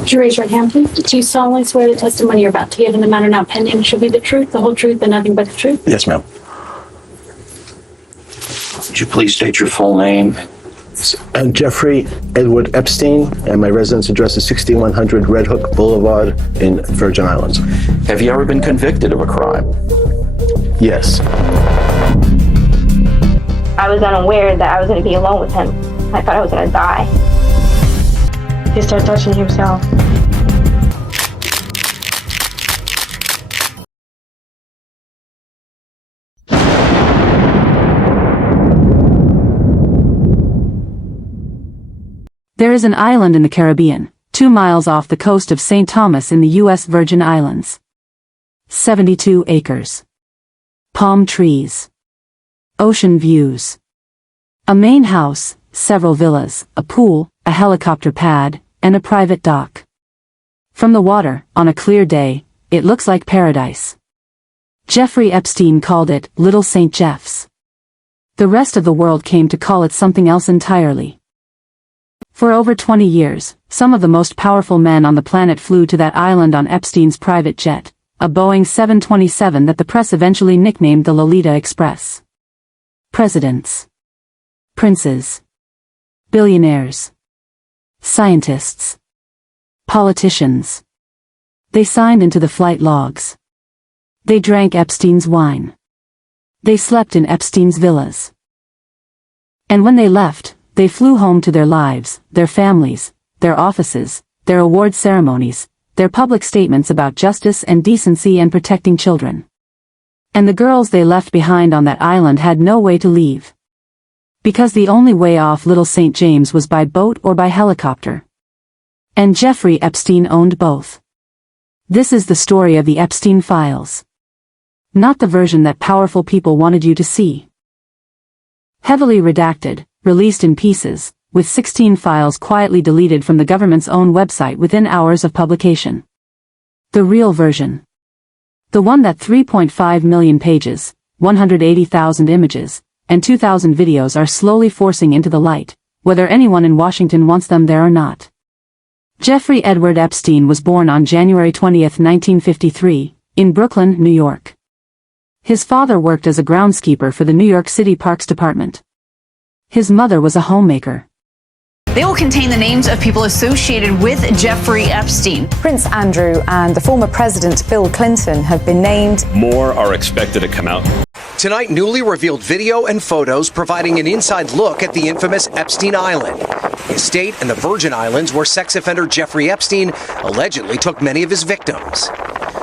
Would you raise your hand, please? Do you solemnly swear the testimony you're about to give in the matter now pending shall be the truth, the whole truth, and nothing but the truth? Yes, ma'am. Would you please state your full name? I'm Jeffrey Edward Epstein, and my residence address is 6100 Red Hook Boulevard in Virgin Islands. Have you ever been convicted of a crime? Yes. I was unaware that I was going to be alone with him. I thought I was going to die. He started touching himself. There is an island in the Caribbean, 2 miles off the coast of St. Thomas in the U.S. Virgin Islands. 72 acres. Palm trees. Ocean views. A main house, several villas, a pool, a helicopter pad, and a private dock. From the water, on a clear day, it looks like paradise. Jeffrey Epstein called it Little St. Jeff's. The rest of the world came to call it something else entirely. For over 20 years, some of the most powerful men on the planet flew to that island on Epstein's private jet, a Boeing 727 that the press eventually nicknamed the Lolita Express. Presidents. Princes. Billionaires. Scientists. Politicians. They signed into the flight logs. They drank Epstein's wine. They slept in Epstein's villas. And when they left, they flew home to their lives, their families, their offices, their award ceremonies, their public statements about justice and decency and protecting children. And the girls they left behind on that island had no way to leave. Because the only way off Little St. James was by boat or by helicopter. And Jeffrey Epstein owned both. This is the story of the Epstein files. Not the version that powerful people wanted you to see. Heavily redacted, released in pieces, with 16 files quietly deleted from the government's own website within hours of publication. The real version. The one that 3.5 million pages, 180,000 images, and 2,000 videos are slowly forcing into the light, whether anyone in Washington wants them there or not. Jeffrey Edward Epstein was born on January 20, 1953, in Brooklyn, New York. His father worked as a groundskeeper for the New York City Parks Department. His mother was a homemaker. They will contain the names of people associated with Jeffrey Epstein. Prince Andrew and the former President Bill Clinton have been named. More are expected to come out. Tonight, newly revealed video and photos providing an inside look at the infamous Epstein Island, the estate in the Virgin Islands where sex offender Jeffrey Epstein allegedly took many of his victims.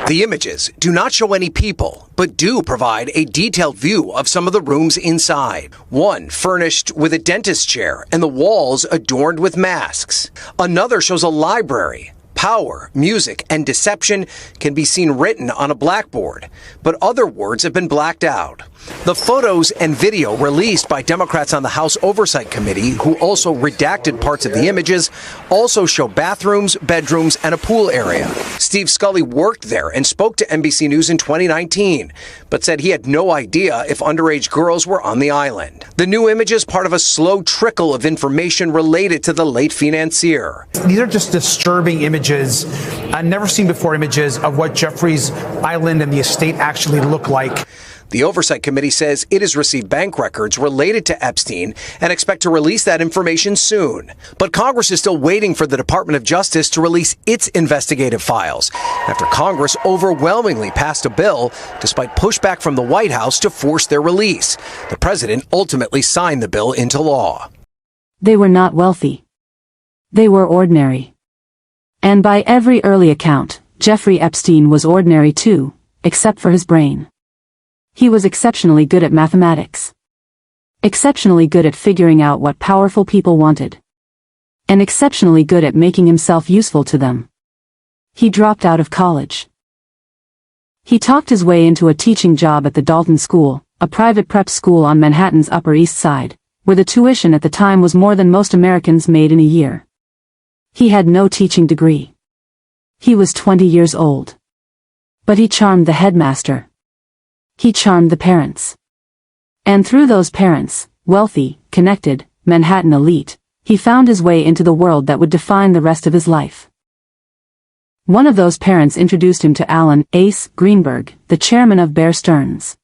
The images do not show any people, but do provide a detailed view of some of the rooms inside. One furnished with a dentist chair and the walls adorned with masks. Another shows a library. Power, music, and deception can be seen written on a blackboard, but other words have been blacked out. The photos and video released by Democrats on the House Oversight Committee, who also redacted parts of the images, also show bathrooms, bedrooms, and a pool area. Steve Scully worked there and spoke to NBC News in 2019, but said he had no idea if underage girls were on the island. The new images part of a slow trickle of information related to the late financier. These are just disturbing images, never seen before images of what Jeffrey's Island and the estate actually look like. The Oversight Committee says it has received bank records related to Epstein and expect to release that information soon. But Congress is still waiting for the Department of Justice to release its investigative files after Congress overwhelmingly passed a bill despite pushback from the White House to force their release. The president ultimately signed the bill into law. They were not wealthy. They were ordinary. And by every early account, Jeffrey Epstein was ordinary too, except for his brain. He was exceptionally good at mathematics. Exceptionally good at figuring out what powerful people wanted. And exceptionally good at making himself useful to them. He dropped out of college. He talked his way into a teaching job at the Dalton School, a private prep school on Manhattan's Upper East Side, where the tuition at the time was more than most Americans made in a year. He had no teaching degree. He was 20 years old. But he charmed the headmaster. He charmed the parents. And through those parents, wealthy, connected, Manhattan elite, he found his way into the world that would define the rest of his life. One of those parents introduced him to Alan Ace Greenberg, the chairman of Bear Stearns.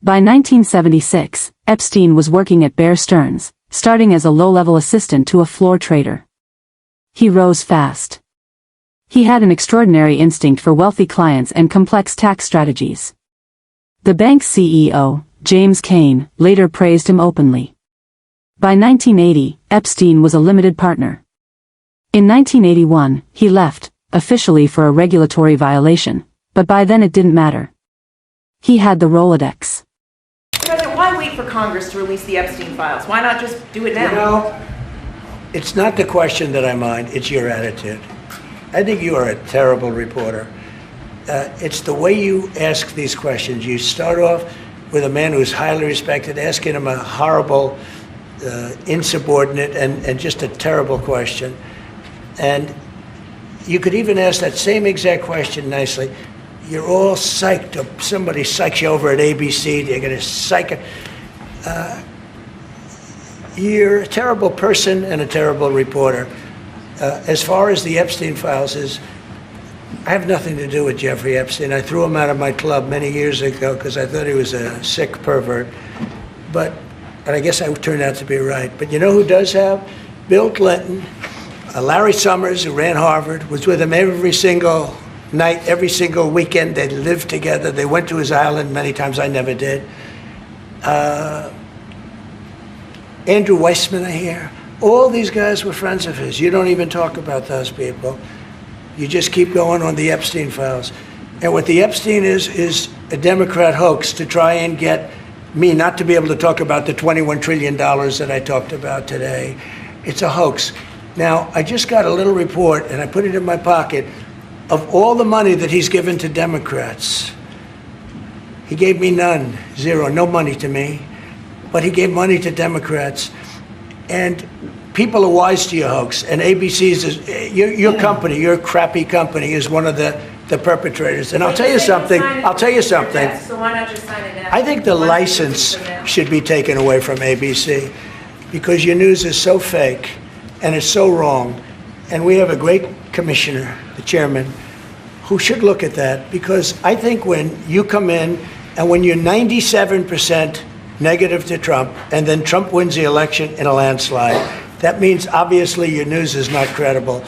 By 1976, Epstein was working at Bear Stearns, starting as a low-level assistant to a floor trader. He rose fast. He had an extraordinary instinct for wealthy clients and complex tax strategies. The bank's CEO, James Kane, later praised him openly. By 1980, Epstein was a limited partner. In 1981, he left, officially for a regulatory violation, but by then it didn't matter. He had the Rolodex. President, why wait for Congress to release the Epstein files? Why not just do it now? You know, it's not the question that I mind, it's your attitude. I think you are a terrible reporter. It's the way you ask these questions. You start off with a man who's highly respected, asking him a horrible, insubordinate, and just a terrible question. And you could even ask that same exact question nicely. You're all psyched up. Somebody psychs you over at ABC. They're going to psych it. You're a terrible person and a terrible reporter. As far as the Epstein files is, I have nothing to do with Jeffrey Epstein. I threw him out of my club many years ago because I thought he was a sick pervert. And I guess I turned out to be right. But you know who does have? Bill Clinton, Larry Summers, who ran Harvard, was with him every single night, every single weekend. They lived together. They went to his island many times. I never did. Andrew Weissman, I hear. All these guys were friends of his. You don't even talk about those people. You just keep going on the Epstein files. And what the Epstein is a Democrat hoax to try and get me not to be able to talk about the $21 trillion that I talked about today. It's a hoax. Now, I just got a little report, and I put it in my pocket, of all the money that he's given to Democrats. He gave me none, zero, no money to me, but he gave money to Democrats. And people are wise to your hoax, and ABC's, your company, your crappy company, is one of the perpetrators. And I'll tell you something, So why not just sign it now? I think the license should be taken away from ABC, because your news is so fake, and it's so wrong. And we have a great commissioner, the chairman, who should look at that, because I think when you come in and when you're 97% negative to Trump, and then Trump wins the election in a landslide, that means obviously your news is not credible,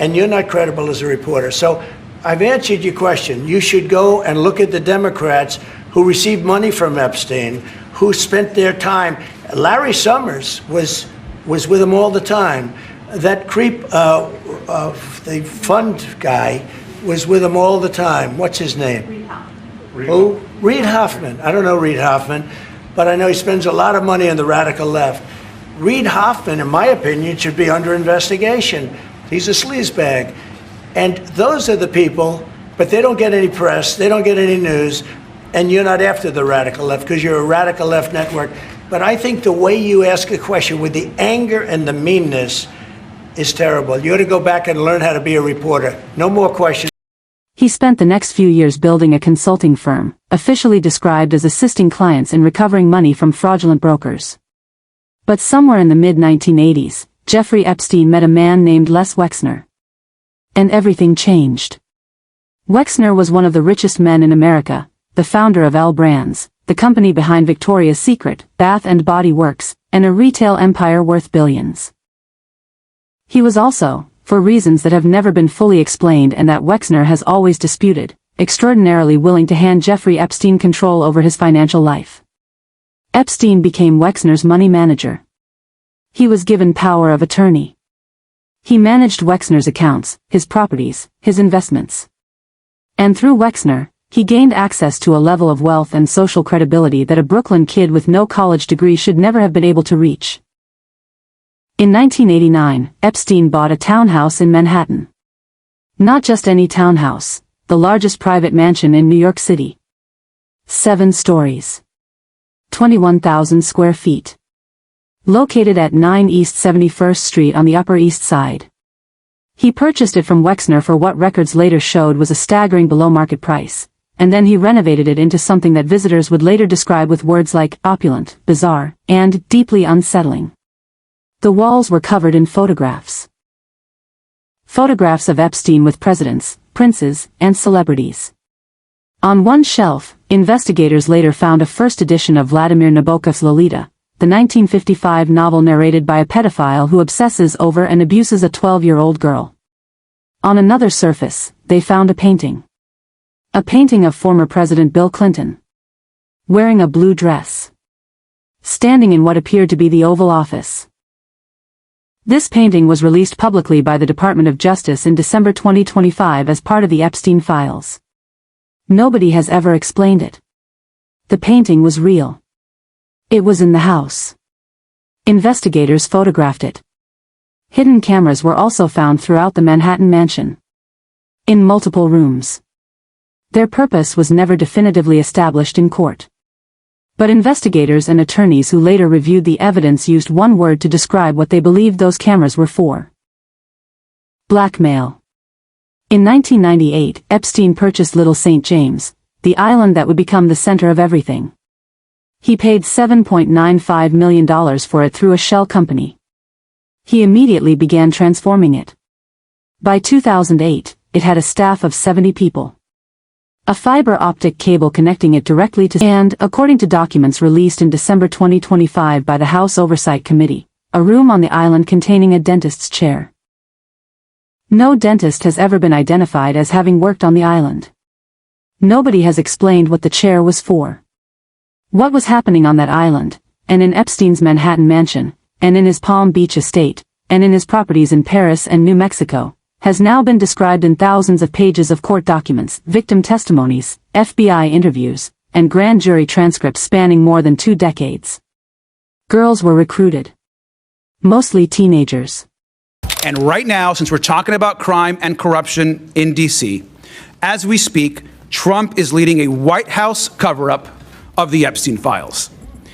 and you're not credible as a reporter. So I've answered your question. You should go and look at the Democrats who received money from Epstein, who spent their time. Larry Summers was with him all the time. That creep of the fund guy was with him all the time. What's his name? Reid Hoffman. Who? Reid Hoffman. I don't know Reid Hoffman, but I know he spends a lot of money on the radical left. Reid Hoffman, in my opinion, should be under investigation. He's a sleazebag. And those are the people, but they don't get any press, they don't get any news, and you're not after the radical left because you're a radical left network. But I think the way you ask a question with the anger and the meanness is terrible. You ought to go back and learn how to be a reporter. No more questions. He spent the next few years building a consulting firm, officially described as assisting clients in recovering money from fraudulent brokers. But somewhere in the mid-1980s, Jeffrey Epstein met a man named Les Wexner. And everything changed. Wexner was one of the richest men in America, the founder of L Brands, the company behind Victoria's Secret, Bath and Body Works, and a retail empire worth billions. He was also, for reasons that have never been fully explained and that Wexner has always disputed, extraordinarily willing to hand Jeffrey Epstein control over his financial life. Epstein became Wexner's money manager. He was given power of attorney. He managed Wexner's accounts, his properties, his investments. And through Wexner, he gained access to a level of wealth and social credibility that a Brooklyn kid with no college degree should never have been able to reach. In 1989, Epstein bought a townhouse in Manhattan. Not just any townhouse, the largest private mansion in New York City. 7 stories. 21,000 square feet. Located at 9 East 71st Street on the Upper East Side. He purchased it from Wexner for what records later showed was a staggering below-market price, and then he renovated it into something that visitors would later describe with words like opulent, bizarre, and deeply unsettling. The walls were covered in photographs. Photographs of Epstein with presidents, princes, and celebrities. On one shelf, investigators later found a first edition of Vladimir Nabokov's Lolita, the 1955 novel narrated by a pedophile who obsesses over and abuses a 12-year-old girl. On another surface, they found a painting. A painting of former President Bill Clinton, wearing a blue dress, standing in what appeared to be the Oval Office. This painting was released publicly by the Department of Justice in December 2025 as part of the Epstein files. Nobody has ever explained it. The painting was real. It was in the house. Investigators photographed it. Hidden cameras were also found throughout the Manhattan mansion, in multiple rooms. Their purpose was never definitively established in court. But investigators and attorneys who later reviewed the evidence used one word to describe what they believed those cameras were for: blackmail. In 1998, Epstein purchased Little St. James, the island that would become the center of everything. He paid $7.95 million for it through a shell company. He immediately began transforming it. By 2008, it had a staff of 70 people. A fiber optic cable connecting it directly to, and, according to documents released in December 2025 by the House Oversight Committee, a room on the island containing a dentist's chair. No dentist has ever been identified as having worked on the island. Nobody has explained what the chair was for. What was happening on that island, and in Epstein's Manhattan mansion, and in his Palm Beach estate, and in his properties in Paris and New Mexico, has now been described in thousands of pages of court documents, victim testimonies, FBI interviews, and grand jury transcripts spanning more than 2 decades. Girls were recruited. Mostly teenagers. And right now, since we're talking about crime and corruption in D.C., as we speak, Trump is leading a White House cover-up of the Epstein files.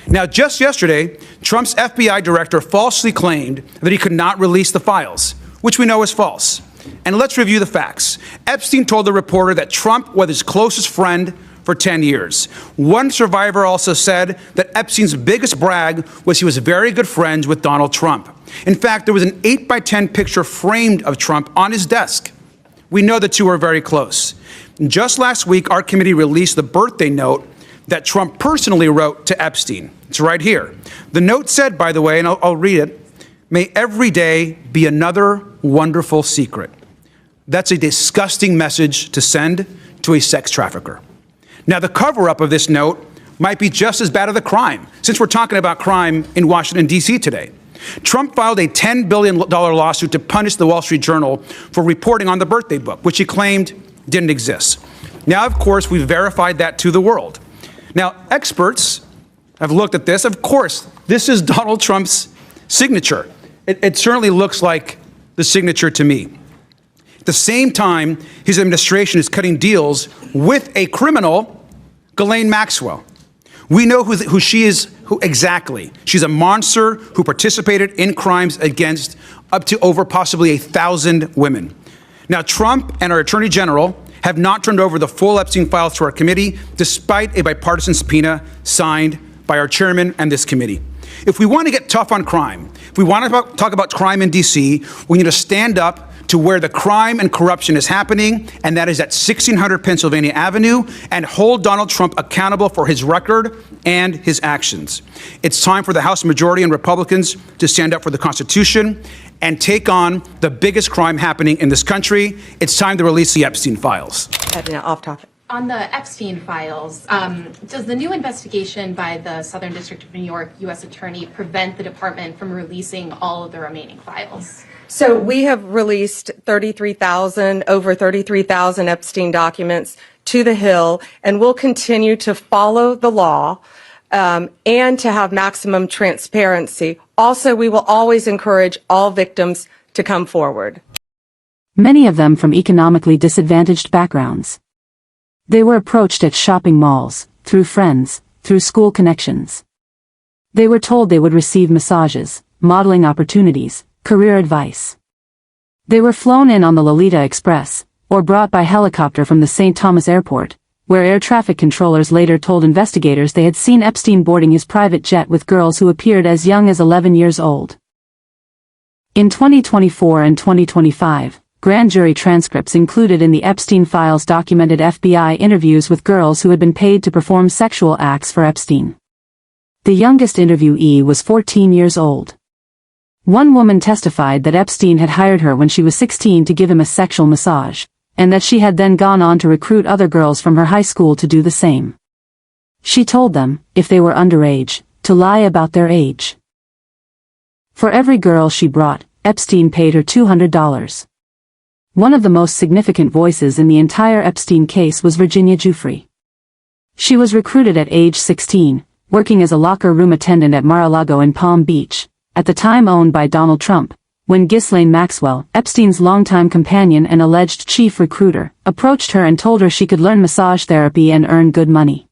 Now, just yesterday, Trump's FBI director falsely claimed that he could not release the files, which we know is false. And let's review the facts. Epstein told the reporter that Trump was his closest friend for 10 years. One survivor also said that Epstein's biggest brag was he was very good friends with Donald Trump. In fact, there was an 8x10 picture framed of Trump on his desk. We know the two are very close. And just last week, our committee released the birthday note that Trump personally wrote to Epstein. It's right here. The note said, by the way, and I'll read it, "May every day be another wonderful secret." That's a disgusting message to send to a sex trafficker. Now, the cover-up of this note might be just as bad as the crime, since we're talking about crime in Washington, D.C. today. Trump filed a $10 billion lawsuit to punish the Wall Street Journal for reporting on the birthday book, which he claimed didn't exist. Now, of course, we've verified that to the world. Now, experts have looked at this. Of course, this is Donald Trump's signature. It certainly looks like the signature to me. At the same time, his administration is cutting deals with a criminal, Ghislaine Maxwell. We know who she is, exactly. She's a monster who participated in crimes against up to over possibly 1,000 women. Now, Trump and our Attorney General have not turned over the full Epstein files to our committee, despite a bipartisan subpoena signed by our chairman and this committee. If we want to get tough on crime, if we want to talk about crime in D.C., we need to stand up to where the crime and corruption is happening, and that is at 1600 Pennsylvania Avenue, and hold Donald Trump accountable for his record and his actions. It's time for the House majority and Republicans to stand up for the Constitution and take on the biggest crime happening in this country. It's time to release the Epstein files. Off topic. On the Epstein files, does the new investigation by the Southern District of New York U.S. Attorney prevent the department from releasing all of the remaining files? So we have released over 33,000 Epstein documents to the Hill, and we'll continue to follow the law and to have maximum transparency. Also, we will always encourage all victims to come forward. Many of them from economically disadvantaged backgrounds. They were approached at shopping malls, through friends, through school connections. They were told they would receive massages, modeling opportunities, career advice. They were flown in on the Lolita Express, or brought by helicopter from the St. Thomas Airport, where air traffic controllers later told investigators they had seen Epstein boarding his private jet with girls who appeared as young as 11 years old. In 2024 and 2025, grand jury transcripts included in the Epstein files documented FBI interviews with girls who had been paid to perform sexual acts for Epstein. The youngest interviewee was 14 years old. One woman testified that Epstein had hired her when she was 16 to give him a sexual massage, and that she had then gone on to recruit other girls from her high school to do the same. She told them, if they were underage, to lie about their age. For every girl she brought, Epstein paid her $200. One of the most significant voices in the entire Epstein case was Virginia Giuffre. She was recruited at age 16, working as a locker room attendant at Mar-a-Lago in Palm Beach, at the time owned by Donald Trump, when Ghislaine Maxwell, Epstein's longtime companion and alleged chief recruiter, approached her and told her she could learn massage therapy and earn good money.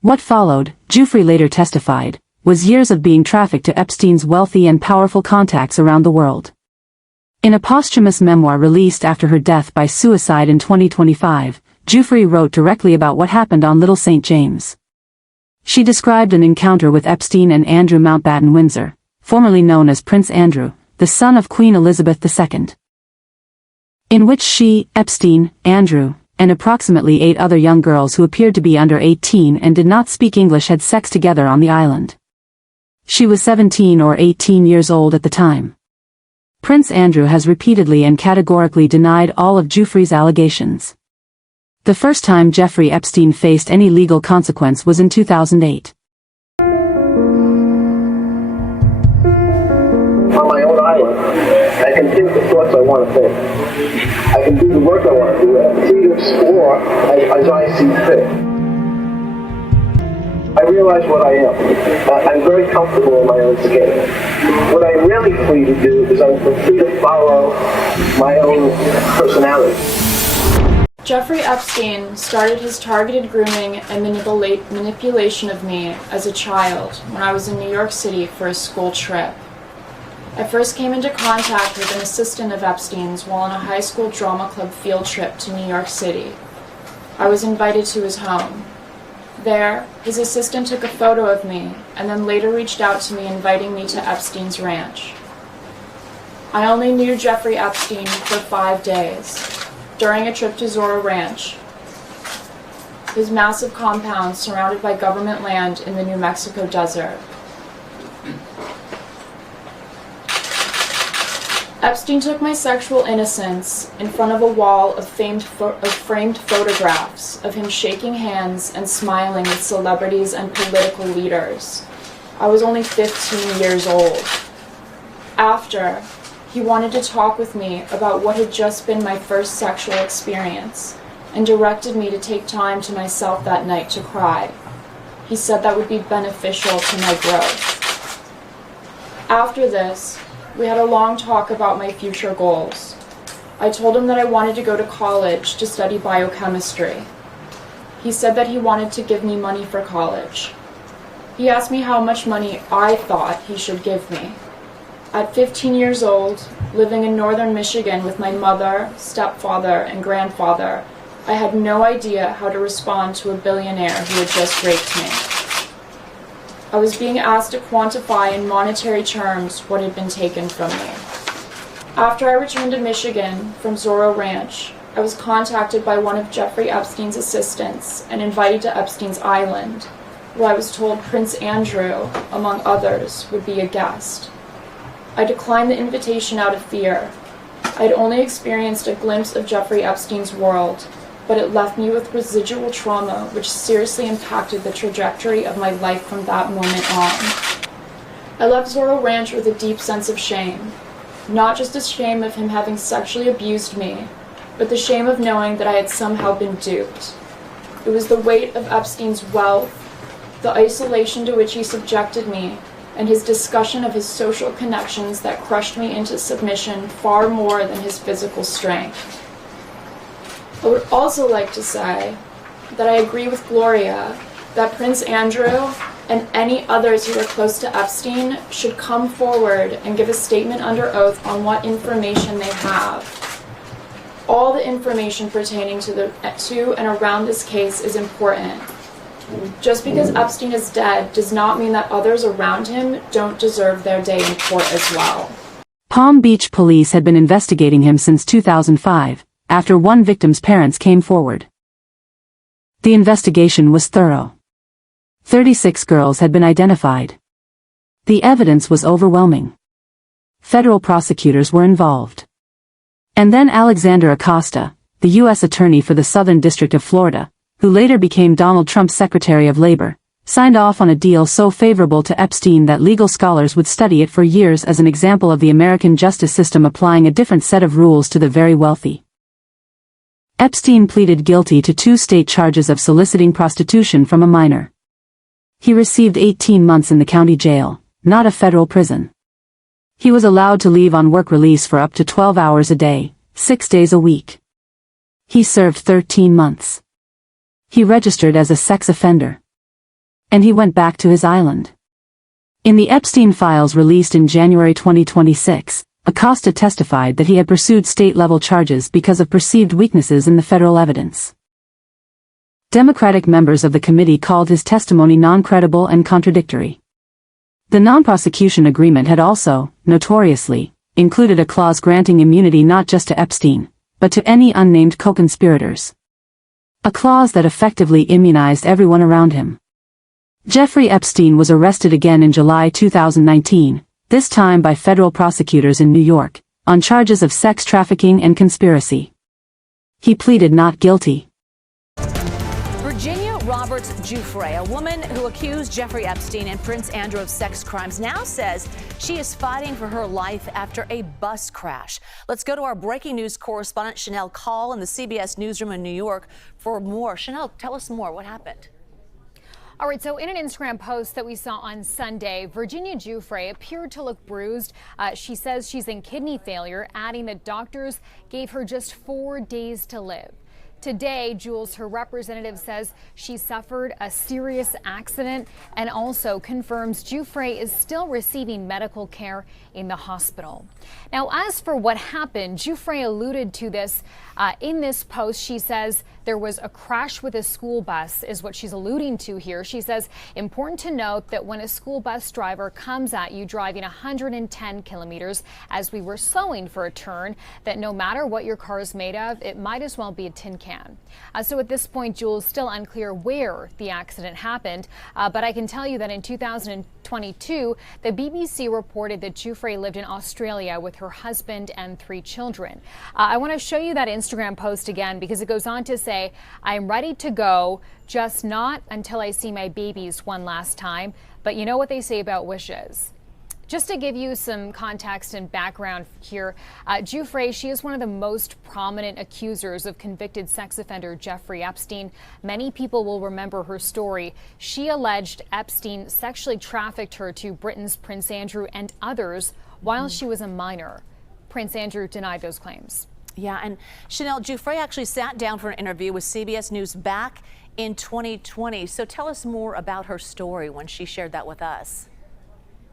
What followed, Giuffre later testified, was years of being trafficked to Epstein's wealthy and powerful contacts around the world. In a posthumous memoir released after her death by suicide in 2025, Giuffre wrote directly about what happened on Little St. James. She described an encounter with Epstein and Andrew Mountbatten Windsor, formerly known as Prince Andrew, the son of Queen Elizabeth II, in which she, Epstein, Andrew, and approximately 8 other young girls who appeared to be under 18 and did not speak English had sex together on the island. She was 17 or 18 years old at the time. Prince Andrew has repeatedly and categorically denied all of Giuffre's allegations. The first time Jeffrey Epstein faced any legal consequence was in 2008. On my own island, I can think the thoughts I want to think. I can do the work I want to do. I'm free to explore as I see fit. I realize what I am. I'm very comfortable in my own skin. What I'm really free to do is I'm free to follow my own personality. Jeffrey Epstein started his targeted grooming and manipulation of me as a child when I was in New York City for a school trip. I first came into contact with an assistant of Epstein's while on a high school drama club field trip to New York City. I was invited to his home. There, his assistant took a photo of me and then later reached out to me inviting me to Epstein's ranch. I only knew Jeffrey Epstein for 5 days. During a trip to Zorro Ranch, his massive compound surrounded by government land in the New Mexico desert. Epstein took my sexual innocence in front of a wall of framed photographs of him shaking hands and smiling with celebrities and political leaders. I was only 15 years old. After, he wanted to talk with me about what had just been my first sexual experience and directed me to take time to myself that night to cry. He said that would be beneficial to my growth. After this, we had a long talk about my future goals. I told him that I wanted to go to college to study biochemistry. He said that he wanted to give me money for college. He asked me how much money I thought he should give me. At 15 years old, living in northern Michigan with my mother, stepfather, and grandfather, I had no idea how to respond to a billionaire who had just raped me. I was being asked to quantify in monetary terms what had been taken from me. After I returned to Michigan from Zorro Ranch, I was contacted by one of Jeffrey Epstein's assistants and invited to Epstein's Island, where I was told Prince Andrew, among others, would be a guest. I declined the invitation out of fear. I had only experienced a glimpse of Jeffrey Epstein's world, but it left me with residual trauma which seriously impacted the trajectory of my life from that moment on. I left Zorro Ranch with a deep sense of shame. Not just the shame of him having sexually abused me, but the shame of knowing that I had somehow been duped. It was the weight of Epstein's wealth, the isolation to which he subjected me, and his discussion of his social connections that crushed me into submission far more than his physical strength. I would also like to say that I agree with Gloria that Prince Andrew and any others who are close to Epstein should come forward and give a statement under oath on what information they have. All the information pertaining to and around this case is important. Just because Epstein is dead does not mean that others around him don't deserve their day in court as well. Palm Beach police had been investigating him since 2005, after one victim's parents came forward. The investigation was thorough. 36 girls had been identified. The evidence was overwhelming. Federal prosecutors were involved. And then Alexander Acosta, the U.S. Attorney for the Southern District of Florida, who later became Donald Trump's Secretary of Labor, signed off on a deal so favorable to Epstein that legal scholars would study it for years as an example of the American justice system applying a different set of rules to the very wealthy. Epstein pleaded guilty to 2 state charges of soliciting prostitution from a minor. He received 18 months in the county jail, not a federal prison. He was allowed to leave on work release for up to 12 hours a day, 6 days a week. He served 13 months. He registered as a sex offender. And he went back to his island. In the Epstein files released in January 2026, Acosta testified that he had pursued state-level charges because of perceived weaknesses in the federal evidence. Democratic members of the committee called his testimony non-credible and contradictory. The non-prosecution agreement had also, notoriously, included a clause granting immunity not just to Epstein, but to any unnamed co-conspirators. A clause that effectively immunized everyone around him. Jeffrey Epstein was arrested again in July 2019, this time by federal prosecutors in New York, on charges of sex trafficking and conspiracy. He pleaded not guilty. Virginia Roberts Giuffre, a woman who accused Jeffrey Epstein and Prince Andrew of sex crimes, now says she is fighting for her life after a bus crash. Let's go to our breaking news correspondent Chanel Call in the CBS newsroom in New York for more. Chanel, tell us more. What happened? All right, so in an Instagram post that we saw on Sunday, Virginia Giuffre appeared to look bruised. She says she's in kidney failure, adding that doctors gave her just 4 days to live. Today, Jules, her representative, says she suffered a serious accident and also confirms Giuffre is still receiving medical care in the hospital. Now, as for what happened, Giuffre alluded to this in this post. She says there was a crash with a school bus is what she's alluding to here. She says, important to note that when a school bus driver comes at you driving 110 kilometers as we were slowing for a turn, that no matter what your car is made of, it might as well be a tin can. So at this point, Jules, still unclear where the accident happened, but I can tell you that in 2022, the BBC reported that Giuffre lived in Australia with her husband and 3 children. I want to show you that Instagram post again because it goes on to say, I'm ready to go, just not until I see my babies one last time. But you know what they say about wishes. Just to give you some context and background here, Giuffre, she is one of the most prominent accusers of convicted sex offender Jeffrey Epstein. Many people will remember her story. She alleged Epstein sexually trafficked her to Britain's Prince Andrew and others while she was a minor. Prince Andrew denied those claims. Yeah, and Chanel, Giuffre actually sat down for an interview with CBS News back in 2020. So tell us more about her story when she shared that with us.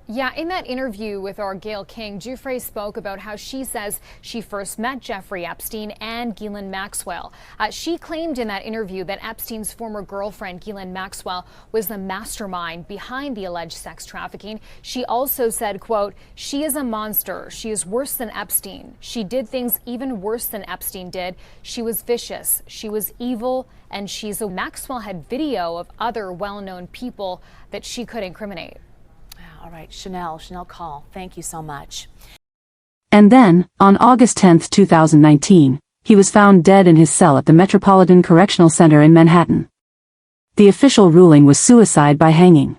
Yeah, in that interview with our Gail King, Giuffre spoke about how she says she first met Jeffrey Epstein and Ghislaine Maxwell. She claimed in that interview that Epstein's former girlfriend, Ghislaine Maxwell, was the mastermind behind the alleged sex trafficking. She also said, quote, she is a monster. She is worse than Epstein. She did things even worse than Epstein did. She was vicious. She was evil. And Maxwell had video of other well-known people that she could incriminate. All right, Chanel Call, thank you so much. And then, on August 10, 2019, he was found dead in his cell at the Metropolitan Correctional Center in Manhattan. The official ruling was suicide by hanging.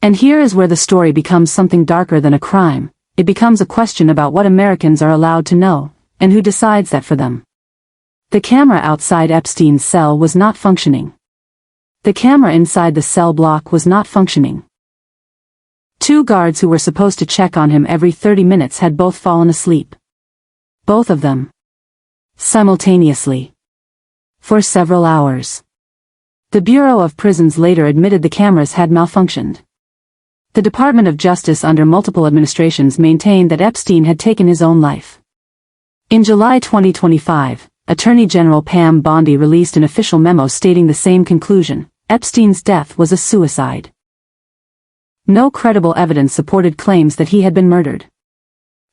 And here is where the story becomes something darker than a crime. It becomes a question about what Americans are allowed to know, and who decides that for them. The camera outside Epstein's cell was not functioning. The camera inside the cell block was not functioning. 2 guards who were supposed to check on him every 30 minutes had both fallen asleep. Both of them. Simultaneously. For several hours. The Bureau of Prisons later admitted the cameras had malfunctioned. The Department of Justice under multiple administrations maintained that Epstein had taken his own life. In July 2025, Attorney General Pam Bondi released an official memo stating the same conclusion: Epstein's death was a suicide. No credible evidence supported claims that he had been murdered.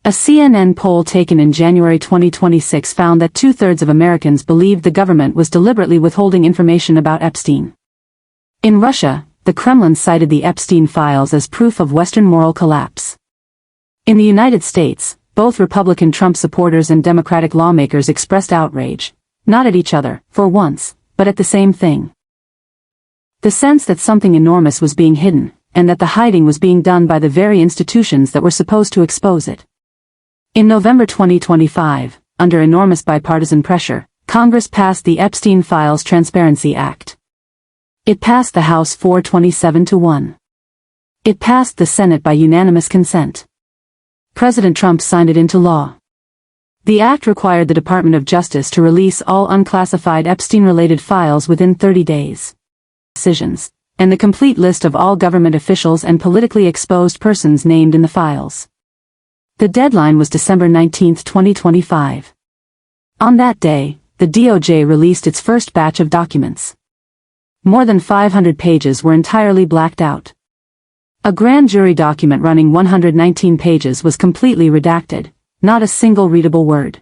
A CNN poll taken in January 2026 found that 2/3 of Americans believed the government was deliberately withholding information about Epstein. In Russia, the Kremlin cited the Epstein files as proof of Western moral collapse. In the United States, both Republican Trump supporters and Democratic lawmakers expressed outrage, not at each other, for once, but at the same thing. The sense that something enormous was being hidden, and that the hiding was being done by the very institutions that were supposed to expose it. In November 2025, under enormous bipartisan pressure, Congress passed the Epstein Files Transparency Act. It passed the House 427-1. It passed the Senate by unanimous consent. President Trump signed it into law. The act required the Department of Justice to release all unclassified Epstein-related files within 30 days. Decisions, and the complete list of all government officials and politically exposed persons named in the files. The deadline was December 19, 2025. On that day, the DOJ released its first batch of documents. More than 500 pages were entirely blacked out. A grand jury document running 119 pages was completely redacted, not a single readable word.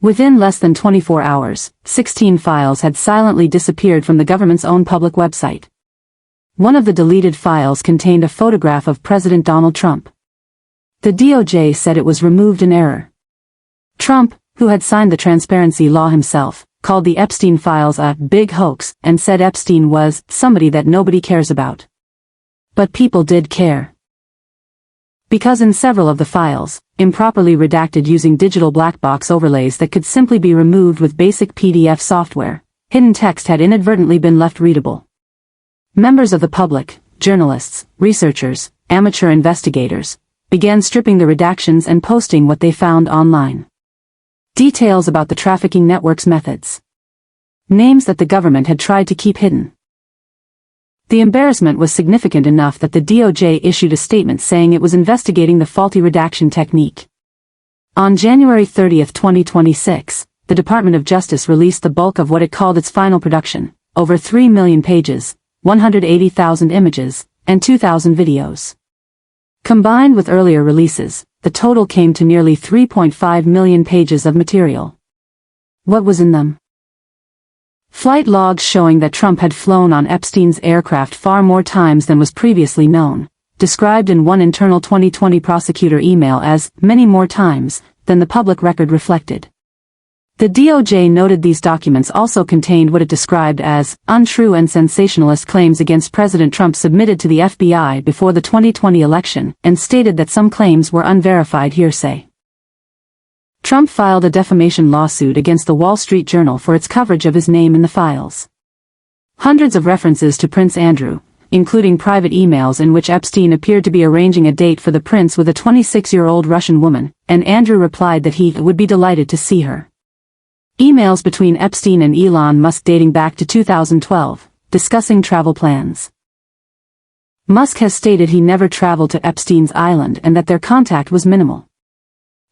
Within less than 24 hours, 16 files had silently disappeared from the government's own public website. One of the deleted files contained a photograph of President Donald Trump. The DOJ said it was removed in error. Trump, who had signed the transparency law himself, called the Epstein files a big hoax and said Epstein was somebody that nobody cares about. But people did care. Because in several of the files, improperly redacted using digital black box overlays that could simply be removed with basic PDF software, hidden text had inadvertently been left readable. Members of the public, journalists, researchers, amateur investigators, began stripping the redactions and posting what they found online. Details about the trafficking network's methods. Names that the government had tried to keep hidden. The embarrassment was significant enough that the DOJ issued a statement saying it was investigating the faulty redaction technique. On January 30, 2026, the Department of Justice released the bulk of what it called its final production, over 3 million pages, 180,000 images, and 2,000 videos. Combined with earlier releases, the total came to nearly 3.5 million pages of material. What was in them? Flight logs showing that Trump had flown on Epstein's aircraft far more times than was previously known, described in one internal 2020 prosecutor email as many more times than the public record reflected. The DOJ noted these documents also contained what it described as untrue and sensationalist claims against President Trump submitted to the FBI before the 2020 election, and stated that some claims were unverified hearsay. Trump filed a defamation lawsuit against the Wall Street Journal for its coverage of his name in the files. Hundreds of references to Prince Andrew, including private emails in which Epstein appeared to be arranging a date for the prince with a 26-year-old Russian woman, and Andrew replied that he would be delighted to see her. Emails between Epstein and Elon Musk dating back to 2012, discussing travel plans. Musk has stated he never traveled to Epstein's island and that their contact was minimal.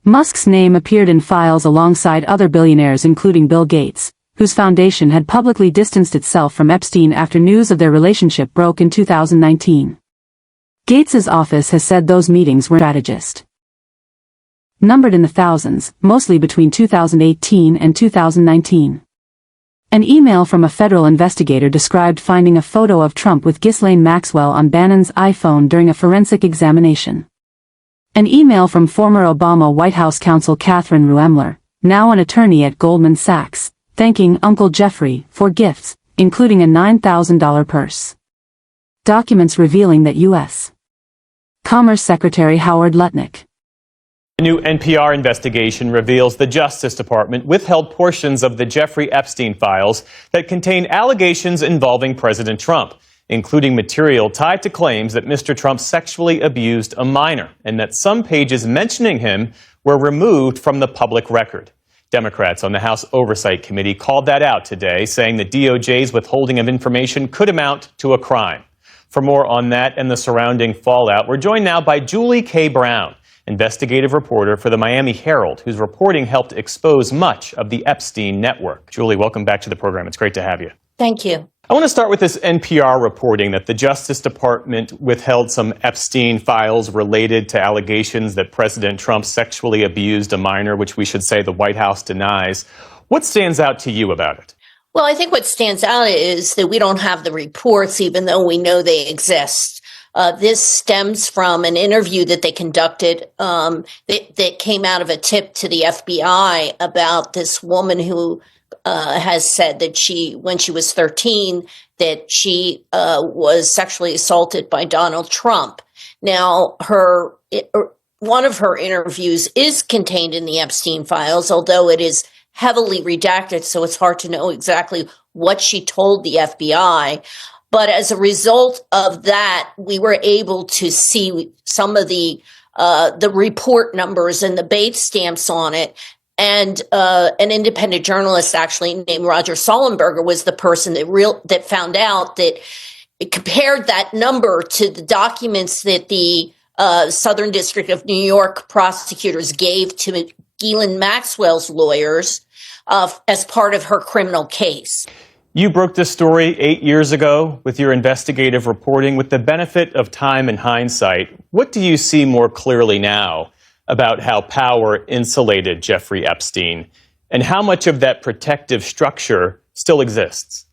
Musk's name appeared in files alongside other billionaires including Bill Gates, whose foundation had publicly distanced itself from Epstein after news of their relationship broke in 2019. Gates's office has said those meetings were strategist. Numbered in the thousands, mostly between 2018 and 2019. An email from a federal investigator described finding a photo of Trump with Ghislaine Maxwell on Bannon's iPhone during a forensic examination. An email from former Obama White House counsel Catherine Ruemmler, now an attorney at Goldman Sachs, thanking Uncle Jeffrey for gifts, including a $9,000 purse. Documents revealing that U.S. Commerce Secretary Howard Lutnick. A new NPR investigation reveals the Justice Department withheld portions of the Jeffrey Epstein files that contain allegations involving President Trump, including material tied to claims that Mr. Trump sexually abused a minor, and that some pages mentioning him were removed from the public record. Democrats on the House Oversight Committee called that out today, saying the DOJ's withholding of information could amount to a crime. For more on that and the surrounding fallout, we're joined now by Julie K. Brown, investigative reporter for the Miami Herald, whose reporting helped expose much of the Epstein network. Julie, welcome back to the program. It's great to have you. Thank you. I want to start with this NPR reporting that the Justice Department withheld some Epstein files related to allegations that President Trump sexually abused a minor, which we should say the White House denies. What stands out to you about it? Well, I think what stands out is that we don't have the reports, even though we know they exist. This stems from an interview that they conducted that came out of a tip to the FBI about this woman who has said that when she was 13, that she was sexually assaulted by Donald Trump. Now, one of her interviews is contained in the Epstein files, although it is heavily redacted, so it's hard to know exactly what she told the FBI. But as a result of that, we were able to see some of the report numbers and the Bates stamps on it. And an independent journalist, actually named Roger Sollenberger, was the person that found out that it compared that number to the documents that the Southern District of New York prosecutors gave to Ghislaine Maxwell's lawyers as part of her criminal case. You broke this story 8 years ago with your investigative reporting. With the benefit of time and hindsight, what do you see more clearly now about how power insulated Jeffrey Epstein and how much of that protective structure still exists?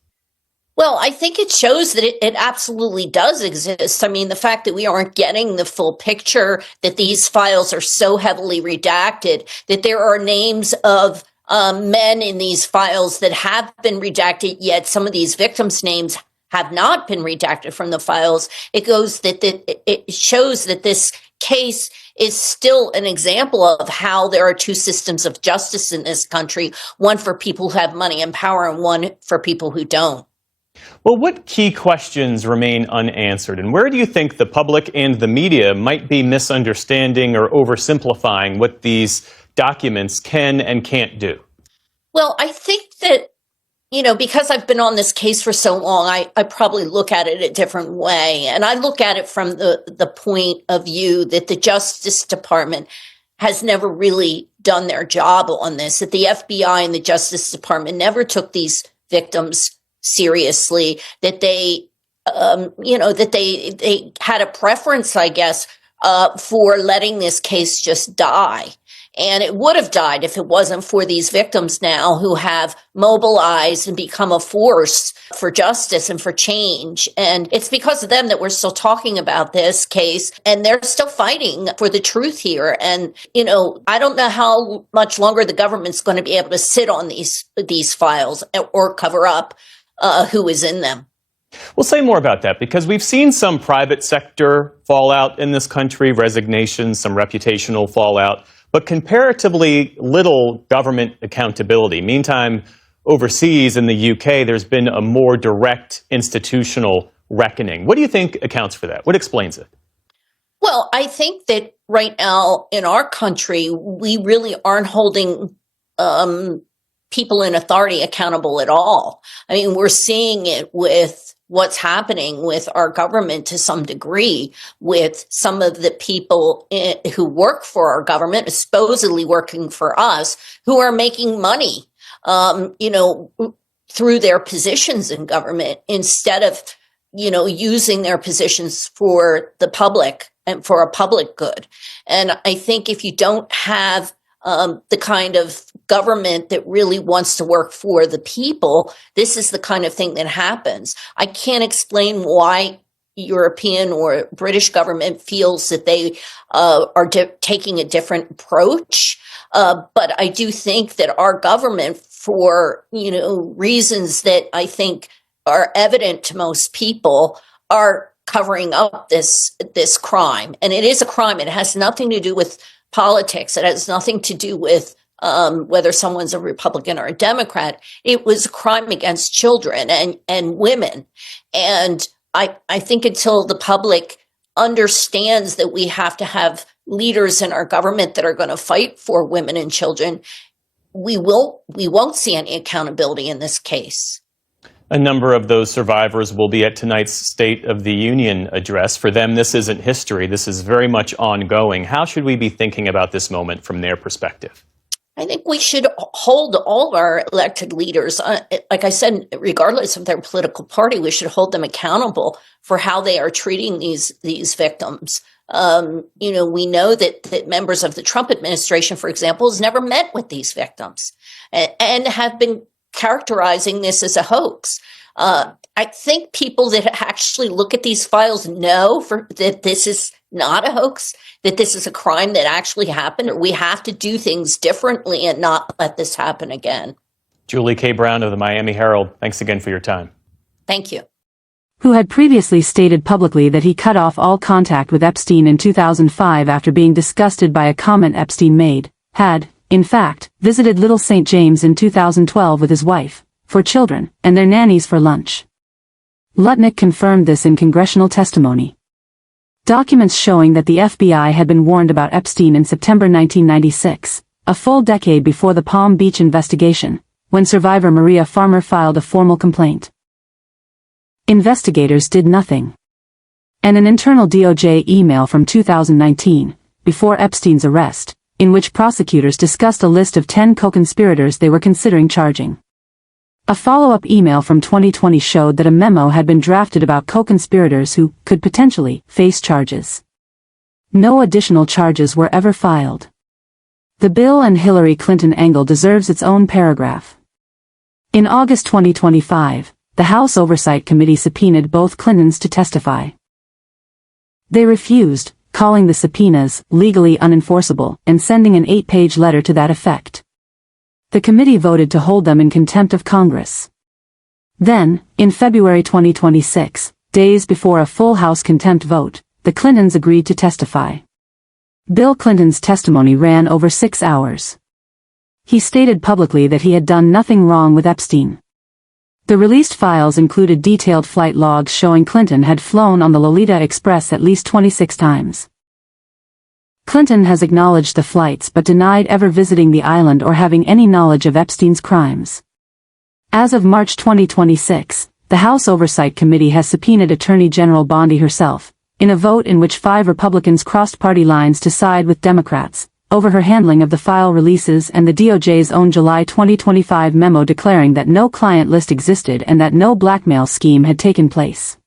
Well, I think it shows that it absolutely does exist. I mean, the fact that we aren't getting the full picture, that these files are so heavily redacted, that there are names of men in these files that have been redacted, yet some of these victims' names have not been redacted from the files. It shows that this case is still an example of how there are two systems of justice in this country, one for people who have money and power and one for people who don't. Well, what key questions remain unanswered, and where do you think the public and the media might be misunderstanding or oversimplifying what these documents can and can't do? Well, I think that, because I've been on this case for so long, I probably look at it a different way. And I look at it from the point of view that the Justice Department has never really done their job on this, that the FBI and the Justice Department never took these victims seriously, that they had a preference, I guess, for letting this case just die. And it would have died if it wasn't for these victims now who have mobilized and become a force for justice and for change. And it's because of them that we're still talking about this case, and they're still fighting for the truth here. And, I don't know how much longer the government's going to be able to sit on these files or cover up who is in them. We'll say more about that because we've seen some private sector fallout in this country, resignations, some reputational fallout, but comparatively little government accountability. Meantime, overseas in the UK, there's been a more direct institutional reckoning. What do you think accounts for that? What explains it? Well, I think that right now in our country, we really aren't holding people in authority accountable at all. I mean, we're seeing it with what's happening with our government to some degree, with some of the people who work for our government, supposedly working for us, who are making money, through their positions in government instead of, using their positions for the public and for a public good. And I think if you don't have the kind of government that really wants to work for the people, this is the kind of thing that happens. I can't explain why European or British government feels that they are taking a different approach. But I do think that our government, for reasons that I think are evident to most people, are covering up this crime. And it is a crime. It has nothing to do with politics. It has nothing to do with whether someone's a Republican or a Democrat. It was a crime against children and women. And I think until the public understands that we have to have leaders in our government that are going to fight for women and children, we won't see any accountability in this case. A number of those survivors will be at tonight's State of the Union address. For them, this isn't history. This is very much ongoing. How should we be thinking about this moment from their perspective? I think we should hold all of our elected leaders, like I said, regardless of their political party, we should hold them accountable for how they are treating these victims. We know that members of the Trump administration, for example, has never met with these victims and have been characterizing this as a hoax. I think people that actually look at these files know that this is not a hoax, that this is a crime that actually happened. We have to do things differently and not let this happen again. Julie K. Brown of the Miami Herald, thanks again for your time. Thank you. Who had previously stated publicly that he cut off all contact with Epstein in 2005 after being disgusted by a comment Epstein made, had, in fact, visited Little St. James in 2012 with his wife, 4 children, and their nannies for lunch. Lutnick confirmed this in congressional testimony. Documents showing that the FBI had been warned about Epstein in September 1996, a full decade before the Palm Beach investigation, when survivor Maria Farmer filed a formal complaint. Investigators did nothing. And an internal DOJ email from 2019, before Epstein's arrest, in which prosecutors discussed a list of 10 co-conspirators they were considering charging. A follow-up email from 2020 showed that a memo had been drafted about co-conspirators who could potentially face charges. No additional charges were ever filed. The Bill and Hillary Clinton angle deserves its own paragraph. In August 2025, the House Oversight Committee subpoenaed both Clintons to testify. They refused, calling the subpoenas legally unenforceable and sending an 8-page letter to that effect. The committee voted to hold them in contempt of Congress. Then, in February 2026, days before a full House contempt vote, the Clintons agreed to testify. Bill Clinton's testimony ran over 6 hours. He stated publicly that he had done nothing wrong with Epstein. The released files included detailed flight logs showing Clinton had flown on the Lolita Express at least 26 times. Clinton has acknowledged the flights but denied ever visiting the island or having any knowledge of Epstein's crimes. As of March 2026, the House Oversight Committee has subpoenaed Attorney General Bondi herself, in a vote in which 5 Republicans crossed party lines to side with Democrats, over her handling of the file releases and the DOJ's own July 2025 memo declaring that no client list existed and that no blackmail scheme had taken place.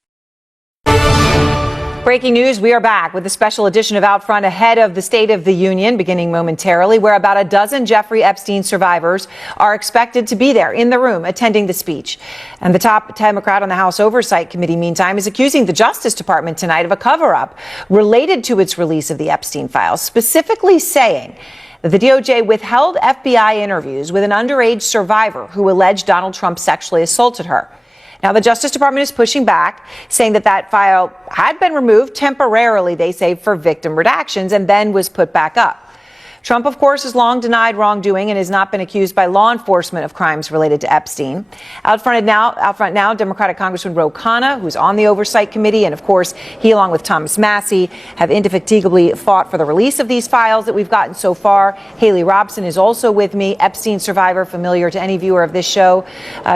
Breaking news, we are back with a special edition of Out Front ahead of the State of the Union, beginning momentarily, where about a dozen Jeffrey Epstein survivors are expected to be there in the room attending the speech. And the top Democrat on the House Oversight Committee, meantime, is accusing the Justice Department tonight of a cover-up related to its release of the Epstein files, specifically saying that the DOJ withheld FBI interviews with an underage survivor who alleged Donald Trump sexually assaulted her. Now, the Justice Department is pushing back, saying that file had been removed temporarily, they say, for victim redactions and then was put back up. Trump, of course, has long denied wrongdoing and has not been accused by law enforcement of crimes related to Epstein. Out front now, Democratic Congressman Ro Khanna, who's on the Oversight Committee, and of course, he along with Thomas Massie have indefatigably fought for the release of these files that we've gotten so far. Haley Robson is also with me, Epstein survivor, familiar to any viewer of this show.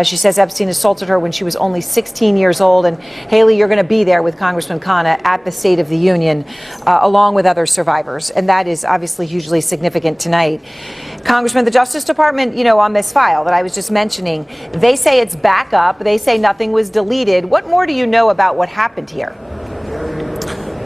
She says Epstein assaulted her when she was only 16 years old. And Haley, you're going to be there with Congressman Khanna at the State of the Union, along with other survivors. And that is obviously hugely significant tonight. Congressman, the Justice Department, on this file that I was just mentioning, they say it's back up. They say nothing was deleted. What more do you know about what happened here?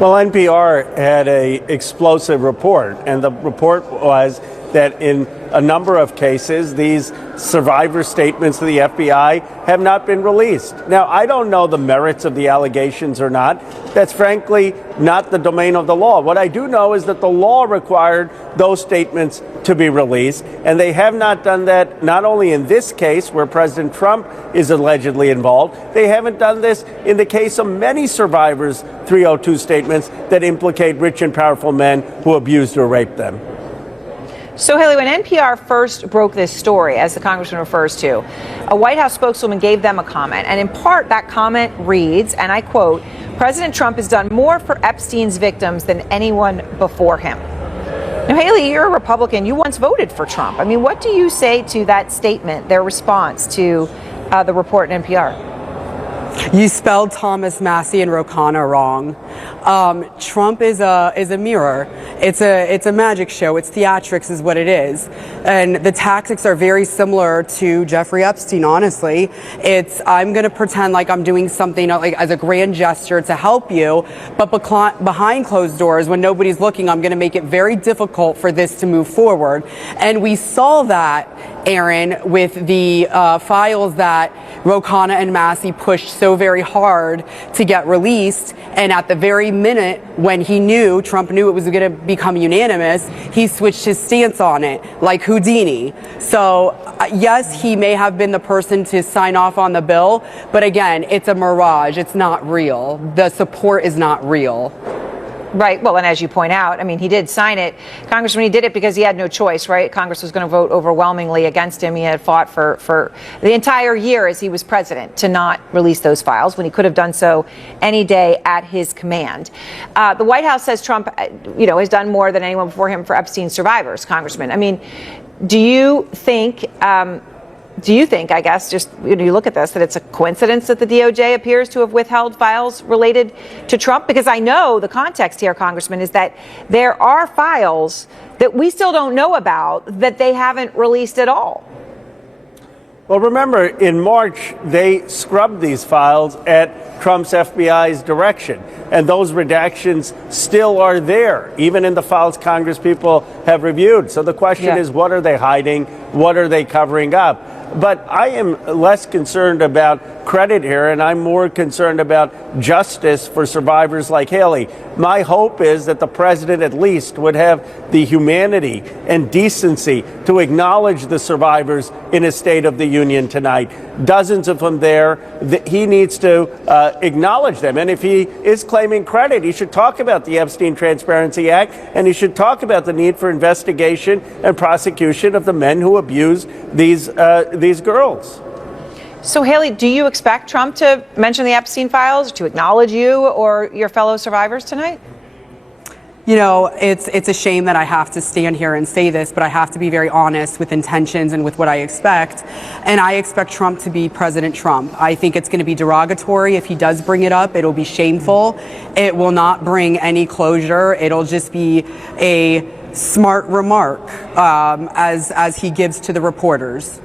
Well, NPR had an explosive report, and the report was that in a number of cases, these survivor statements to the FBI have not been released. Now, I don't know the merits of the allegations or not. That's frankly not the domain of the law. What I do know is that the law required those statements to be released, and they have not done that not only in this case where President Trump is allegedly involved, they haven't done this in the case of many survivors' 302 statements that implicate rich and powerful men who abused or raped them. So, Haley, when NPR first broke this story, as the congressman refers to, a White House spokeswoman gave them a comment. And in part, that comment reads, and I quote, "President Trump has done more for Epstein's victims than anyone before him." Now, Haley, you're a Republican. You once voted for Trump. I mean, what do you say to that statement, their response to the report in NPR? You spelled Thomas, Massey, and Ro Khanna wrong. Trump is a mirror. It's a magic show. It's theatrics is what it is. And the tactics are very similar to Jeffrey Epstein, honestly. It's, I'm going to pretend like I'm doing something like as a grand gesture to help you, but behind closed doors, when nobody's looking, I'm going to make it very difficult for this to move forward. And we saw that, Aaron, with the files that Ro Khanna and Massey pushed so very hard to get released, and at the very minute when Trump knew it was going to become unanimous, he switched his stance on it, like Houdini. So yes, he may have been the person to sign off on the bill, but again, it's a mirage. It's not real. The support is not real. Right. Well, and as you point out, I mean, he did sign it. Congressman, he did it because he had no choice, right? Congress was going to vote overwhelmingly against him. He had fought for the entire year as he was president to not release those files when he could have done so any day at his command. The White House says Trump, has done more than anyone before him for Epstein survivors, Congressman. I mean, do you think, I guess, just you look at this, that it's a coincidence that the DOJ appears to have withheld files related to Trump? Because I know the context here, Congressman, is that there are files that we still don't know about that they haven't released at all. Well, remember, in March, they scrubbed these files at Trump's FBI's direction, and those redactions still are there, even in the files Congress people have reviewed. So the question is, what are they hiding? What are they covering up? But I am less concerned about credit here, and I'm more concerned about justice for survivors like Haley. My hope is that the president at least would have the humanity and decency to acknowledge the survivors in his State of the Union tonight. Dozens of them there. He needs to acknowledge them. And if he is claiming credit, he should talk about the Epstein Transparency Act, and he should talk about the need for investigation and prosecution of the men who abused these girls. So, Haley, do you expect Trump to mention the Epstein files, to acknowledge you or your fellow survivors tonight? It's a shame that I have to stand here and say this, but I have to be very honest with intentions and with what I expect. And I expect Trump to be President Trump. I think it's going to be derogatory if he does bring it up. It'll be shameful. It will not bring any closure. It'll just be a smart remark as he gives to the reporters.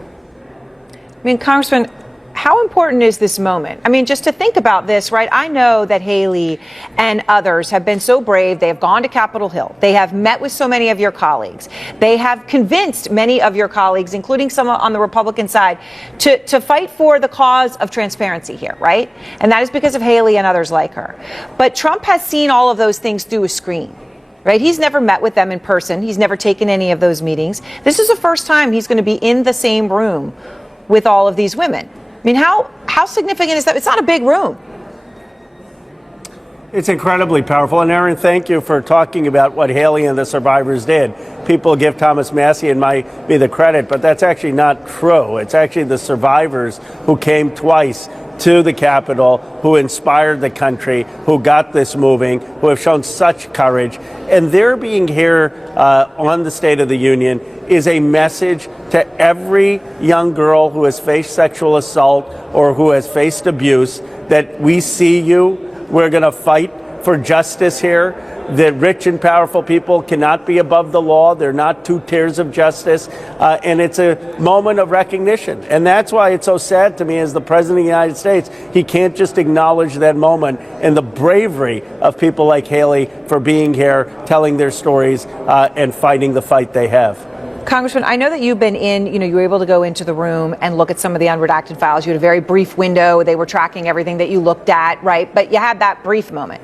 I mean, Congressman, how important is this moment? I mean, just to think about this, right? I know that Haley and others have been so brave. They have gone to Capitol Hill. They have met with so many of your colleagues. They have convinced many of your colleagues, including some on the Republican side, to fight for the cause of transparency here, right? And that is because of Haley and others like her. But Trump has seen all of those things through a screen. Right? He's never met with them in person. He's never taken any of those meetings. This is the first time he's going to be in the same room with all of these women. I mean, how significant is that? It's not a big room. It's incredibly powerful. And Aaron, thank you for talking about what Haley and the survivors did. People give Thomas Massey and might be the credit, but that's actually not true. It's actually the survivors who came twice to the Capitol, who inspired the country, who got this moving, who have shown such courage. And their being here on the State of the Union is a message to every young girl who has faced sexual assault or who has faced abuse that we see you. We're going to fight for justice here. The rich and powerful people cannot be above the law. They're not two tiers of justice. And it's a moment of recognition. And that's why it's so sad to me as the President of the United States, he can't just acknowledge that moment and the bravery of people like Haley for being here, telling their stories, and fighting the fight they have. Congressman, I know that you've been you were able to go into the room and look at some of the unredacted files. You had a very brief window. They were tracking everything that you looked at, right? But you had that brief moment.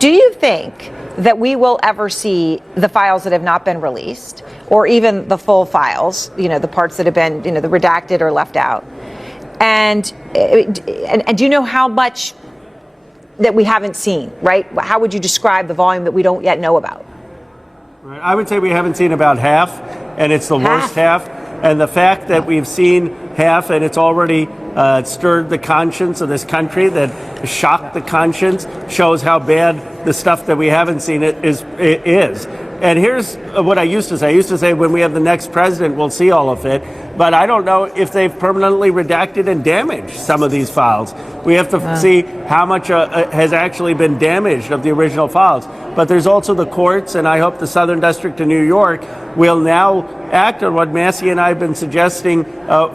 Do you think that we will ever see the files that have not been released, or even the full files, the parts that have been, the redacted or left out? And do you know how much that we haven't seen, right? How would you describe the volume that we don't yet know about? Right. I would say we haven't seen about half, and it's the worst half. And the fact that we've seen half, and it's already stirred the conscience of this country, that shocked the conscience, shows how bad the stuff that we haven't seen is. And here's what I used to say. I used to say when we have the next president, we'll see all of it. But I don't know if they've permanently redacted and damaged some of these files. We have to see how much has actually been damaged of the original files. But there's also the courts, and I hope the Southern District of New York will now act on what Massey and I have been suggesting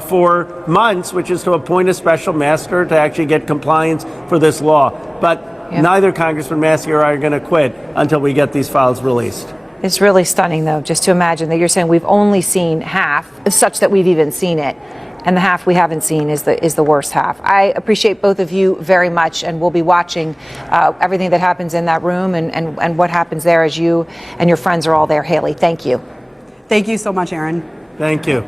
for months, which is to appoint a special master to actually get compliance for this law. But neither Congressman Massey or I are going to quit until we get these files released. It's really stunning, though, just to imagine that you're saying we've only seen half, such that we've even seen it, and the half we haven't seen is the worst half. I appreciate both of you very much, and we'll be watching everything that happens in that room and what happens there as you and your friends are all there. Haley, thank you. Thank you so much, Aaron. Thank you.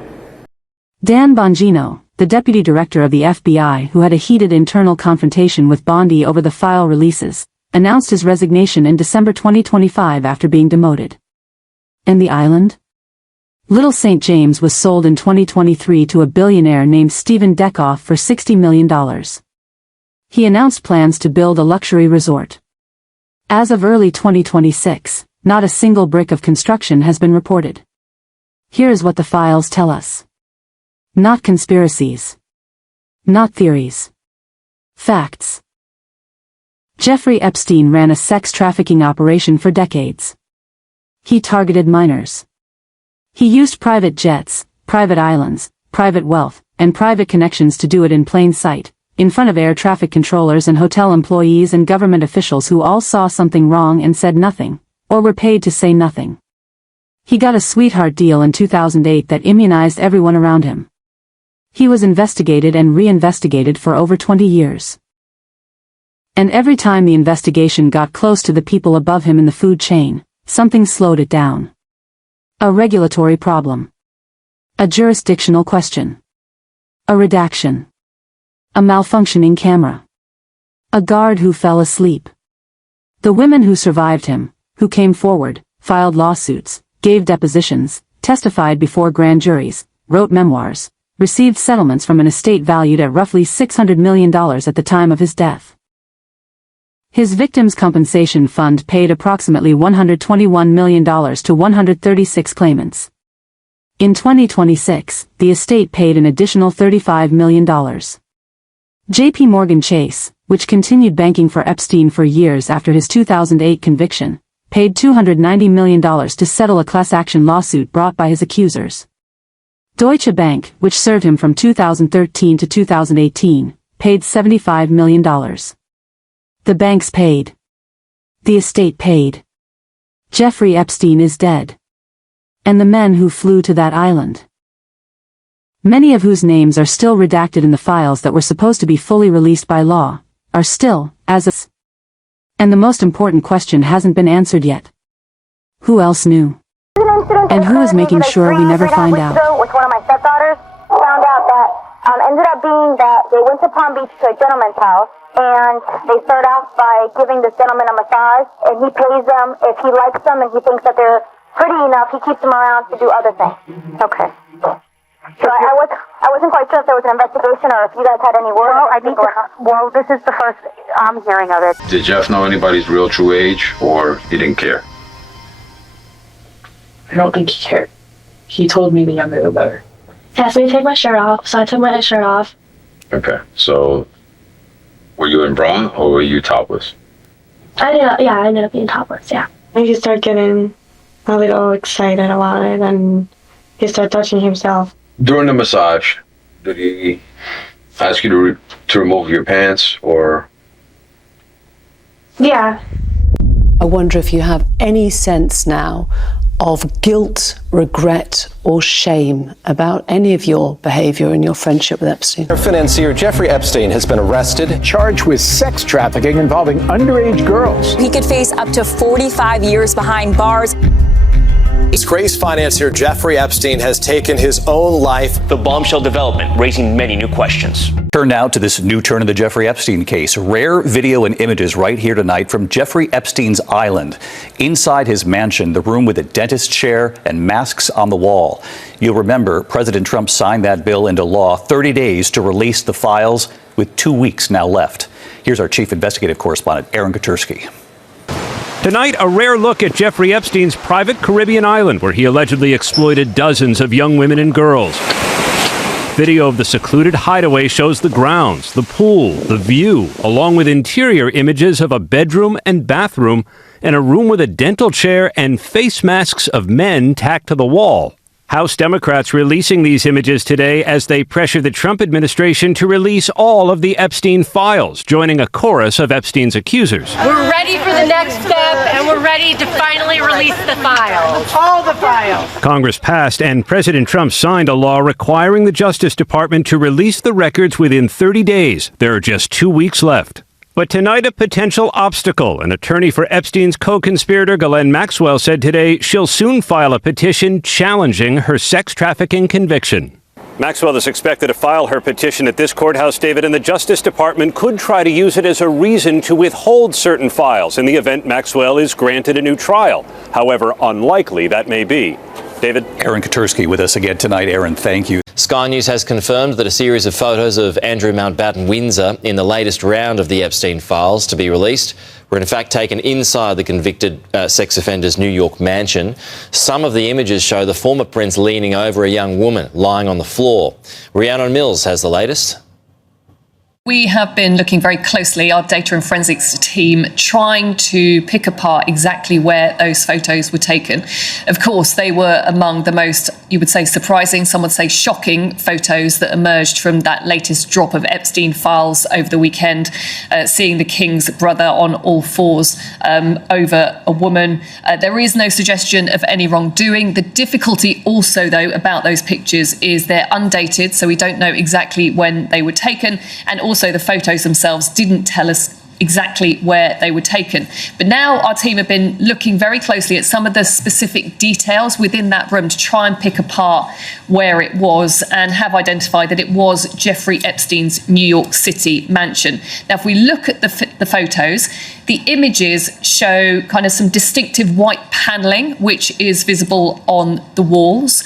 Dan Bongino, the deputy director of the FBI who had a heated internal confrontation with Bondi over the file releases, announced his resignation in December 2025 after being demoted. And the island? Little St. James was sold in 2023 to a billionaire named Stephen Deckoff for $60 million. He announced plans to build a luxury resort. As of early 2026, not a single brick of construction has been reported. Here's what the files tell us. Not conspiracies. Not theories. Facts. Jeffrey Epstein ran a sex trafficking operation for decades. He targeted minors. He used private jets, private islands, private wealth, and private connections to do it in plain sight, in front of air traffic controllers and hotel employees and government officials who all saw something wrong and said nothing, or were paid to say nothing. He got a sweetheart deal in 2008 that immunized everyone around him. He was investigated and re-investigated for over 20 years. And every time the investigation got close to the people above him in the food chain, something slowed it down. A regulatory problem. A jurisdictional question. A redaction. A malfunctioning camera. A guard who fell asleep. The women who survived him, who came forward, filed lawsuits, gave depositions, testified before grand juries, wrote memoirs, received settlements from an estate valued at roughly $600 million at the time of his death. His victims' compensation fund paid approximately $121 million to 136 claimants. In 2026, the estate paid an additional $35 million. J.P. Morgan Chase, which continued banking for Epstein for years after his 2008 conviction, paid $290 million to settle a class action lawsuit brought by his accusers. Deutsche Bank, which served him from 2013 to 2018, paid $75 million. The banks paid. The estate paid. Jeffrey Epstein is dead. And the men who flew to that island, many of whose names are still redacted in the files that were supposed to be fully released by law, are still, as of. And the most important question hasn't been answered yet. Who else knew? And who is making sure we never find out? With one of my stepdaughters, found out that ended up being that they went to Palm Beach to a gentleman's house, and they start off by giving this gentleman a massage, and he pays them if he likes them and he thinks that they're pretty enough. He keeps them around to do other things. Okay. So I wasn't quite sure if there was an investigation or if you guys had any word. Well, this is the first I'm hearing of it. Did Jeff know anybody's real true age, or he didn't care? I don't think he cared. He told me the younger the better. He asked me to take my shirt off, so I took my shirt off. Okay, so were you in bra or were you topless? I ended up being topless, yeah. And he started getting a little excited about it, and he started touching himself. During the massage, did he ask you to remove your pants, or? Yeah. I wonder if you have any sense now of guilt, regret, or shame about any of your behavior and your friendship with Epstein. Financier Jeffrey Epstein has been arrested, charged with sex trafficking involving underage girls. He could face up to 45 years behind bars. Disgraced financier Jeffrey Epstein has taken his own life. The bombshell development raising many new questions. Turn now to this new turn in the Jeffrey Epstein case. Rare video and images right here tonight from Jeffrey Epstein's island. Inside his mansion, the room with a dentist chair and masks on the wall. You'll remember President Trump signed that bill into law, 30 days to release the files, with 2 weeks now left. Here's our chief investigative correspondent, Aaron Katursky. Tonight, a rare look at Jeffrey Epstein's private Caribbean island where he allegedly exploited dozens of young women and girls. Video of the secluded hideaway shows the grounds, the pool, the view, along with interior images of a bedroom and bathroom and a room with a dental chair and face masks of men tacked to the wall. House Democrats releasing these images today as they pressure the Trump administration to release all of the Epstein files, joining a chorus of Epstein's accusers. We're ready for the next step, and we're ready to finally release the files. All the files. Congress passed and President Trump signed a law requiring the Justice Department to release the records within 30 days. There are just 2 weeks left. But tonight, a potential obstacle. An attorney for Epstein's co-conspirator, Ghislaine Maxwell, said today she'll soon file a petition challenging her sex trafficking conviction. Maxwell is expected to file her petition at this courthouse, David, and the Justice Department could try to use it as a reason to withhold certain files in the event Maxwell is granted a new trial. However unlikely that may be. David? Aaron Katursky with us again tonight. Aaron, thank you. Sky News has confirmed that a series of photos of Andrew Mountbatten Windsor in the latest round of the Epstein files to be released were in fact taken inside the convicted sex offender's New York mansion. Some of the images show the former prince leaning over a young woman lying on the floor. Rhiannon Mills has the latest. We have been looking very closely, our data and forensics team, trying to pick apart exactly where those photos were taken. Of course, they were among the most, you would say, surprising, some would say shocking photos that emerged from that latest drop of Epstein files over the weekend, seeing the king's brother on all fours over a woman. There is no suggestion of any wrongdoing. The difficulty also, though, about those pictures is they're undated, so we don't know exactly when they were taken, and also the photos themselves didn't tell us exactly where they were taken. But now our team have been looking very closely at some of the specific details within that room to try and pick apart where it was, and have identified that it was Jeffrey Epstein's New York City mansion. Now, if we look at the photos, the images show kind of some distinctive white paneling, which is visible on the walls.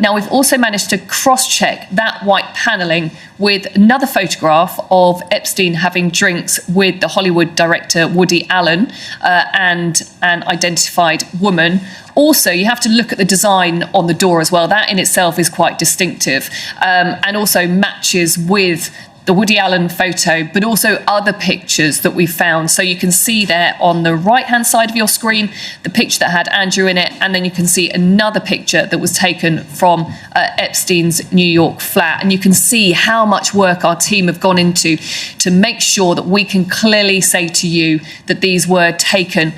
Now, we've also managed to cross-check that white paneling with another photograph of Epstein having drinks with the Hollywood director Woody Allen and an identified woman. Also, you have to look at the design on the door as well. That in itself is quite distinctive, and also matches with the Woody Allen photo, but also other pictures that we found. So you can see there on the right-hand side of your screen, the picture that had Andrew in it, and then you can see another picture that was taken from Epstein's New York flat. And you can see how much work our team have gone into to make sure that we can clearly say to you that these were taken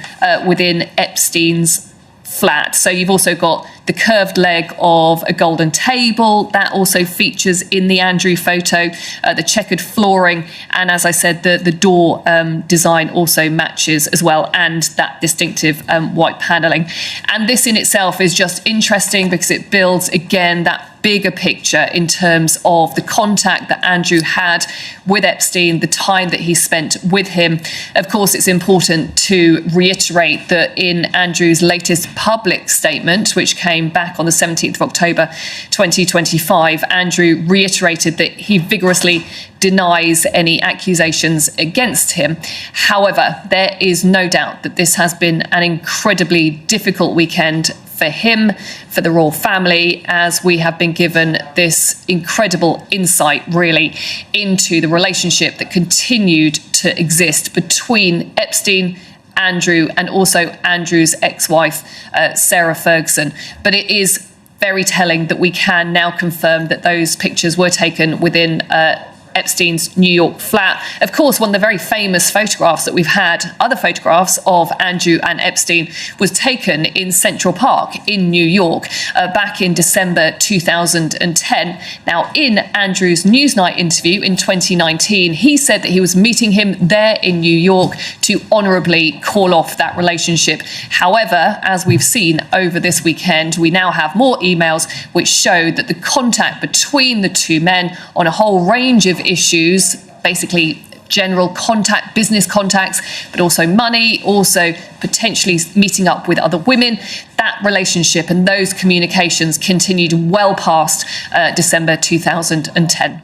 within Epstein's flat. So you've also got the curved leg of a golden table that also features in the Andrew photo, the checkered flooring, and as I said, the door design also matches as well, and that distinctive white paneling. And this in itself is just interesting because it builds again that bigger picture in terms of the contact that Andrew had with Epstein, the time that he spent with him. Of course, it's important to reiterate that in Andrew's latest public statement, which came back on the 17th of October 2025, Andrew reiterated that he vigorously denies any accusations against him. However, there is no doubt that this has been an incredibly difficult weekend for him, for the royal family, as we have been given this incredible insight, really, into the relationship that continued to exist between Epstein, Andrew, and also Andrew's ex-wife, Sarah Ferguson. But it is very telling that we can now confirm that those pictures were taken within Epstein's New York flat. Of course, one of the very famous photographs that we've had, other photographs of Andrew and Epstein, was taken in Central Park in New York back in December 2010. Now, in Andrew's Newsnight interview in 2019, he said that he was meeting him there in New York to honourably call off that relationship. However, as we've seen over this weekend, we now have more emails which show that the contact between the two men on a whole range of issues, basically general contact, business contacts, but also money, also potentially meeting up with other women, that relationship and those communications continued well past December 2010.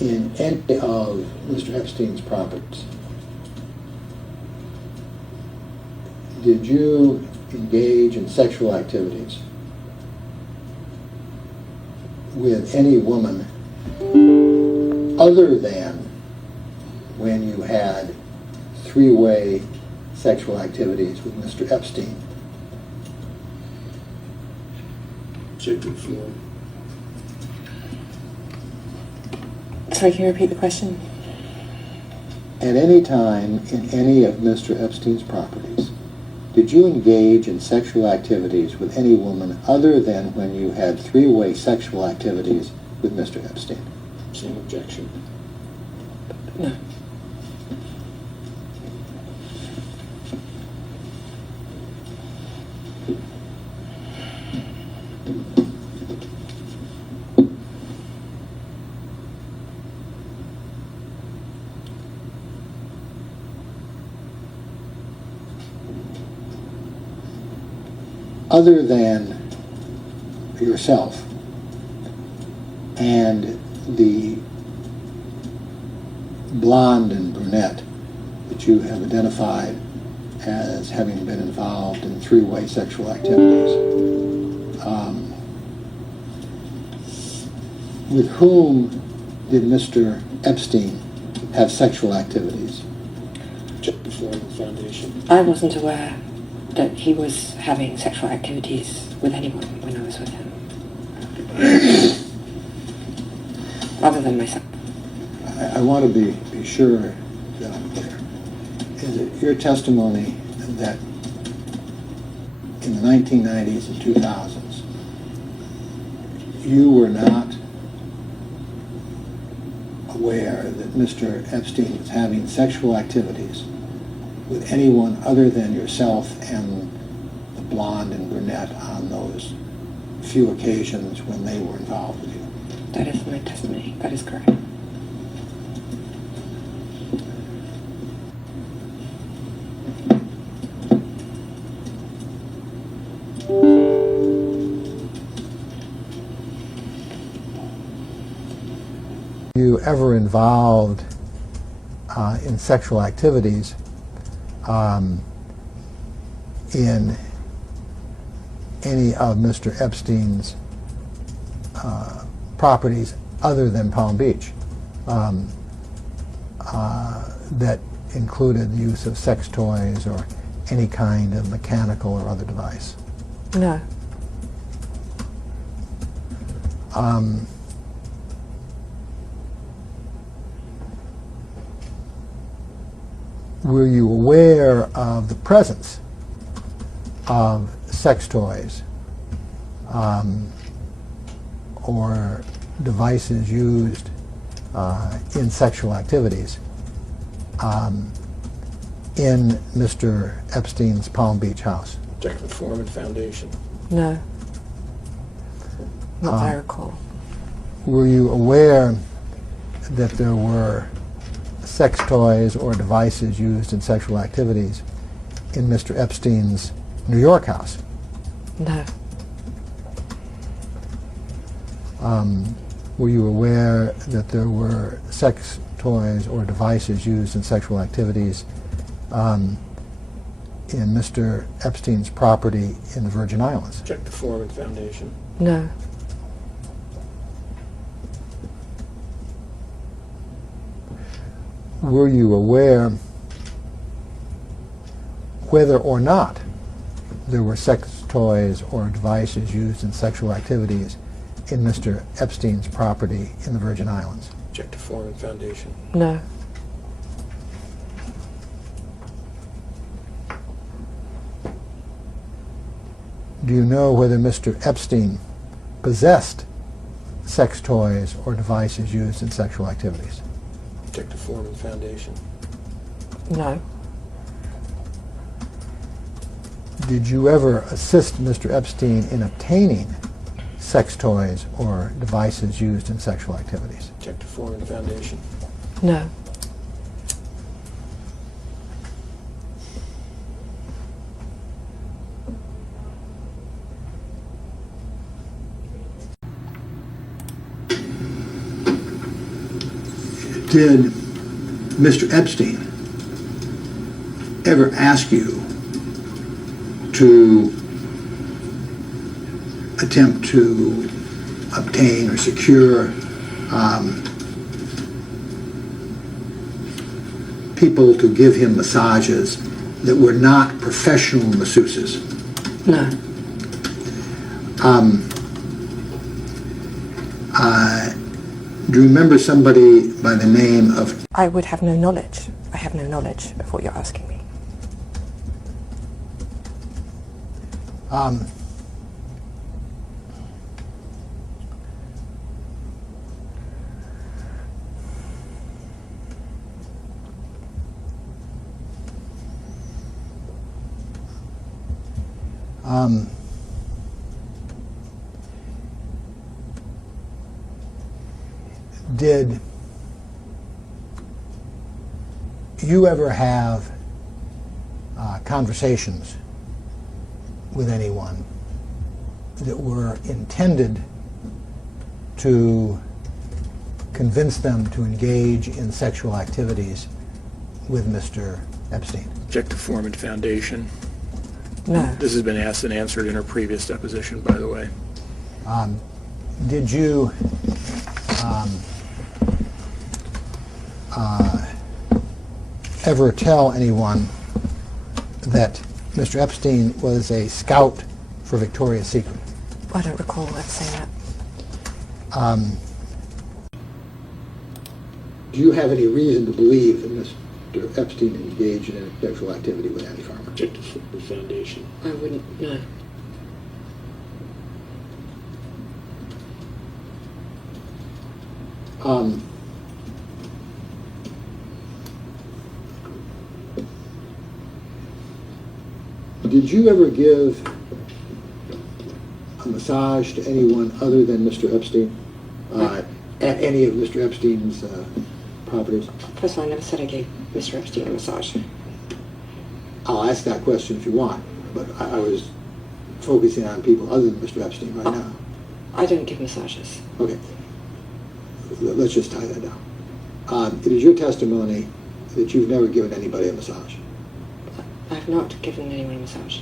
in any of Mr. Epstein's properties, did you engage in sexual activities with any woman other than when you had three-way sexual activities with Mr. Epstein? Check the form. Sorry, can you repeat the question? At any time in any of Mr. Epstein's properties, did you engage in sexual activities with any woman other than when you had three-way sexual activities with Mr. Epstein? Same objection. No. Other than yourself and the blonde and brunette that you have identified as having been involved in three-way sexual activities, with whom did Mr. Epstein have sexual activities? Check the form and foundation. I wasn't aware that he was having sexual activities with anyone when I was with him. Other than myself. I want to be sure that I'm clear. Is it your testimony that in the 1990s and 2000s, you were not aware that Mr. Epstein was having sexual activities with anyone other than yourself and the blonde and brunette on those few occasions when they were involved with you? That is my testimony. That is correct. Were you ever involved in sexual activities in any of Mr. Epstein's properties other than Palm Beach that included the use of sex toys or any kind of mechanical or other device? No. Were you aware of the presence of sex toys or devices used in sexual activities in Mr. Epstein's Palm Beach house? Check the form and foundation. No. Not that I recall. Were you aware that there were sex toys or devices used in sexual activities in Mr. Epstein's New York house? No. Were you aware that there were sex toys or devices used in sexual activities in Mr. Epstein's property in the Virgin Islands? Check the form and foundation. No. Were you aware whether or not there were sex toys or devices used in sexual activities in Mr. Epstein's property in the Virgin Islands? Check the form and foundation. No. Do you know whether Mr. Epstein possessed sex toys or devices used in sexual activities? Check the form and foundation. No. Did you ever assist Mr. Epstein in obtaining sex toys or devices used in sexual activities? Check the form and foundation. No. Did Mr. Epstein ever ask you to attempt to obtain or secure people to give him massages that were not professional masseuses? No. Do you remember somebody by the name of... I would have no knowledge. I have no knowledge of what you're asking me. Did you ever have conversations with anyone that were intended to convince them to engage in sexual activities with Mr. Epstein? Object to form and foundation. No. This has been asked and answered in her previous deposition, by the way. Did you ever tell anyone that Mr. Epstein was a scout for Victoria's Secret? I don't recall ever saying that. Do you have any reason to believe that Mr. Epstein engaged in sexual activity with Andy Farmer? Object to form and foundation. I wouldn't know. Did you ever give a massage to anyone other than Mr. Epstein at any of Mr. Epstein's properties? First of all, I never said I gave Mr. Epstein a massage. I'll ask that question if you want, but I was focusing on people other than Mr. Epstein right now. I don't give massages. Okay. Let's just tie that down. It is your testimony that you've never given anybody a massage. I have not given anyone a massage.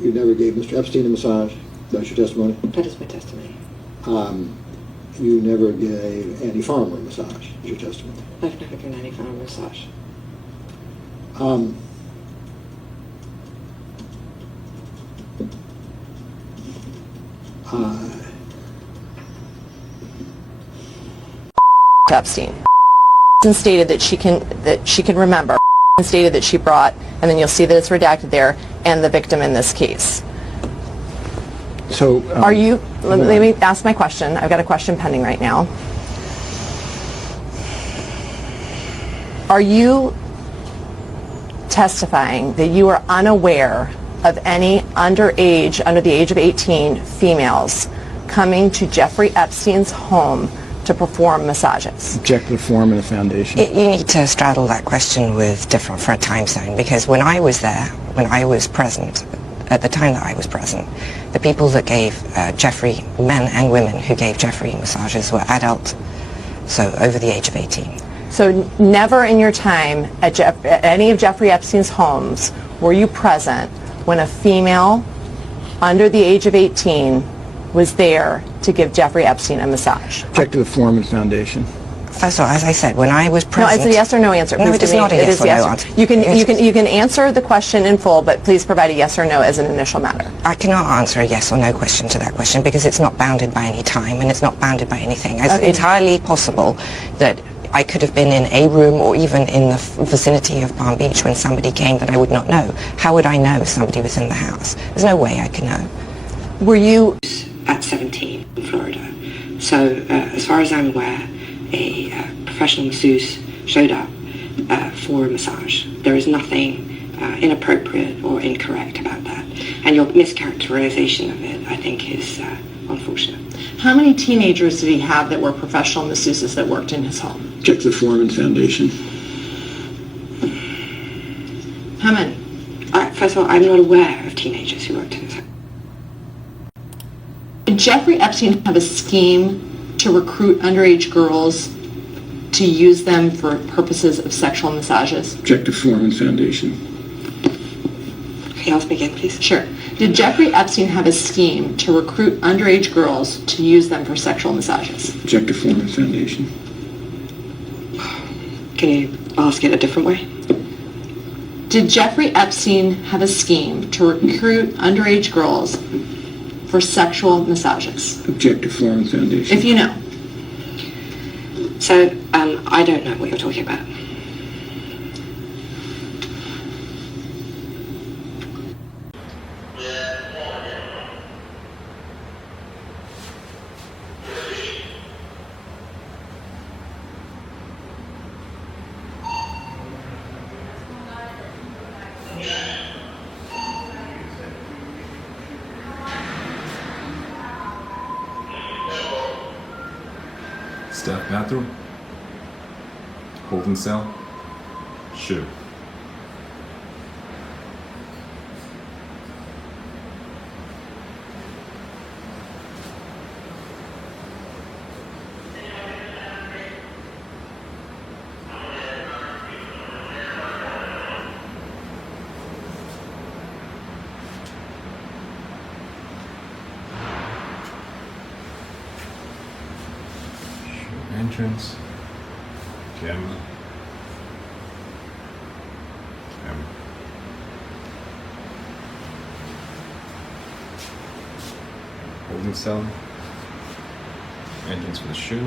You never gave Mr. Epstein a massage. That's your testimony? That is my testimony. You never gave Andy Farmer a massage. Is your testimony? I've never given Andy Farmer a massage. Epstein stated that she can remember, and stated that she brought, and then you'll see that it's redacted there, and the victim in this case. So are you? Let me ask my question. I've got a question pending right now. Are you testifying that you are unaware of any underage, under the age of 18, females coming to Jeffrey Epstein's home to perform massages? Object to the form and the foundation. You need to straddle that question with different for a time zone, because when I was there, when I was present, at the time that I was present, the people that gave Jeffrey, men and women who gave Jeffrey massages were adult, so over the age of 18. So never in your time at any of Jeffrey Epstein's homes were you present when a female under the age of 18 was there to give Jeffrey Epstein a massage? Object to the form and foundation. First of all, as I said, when I was present... No, it's a yes or no answer. No, it is not a yes or no answer. You can answer the question in full, but please provide a yes or no as an initial matter. I cannot answer a yes or no question to that question because it's not bounded by any time and it's not bounded by anything. It's entirely possible that I could have been in a room or even in the vicinity of Palm Beach when somebody came that I would not know. How would I know if somebody was in the house? There's no way I could know. Were you... At 17 in Florida. So as far as I'm aware, a professional masseuse showed up for a massage. There is nothing inappropriate or incorrect about that. And your mischaracterization of it, I think, is unfortunate. How many teenagers did he have that were professional masseuses that worked in his home? Object to the form and foundation. How many? First of all, I'm not aware of teenagers who worked in his home. Did Jeffrey Epstein have a scheme to recruit underage girls to use them for purposes of sexual massages? Objective form and foundation. Can you ask me again, please? Sure. Did Jeffrey Epstein have a scheme to recruit underage girls to use them for sexual massages? Objective form and foundation. Can you ask it a different way? Did Jeffrey Epstein have a scheme to recruit underage girls for sexual massages? Objective form and foundation. If you know. So, I don't know what you're talking about. Staff bathroom, holding cell, shoe. Entrance, camera, holding cell, entrance for the shoe,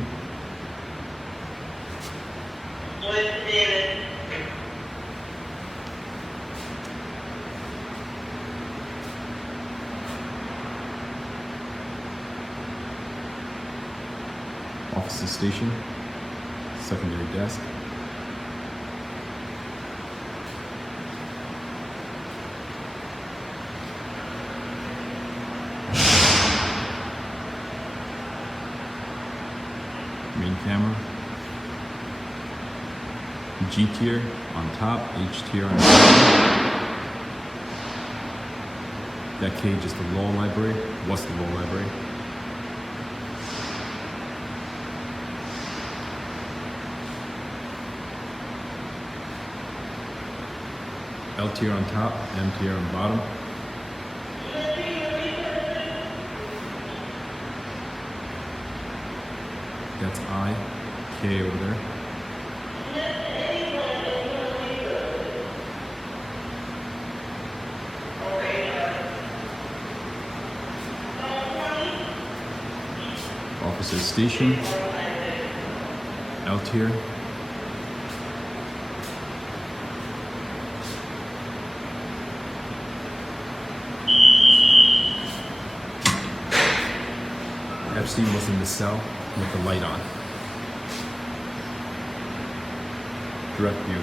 officer station, secondary desk, main camera, G tier on top, H tier on the bottom. That cage is the law library, what's the law library? L tier on top, M tier on bottom. That's I, K over there. Officer station, L tier. Epstein was in the cell with the light on. Direct view.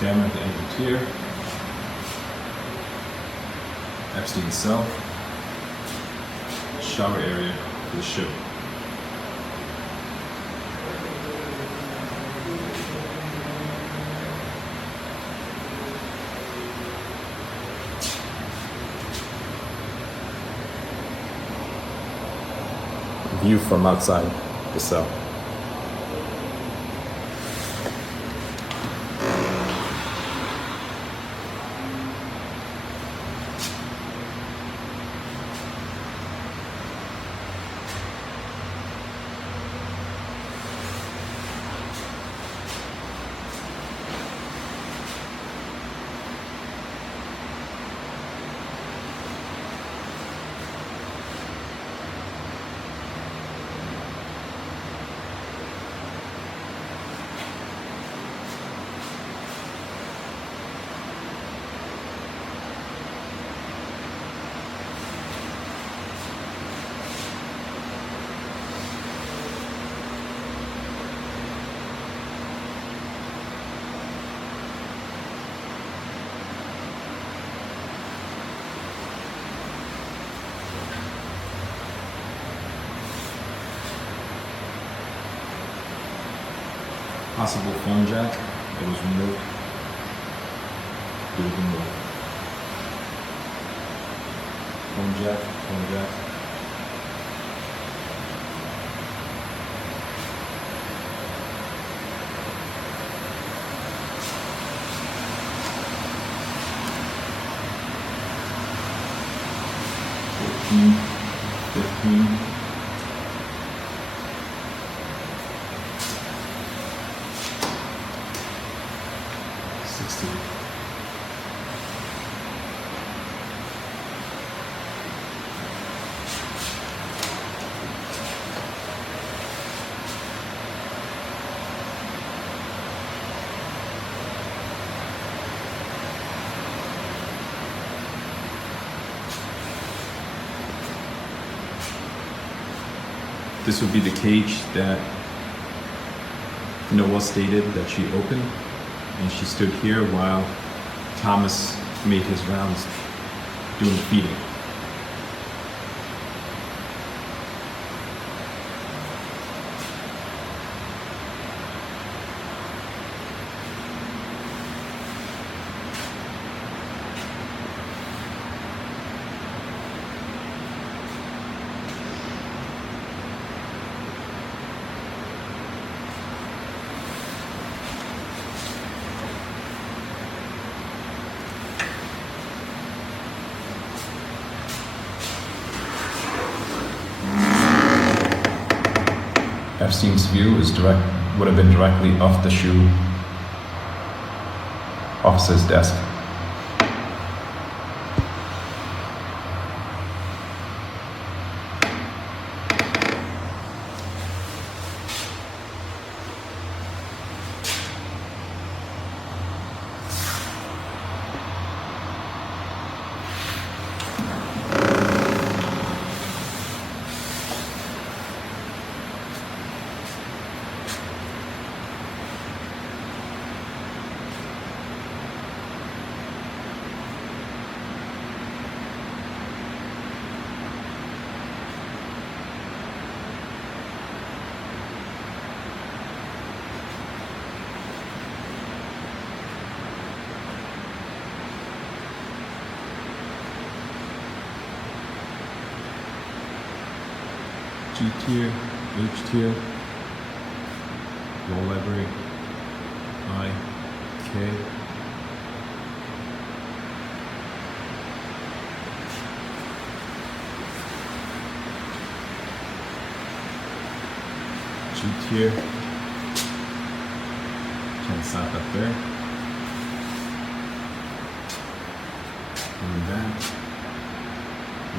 Camera at the entrance here. Epstein's cell. Shower area for the shoe. View from outside the cell. possible phone jack that was removed. Do it removed. Phone jack, phone jack. $14, $15, $16. This would be the cage that Noah stated that she opened, and she stood here while Thomas made his rounds doing feeding. Epstein's view would have been directly off the shoe officer's desk. G tier, H tier, roll library, I, K. G tier, can stop up there. Going back,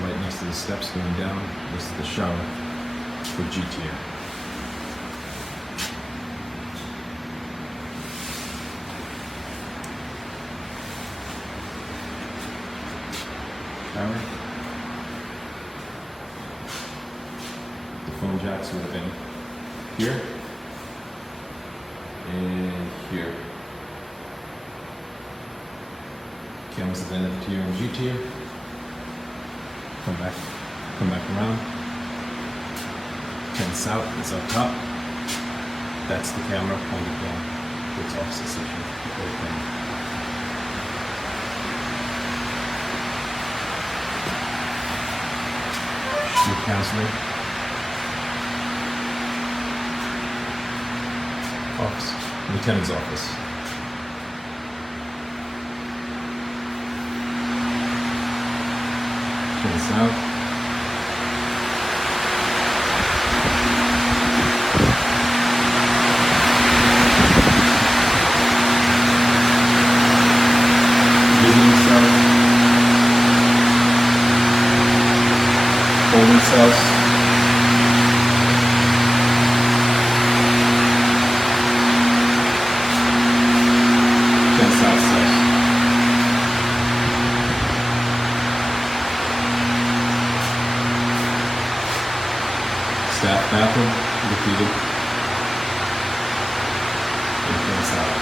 right next to the steps going down, this is the shower for G tier. Shower. The phone jacks would have been here and here. Cameras at the end of the tier and G tier. Come back around. Turn south, it's up top. That's the camera pointed down to its opposite section. Shoot counselor. Office. Lieutenant's office. Turn south. Holding cells. Then south cells. Staff bathroom, repeated. And then south.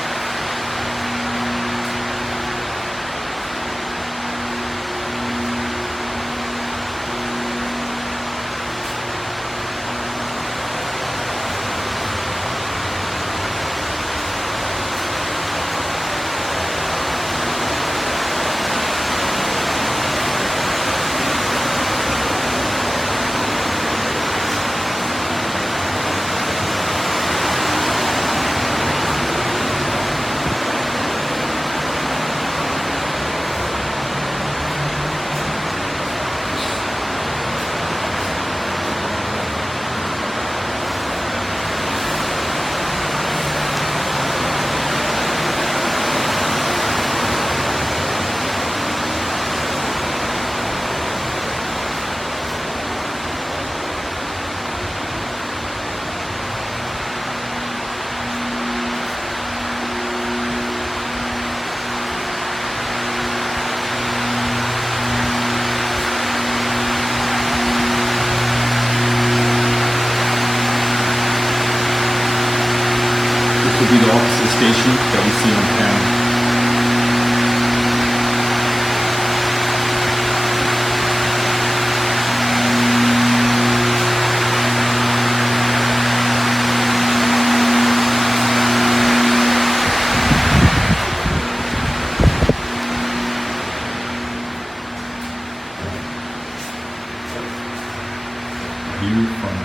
be the officer station that we see on camera. View from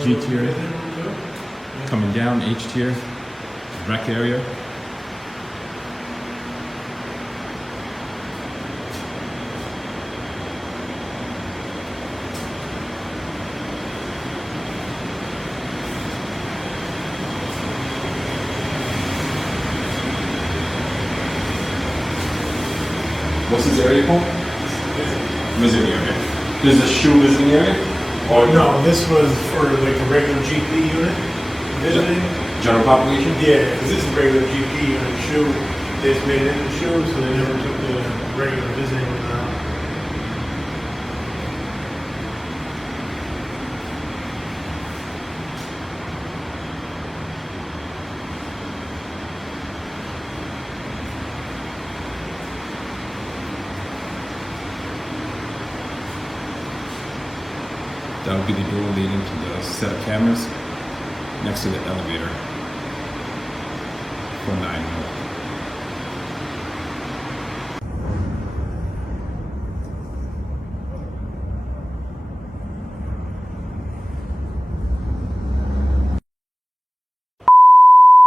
G tier coming down, H tier, wreck area. What's this area called? Visiting area. This is a shoe visiting area? Or no, this was for like the regular GP unit visiting. General population? Yeah, because this is regular GP unit shoe. They just made it into shoes, so they never took the regular visiting one out. That would be the door leading to the set of cameras next to the elevator for 9 more.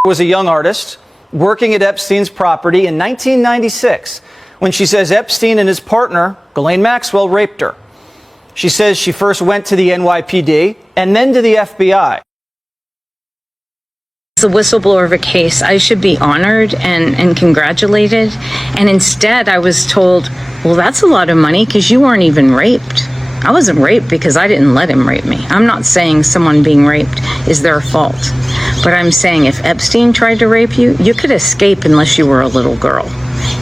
Was a young artist working at Epstein's property in 1996 when she says Epstein and his partner, Ghislaine Maxwell, raped her. She says she first went to the NYPD and then to the FBI. As a whistleblower of a case, I should be honored and congratulated. And instead, I was told, well, that's a lot of money because you weren't even raped. I wasn't raped because I didn't let him rape me. I'm not saying someone being raped is their fault. But I'm saying if Epstein tried to rape you, you could escape unless you were a little girl.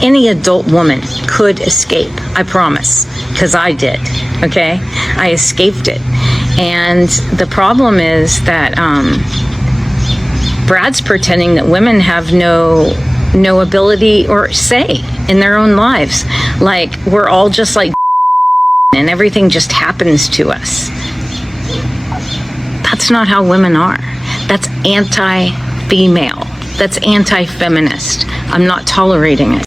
Any adult woman could escape, I promise, because I did, okay? I escaped it. And the problem is that Brad's pretending that women have no ability or say in their own lives. Like, we're all just like and everything just happens to us. That's not how women are. That's anti-female. That's anti-feminist. I'm not tolerating it.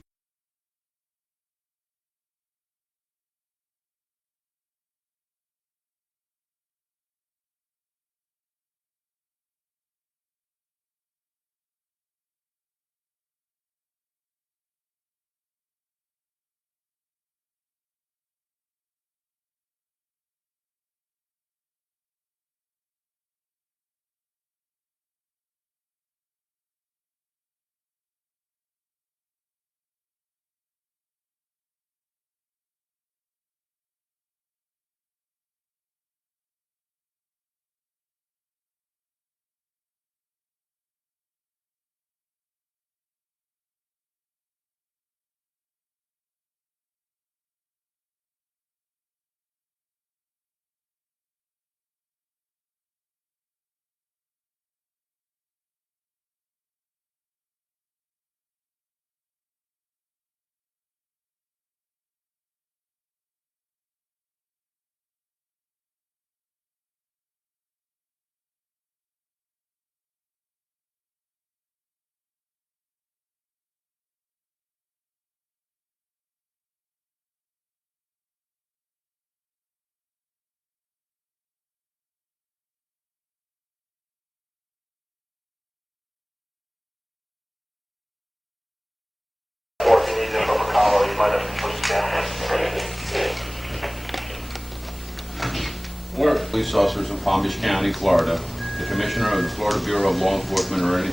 Or police officers in Palm Beach County, Florida, the Commissioner of the Florida Bureau of Law Enforcement or any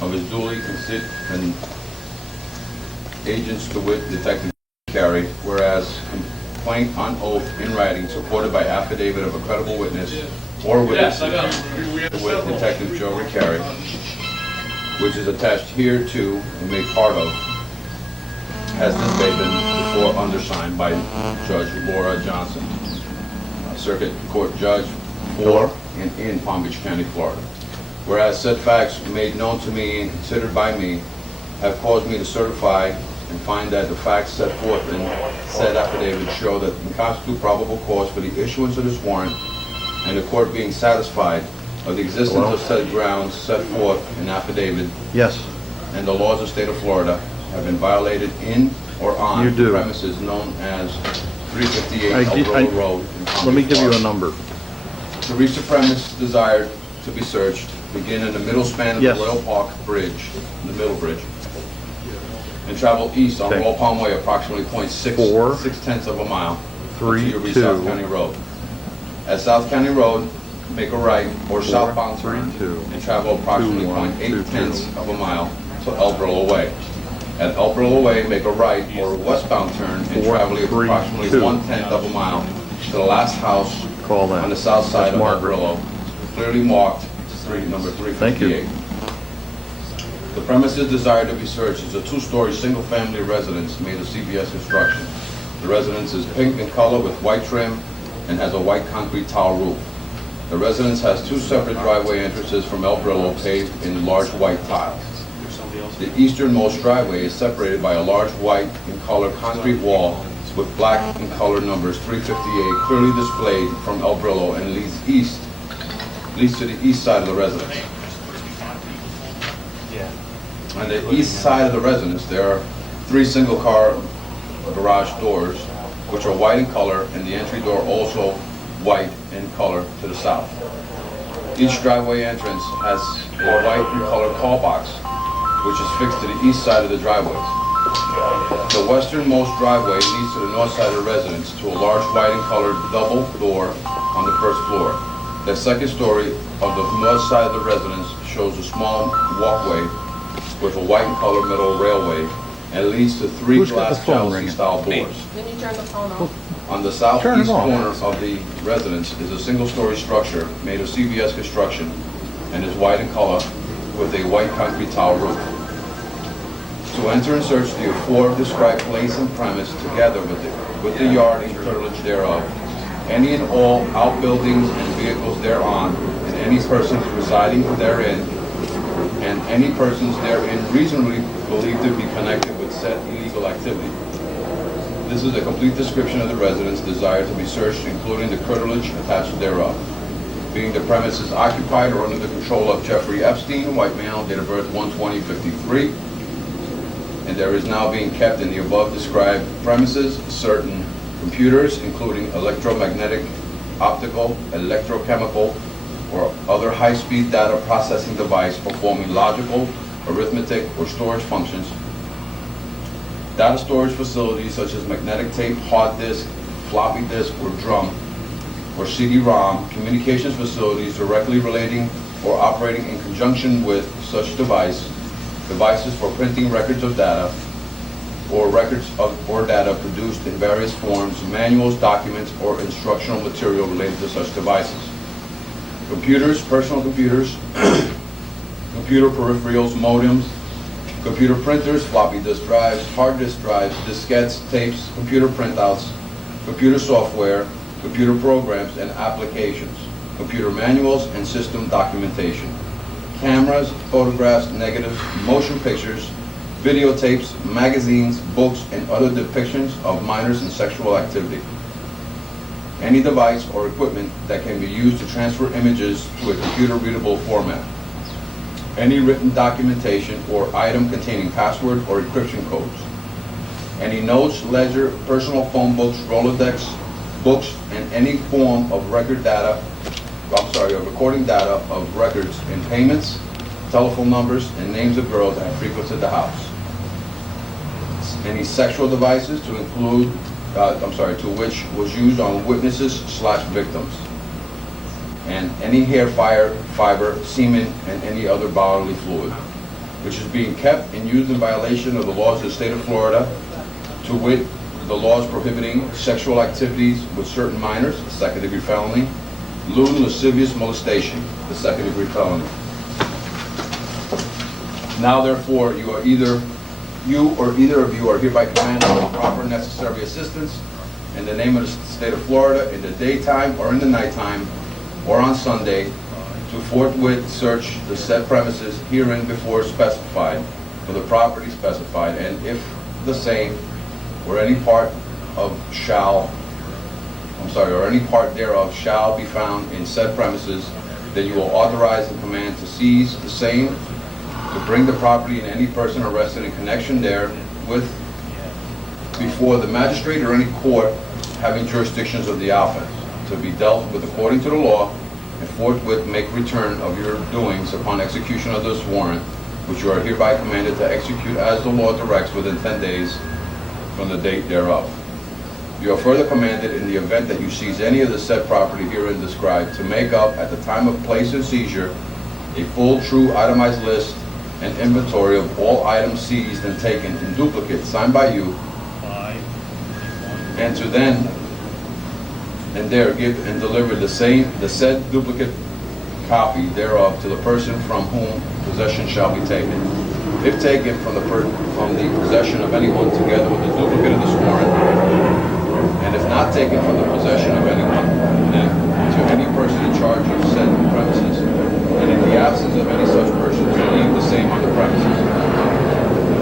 of his duly and agents to wit, Detective Carey, whereas complaint on oath in writing supported by affidavit of a credible witness or witnesses with Detective Joe Carey, which is attached here to and made part of, has this day been before undersigned by Judge Laura Johnson, Circuit Court Judge, for and in Palm Beach County, Florida. Whereas said facts made known to me and considered by me have caused me to certify and find that the facts set forth in said affidavit show that can constitute probable cause for the issuance of this warrant, and the court being satisfied of the existence of said grounds set forth in affidavit. Yes. And the laws of the state of Florida have been violated in or on premises known as 358 Alberta Road in Palm Let me Beach, give you a Florida. number. To reach the premise desired to be searched, begin in the middle span of the Royal Park Bridge, the middle bridge, and travel east on Royal Palm Way approximately 0.6 of a mile until you reach South County Road. At South County Road, make a right or southbound turn and travel approximately 0.8 of a mile to El Brillo Way. At El Brillo Way, make a right or westbound turn and travel approximately 1/10 of a mile to the last house on the south side of El Brillo, clearly marked number 358. Thank you. The premises desired to be searched is a two-story single-family residence made of CBS construction. The residence is pink in color with white trim and has a white concrete tile roof. The residence has two separate driveway entrances from El Brillo paved in large white tile. The easternmost driveway is separated by a large white in color concrete wall with black in color numbers 358 clearly displayed from El Brillo and leads to the east side of the residence. On the east side of the residence, there are 3 single-car garage doors, which are white in color, and the entry door also white in color to the south. Each driveway entrance has a white in color call box, which is fixed to the east side of the driveway. The westernmost driveway leads to the north side of the residence to a large white in color double door on the first floor. The second story of the north side of the residence shows a small walkway with a white and color metal railway and leads to 3 glass jalousie style doors. Then you turn the phone off. On the southeast corner of the residence is a single-story structure made of CBS construction and is white in color with a white concrete tile roof. To enter and search the aforedescribed place and premise together with the yard and curtilage thereof, any and all outbuildings and vehicles thereon, and any persons residing therein, and any persons therein reasonably believed to be connected with said illegal activity. This is a complete description of the residence desired to be searched, including the curtilage attached thereof. Being the premises occupied or under the control of Jeffrey Epstein, white male, date of birth 1/20/53, and there is now being kept in the above described premises certain computers, including electromagnetic, optical, electrochemical, or other high-speed data processing device performing logical, arithmetic, or storage functions. Data storage facilities such as magnetic tape, hard disk, floppy disk, or drum, or CD-ROM, communications facilities directly relating or operating in conjunction with such devices for printing records of data, or records of or data produced in various forms, manuals, documents, or instructional material related to such devices. Computers, personal computers, computer peripherals, modems, computer printers, floppy disk drives, hard disk drives, diskettes, tapes, computer printouts, computer software, computer programs and applications, computer manuals and system documentation, cameras, photographs, negatives, motion pictures, videotapes, magazines, books, and other depictions of minors in sexual activity. Any device or equipment that can be used to transfer images to a computer-readable format. Any written documentation or item containing password or encryption codes. Any notes, ledger, personal phone books, Rolodex, books, and any form of recording data of records in payments, telephone numbers, and names of girls that have frequented the house. Any sexual devices to which was used on witnesses/victims. And any hair, fiber, semen, and any other bodily fluid, which is being kept and used in violation of the laws of the state of Florida, to wit, the laws prohibiting sexual activities with certain minors, the second-degree felony, lewd and lascivious molestation, the second-degree felony. Now, therefore, you or either of you are hereby commanded with proper and necessary assistance in the name of the state of Florida in the daytime or in the nighttime or on Sunday to forthwith search the said premises herein before specified for the property specified, and if the same or any part thereof shall be found in said premises, then you will authorize and command to seize the same, to bring the property and any person arrested in connection therewith before the magistrate or any court having jurisdictions of the offense, to be dealt with according to the law, and forthwith make return of your doings upon execution of this warrant, which you are hereby commanded to execute as the law directs within 10 days from the date thereof. You are further commanded, in the event that you seize any of the said property herein described, to make up at the time of place and seizure a full, true, itemized list and inventory of all items seized and taken in duplicate, signed by you, and to then and there give and deliver the said duplicate copy thereof to the person from whom possession shall be taken. If taken from the possession of anyone together with a duplicate of this warrant, and if not taken from the possession of anyone, then to any person in charge of said premises, and in the absence of any such person, to leave the same on the premises.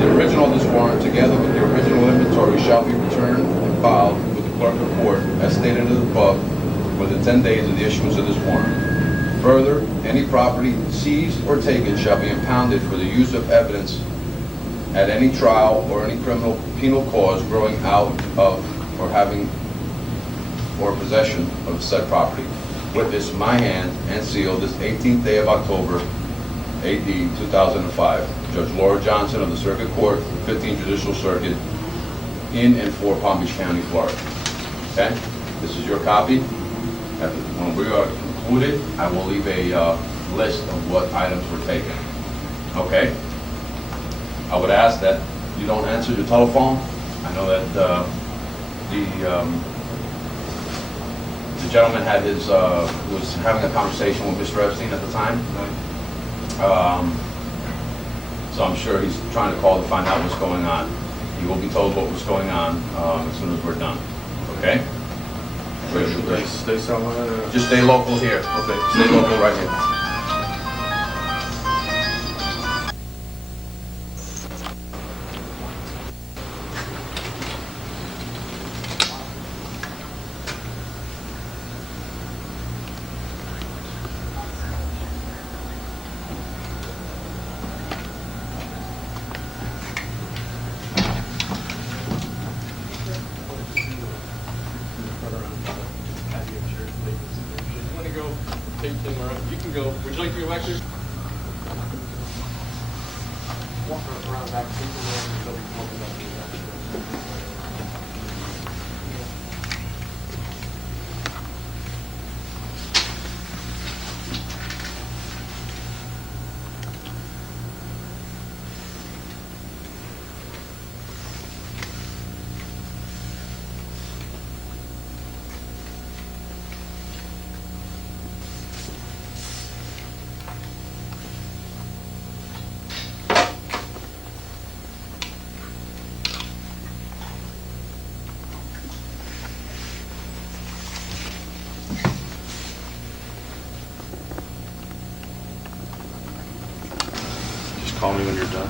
The original of this warrant, together with the original inventory, shall be returned and filed with the clerk of court, as stated above, within 10 days of the issuance of this warrant. Further, any property seized or taken shall be impounded for the use of evidence at any trial or any penal cause growing out of or having or possession of said property. Witness my hand and seal this 18th day of October, AD 2005. Judge Laura Johnson of the Circuit Court, 15th Judicial Circuit, in and for Palm Beach County, Florida. Okay? This is your copy. When we are concluded, I will leave a list of what items were taken. Okay? I would ask that you don't answer your telephone. I know that the gentleman had was having a conversation with Mr. Epstein at the time. So I'm sure he's trying to call to find out what's going on. He will be told what was going on as soon as we're done. Okay? Stay somewhere. Just stay local here. Okay. Stay local right here. You can go. Would you like to go back there? Walk around back. Call me when you're done.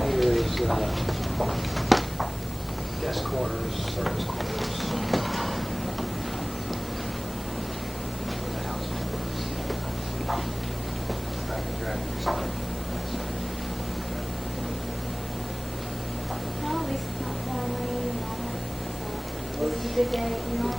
Here's guest quarters, service quarters. The house. Back and drag your side. No, at least it's not pouring rain and all that. So it's a good day, you know.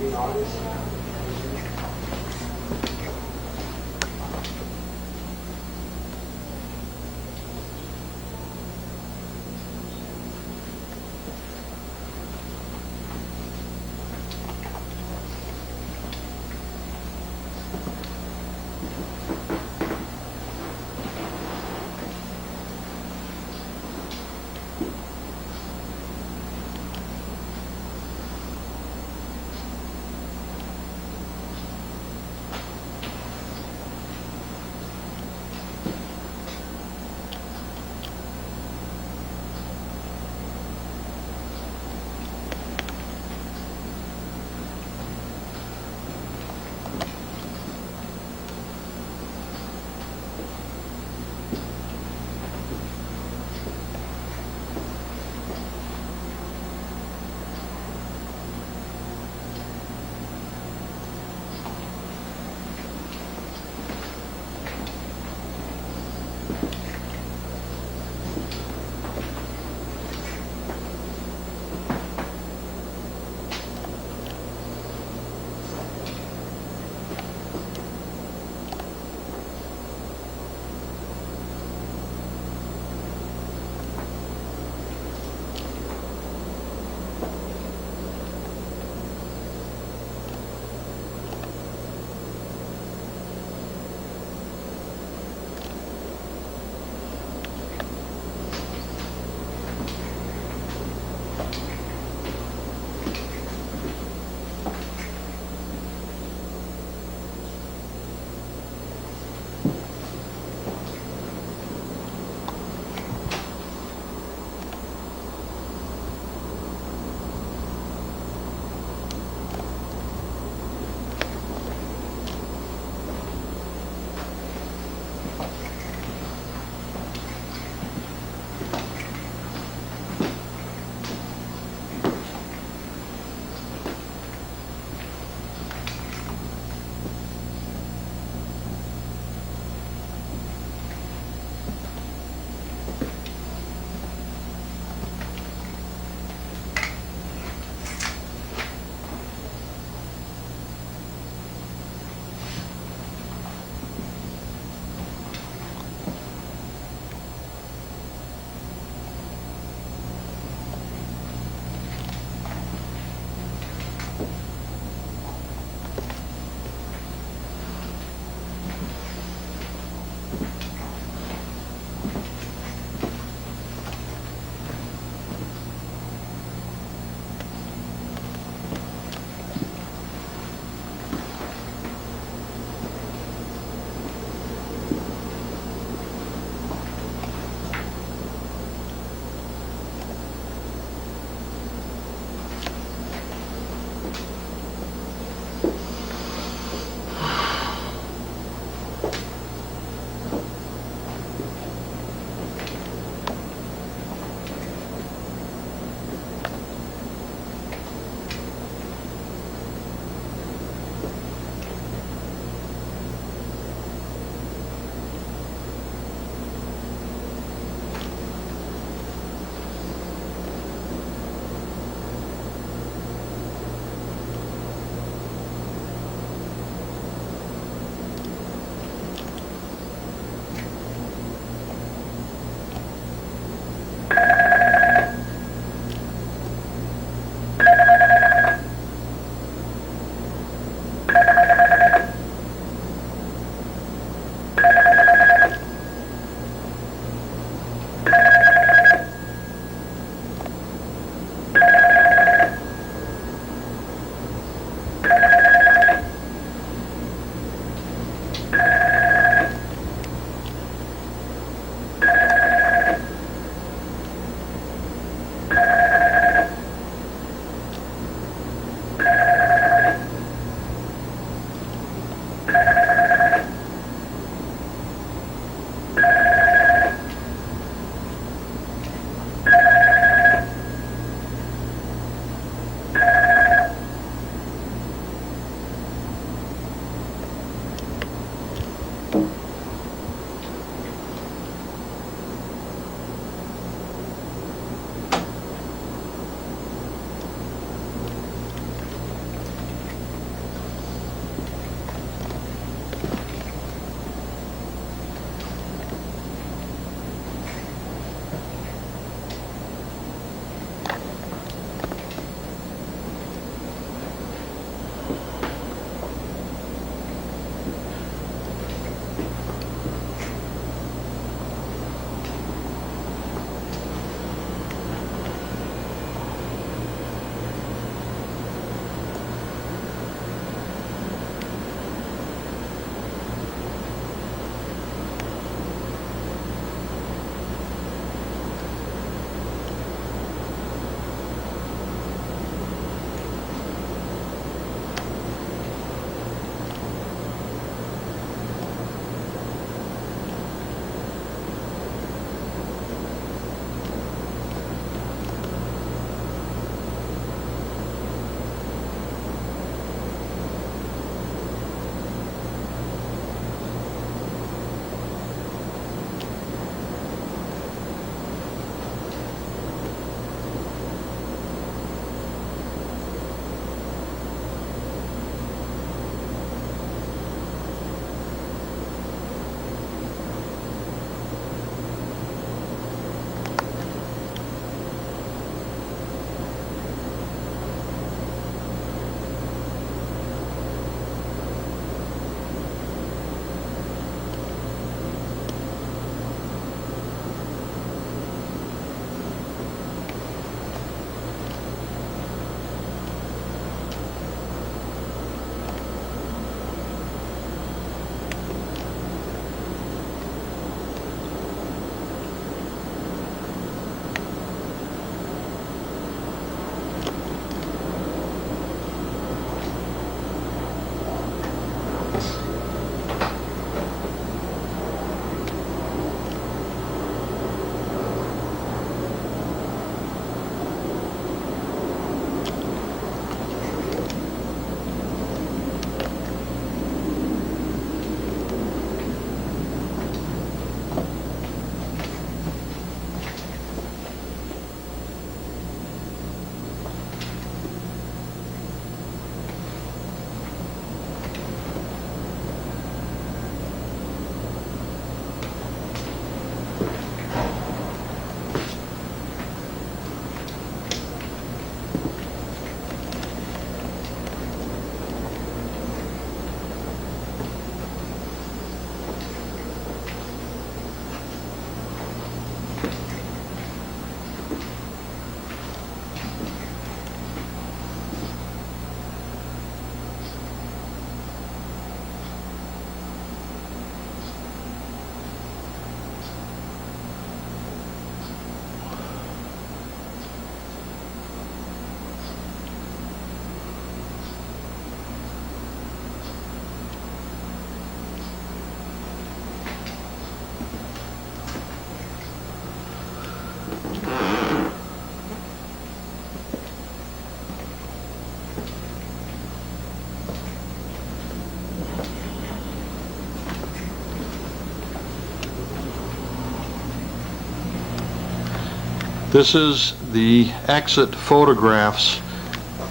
This is the exit photographs.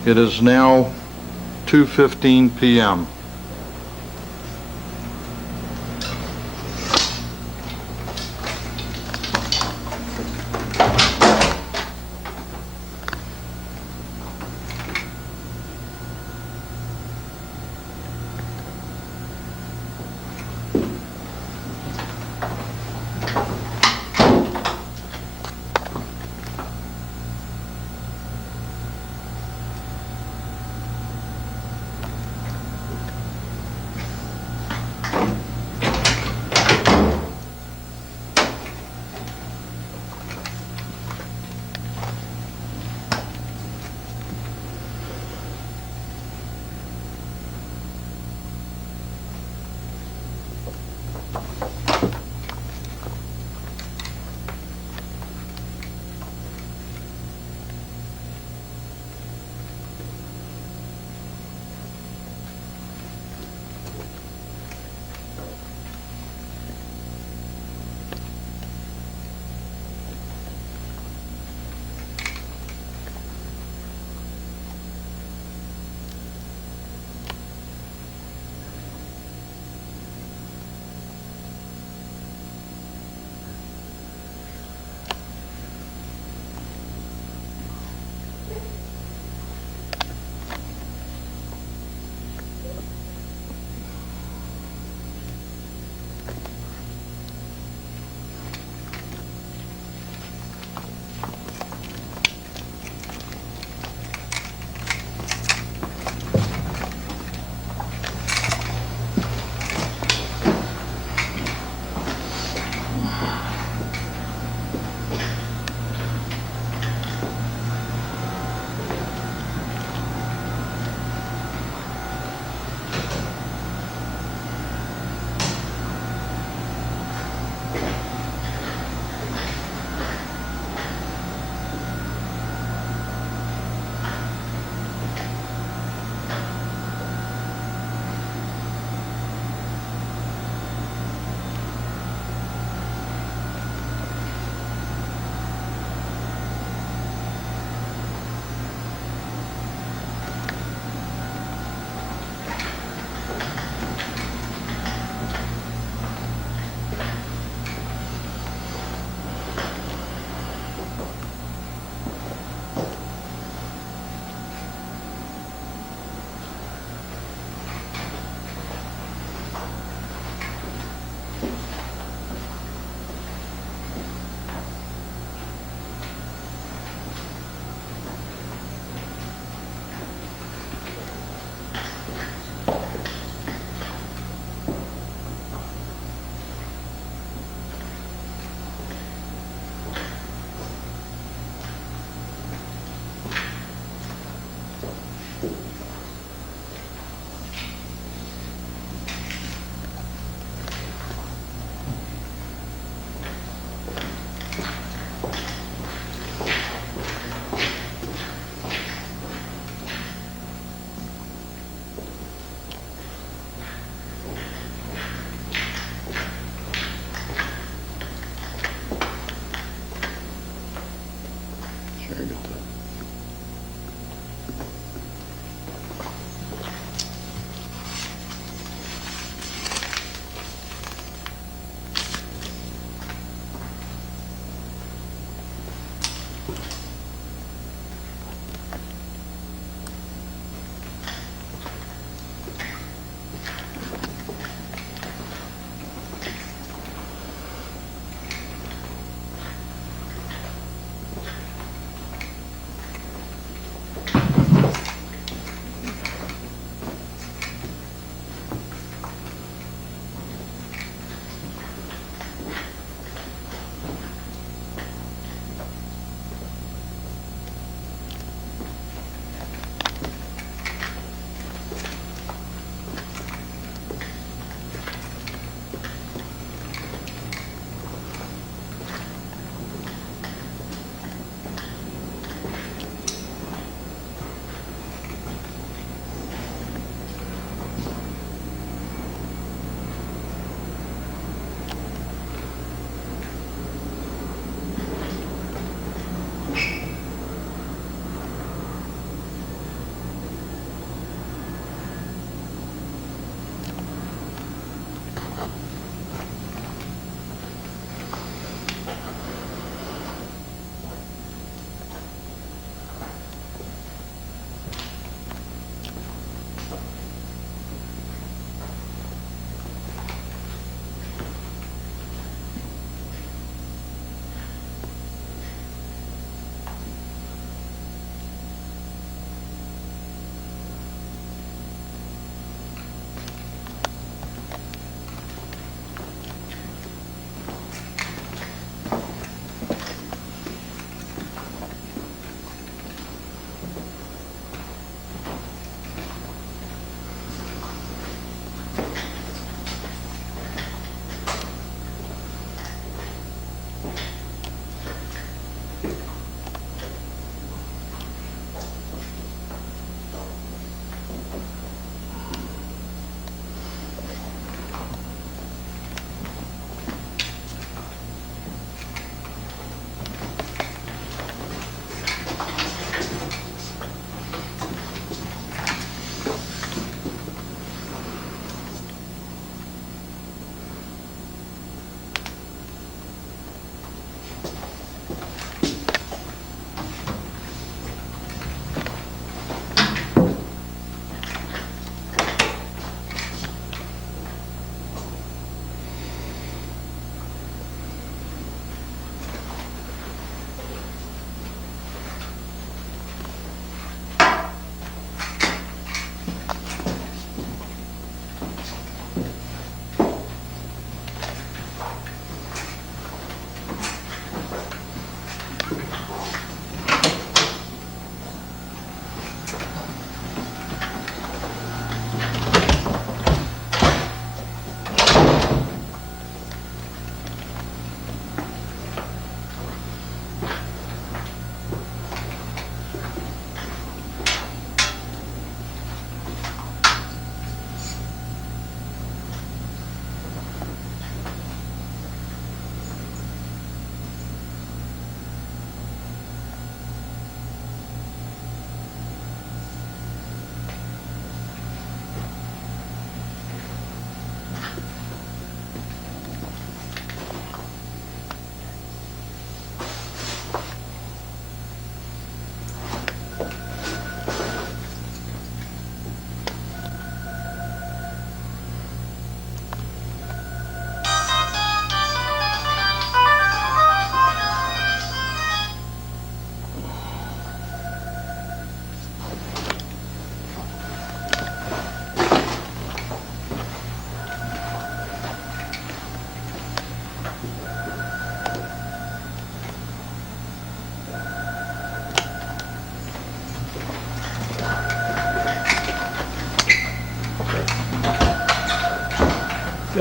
It is now 2:15 p.m.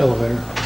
elevator.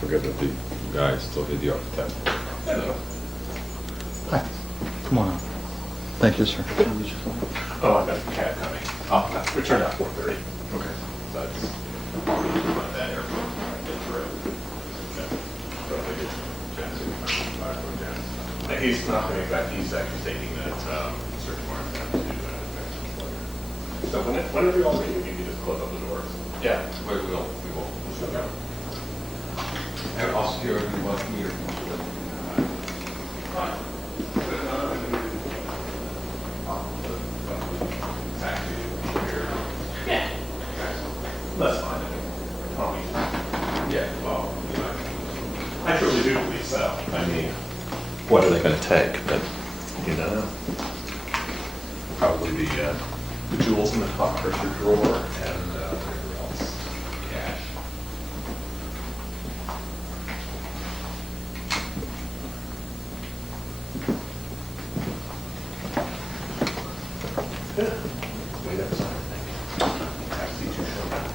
Forget that the guy still hit the architect. Hi. Come on up. Thank you, sir. Oh, I've got a cab coming. Oh, we turned out 4:30. Okay. So it's about that airport. Get through. Okay. So I think it's Jens. And he's not coming back. He's actually taking that search warrant down to so whenever you all leave, you can just close up the doors. Yeah, we will. We'll shut down. And I'll secure if you want me or yeah. That's fine. Yeah, well, you know, I truly do believe so. I mean, what are they going to take? But, you know, probably the jewels in the top pressure drawer and whatever else. Cash. Yeah. Wait outside, I think. Taxi to show that.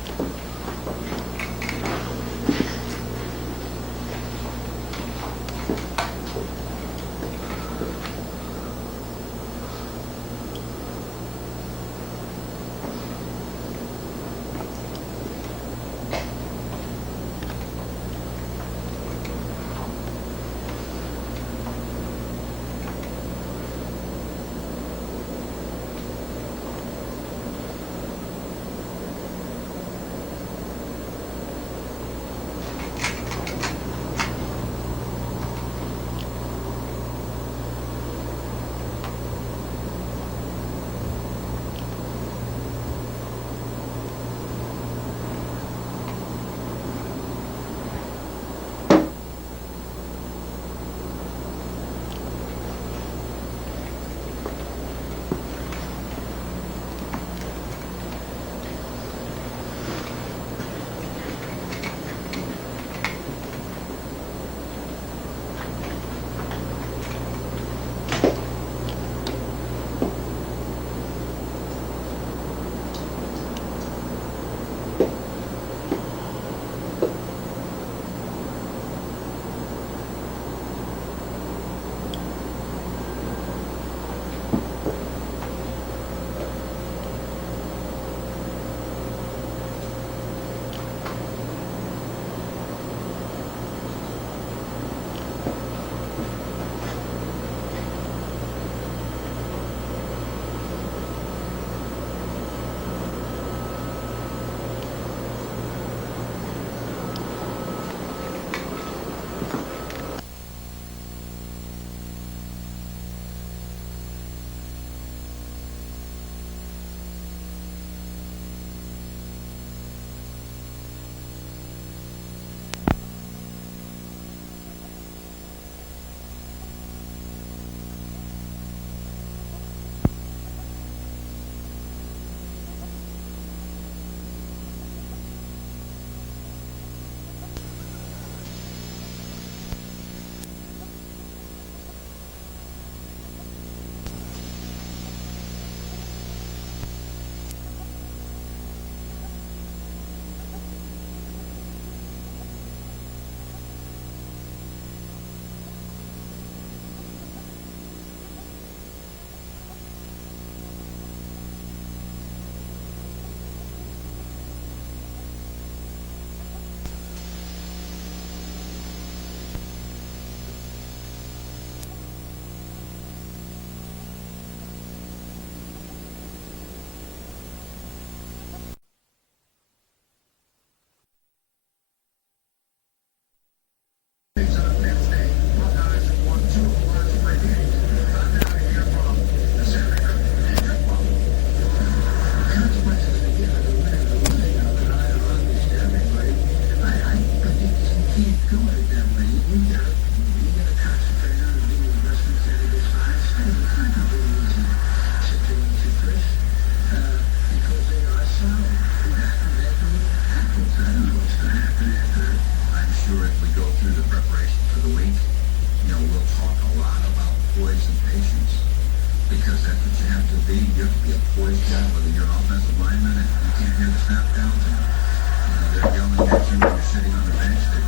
They're yelling at you when you're sitting on the bench that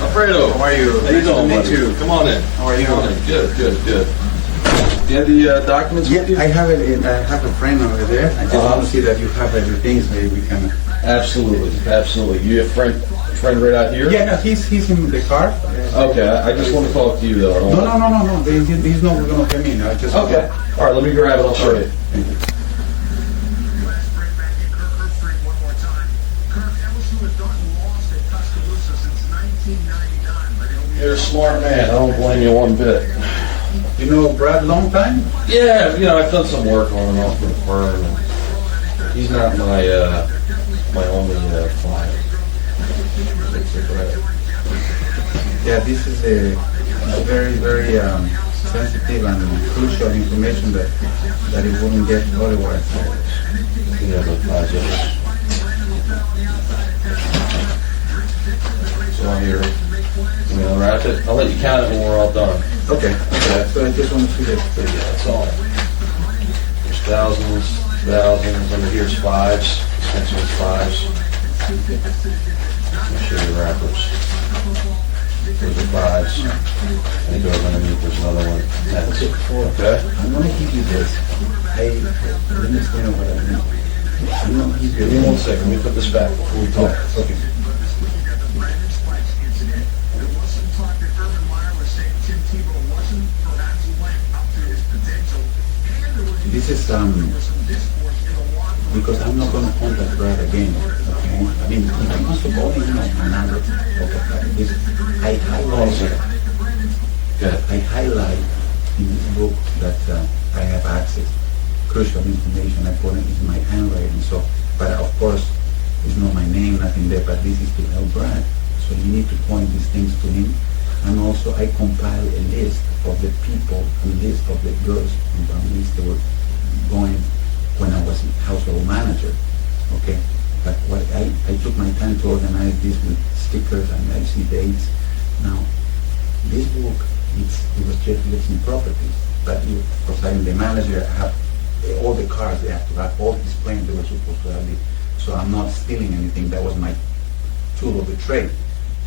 Alfredo, how are you? How you doing, Nice to buddy? meet you. Come on in. How are you? Come on in. Good, good, good. Do you have the documents with you? I have it. I have a friend over there. I just want to see that you have everything, so we can. Absolutely, absolutely. You have a friend right out here? Yeah, no, he's in the car. Okay, I just want to talk to you though. I don't want- No. He's not going to come in. I just. Okay. All right, let me grab it. I'll show you. You're a smart man. I don't blame you one bit. You know Brad long time? Yeah, I've done some work on and off with the firm. And he's not my only client. Yeah, this is a very, very sensitive and crucial information that it wouldn't get otherwise. Yeah, but so I'm here. I'll let you count it when we're all done. Okay. So I just want to see that. Yeah, that's all. There's thousands, under here's fives. This next one's fives. Let me show you the wrappers. Those are fives. And go underneath, there's another one. Tens. Okay? I'm going to give you this. Let me explain what I mean. I'm going to give you. Give me 1 second. Let me put this back before we talk. Okay. This is because I'm not going to contact Brad again. Okay? I mean, if I must have only another. Okay. This, I highlight in this book that I have access crucial information. I put it in my handwriting. So, but of course, it's not my name, nothing there. But this is to help Brad. So you need to point these things to him. And also, I compile a list of the people, a list of the girls and families that were going when I was household manager. Okay, but what I took my time to organize this with stickers and I see dates. Now, this book, it was just listing properties, but because I'm the manager, I have all the cars. They have to have all these planes. They were supposed to have it. So I'm not stealing anything. That was my tool of the trade.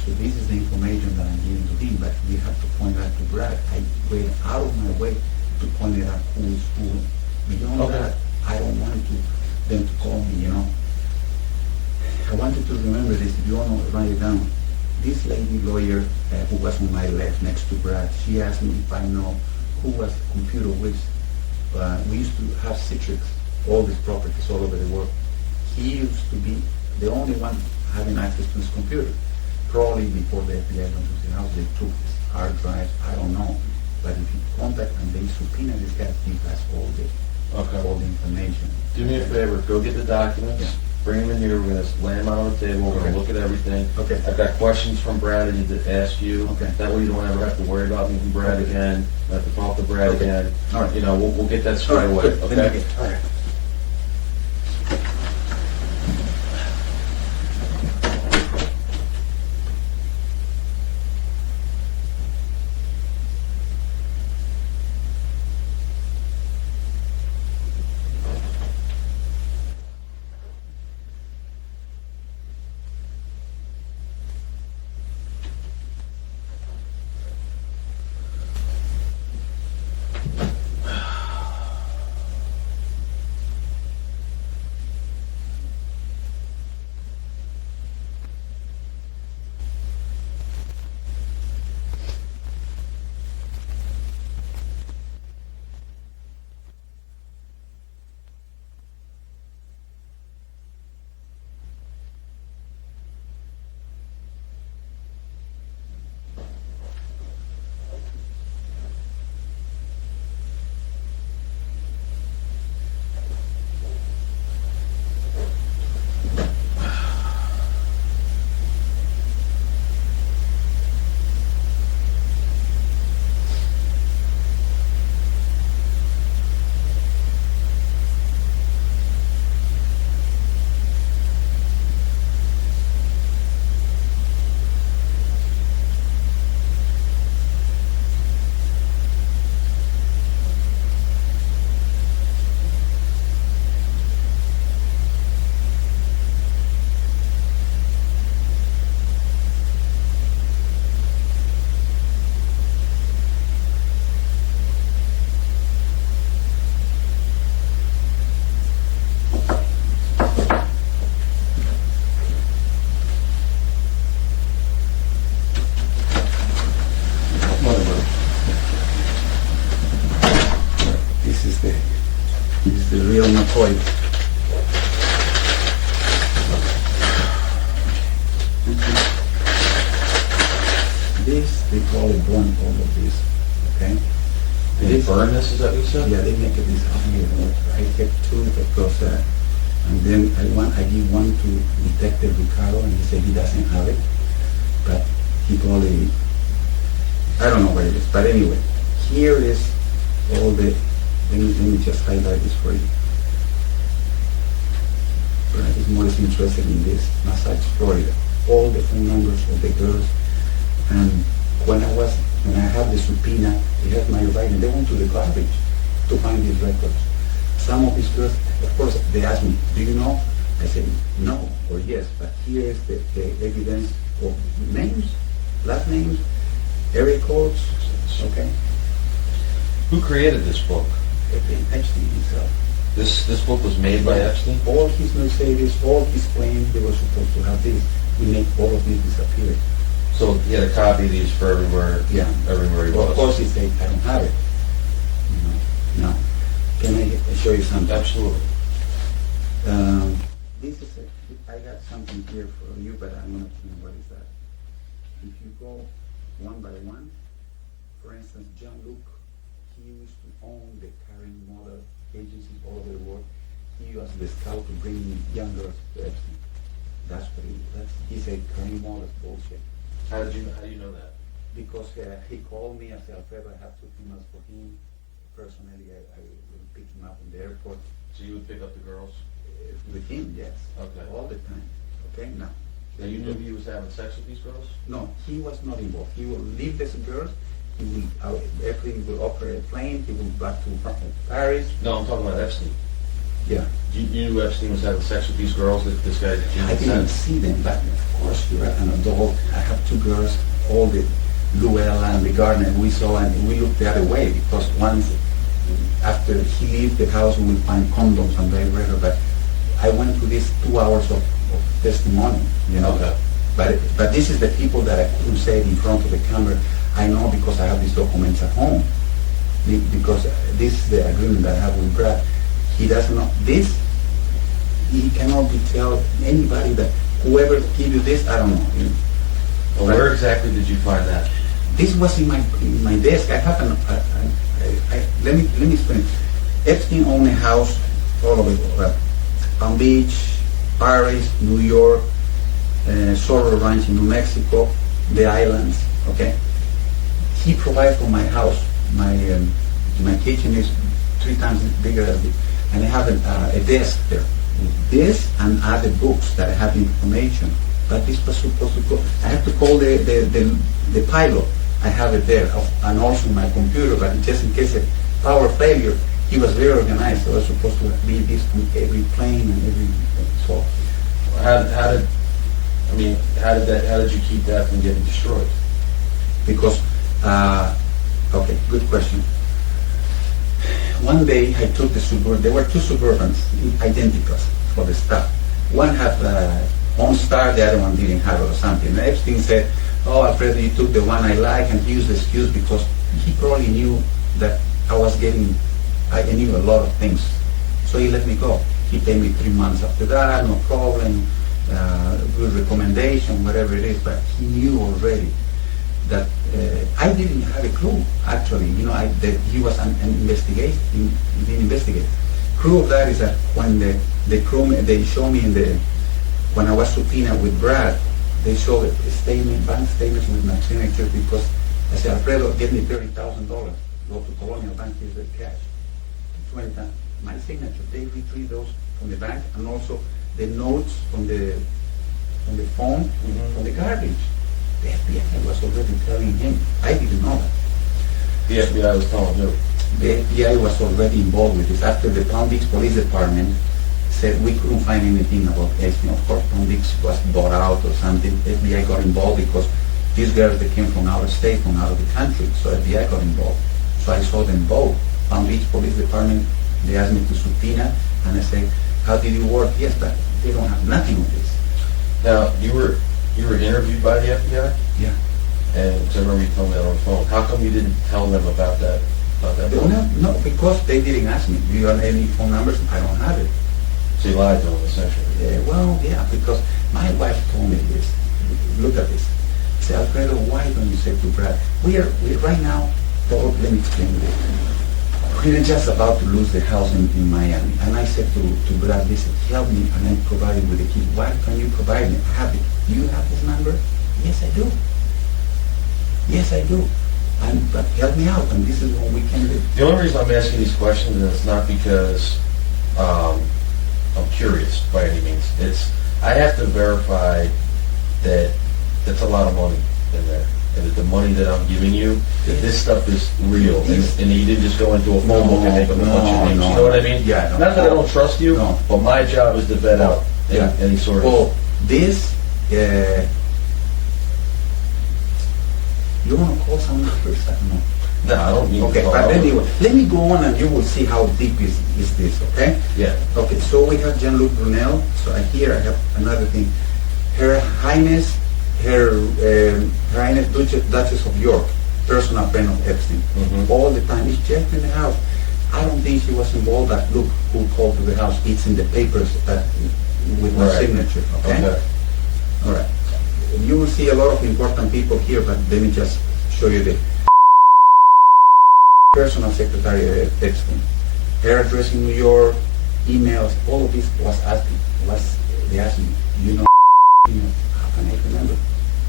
So this is the information that I'm giving to him, but we have to point out to Brad. I went out of my way to point it out who is who. Beyond that, I don't want them to call me, I wanted to remember this, if you want to write it down. This lady lawyer who was on my left next to Brad, she asked me if I know who was computer whiz. We used to have Citrix, all these properties all over the world. He used to be the only one having access to his computer. Probably before the FBI went to the house, they took his hard drives, I don't know. But if you contact and they subpoena this guy, he has all the information. Do me a favor, go get the documents, bring them in here, we're going to lay them out on the table, we're going to look at everything. Okay. I've got questions from Brad I need to ask you. Okay. That way you don't ever have to worry about meeting Brad again, have to talk to Brad again. All right. We'll get that squared away, okay? All right. avoid. This, they call it burn all of this, okay? They burn this, is that what you said? Yeah, they make it this here. I kept two because, and then I give one to Detective Ricardo, and he said he doesn't have it, but he probably, I don't know where it is, but anyway, here is all the, let me just highlight this for you. Brad is more interested in this, Massage, Florida. All the phone numbers of the girls, and when I had the subpoena, they had my writing, they went to the garbage to find these records. Some of these girls, of course, they asked me, do you know? I said, no, or yes, but here is the evidence of names, last names, area codes, okay? Who created this book? Epstein himself. This book was made by Epstein? All his Mercedes, all his claims, they were supposed to have this. We make all of these disappear. So he had a copy of these for everywhere, everywhere he was? Of course he said, I don't have it. No. Can I show you something? Absolutely. This is I got something here for you, but I'm not sure what is that. If you go one by one, for instance, John Luke, he used to own the carrying model agencies all over the world. He was the scout to bring young girls to Epstein. That's what he said, carrying model is bullshit. How do you know that? Because he called me, I said, Alfredo, I have 2 females for him. Personally, I will pick him up in the airport. So you would pick up the girls? With him, yes. Okay. All the time. Okay, now. Now you knew he was having sex with these girls? No, he was not involved. He will leave these girls. He will, Epstein will operate a plane. He will back to Paris. No, I'm talking about Epstein. Yeah. You knew Epstein was having sex with these girls, this guy? I didn't see them, but of course you're an adult. I have 2 girls, all the Luella and the Gardner we saw, and we looked the other way because once after he left the house, we will find condoms and vibrator. But I went through these 2 hours of testimony, you know. Okay. But this is the people that I couldn't say it in front of the camera. I know because I have these documents at home. Because this is the agreement that I have with Brad. He doesn't know this. He cannot be tell anybody that whoever give you this, I don't know. You know? Well, where exactly did you find that? This was in my desk. I have let me explain. Epstein owned a house all over Palm Beach, Paris, New York, Sorrel Ranch in New Mexico, the islands. Okay. He provided for my house. My kitchen is 3 times bigger than this, and I have a desk there. This and other books that I have information. But this was supposed to go. I have to call the pilot. I have it there, and also my computer. But just in case of power failure, he was very organized. So I was supposed to be this on every plane and every. So how did you keep that from getting destroyed? Because okay, good question. One day I took the Suburban. There were 2 Suburbans, identical for the stuff. One had OnStar, the other one didn't have it or something. And Epstein said, "Oh, Alfredo, you took the one I like," and he used the excuse because he probably knew that I knew a lot of things. So he let me go. He paid me 3 months after that, no problem, good recommendation, whatever it is. But he knew already that I didn't have a clue, actually. You know, that he was an investigator. He didn't investigate. Clue of that is that when the crew, they show me when I was subpoenaed with Brad, they showed bank statements with my signature because I said, Alfredo, give me $30,000. Go to Colonial Bank, here's the cash. 20 times. My signature. They retrieved those from the bank and also the notes from the phone, from the garbage. The FBI was already telling him. I didn't know that. The FBI was telling you? The FBI was already involved with this. After the Palm Beach Police Department said we couldn't find anything about Epstein. Of course, Palm Beach was bought out or something. FBI got involved because these girls, they came from out of state, from out of the country. So FBI got involved. So I saw them both. Palm Beach Police Department, they asked me to subpoena, and I said, how did it work? Yes, but they don't have nothing of this. Now, you were interviewed by the FBI? Yeah. And so I remember you told me that on the phone. How come you didn't tell them about that No, because they didn't ask me. Do you have any phone numbers? I don't have it. So you lied to them, essentially. Yeah, because my wife told me this. Look at this. Say, Alfredo, why don't you say to Brad? We're right now, let me explain this. We're just about to lose the house in Miami. And I said to Brad, listen, help me, and I provided with the key. Why can you provide me? I have it. Do you have this number? Yes, I do. Yes, I do. But help me out, and this is what we can do. The only reason I'm asking these questions is not because I'm curious by any means. It's I have to verify that that's a lot of money in there, and that the money that I'm giving you, that this stuff is real, and you didn't just go into a phone book and make up a bunch of names. You know what I mean? Yeah. Not that I don't trust you, but my job is to vet out any sort of. Well, this. You want to call some numbers? I don't know. No, I don't need Okay, to call. but anyway, let me go on and you will see how deep is this, okay? Yeah. Okay, so we have Jean-Luc Brunel. So here I have another thing. Her Highness Duchess of York, personal friend of Epstein. All the time. Is Jeff in the house? I don't think she was involved, but look who called to the house. It's in the papers with my signature, okay? All right. You will see a lot of important people here, but let me just show you the personal secretary of Epstein. Her address in New York, emails, all of this they asked me, you know, how can I remember?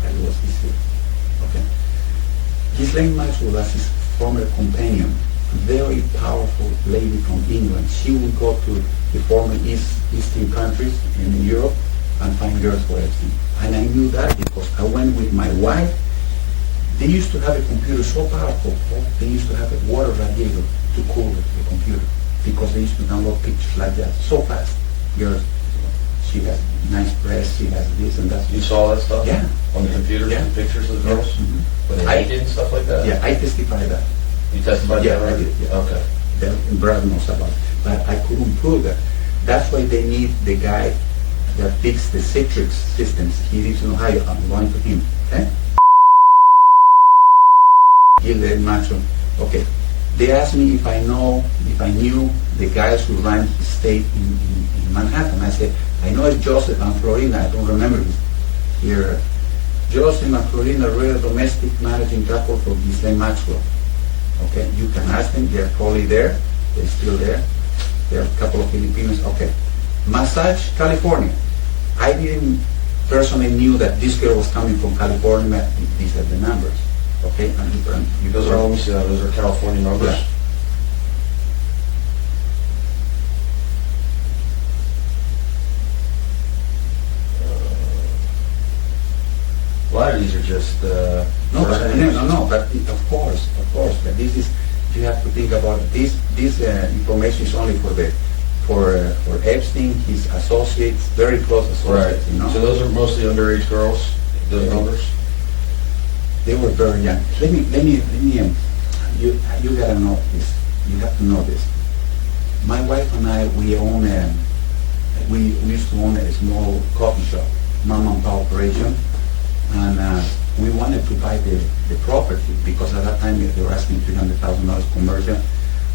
That was his here. Okay. Ghislaine Maxwell was his former companion, a very powerful lady from England. She would go to the former Eastern countries in Europe and find girls for Epstein. And I knew that because I went with my wife. They used to have a computer so powerful, they used to have a water radiator to cool the computer because they used to download pictures like that so fast. Girls, she has nice breasts, she has this and that. You saw that stuff? Yeah. On the computer, the pictures of the girls? When they naked and stuff like that? Yeah, I testified that. You testified that, right? I did, yeah. Okay. Brad knows about it. But I couldn't prove that. That's why they need the guy that fixed the Citrix systems. He lives in Ohio. I'm going to him. Okay? Gilbert Macho. Okay. They asked me if I knew the guys who ran the state in Manhattan. I said, I know it's Joseph and Florina. I don't remember his here. Joseph and Florina were domestic managing couple for Ghislaine Maxwell. Okay, you can ask them. They're probably there. They're still there. There are a couple of Filipinos. Okay. Massage, California. I didn't personally knew that this girl was coming from California. These are the numbers. Okay, and those are almost those are California numbers. Yeah. A lot of these are just no, but of course, but this is, you have to think about it. This information is only for Epstein, his associates, very close associates. Right. You know? So those are mostly underage girls. Those numbers. They were very young. Let me. You gotta know this. You have to know this. My wife and I, we used to own a small coffee shop, mom and pop operation, and we wanted to buy the property because at that time they were asking $300,000 commercial.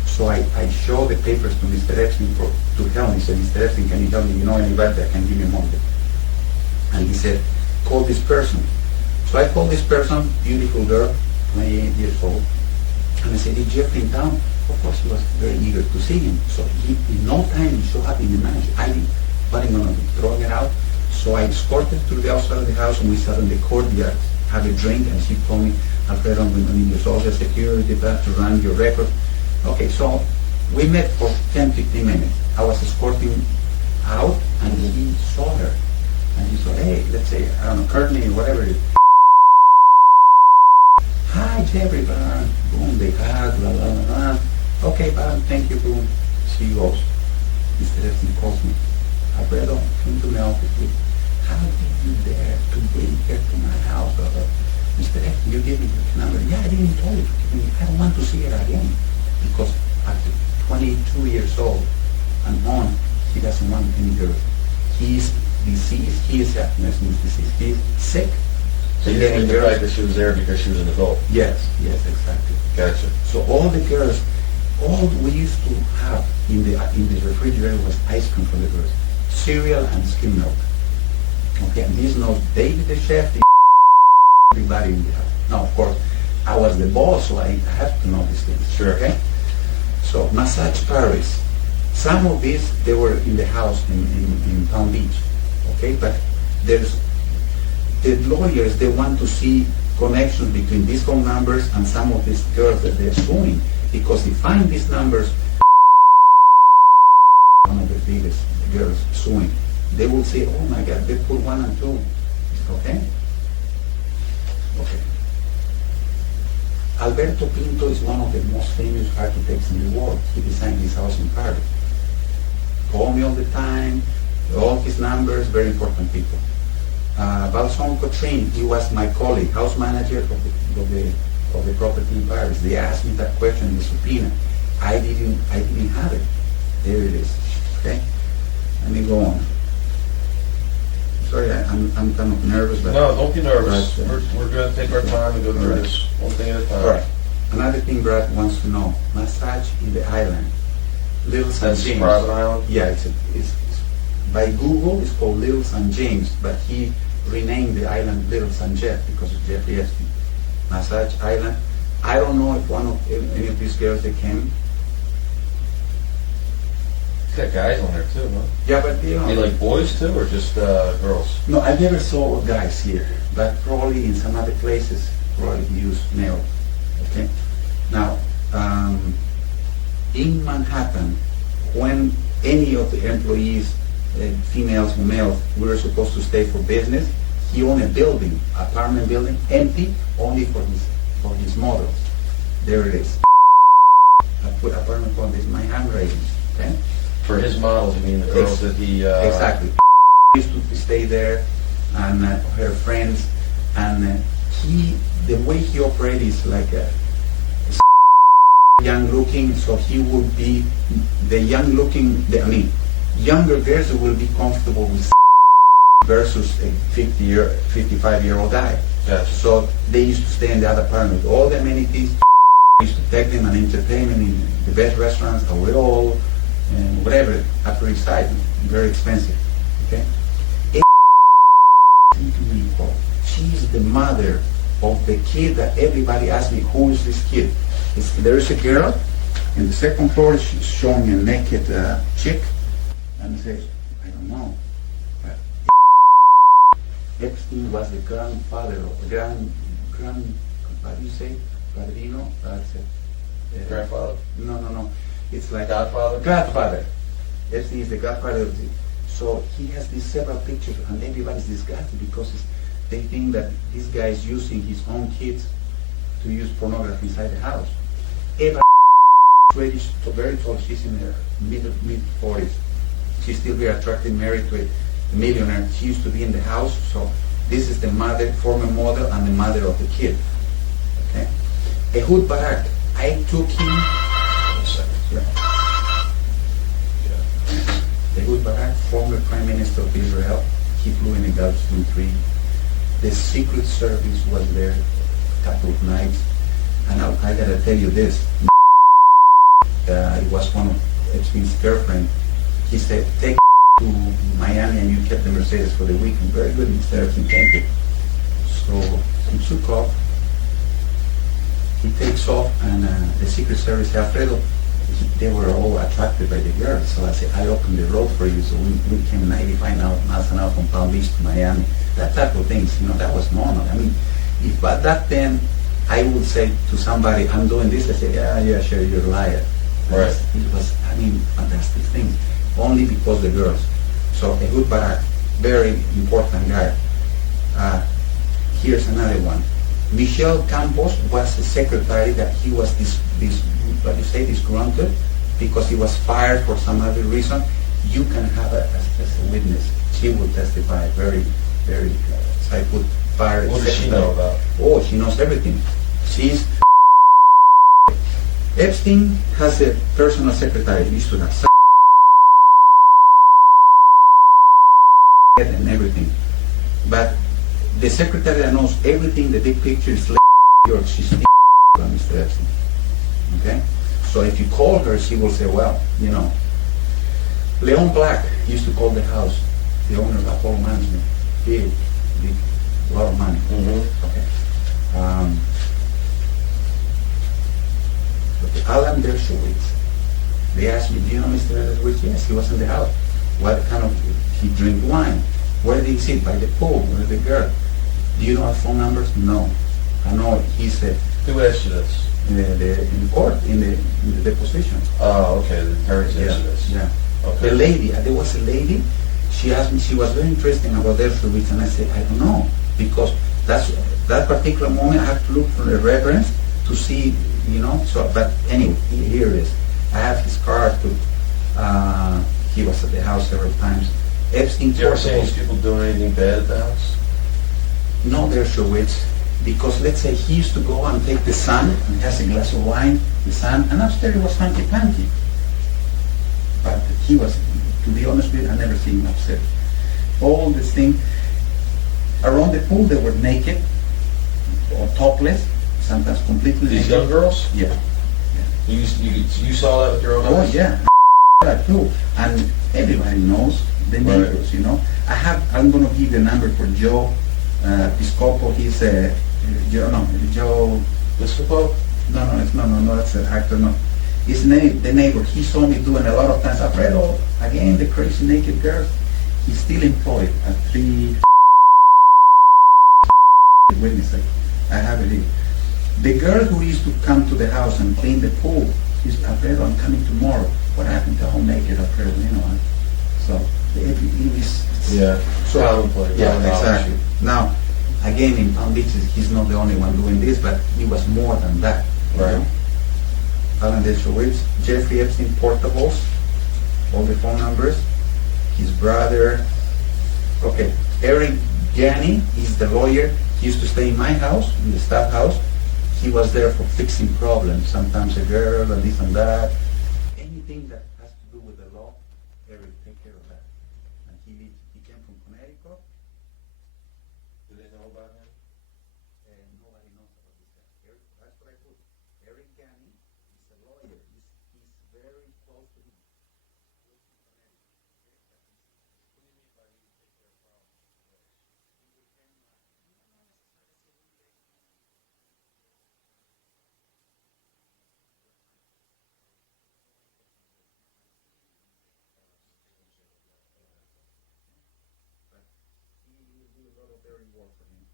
So I showed the papers to Mr. Epstein to help me. He said, Mr. Epstein, can you help me? You know anybody that can give me money? And he said, call this person. So I called this person, beautiful girl, 28 years old, and I said, is Jeffrey in town? Of course, he was very eager to see him. So he, in no time, he showed up in the manager. I wasn't going to throw it out. So I escorted to the outside of the house, and we sat in the courtyard, have a drink, and she told me, Alfredo, I'm going to need your social security to run your record. Okay, so we met for 10, 15 minutes. I was escorting out, and he saw her. And he said, hey, let's say, I don't know, Courtney, whatever it is. Hi, Jeffrey, boom, they hug, blah, blah, blah. Okay, thank you, boom. She goes. Mr. Epstein calls me. Alfredo, come to my office, please. How did you dare to bring her to my house? Mr. Epstein, you gave me the number. Yeah, I didn't tell you. I don't want to see her again. Because after 22 years old and on, he doesn't want any girls. He's diseased. He is diseased. He's sick. So you didn't like the fact that she was there because she was an adult? Yes, exactly. Gotcha. So all the girls, all we used to have in the refrigerator was ice cream for the girls, cereal and skim milk. Okay, and these knows David the chef, everybody in the house. Now, of course, I was the boss, so I have to know these things. Sure. Okay. So massage Paris. Some of these they were in the house in Palm Beach. Okay, but there's the lawyers, they want to see connections between these phone numbers and some of these girls that they're suing, because they find these numbers, one of the biggest girls suing, they will say, oh my God, they put 1 and 2. Okay? Okay. Alberto Pinto is one of the most famous architects in the world. He designed this house in Paris. Call me all the time, all his numbers, very important people. Balson Cotrin, he was my colleague, house manager of the property in Paris. They asked me that question in the subpoena. I didn't have it. There it is. Okay? Let me go on. Sorry, I'm kind of nervous. But No, don't be nervous. We're going to take our time and go through this one thing at a time. All right. Another thing Brad wants to know, massage in the island. Little St. That's James. private island? Yeah, it's by Google, it's called Little St. James, but he renamed the island Little St. Jeff because of Jeffrey Epstein. Massage Island. I don't know if any of these girls that came. It's got guys on there too, huh? Yeah, but you know. You like boys too, or just girls? No, I never saw guys here, but probably in some other places, probably use male. Okay. Now, in Manhattan, when any of the employees, females or males, were supposed to stay for business, he owned a building, apartment building, empty, only for his models. There it is. I put apartment on this, my handwriting. Okay. For his models, you mean the girls that he... Exactly. Used to stay there, and her friends, and the way he operates is like a young looking, so he would be the young looking, younger girls will be comfortable with versus a 55-year-old guy. Yes. So they used to stay in the other apartment with all the amenities, used to take them and entertainment in the best restaurants, a all, and whatever, Upper East Side, very expensive. Okay? She's the mother of the kid that everybody asks me, who is this kid? There is a girl in the second floor, she's showing a naked chick, and says, I don't know. Epstein was the grandfather of what do you say? Padrino? Grandfather? No. It's like Godfather? Godfather. Epstein is the godfather of the... So he has these several pictures, and everybody's disgusted because they think that this guy is using his own kids to use pornography inside the house. Eva, very tall, she's in her mid-40s. She's still very attractive, married to a millionaire. She used to be in the house, so this is the mother, former model, and the mother of the kid. Okay? Ehud Barak, I took him... Ehud Barak, former Prime Minister of Israel, he flew in the Gulf Stream 3. The Secret Service was there a couple of nights, and I gotta tell you this. It was one of Epstein's girlfriend. He said, take to Miami and you kept the Mercedes for the weekend. Very good, Mr. Epstein, thank you. So he took off. He takes off, and the Secret Service said, Alfredo, they were all attracted by the girls. So I said, I opened the road for you, so we came 95 miles an hour from Palm Beach to Miami. That type of things, that was normal. I mean, if at that time I would say to somebody, I'm doing this, I say, yeah, sure, you're a liar. Right. It was, fantastic things, only because the girls. So Ehud Barak, very important guy. Here's another one. Michel Campos was the secretary that he was disgruntled because he was fired for some other reason. You can have as a witness. She will testify very, very. I put fired. What does she know about? Oh, she knows everything. She's Epstein has a personal secretary. Used to have and everything, but The secretary that knows everything, the big picture is York, she's Mr. Epstein. Okay? So if you call her, she will say, well, you know, Leon Black used to call the house, the owner of Apollo Management, big, a lot of money. Okay. But Alan Dershowitz, they asked me, do you know Mr. Dershowitz? Yes, he was in the house. What kind of, he drink wine. Where did he sit? By the pool, with the girl. Do you know our phone numbers? No. I know he said. Who asked you this? In the court, in the deposition. Oh, okay, the parents asked you this. Yeah. Okay. The lady, there was a lady, she asked me, she was very interesting about Dershowitz, and I said, I don't know, because that particular moment I have to look for the reference to see, you know, so, but anyway, here it is. I have his card too. He was at the house several times. Epstein. Did you ever see any people doing anything bad at the house? No, Dershowitz, because let's say he used to go and take the son and has a glass of wine, the son, and upstairs it was hanky-panky. But he was, to be honest with you, I never seen him upset. All this thing, around the pool they were naked, or topless, sometimes completely These naked. young girls? Yeah. You saw that with your own eyes? Oh yeah, that too. And everybody knows the neighbors, you know. I'm going to give the number for Joe Piscopo. He's Joe Piscopo? No, that's an actor. No, his name, the neighbor. He saw me doing a lot of times. Alfredo, again, the crazy naked girl. He's still employed at 3 witnesses. I have it here. The girl who used to come to the house and clean the pool, she's Alfredo, I'm coming tomorrow. What happened to how naked Alfredo, you know? So it is. Yeah. So commonplace. yeah, exactly. Now, again, in Palm Beach, he's not the only one doing this, but he was more than that. Right. You know? Alan Dershowitz, Jeffrey Epstein portables, all the phone numbers. His brother. Okay, Eric Ganny is the lawyer. He used to stay in my house, in the staff house. He was there for fixing problems. Sometimes a girl and this and that. Anything that has to do with the law, Eric take care of that. And he came from Connecticut. Do they know about him? Nobody knows about this guy. Eric, that's what I put. Eric Ganny is a lawyer. He's very close to him. Very well for him.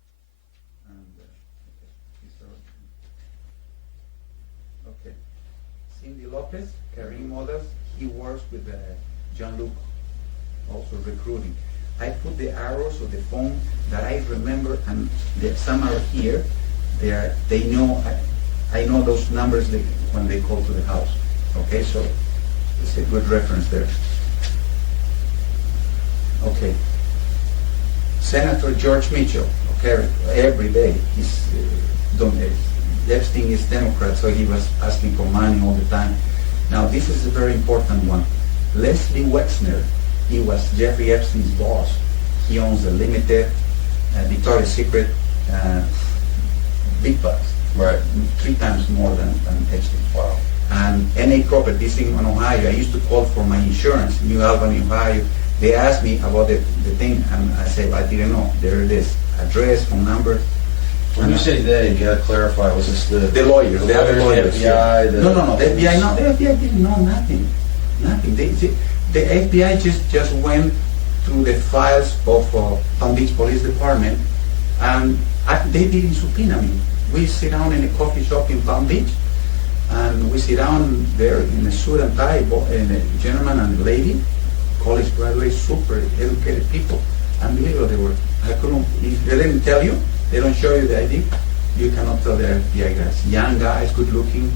And okay. Cindy Lopez, Kareem Models, he works with Jean-Luc, also recruiting. I put the arrows of the phone that I remember, and some are here. They know. I know those numbers when they call to the house. Okay, so it's a good reference there. Okay. Senator George Mitchell, okay, every day he's Epstein is Democrat, so he was asking for money all the time. Now this is a very important one. Leslie Wexner, he was Jeffrey Epstein's boss. He owns the Limited, Victoria's Secret, big bucks, right? 3 times more than Epstein. Wow. And NA Properties in Ohio. I used to call for my insurance, New Albany, Ohio. They asked me about the thing, and I said, I didn't know. There it is, address, phone number. When you say they, you got to clarify, was this the lawyers, the other lawyers, FBI? yeah. No, the FBI, no, the FBI didn't know nothing. The FBI just went through the files of Palm Beach Police Department, and they didn't subpoena me. We sit down in a coffee shop in Palm Beach, and we sit down there in a suit and tie, and a gentleman and a lady, college graduates, super educated people. Unbelievable they were. I couldn't, if they didn't tell you, they don't show you the ID, you cannot tell the FBI guys. Young guys, good looking.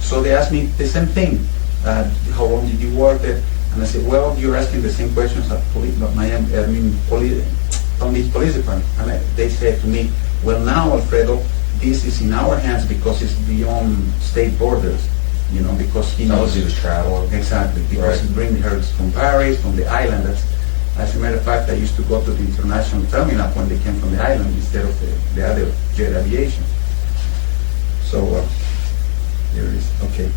So they asked me the same thing. How long did you work there? And I said, well, you're asking the same questions at Palm Beach Police Department. And they said to me, well now, Alfredo, this is in our hands because it's beyond state borders. You know, because he knows he was traveling. Exactly, because he brings her from Paris, from the island. As a matter of fact, I used to go to the international terminal when they came from the island instead of the other jet aviation. So, there it is. Okay.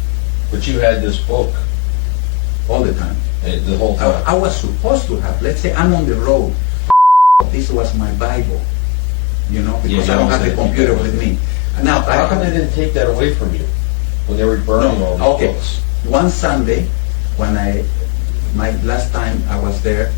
But you had this book all the time. The whole time. I was supposed to have. Let's say I'm on the road. This was my Bible, you know, because I don't have the computer with me. Now, how come they didn't take that away from you when they were burning all these books? One Sunday, when my last time I was there,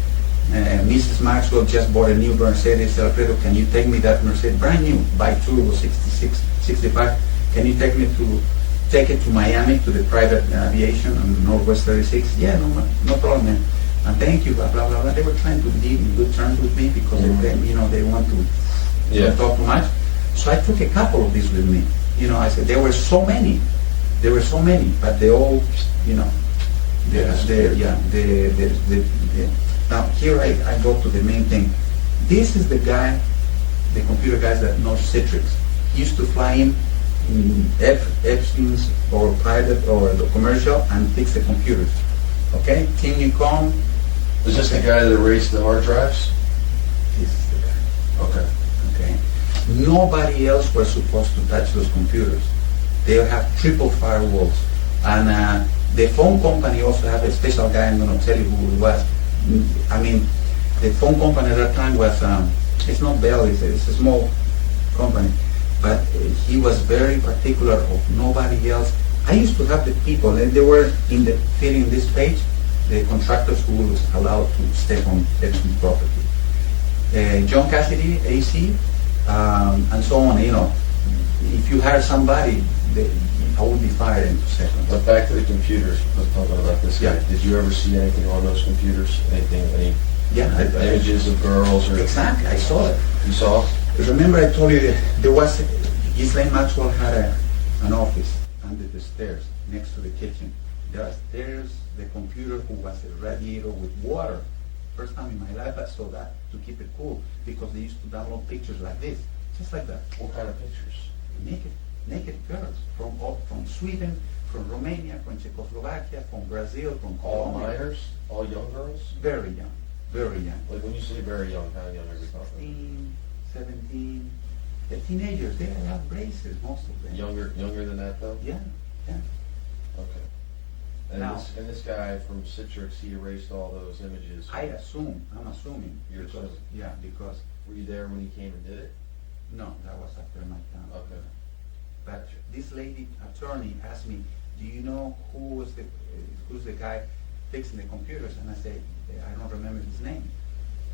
Mrs. Maxwell just bought a new Mercedes. Alfredo, can you take me that Mercedes, brand new, by turbo 66, 65? Can you take it to Miami to the private aviation on Northwest 36? Yeah, no problem, man. And thank you, blah blah blah. They were trying to be in good terms with me because they want to don't talk too much. So I took a couple of these with me. You know, I said there were so many, but they all, you know, now here I go to the main thing. This is the guy, the computer guys that knows Citrix. He used to fly in Epstein's or private or the commercial and fix the computers. Okay, Tim Newcomb. Is this the guy that erased the hard drives? This is the guy. Okay. Okay. Nobody else was supposed to touch those computers. They have triple firewalls. And the phone company also had a special guy, I'm going to tell you who it was. I mean, the phone company at that time was, it's not Bell, it's a small company. But he was very particular of nobody else. I used to have the people, and they were fitting this page, the contractors who was allowed to stay on Epstein property. John Cassidy, AC, and so on, you know. If you hire somebody, I would be fired in 2 seconds. But back to the computers, let's talk about this guy. Did you ever see anything on those computers? Any images of girls? Or exactly, I saw it. You saw? Remember I told you that there was, Ghislaine Maxwell had an office under the stairs next to the kitchen. There's the computer who was a radiator with water. First time in my life I saw that to keep it cool because they used to download pictures like this, just like that. What kind of pictures? Naked girls from Sweden, from Romania, from Czechoslovakia, from Brazil, from all Colombia. minors, all young girls. Very young, very young. Like when you say very young, how young are we talking? 16, 17. The teenagers, they have braces, most of them. Younger than that though? Yeah. Okay. And Now, this guy from Citrix, he erased all those images. I'm assuming. You're because, assuming. Because. Were you there when he came and did it? No, that was after my time. Okay. But this lady attorney asked me, do you know who's the guy fixing the computers? And I said, I don't remember his name.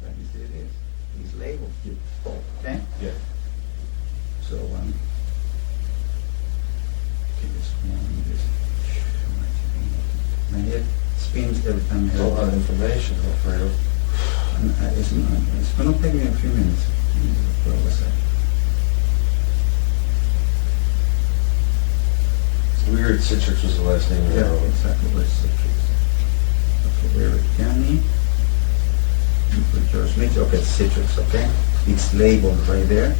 But he said it is. He's labeled. Okay? Yeah. So, my head spins every time I a lot of information, Alfredo. It's going to take me a few minutes. Where was I? It's weird, Citrix was the last name you wrote. Exactly, where's Citrix? Okay, where it can be? George Smith, okay, Citrix, okay? It's labeled right there.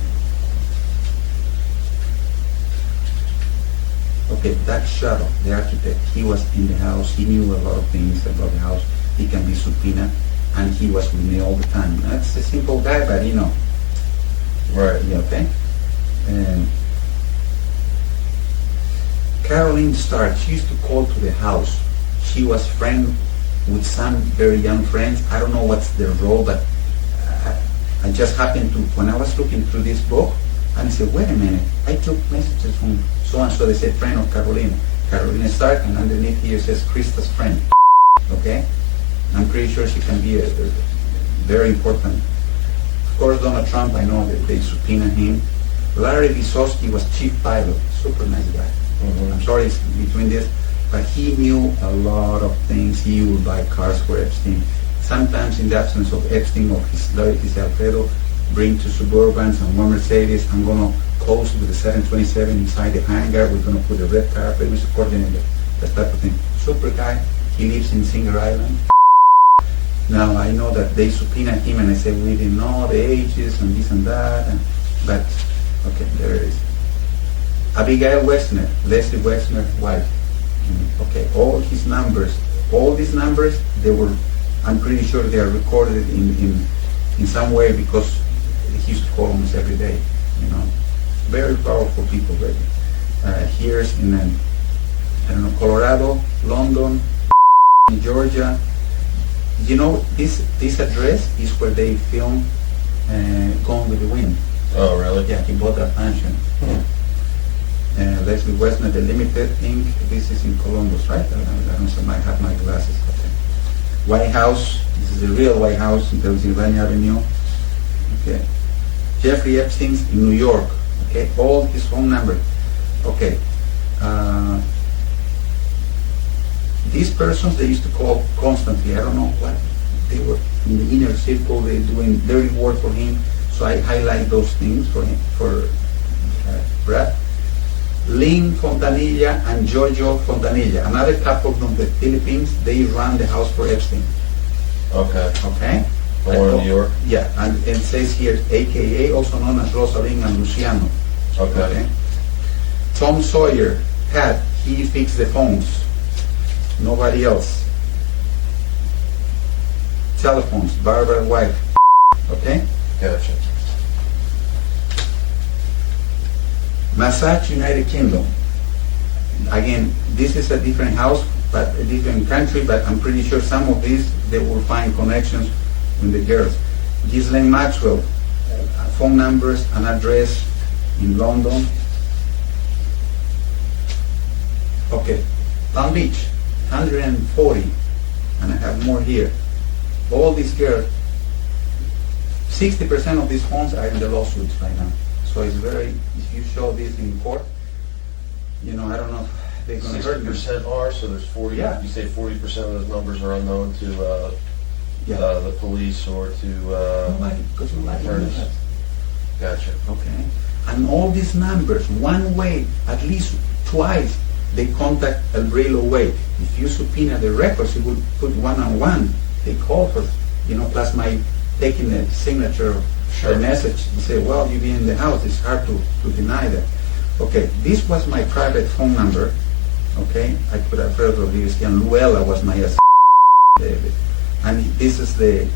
Okay, that Shadow, the architect, he was in the house, he knew a lot of things about the house, he can be subpoenaed, and he was with me all the time. That's a simple guy, but you know. Right. Yeah, okay? And Caroline Stark, she used to call to the house. She was friend with some very young friends. I don't know what's their role, but I just happened to, when I was looking through this book, and I said, wait a minute, I took messages from so-and-so, they said friend of Carolina Stark, and underneath here says Krista's friend, okay? I'm pretty sure she can be a very important. Of course, Donald Trump, I know that they subpoenaed him. Larry Vysotsky was chief pilot, super nice guy. I'm sorry it's between this, but he knew a lot of things. He would buy cars for Epstein. Sometimes in the absence of Epstein or his lawyer, his Alfredo, bring to Suburbans and one Mercedes. I'm going to close with the 727 inside the hangar. We're going to put a red carpet. We coordinate that type of thing. Super guy. He lives in Singer Island. Now, I know that they subpoenaed him, and I said, we didn't know the ages and this and that. But, okay, there it is. Abigail Wexner, Leslie Wexner's wife. Okay, all these numbers, they were I'm pretty sure they are recorded in some way because he used to call almost every day, you know. Very powerful people, really. Here's in, I don't know, Colorado, London, Georgia. You know, this address is where they filmed Gone with the Wind. Oh, really? Yeah, he bought that mansion. Yeah. Leslie Westner, the Limited Inc. This is in Columbus, right? I don't know, I have my glasses. Okay. White House. This is the real White House in Pennsylvania Avenue. Okay. Jeffrey Epstein's in New York. Okay. All his phone number. Okay. These persons they used to call constantly. I don't know what they were in the inner circle. They're doing dirty work for him. So I highlight those things for him, for Brad. Lynn Fontanilla and Giorgio Fontanilla, another couple from the Philippines. They run the house for Epstein. Okay. Okay. The one in New York. Yeah, and it says here, AKA, also known as Rosalind and Luciano. Okay. Tom Sawyer, he fixed the phones. Nobody else. Telephones, Barbara White. Okay? Gotcha. Massage, United Kingdom. Again, this is a different house, but a different country, but I'm pretty sure some of these, they will find connections with the girls. Ghislaine Maxwell, phone numbers and address in London. Okay, Palm Beach, 140, and I have more here. All these girls, 60% of these phones are in the lawsuits right now. So it's very, if you show this in court, you know, I don't know if they're going to hurt you. 60% are, so there's 40, Yeah. you say 40% of those numbers are unknown to the police or to Nobody, because nobody knows that. Gotcha. Okay. And all these numbers, one way, at least twice, they contact El Rey Way. If you subpoena the records, you would put one-on-one. They call for, you know, plus my taking the signature of the message and say, well, you've been in the house. It's hard to deny that. Okay, this was my private phone number. Okay, I put Alfredo Rodriguez and Luella was my and this is the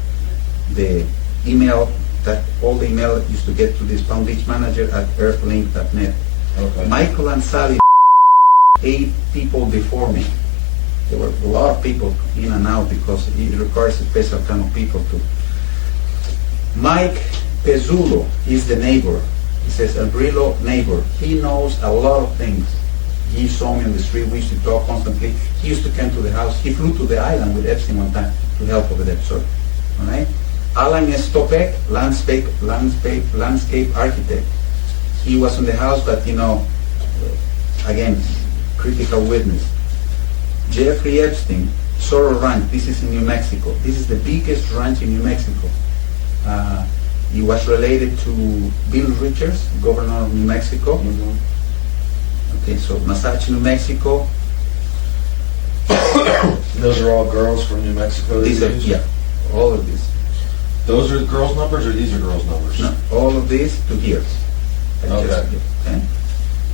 email that all the email used to get to this Palm Beach manager at earthlink.net. Okay. Michael and Sally, 8 people before me. There were a lot of people in and out because it requires a special kind of people to. Mike Pezzulo is the neighbor. He says, El Brillo neighbor. He knows a lot of things. He saw me on the street. We used to talk constantly. He used to come to the house. He flew to the island with Epstein one time to help over there. So, all right. Alan Stopek, landscape architect. He was in the house, but you know, again, critical witness. Jeffrey Epstein, Sorrel Ranch. This is in New Mexico. This is the biggest ranch in New Mexico. He was related to Bill Richards, governor of New Mexico. Okay, so Massage, New Mexico. Those are all girls from New Mexico? These are, yeah, all of these. Those are girls' numbers or these are girls' numbers? No, all of these to here. Okay.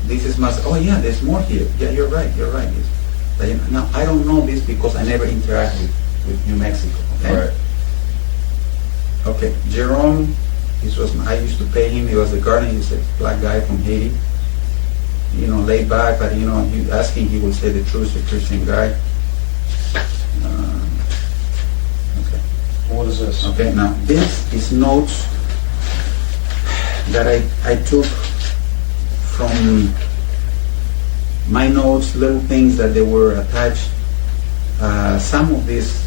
This is oh yeah, there's more here. Yeah, you're right. But now, I don't know this because I never interacted with New Mexico. Okay? Right. Okay, Jerome, I used to pay him. He was the gardener. He's a black guy from Haiti. You know, laid back, but you know, you ask him, he will say the truth. A Christian guy. Okay. What is this? Okay, now this is notes that I took from my notes, little things that they were attached. Some of these,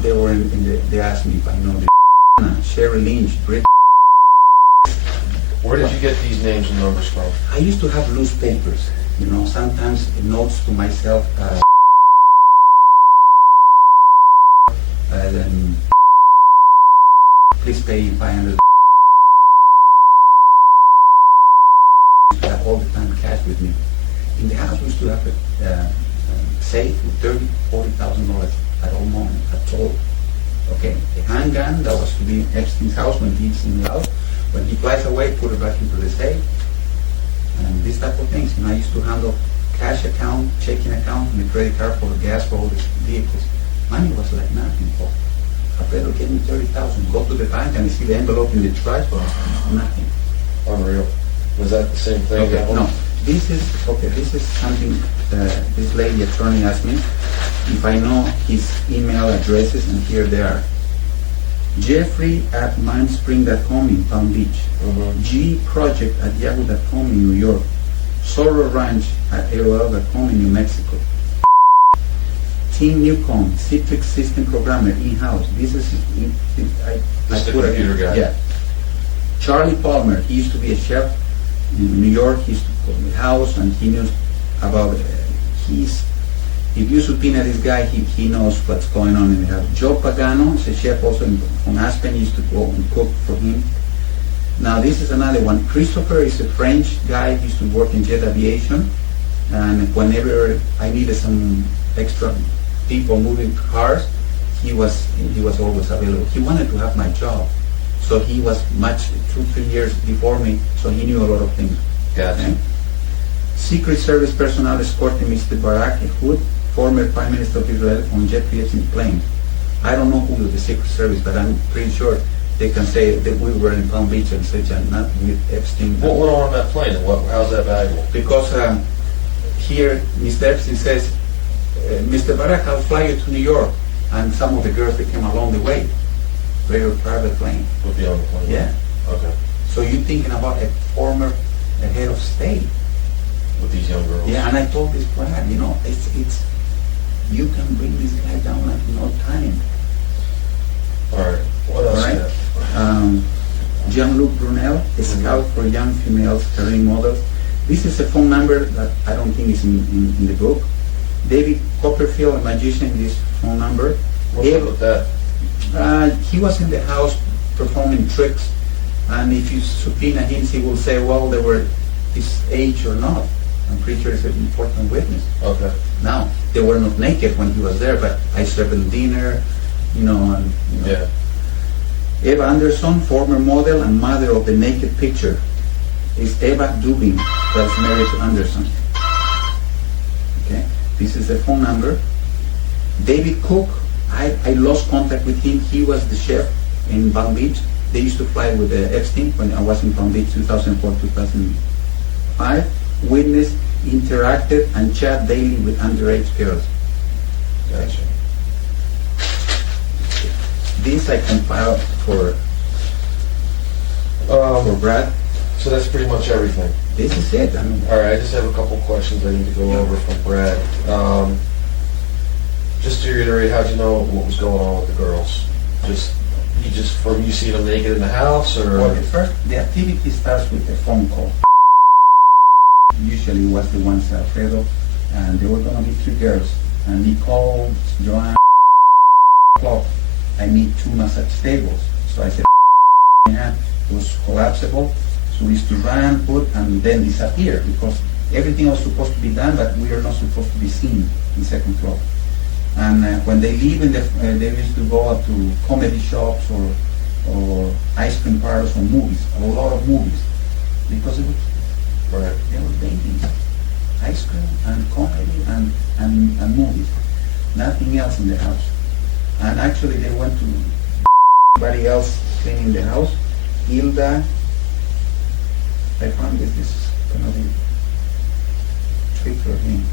they were they asked me if I know the Sherry Lynch, Britt. Where did you get these names and numbers from? I used to have loose papers, you know, sometimes notes to myself. Please pay $500. I have all the time cash with me. In the house, we used to have a safe with $30,000, $40,000 at all moment, at all. Okay, the handgun that was to be in Epstein's house when he's in the house. When he flies away, put it back into the safe. And these type of things. And I used to handle cash account, checking account, and the credit card for the gas for all these vehicles. Money was like nothing. Alfredo gave me 30,000. Go to the bank and see the envelope in the trash box. Nothing. Unreal. Was that the same thing? Okay, no. This is something this lady attorney asked me if I know his email addresses, and here they are. Jeffrey@mindspring.com in Palm Beach, gproject@yahoo.com in New York, SoroRanch@AOL.com in New Mexico, Tim Newcomb, Citrix system programmer in-house. This is I the put it computer guy. Yeah. Charlie Palmer, he used to be a chef in New York. He used to call the house, and he knew about if you subpoena this guy, he knows what's going on in the house. Joe Pagano is a chef also from Aspen. He used to go and cook for him. Now this is another one. Christopher is a French guy. He used to work in jet aviation, and whenever I needed some extra people moving cars, he was always available. He wanted to have my job, so he was 2-3 years before me, so he knew a lot of things. Gotcha. Okay? Secret Service personnel escorted Mr. Barak Ehud, former Prime Minister of Israel, on Jeffrey Epstein plane. I don't know who was the Secret Service, but I'm pretty sure they can say that we were in Palm Beach and such, and not with Epstein. What went on that plane? How's that valuable? Because here Mr. Epstein says, Mr. Barak, I'll fly you to New York, and some of the girls that came along the way. Very private plane. Would be on the plane? Yeah. Okay. So you're thinking about a former head of state. With these young girls? Yeah, and I told this Brad, it's you can bring this guy down at no time. All right. What else? All right. Jean-Luc Brunel, a scout for young females, career models. This is a phone number that I don't think is in the book. David Copperfield, a magician, this phone number. What's up with that? He was in the house performing tricks, and if you subpoena him, he will say, well, they were his age or not. I'm pretty sure it's an important witness. Okay. Now, they were not naked when he was there, but I served them dinner, Yeah. Eva Anderson, former model and mother of the naked picture, is Eva Dubin, that's married to Anderson. Okay, this is the phone number. David Cook, I lost contact with him. He was the chef in Palm Beach. They used to fly with Epstein when I was in Palm Beach, 2004, 2005. Witness interacted and chat daily with underage girls. Gotcha. This I compiled for Brad. So that's pretty much everything. This is it. All right, I just have a couple questions I need to go over from Brad. Just to reiterate, how'd you know what was going on with the girls? You see them naked in the house, or? Well, the activity starts with a phone call. Usually it was the ones Alfredo, and there were going to be 3 girls. And Nicole, Joanne, I need 2 massage tables. So I said, it was collapsible. So we used to run, put, and then disappear, because everything was supposed to be done, but we are not supposed to be seen in second floor. And when they leave, they used to go up to comedy shops or ice cream parlors or movies, a lot of movies, because it was, they were babies. Ice cream and comedy and movies. Nothing else in the house. And actually they went to everybody else cleaning the house. Hilda, I found this is gonna be trick for him.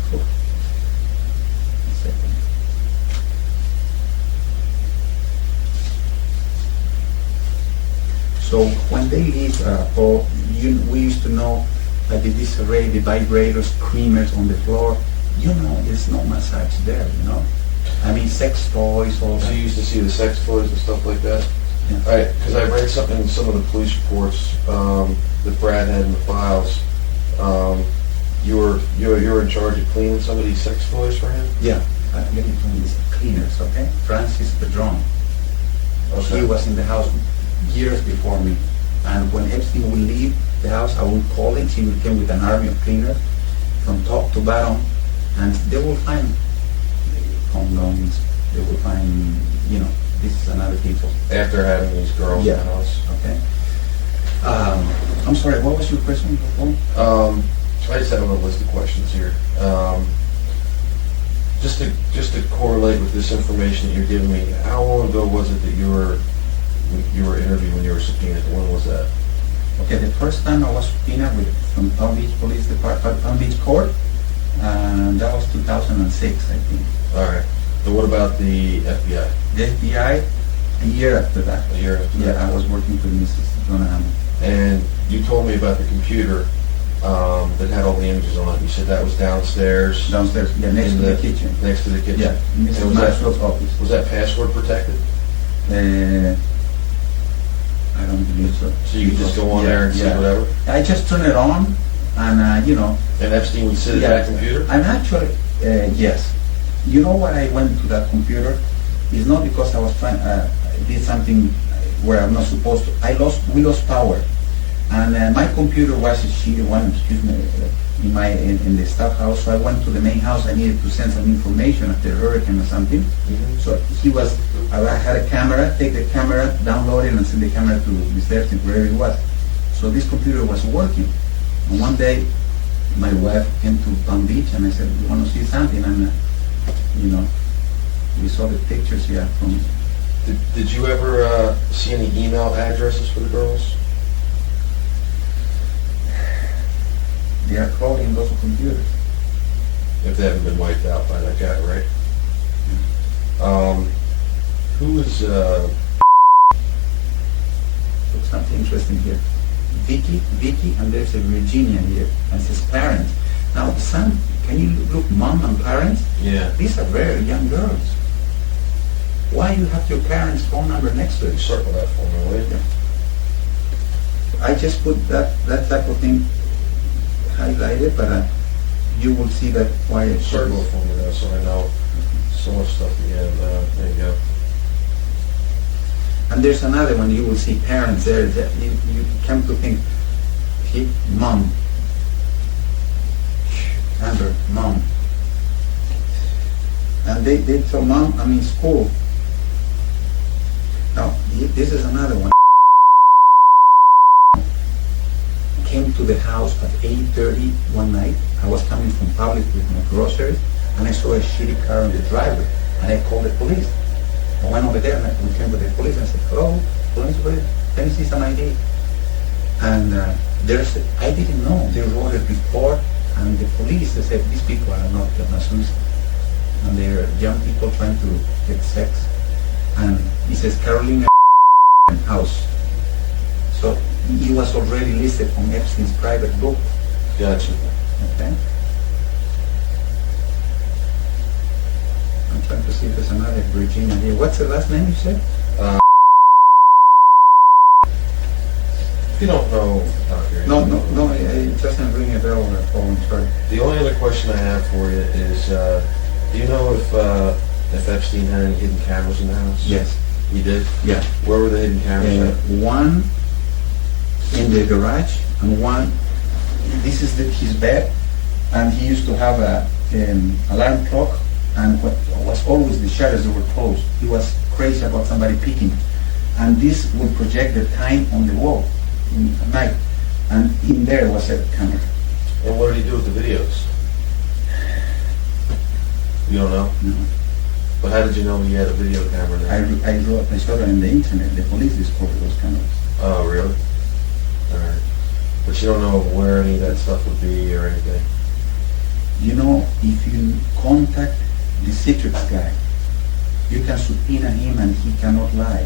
A second. So when they leave, we used to know that the disarray, the vibrators, creamers on the floor, there's no massage there, I mean, sex toys, all that. So you used to see the sex toys and stuff like that? Yeah. All right, because I read something in some of the police reports that Brad had in the files. You were in charge of cleaning some of these sex toys for him? Yeah, I'm getting from these cleaners, okay? Francis Pedron. Okay. He was in the house years before me. And when Epstein would leave the house, I would call him. He would come with an army of cleaners from top to bottom, and they will find condoms. They will find, this is another people. After having these girls in the house. Okay. I'm sorry, what was your question? I just have a list of questions here. Just to correlate with this information that you're giving me, how long ago was it that you were interviewed when you were subpoenaed? When was that? Okay, the first time I was subpoenaed from Palm Beach Police Department, Palm Beach Court, and that was 2006, I think. All right. And what about the FBI? The FBI, a year after that. A year after that? Yeah, I was working for Mrs. Donahue. And you told me about the computer that had all the images on it. You said that was downstairs? Downstairs, yeah, next to the kitchen. Next to the kitchen? Yeah, Mrs. Maxwell's office. Was that password protected? I don't believe so. So you could just go on there and see whatever? I just turn it on, and you know. And Epstein would sit at that computer? I'm actually, yes. You know why I went to that computer? It's not because I was trying, did something where I'm not supposed to. We lost power, and my computer was in the staff house. So I went to the main house. I needed to send some information after a hurricane or something. So I had a camera. Take the camera, download it, and send the camera to Mr. Epstein wherever it was. So this computer was working. And one day, my wife came to Palm Beach, and I said, "You want to see something?" And you know, we saw the pictures here from. Did you ever see any email addresses for the girls? They are crawling in those computers. If they haven't been wiped out by that guy, right? Who is Look, something interesting here. Vicky, and there's a Virginia here, and his parents. Now, son, can you look, mom and parents? Yeah. These are very young girls. Why you have your parents' phone number next to it? Circle that for me, will you? I just put that type of thing highlighted, but you will see that quiet circle for me though, so I know so much stuff you have. There you go. And there's another one. You will see parents there. That you come to think, mom, Amber, mom, and they told mom, I'm in school. Now this is another one. Came to the house at 8:30 one night. I was coming from public with my groceries, and I saw a shitty car on the driveway, and I called the police. I went over there, and we came with the police, and I said, "Hello, police, let me see some ID." And I didn't know they wrote a report, and the police, they said, "These people are not Masons, and they're young people trying to get sex." And it says Carolina house. So he was already listed on Epstein's private book. Gotcha. Okay. I'm trying to see if there's another Virginia here. What's the last name you said? If you don't know, No, it doesn't ring a bell. I'm sorry. The only other question I have for you is, do you know if Epstein had any hidden cameras in the house? Yes. He did? Yeah. Where were the hidden cameras at? One in the garage, and one, this is his bed, and he used to have an alarm clock, and what was always the shutters that were closed. He was crazy about somebody peeking, and this would project the time on the wall at night, and in there was a camera. And what did he do with the videos? You don't know? No. But how did you know he had a video camera there? I saw it on the internet. The police discovered those cameras. Oh, really? Alright. But you don't know where any of that stuff would be or anything? You know, if you contact the Citrix guy, you can subpoena him and he cannot lie.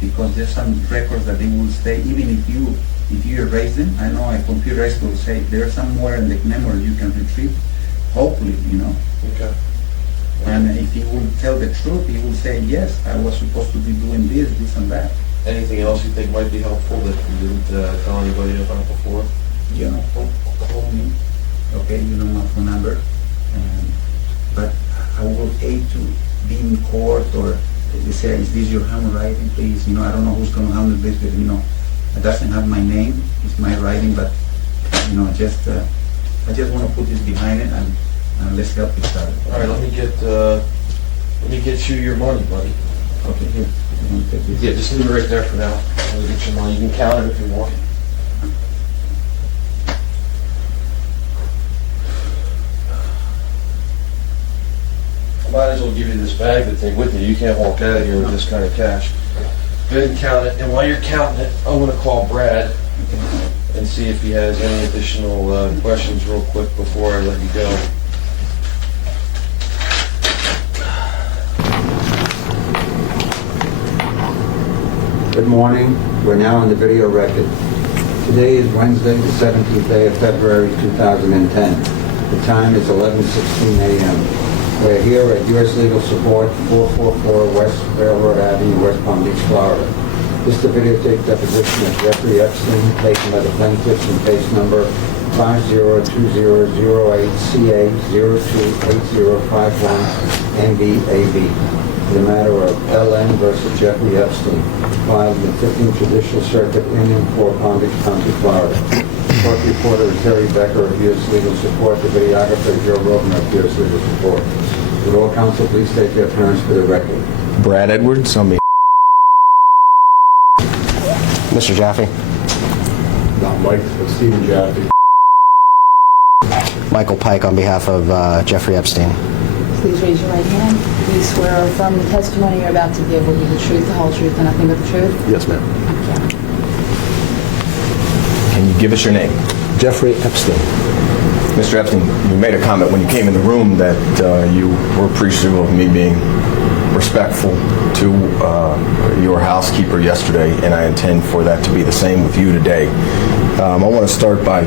Because there's some records that they will stay, even if you erase them. I know a computerized will say they're somewhere in the memory you can retrieve. Hopefully, you know. Okay. And if he will tell the truth, he will say, yes, I was supposed to be doing this and that. Anything else you think might be helpful that you didn't tell anybody about before? You know, call me. Okay, you know my phone number. But I will hate to be in court or they say, is this your handwriting, please? You know, I don't know who's going to handle this, but you know, it doesn't have my name. It's my writing, but you know, I just want to put this behind it and let's help each other. All right, let me get you your money, buddy. Okay, here. Yeah, just leave it right there for now. Let me get your money. You can count it if you want. might as well give you this bag to take with you. You can't walk out of here with this kind of cash. Go ahead and count it. And while you're counting it, I'm going to call Brad and see if he has any additional questions real quick before I let you go. Good morning. We're now on the video record. Today is Wednesday, the 17th day of February 2010. The time is 11:16 a.m. We're here at U.S. Legal Support, 444 West Railroad Avenue, West Palm Beach, Florida. This is the videotape deposition of Jeffrey Epstein, taken by the plaintiffs in case number 502008CA028051NBAB. The matter of LN versus Jeffrey Epstein, filed in the 15th Judicial Circuit in 4 Palm Beach County, Florida. Court reporter is Terry Becker of U.S. Legal Support. The videographer Joe Rogan of U.S. Legal Support. Would all counsel please state their appearance for the record? Brad Edwards on behalf. Mr. Jaffe. Not Mike, but Stephen Jaffe. Michael Pike on behalf of Jeffrey Epstein. Please raise your right hand. Do you swear or affirm the testimony you're about to give will be the truth, the whole truth, and nothing but the truth? Yes, ma'am. Okay. Can you give us your name? Jeffrey Epstein. Mr. Epstein, you made a comment when you came in the room that you were appreciative of me being respectful to your housekeeper yesterday, and I intend for that to be the same with you today. I want to start by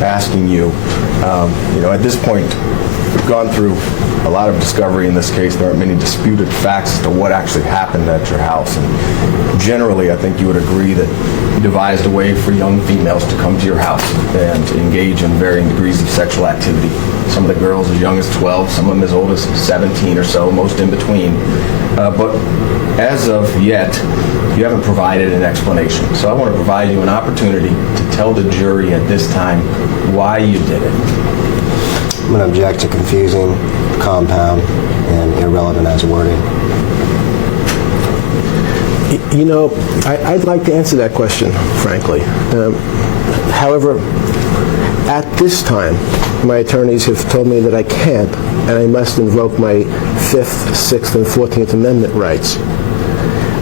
asking you, at this point, we've gone through a lot of discovery in this case. There aren't many disputed facts as to what actually happened at your house. And generally, I think you would agree that you devised a way for young females to come to your house and engage in varying degrees of sexual activity. Some of the girls as young as 12, some of them as old as 17 or so, most in between. But as of yet, you haven't provided an explanation. So I want to provide you an opportunity to tell the jury at this time why you did it. I'm going to object to confusing, compound, and irrelevant as wording. I'd like to answer that question, frankly. However, at this time, my attorneys have told me that I can't, and I must invoke my 5th, 6th, and 14th Amendment rights,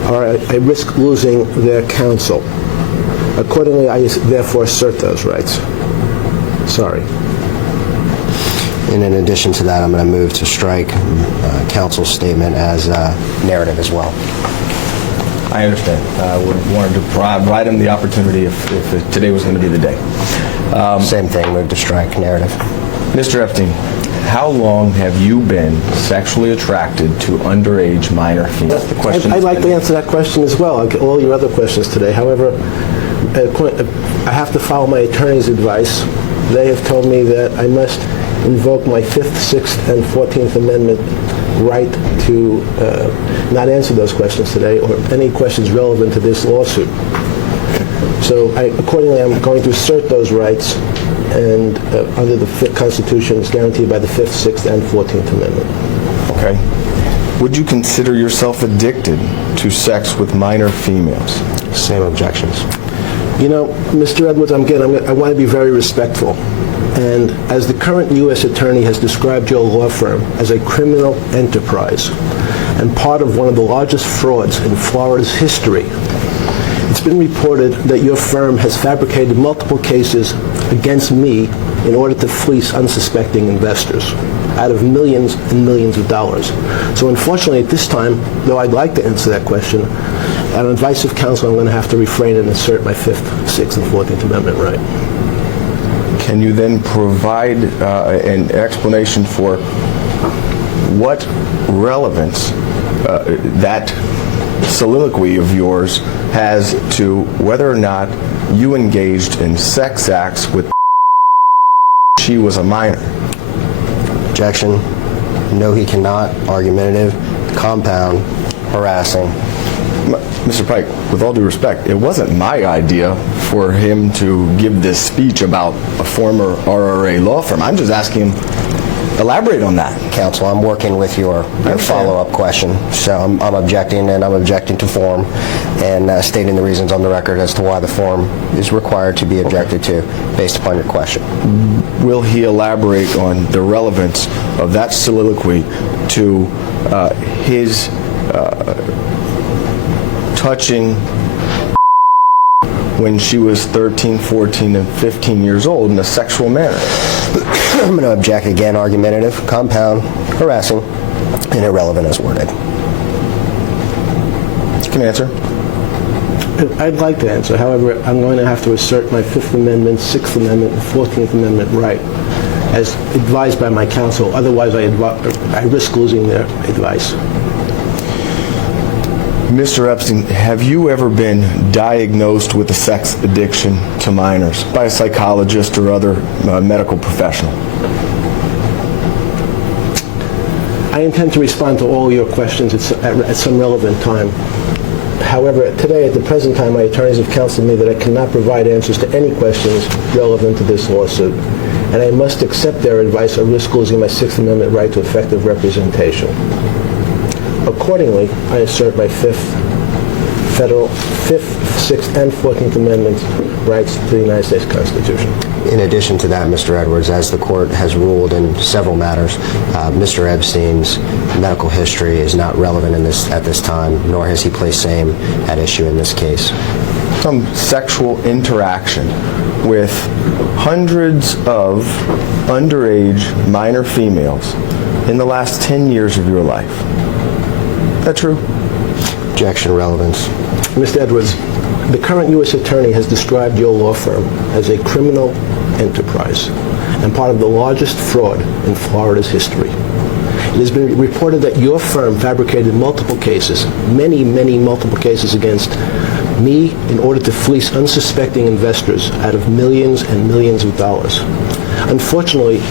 or I risk losing their counsel. Accordingly, I therefore assert those rights. Sorry. And in addition to that, I'm going to move to strike counsel's statement as narrative as well. I understand. I wanted to provide him the opportunity if today was going to be the day. Same thing, move to strike narrative. Mr. Epstein, how long have you been sexually attracted to underage minor females? That's the question. I'd like to answer that question as well, like all your other questions today. However, I have to follow my attorney's advice. They have told me that I must invoke my 5th, 6th, and 14th Amendment right to not answer those questions today or any questions relevant to this lawsuit. So accordingly, I'm going to assert those rights and under the Constitution is guaranteed by the 5th, 6th, and 14th Amendment. Okay. Would you consider yourself addicted to sex with minor females? Same objections. Mr. Edwards, I want to be very respectful. And as the current U.S. Attorney has described your law firm as a criminal enterprise and part of one of the largest frauds in Florida's history, it's been reported that your firm has fabricated multiple cases against me in order to fleece unsuspecting investors out of millions and millions of dollars. So unfortunately at this time, though I'd like to answer that question, on advice of counsel I'm going to have to refrain and assert my 5th, 6th, and 14th Amendment right. Can you then provide an explanation for what relevance that soliloquy of yours has to whether or not you engaged in sex acts with she was a minor? Objection. No, he cannot. Argumentative. Compound. Harassing. Mr. Pike, with all due respect, it wasn't my idea for him to give this speech about a former RRA law firm. I'm just asking him Elaborate on that. Counsel, I'm working with your follow-up question, so I'm objecting, and I'm objecting to form, and stating the reasons on the record as to why the form is required to be objected to based upon your question. Will he elaborate on the relevance of that soliloquy to his touching when she was 13, 14, and 15 years old in a sexual manner? I'm going to object again, argumentative, compound, harassing, and irrelevant as worded. You can answer. I'd like to answer. However, I'm going to have to assert my Fifth Amendment, Sixth Amendment, and 14th Amendment right, as advised by my counsel. Otherwise, I risk losing their advice. Mr. Epstein, have you ever been diagnosed with a sex addiction to minors by a psychologist or other medical professional? I intend to respond to all your questions at some relevant time. However, today, at the present time, my attorneys have counseled me that I cannot provide answers to any questions relevant to this lawsuit, and I must accept their advice or risk losing my Sixth Amendment right to effective representation. Accordingly, I assert my Fifth, Sixth, and 14th Amendment rights to the United States Constitution. In addition to that, Mr. Edwards, as the court has ruled in several matters, Mr. Epstein's medical history is not relevant at this time, nor has he placed same at issue in this case. Some sexual interaction with hundreds of underage minor females in the last 10 years of your life. Is that true? Objection, relevance. Mr. Edwards, the current U.S. Attorney has described your law firm as a criminal enterprise and part of the largest fraud in Florida's history. It has been reported that your firm fabricated multiple cases, many multiple cases against me in order to fleece unsuspecting investors out of millions and millions of dollars. Unfortunately,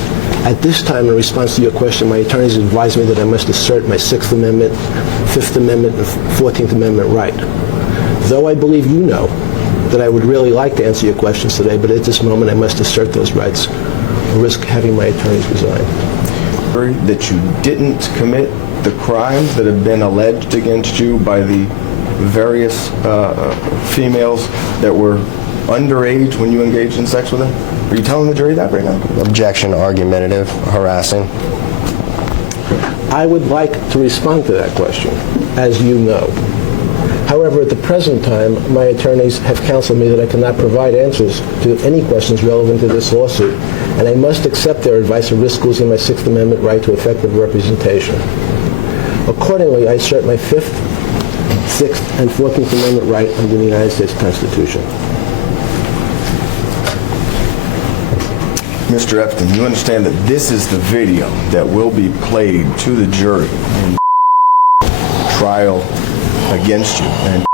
at this time, in response to your question, my attorneys advised me that I must assert my Sixth Amendment, Fifth Amendment, and 14th Amendment right. Though I believe you know that I would really like to answer your questions today, but at this moment I must assert those rights or risk having my attorneys resign. That you didn't commit the crimes that have been alleged against you by the various females that were underage when you engaged in sex with them? Are you telling the jury that right now? Objection, argumentative, harassing. I would like to respond to that question, as you know. However, at the present time, my attorneys have counseled me that I cannot provide answers to any questions relevant to this lawsuit, and I must accept their advice or risk losing my Sixth Amendment right to effective representation. Accordingly, I assert my Fifth, Sixth, and 14th Amendment right under the United States Constitution. Mr. Epstein, you understand that this is the video that will be played to the jury in trial against you, and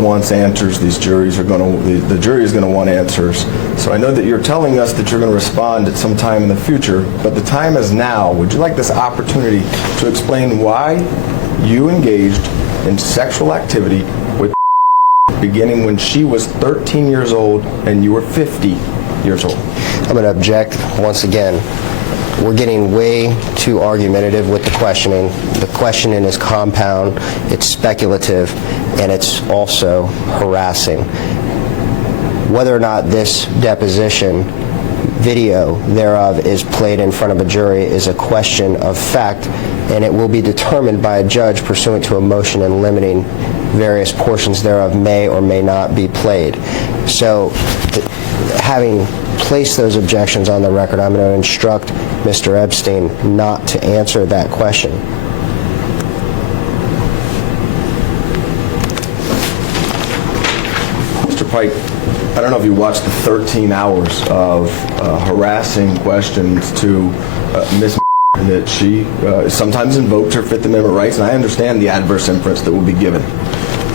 wants answers. The jury is going to want answers. So I know that you're telling us that you're going to respond at some time in the future, but the time is now. Would you like this opportunity to explain why you engaged in sexual activity with beginning when she was 13 years old and you were 50 years old? I'm going to object once again. We're getting way too argumentative with the questioning. The questioning is compound, it's speculative, and it's also harassing. Whether or not this deposition video thereof is played in front of a jury is a question of fact, and it will be determined by a judge pursuant to a motion in limiting various portions thereof may or may not be played. So, having placed those objections on the record, I'm going to instruct Mr. Epstein not to answer that question. Mr. Pike, I don't know if you watched the 13 hours of harassing questions to Ms. that she sometimes invoked her Fifth Amendment rights, and I understand the adverse inference that will be given.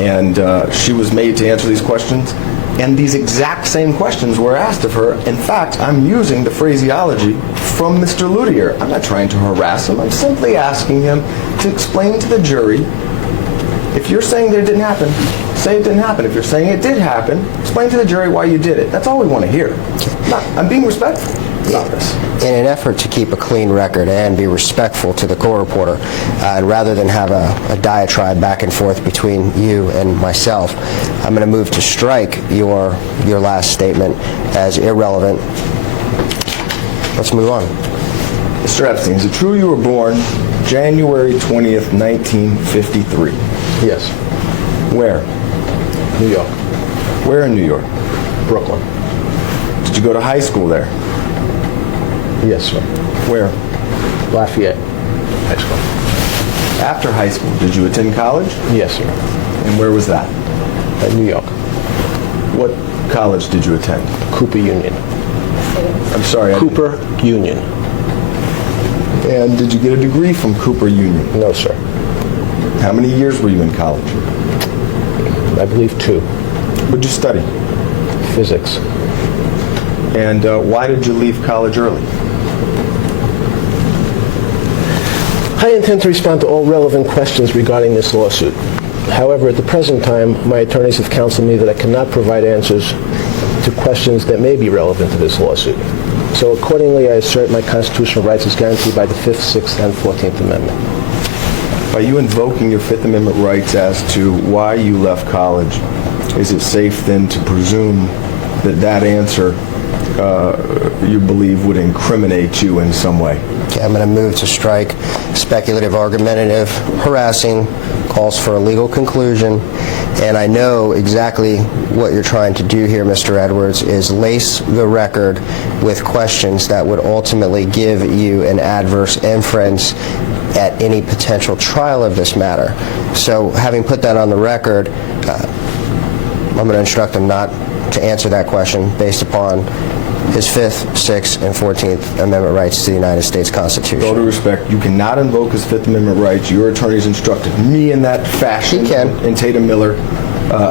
And she was made to answer these questions, and these exact same questions were asked of her. In fact, I'm using the phraseology from Mr. Loutier. I'm not trying to harass him. I'm simply asking him to explain to the jury, if you're saying that it didn't happen, say it didn't happen. If you're saying it did happen, explain to the jury why you did it. That's all we want to hear. I'm being respectful. about this? In an effort to keep a clean record and be respectful to the co-reporter, and rather than have a diatribe back and forth between you and myself, I'm going to move to strike your last statement as irrelevant. Let's move on. Mr. Epstein, is it true you were born January 20th, 1953? Yes. Where? New York. Where in New York? Brooklyn. Did you go to high school there? Yes, sir. Where? Lafayette High School. After high school, did you attend college? Yes, sir. And where was that? New York. What college did you attend? Cooper Union. I'm sorry. Cooper Union. And did you get a degree from Cooper Union? No, sir. How many years were you in college? I believe 2. What did you study? Physics. And why did you leave college early? I intend to respond to all relevant questions regarding this lawsuit. However, at the present time, my attorneys have counseled me that I cannot provide answers to questions that may be relevant to this lawsuit. So accordingly, I assert my constitutional rights as guaranteed by the 5th, 6th, and 14th Amendment. By you invoking your Fifth Amendment rights as to why you left college, is it safe then to presume that that answer you believe would incriminate you in some way? Okay, I'm going to move to strike speculative, argumentative, harassing, calls for a legal conclusion, and I know exactly what you're trying to do here, Mr. Edwards, is lace the record with questions that would ultimately give you an adverse inference at any potential trial of this matter. So having put that on the record, I'm going to instruct him not to answer that question based upon his 5th, 6th, and 14th Amendment rights to the United States Constitution. With all due respect, you cannot invoke his Fifth Amendment rights. Your attorneys instructed me in that fashion. He can. And Tatum Miller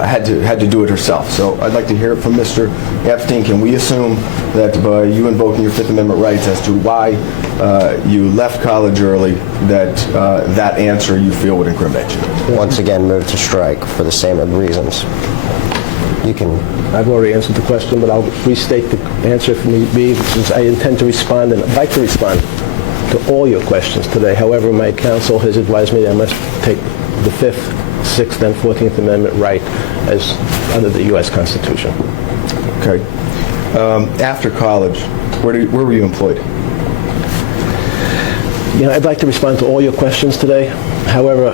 had to do it herself. So I'd like to hear it from Mr. Epstein. Can we assume that by you invoking your Fifth Amendment rights as to why you left college early, that that answer you feel would incriminate you? Once again, move to strike for the same reasons. You can. I've already answered the question, but I'll restate the answer if need be, since I intend to respond and I'd like to respond to all your questions today. However, my counsel has advised me that I must take the 5th, 6th, and 14th Amendment right as under the U.S. Constitution. Okay. After college, where were you employed? I'd like to respond to all your questions today. However,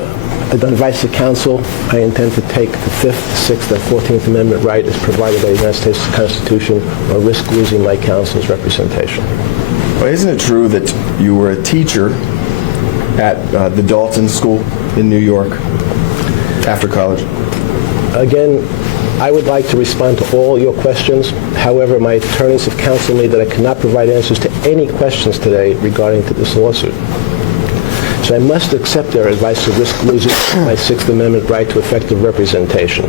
the advice of counsel, I intend to take the 5th, 6th, and 14th Amendment right as provided by the United States Constitution or risk losing my counsel's representation. Well, isn't it true that you were a teacher at the Dalton School in New York after college? Again, I would like to respond to all your questions. However, my attorneys have counseled me that I cannot provide answers to any questions today regarding to this lawsuit. So I must accept their advice to risk losing my 6th Amendment right to effective representation.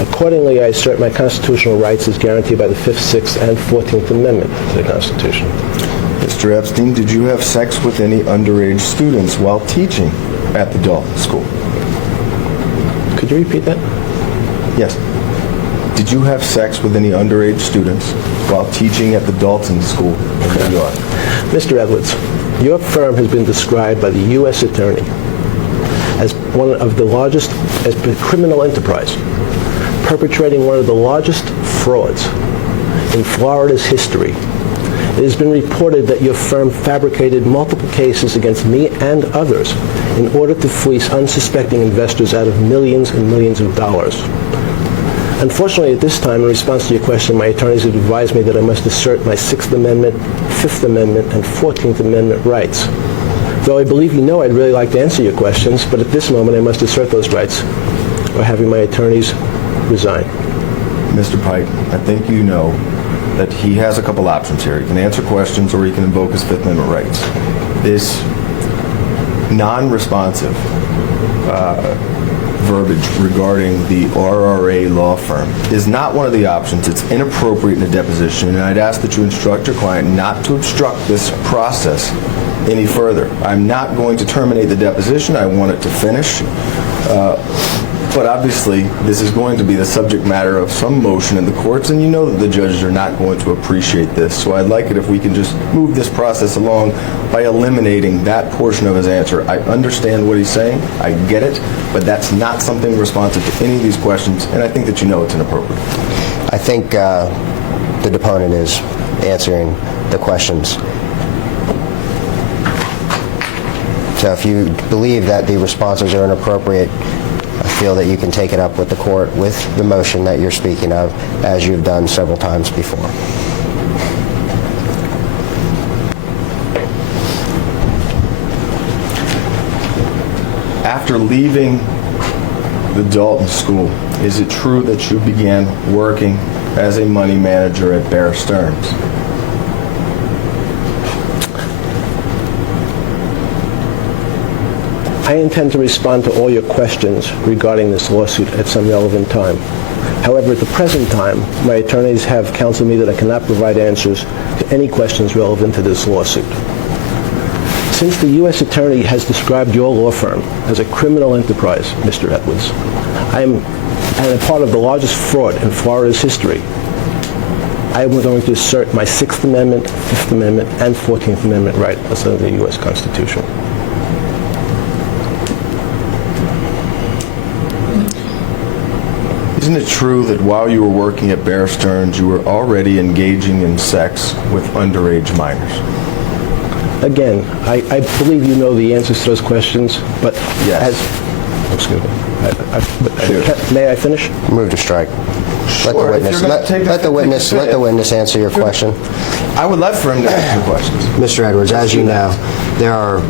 Accordingly, I assert my constitutional rights as guaranteed by the 5th, 6th, and 14th Amendment to the Constitution. Mr. Epstein, did you have sex with any underage students while teaching at the Dalton School? Could you repeat that? Yes. Did you have sex with any underage students while teaching at the Dalton School in New York? Mr. Edwards, your firm has been described by the U.S. Attorney as one of the largest, as a criminal enterprise, perpetrating one of the largest frauds in Florida's history. It has been reported that your firm fabricated multiple cases against me and others in order to fleece unsuspecting investors out of millions and millions of dollars. Unfortunately, at this time, in response to your question, my attorneys have advised me that I must assert my 6th Amendment, 5th Amendment, and 14th Amendment rights. Though I believe you know I'd really like to answer your questions, but at this moment I must assert those rights, or having my attorneys resign. Mr. Pike, I think you know that he has a couple options here. He can answer questions or he can invoke his Fifth Amendment rights. This non-responsive verbiage regarding the RRA law firm is not one of the options. It's inappropriate in a deposition, and I'd ask that you instruct your client not to obstruct this process any further. I'm not going to terminate the deposition. I want it to finish. But obviously, this is going to be the subject matter of some motion in the courts, and you know that the judges are not going to appreciate this. So I'd like it if we can just move this process along by eliminating that portion of his answer. I understand what he's saying, I get it, but that's not something responsive to any of these questions, and I think that you know it's inappropriate. I think the deponent is answering the questions. So if you believe that the responses are inappropriate, I feel that you can take it up with the court with the motion that you're speaking of, as you've done several times before. After leaving the Dalton School, is it true that you began working as a money manager at Bear Stearns? I intend to respond to all your questions regarding this lawsuit at some relevant time. However, at the present time, my attorneys have counseled me that I cannot provide answers to any questions relevant to this lawsuit. Since the U.S. Attorney has described your law firm as a criminal enterprise, Mr. Edwards, I am a part of the largest fraud in Florida's history. I am going to assert my 6th Amendment, 5th Amendment, and 14th Amendment right under the U.S. Constitution. Isn't it true that while you were working at Bear Stearns, you were already engaging in sex with underage minors? Again, I believe you know the answers to those questions, but yes. Excuse me. May I finish? Move to strike. Sure, Let the witness answer your question. I would love for him to answer your questions. Mr. Edwards, as you know, there are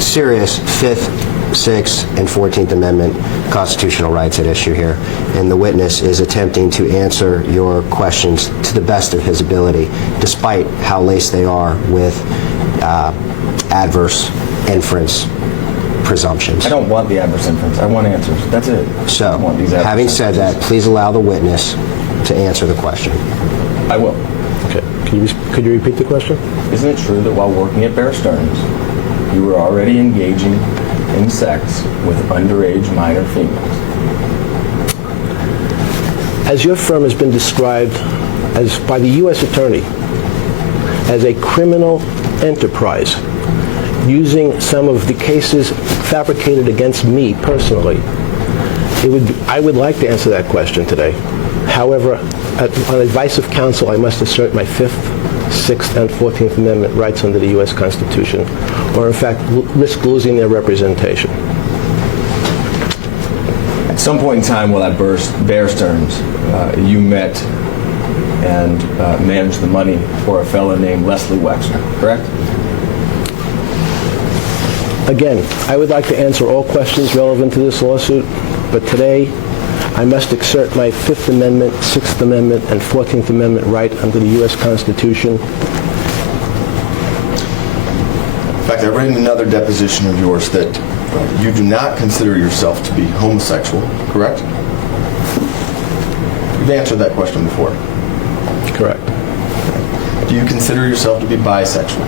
serious 5th, 6th, and 14th Amendment constitutional rights at issue here, and the witness is attempting to answer your questions to the best of his ability, despite how laced they are with adverse inference presumptions. I don't want the adverse inference. I want answers. That's it. So, having said that, please allow the witness to answer the question. I will. Okay. Could you repeat the question? Isn't it true that while working at Bear Stearns, you were already engaging in sex with underage minor females? As your firm has been described as by the U.S. Attorney as a criminal enterprise, using some of the cases fabricated against me personally, I would like to answer that question today. However, on advice of counsel, I must assert my 5th, 6th, and 14th Amendment rights under the U.S. Constitution, or in fact risk losing their representation. At some point in time while at Bear Stearns, you met and managed the money for a fellow named Leslie Wexner, correct? Again, I would like to answer all questions relevant to this lawsuit, but today I must exert my 5th Amendment, 6th Amendment, and 14th Amendment right under the U.S. Constitution. In fact, I read in another deposition of yours that you do not consider yourself to be homosexual, correct? You've answered that question before. Correct. Do you consider yourself to be bisexual?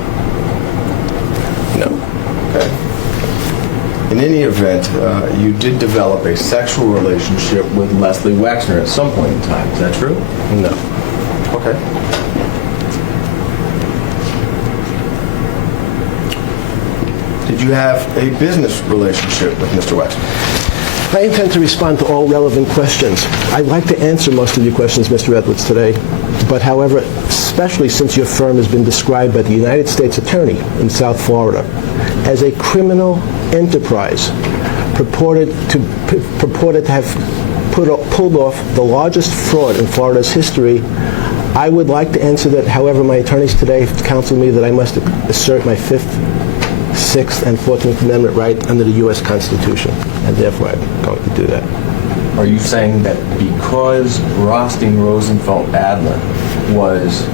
No. Okay. In any event, you did develop a sexual relationship with Leslie Wexner at some point in time. Is that true? No. Okay. Did you have a business relationship with Mr. Wexner? I intend to respond to all relevant questions. I'd like to answer most of your questions, Mr. Edwards, today. But however, especially since your firm has been described by the United States Attorney in South Florida as a criminal enterprise purported to have pulled off the largest fraud in Florida's history, I would like to answer that. However, my attorneys today have counseled me that I must assert my 5th, 6th, and 14th Amendment right under the U.S. Constitution, and therefore I'm going to do that. Are you saying that because Rothstein Rosenfeld Adler was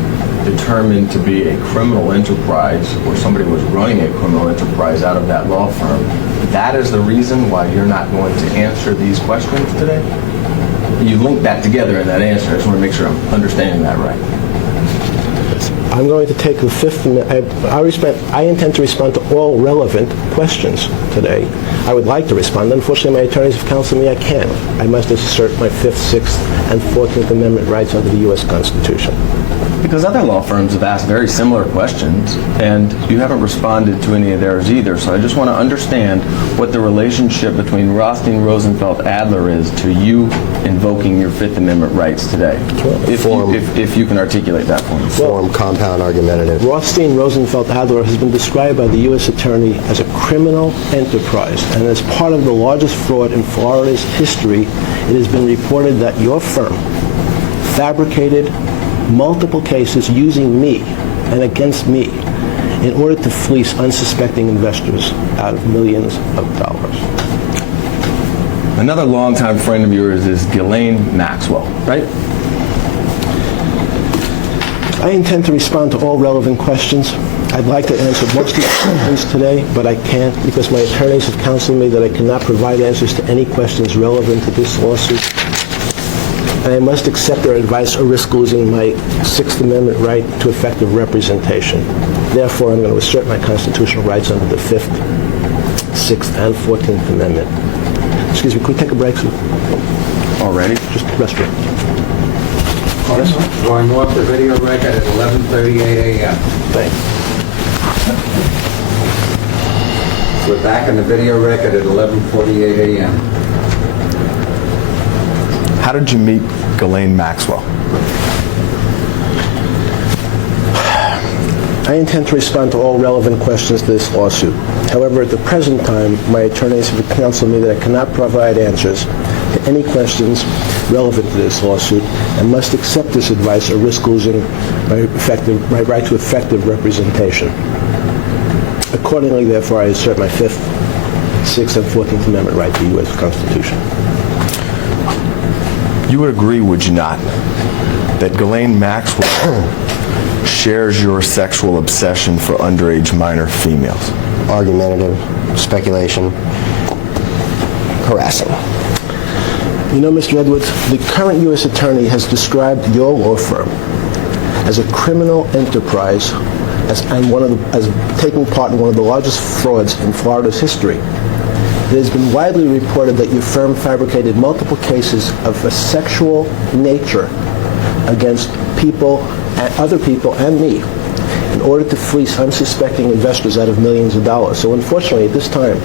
determined to be a criminal enterprise, or somebody was running a criminal enterprise out of that law firm, that is the reason why you're not going to answer these questions today? You link that together in that answer. I just want to make sure I'm understanding that right. I'm going to take the fifth minute. I intend to respond to all relevant questions today. I would like to respond. Unfortunately, my attorneys have counseled me I can't. I must assert my 5th, 6th, and 14th Amendment rights under the U.S. Constitution. Because other law firms have asked very similar questions, and you haven't responded to any of theirs either. So I just want to understand what the relationship between Rothstein, Rosenfeld, Adler is to you invoking your 5th Amendment rights today. If you can articulate that for me. Form, compound, argumentative. Rothstein, Rosenfeld, Adler has been described by the U.S. Attorney as a criminal enterprise, and as part of the largest fraud in Florida's history, it has been reported that your firm fabricated multiple cases using me and against me in order to fleece unsuspecting investors out of millions of dollars. Another longtime friend of yours is Ghislaine Maxwell, right? I intend to respond to all relevant questions. I'd like to answer most of the questions today, but I can't because my attorneys have counseled me that I cannot provide answers to any questions relevant to this lawsuit. And I must accept their advice or risk losing my 6th Amendment right to effective representation. Therefore, I'm going to assert my constitutional rights under the 5th, 6th, and 14th Amendment. Excuse me, could we take a break, sir? Already? Just restroom. Going off the video record at 11:38 a.m. Thanks. We're back in the video record at 11:48 a.m. How did you meet Ghislaine Maxwell? I intend to respond to all relevant questions to this lawsuit. However, at the present time, my attorneys have counseled me that I cannot provide answers to any questions relevant to this lawsuit and must accept this advice or risk losing my right to effective representation. Accordingly, therefore, I assert my 5th, 6th, and 14th Amendment right to the U.S. Constitution. You would agree, would you not, that Ghislaine Maxwell shares your sexual obsession for underage minor females? Argumentative, speculation, harassing. You know, Mr. Edwards, the current U.S. Attorney has described your law firm as a criminal enterprise as taking part in one of the largest frauds in Florida's history. It has been widely reported that your firm fabricated multiple cases of a sexual nature against other people and me in order to fleece unsuspecting investors out of millions of dollars. So unfortunately, at this time,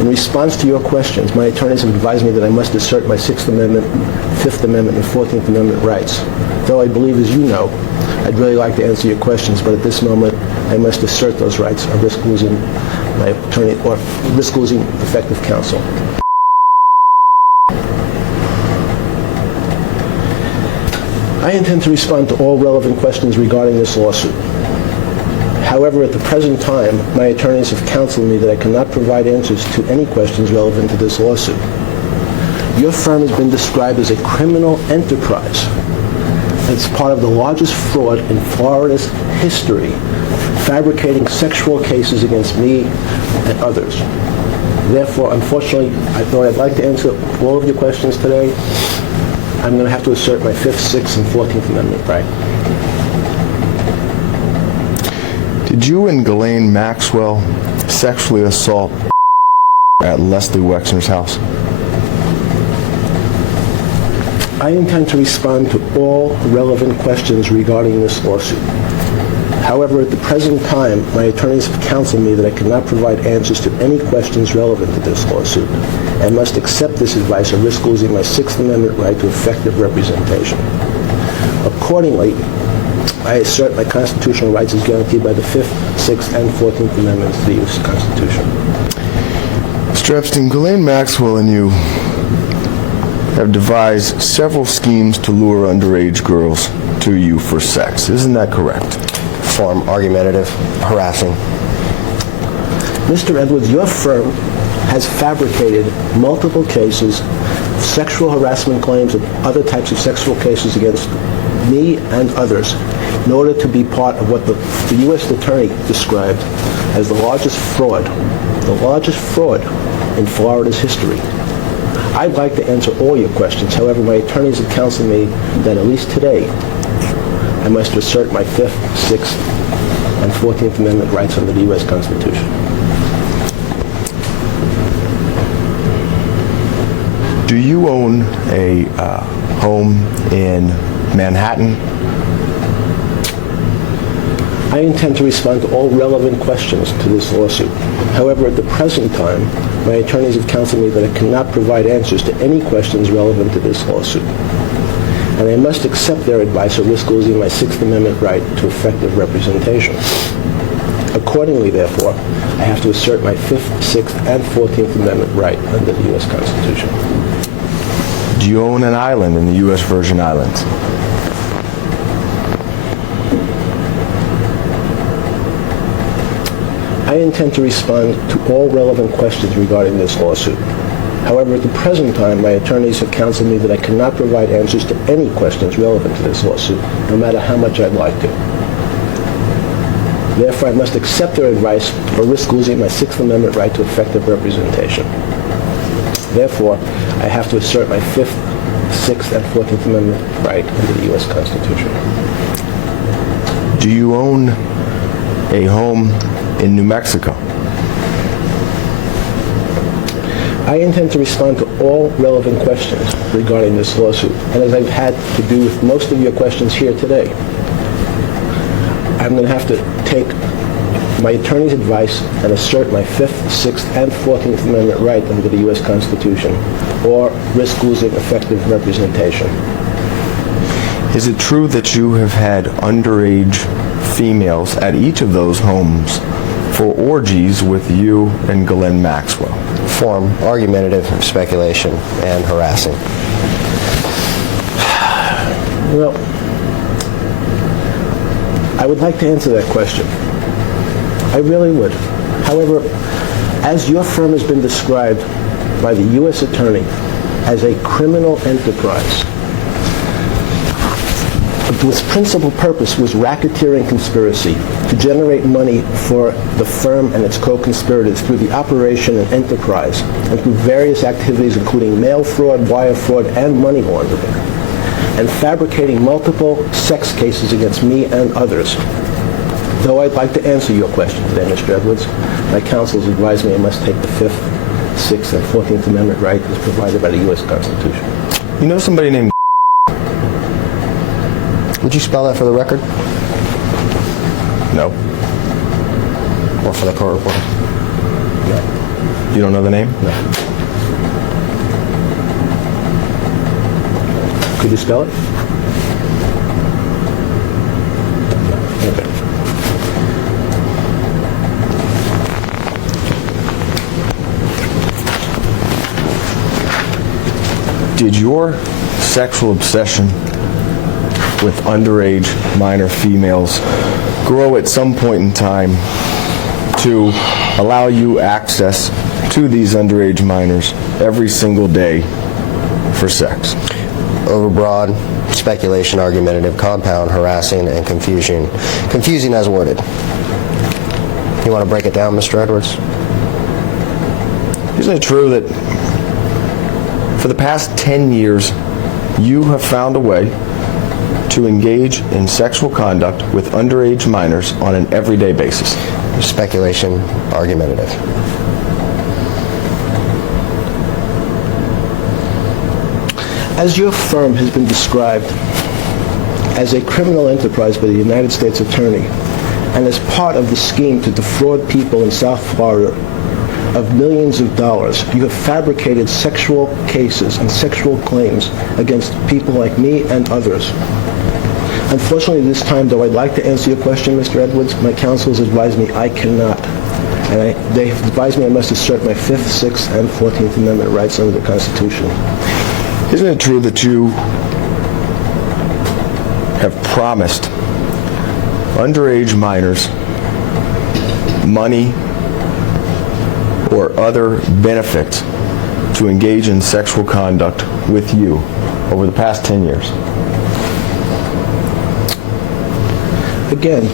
in response to your questions, my attorneys have advised me that I must assert my 6th Amendment, 5th Amendment, and 14th Amendment rights. Though I believe, as you know, I'd really like to answer your questions, but at this moment, I must assert those rights or risk losing my attorney or risk losing effective counsel. I intend to respond to all relevant questions regarding this lawsuit. However, at the present time, my attorneys have counseled me that I cannot provide answers to any questions relevant to this lawsuit. Your firm has been described as a criminal enterprise. It's part of the largest fraud in Florida's history, fabricating sexual cases against me and others. Therefore, unfortunately, though I'd like to answer all of your questions today, I'm going to have to assert my 5th, 6th, and 14th Amendment right. Did you and Ghislaine Maxwell sexually assault at Leslie Wexner's house? I intend to respond to all relevant questions regarding this lawsuit. However, at the present time, my attorneys have counseled me that I cannot provide answers to any questions relevant to this lawsuit and must accept this advice or risk losing my 6th Amendment right to effective representation. Accordingly, I assert my constitutional rights as guaranteed by the 5th, 6th, and 14th Amendments to the U.S. Constitution. Mr. Epstein, Ghislaine Maxwell and you have devised several schemes to lure underage girls to you for sex. Isn't that correct? Form, argumentative, harassing. Mr. Edwards, your firm has fabricated multiple cases, sexual harassment claims and other types of sexual cases against me and others in order to be part of what the U.S. Attorney described as the largest fraud in Florida's history. I'd like to answer all your questions. However, my attorneys have counseled me that at least today, I must assert my 5th, 6th, and 14th Amendment rights under the U.S. Constitution. Do you own a home in Manhattan? I intend to respond to all relevant questions to this lawsuit. However, at the present time, my attorneys have counseled me that I cannot provide answers to any questions relevant to this lawsuit. And I must accept their advice or risk losing my 6th Amendment right to effective representation. Accordingly, therefore, I have to assert my 5th, 6th, and 14th Amendment right under the U.S. Constitution. Do you own an island in the U.S. Virgin Islands? I intend to respond to all relevant questions regarding this lawsuit. However, at the present time, my attorneys have counseled me that I cannot provide answers to any questions relevant to this lawsuit, no matter how much I'd like to. Therefore, I must accept their advice or risk losing my 6th Amendment right to effective representation. Therefore, I have to assert my 5th, 6th, and 14th Amendment right under the U.S. Constitution. Do you own a home in New Mexico? I intend to respond to all relevant questions regarding this lawsuit, and as I've had to do with most of your questions here today, I'm going to have to take my attorney's advice and assert my 5th, 6th, and 14th Amendment right under the U.S. Constitution, or risk losing effective representation. Is it true that you have had underage females at each of those homes for orgies with you and Ghislaine Maxwell? Form argumentative, speculation, and harassing. Well, I would like to answer that question. I really would. However, as your firm has been described by the U.S. Attorney as a criminal enterprise, its principal purpose was racketeering conspiracy to generate money for the firm and its co-conspirators through the operation and enterprise and through various activities including mail fraud, wire fraud, and money laundering, and fabricating multiple sex cases against me and others. Though I'd like to answer your question today, Mr. Edwards, my counsel has advised me I must take the 5th, 6th, and 14th Amendment right as provided by the U.S. Constitution. You know somebody named... Would you spell that for the record? No. Or for the court reporter? No. You don't know the name? No. Could you spell it? Okay. Did your sexual obsession with underage minor females grow at some point in time to allow you access to these underage minors every single day for sex? Overbroad, speculation, argumentative, compound, harassing, and confusion. Confusing as worded. You want to break it down, Mr. Edwards? Isn't it true that for the past 10 years you have found a way to engage in sexual conduct with underage minors on an everyday basis? Speculation, argumentative. As your firm has been described as a criminal enterprise by the United States Attorney and as part of the scheme to defraud people in South Florida of millions of dollars, you have fabricated sexual cases and sexual claims against people like me and others. Unfortunately, this time, though I'd like to answer your question, Mr. Edwards, my counsel has advised me I cannot. And they have advised me I must assert my 5th, 6th, and 14th Amendment rights under the Constitution. Isn't it true that you have promised underage minors money or other benefits to engage in sexual conduct with you over the past 10 years? Again,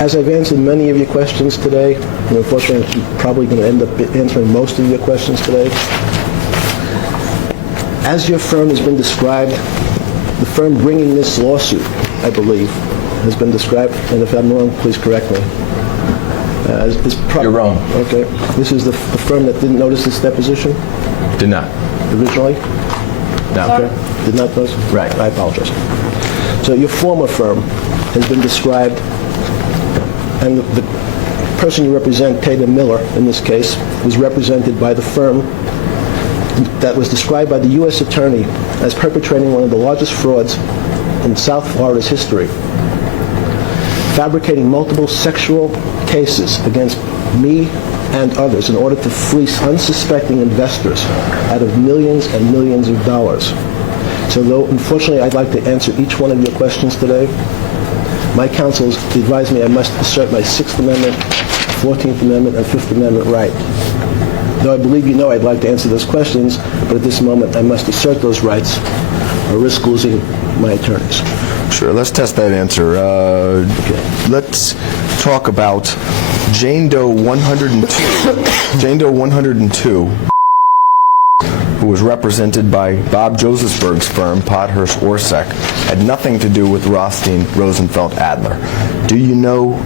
as I've answered many of your questions today, and unfortunately I'm probably going to end up answering most of your questions today, as your firm has been described, the firm bringing this lawsuit I believe, has been described, and if I'm wrong, please correct me. You're wrong. Okay. This is the firm that didn't notice this deposition Did not. originally? No. Okay. Did not notice? Right. I apologize. So your former firm has been described, and the person you represent, Taylor Miller, in this case, was represented by the firm that was described by the U.S. Attorney as perpetrating one of the largest frauds in South Florida's history, fabricating multiple sexual cases against me and others in order to fleece unsuspecting investors out of millions and millions of dollars. So though, unfortunately, I'd like to answer each one of your questions today, my counsels advise me I must assert my 6th Amendment, 14th Amendment, and 5th Amendment right. Though I believe you know I'd like to answer those questions, but at this moment I must assert those rights or risk losing my attorneys. Sure, let's test that answer. Let's talk about Jane Doe 102. Jane Doe 102, who was represented by Bob Josephsberg's firm, Podhurst Orsak, had nothing to do with Rothstein, Rosenfeld, Adler. Do you know?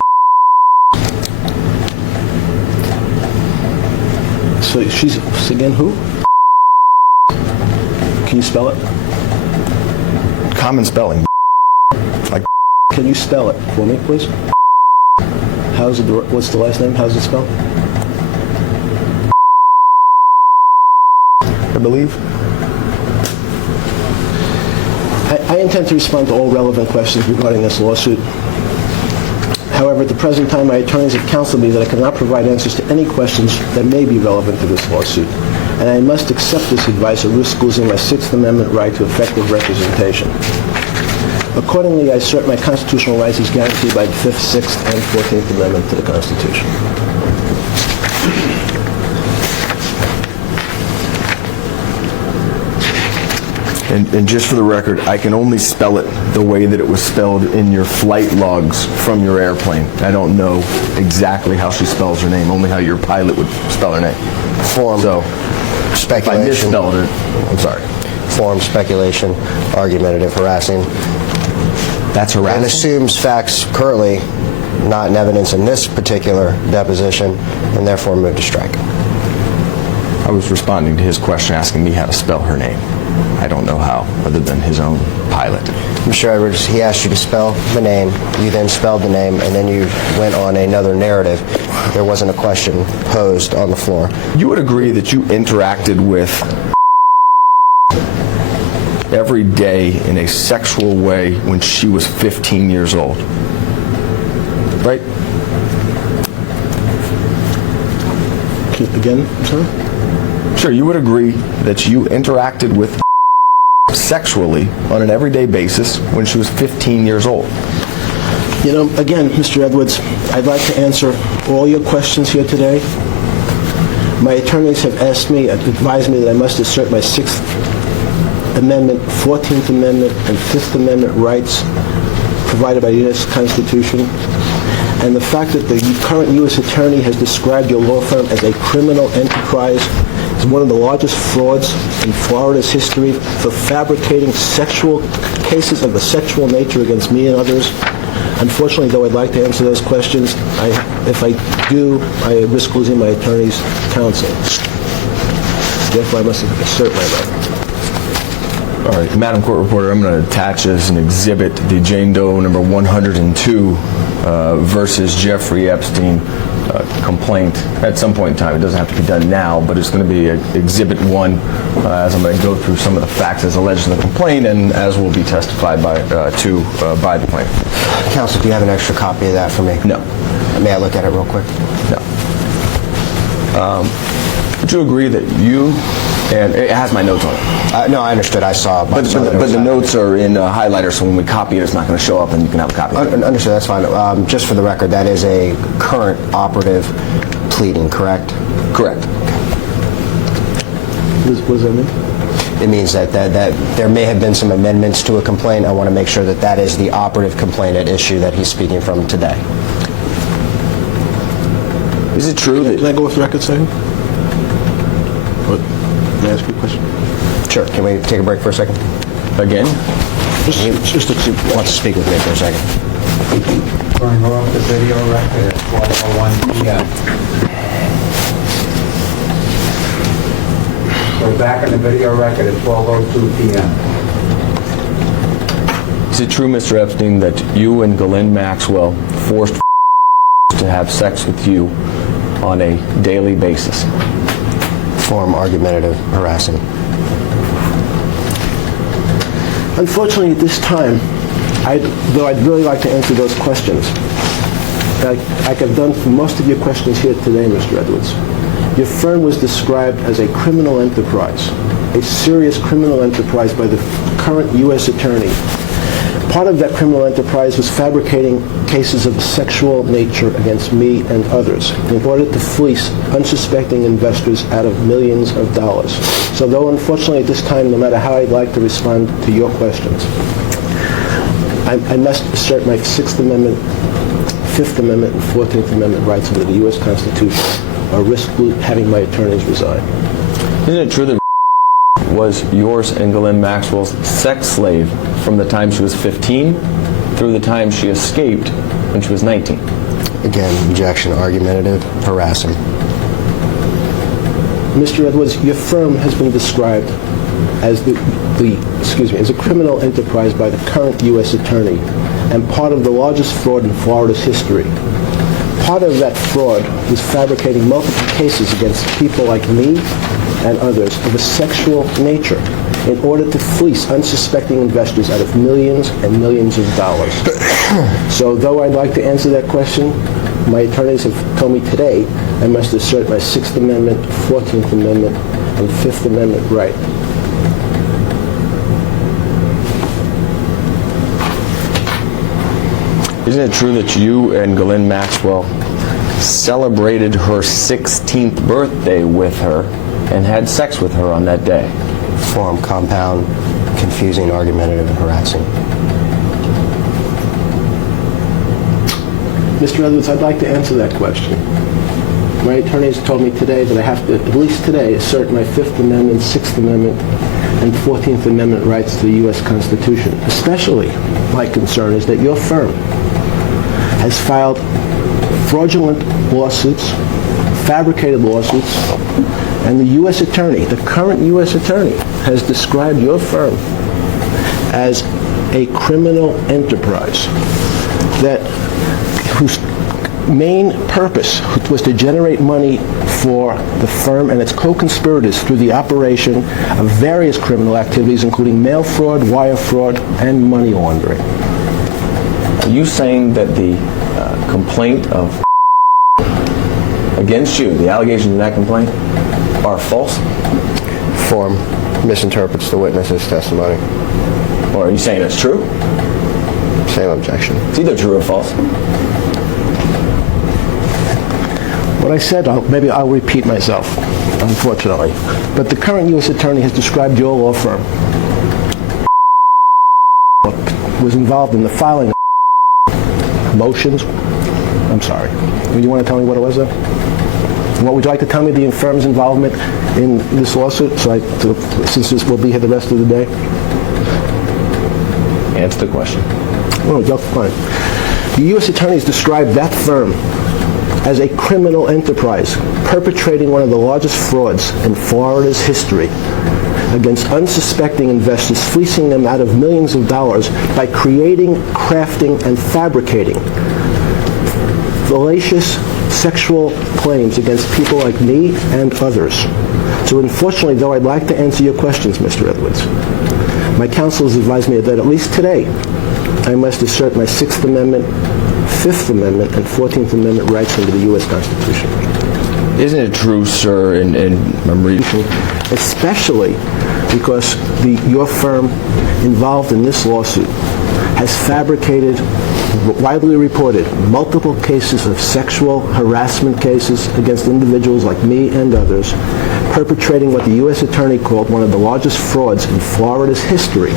So she's, again, who? Can you spell it? Common spelling. Like. Can you spell it for me, please? How's it? What's the last name? How's it spelled? I believe. I intend to respond to all relevant questions regarding this lawsuit. However, at the present time, my attorneys have counseled me that I cannot provide answers to any questions that may be relevant to this lawsuit, and I must accept this advice or risk losing my 6th Amendment right to effective representation. Accordingly, I assert my constitutional rights as guaranteed by the 5th, 6th, and 14th Amendment to the Constitution. And just for the record, I can only spell it the way that it was spelled in your flight logs from your airplane. I don't know exactly how she spells her name, only how your pilot would spell her name. Form, so, speculation. If I misspelled it, I'm sorry. Form, speculation, argumentative, harassing. That's harassing? And assumes facts currently not in evidence in this particular deposition, and therefore moved to strike. I was responding to his question asking me how to spell her name. I don't know how, other than his own pilot. Mr. Edwards, he asked you to spell the name, you then spelled the name, and then you went on another narrative. There wasn't a question posed on the floor. You would agree that you interacted with every day in a sexual way when she was 15 years old, right? Again, sorry? Sure, you would agree that you interacted with sexually on an everyday basis when she was 15 years old. You know, again, Mr. Edwards, I'd like to answer all your questions here today. My attorneys have advised me that I must assert my 6th Amendment, 14th Amendment, and 5th Amendment rights provided by the U.S. Constitution. And the fact that the current U.S. Attorney has described your law firm as a criminal enterprise is one of the largest frauds in Florida's history for fabricating sexual cases of a sexual nature against me and others. Unfortunately, though I'd like to answer those questions, if I do, I risk losing my attorney's counsel. Therefore, I must assert my right. All right, Madam Court Reporter, I'm going to attach as an exhibit the Jane Doe number 102 versus Jeffrey Epstein complaint at some point in time. It doesn't have to be done now, but it's going to be Exhibit 1 as I'm going to go through some of the facts as alleged in the complaint and as will be testified by the plaintiff. Counsel, do you have an extra copy of that for me? No. May I look at it real quick? No. Would you agree that you, and it has my notes on it. No, I understood. I saw. But the notes are in highlighter, so when we copy it, it's not going to show up, and you can have a copy. Understood. That's fine. Just for the record, that is a current operative pleading, correct? Correct. What does that mean? It means that there may have been some amendments to a complaint. I want to make sure that that is the operative complaint at issue that he's speaking from today. Is it true that... Can I go off the record second? May I ask you a question? Sure. Can we take a break for a second? Again? He wants to speak with me for a second. Going off the video record at 12:01 p.m. We're back on the video record at 12:02 p.m. Is it true, Mr. Epstein, that you and Ghislaine Maxwell forced to have sex with you on a daily basis? Form argumentative, harassing. Unfortunately, at this time, though I'd really like to answer those questions, like I've done for most of your questions here today, Mr. Edwards, your firm was described as a criminal enterprise, a serious criminal enterprise by the current U.S. attorney. Part of that criminal enterprise was fabricating cases of a sexual nature against me and others in order to fleece unsuspecting investors out of millions of dollars. So though unfortunately at this time, no matter how I'd like to respond to your questions, I must assert my Sixth Amendment, Fifth Amendment, and 14th Amendment rights under the U.S. Constitution or risk having my attorneys resign. Isn't it true that was yours and Ghislaine Maxwell's sex slave from the time she was 15 through the time she escaped when she was 19? Again, objection, argumentative, harassing. Mr. Edwards, your firm has been described as as a criminal enterprise by the current U.S. attorney and part of the largest fraud in Florida's history. Part of that fraud was fabricating multiple cases against people like me and others of a sexual nature in order to fleece unsuspecting investors out of millions and millions of dollars. So though I'd like to answer that question, my attorneys have told me today I must assert my Sixth Amendment, 14th Amendment, and Fifth Amendment right. Isn't it true that you and Ghislaine Maxwell celebrated her 16th birthday with her and had sex with her on that day? Form, compound, confusing, argumentative, and harassing. Mr. Edwards, I'd like to answer that question. My attorneys told me today that I have to, at least today, assert my Fifth Amendment, Sixth Amendment, and 14th Amendment rights to the U.S. Constitution. Especially, my concern is that your firm has filed fraudulent lawsuits, fabricated lawsuits, and the U.S. attorney, the current U.S. attorney, has described your firm as a criminal enterprise whose main purpose was to generate money for the firm and its co-conspirators through the operation of various criminal activities, including mail fraud, wire fraud, and money laundering. Are you saying that the complaint of against you, the allegations in that complaint, are false? Form misinterprets the witness's testimony. Or are you saying it's true? Same objection. It's either true or false. What I said, maybe I'll repeat myself, unfortunately. But the current U.S. attorney has described your law firm was involved in the filing of motions. I'm sorry. You want to tell me what it was then? What would you like to tell me the firm's involvement in this lawsuit? Since this will be here the rest of the day. Answer the question. Oh, fine. The U.S. attorney has described that firm as a criminal enterprise perpetrating one of the largest frauds in Florida's history against unsuspecting investors, fleecing them out of millions of dollars by creating, crafting, and fabricating fallacious sexual claims against people like me and others. So unfortunately, though I'd like to answer your questions, Mr. Edwards, my counsel has advised me that at least today, I must assert my Sixth Amendment, Fifth Amendment, and 14th Amendment rights under the U.S. Constitution. Isn't it true, sir, and I'm reading, especially because your firm involved in this lawsuit has fabricated, widely reported, multiple cases of sexual harassment cases against individuals like me and others, perpetrating what the U.S. attorney called one of the largest frauds in Florida's history,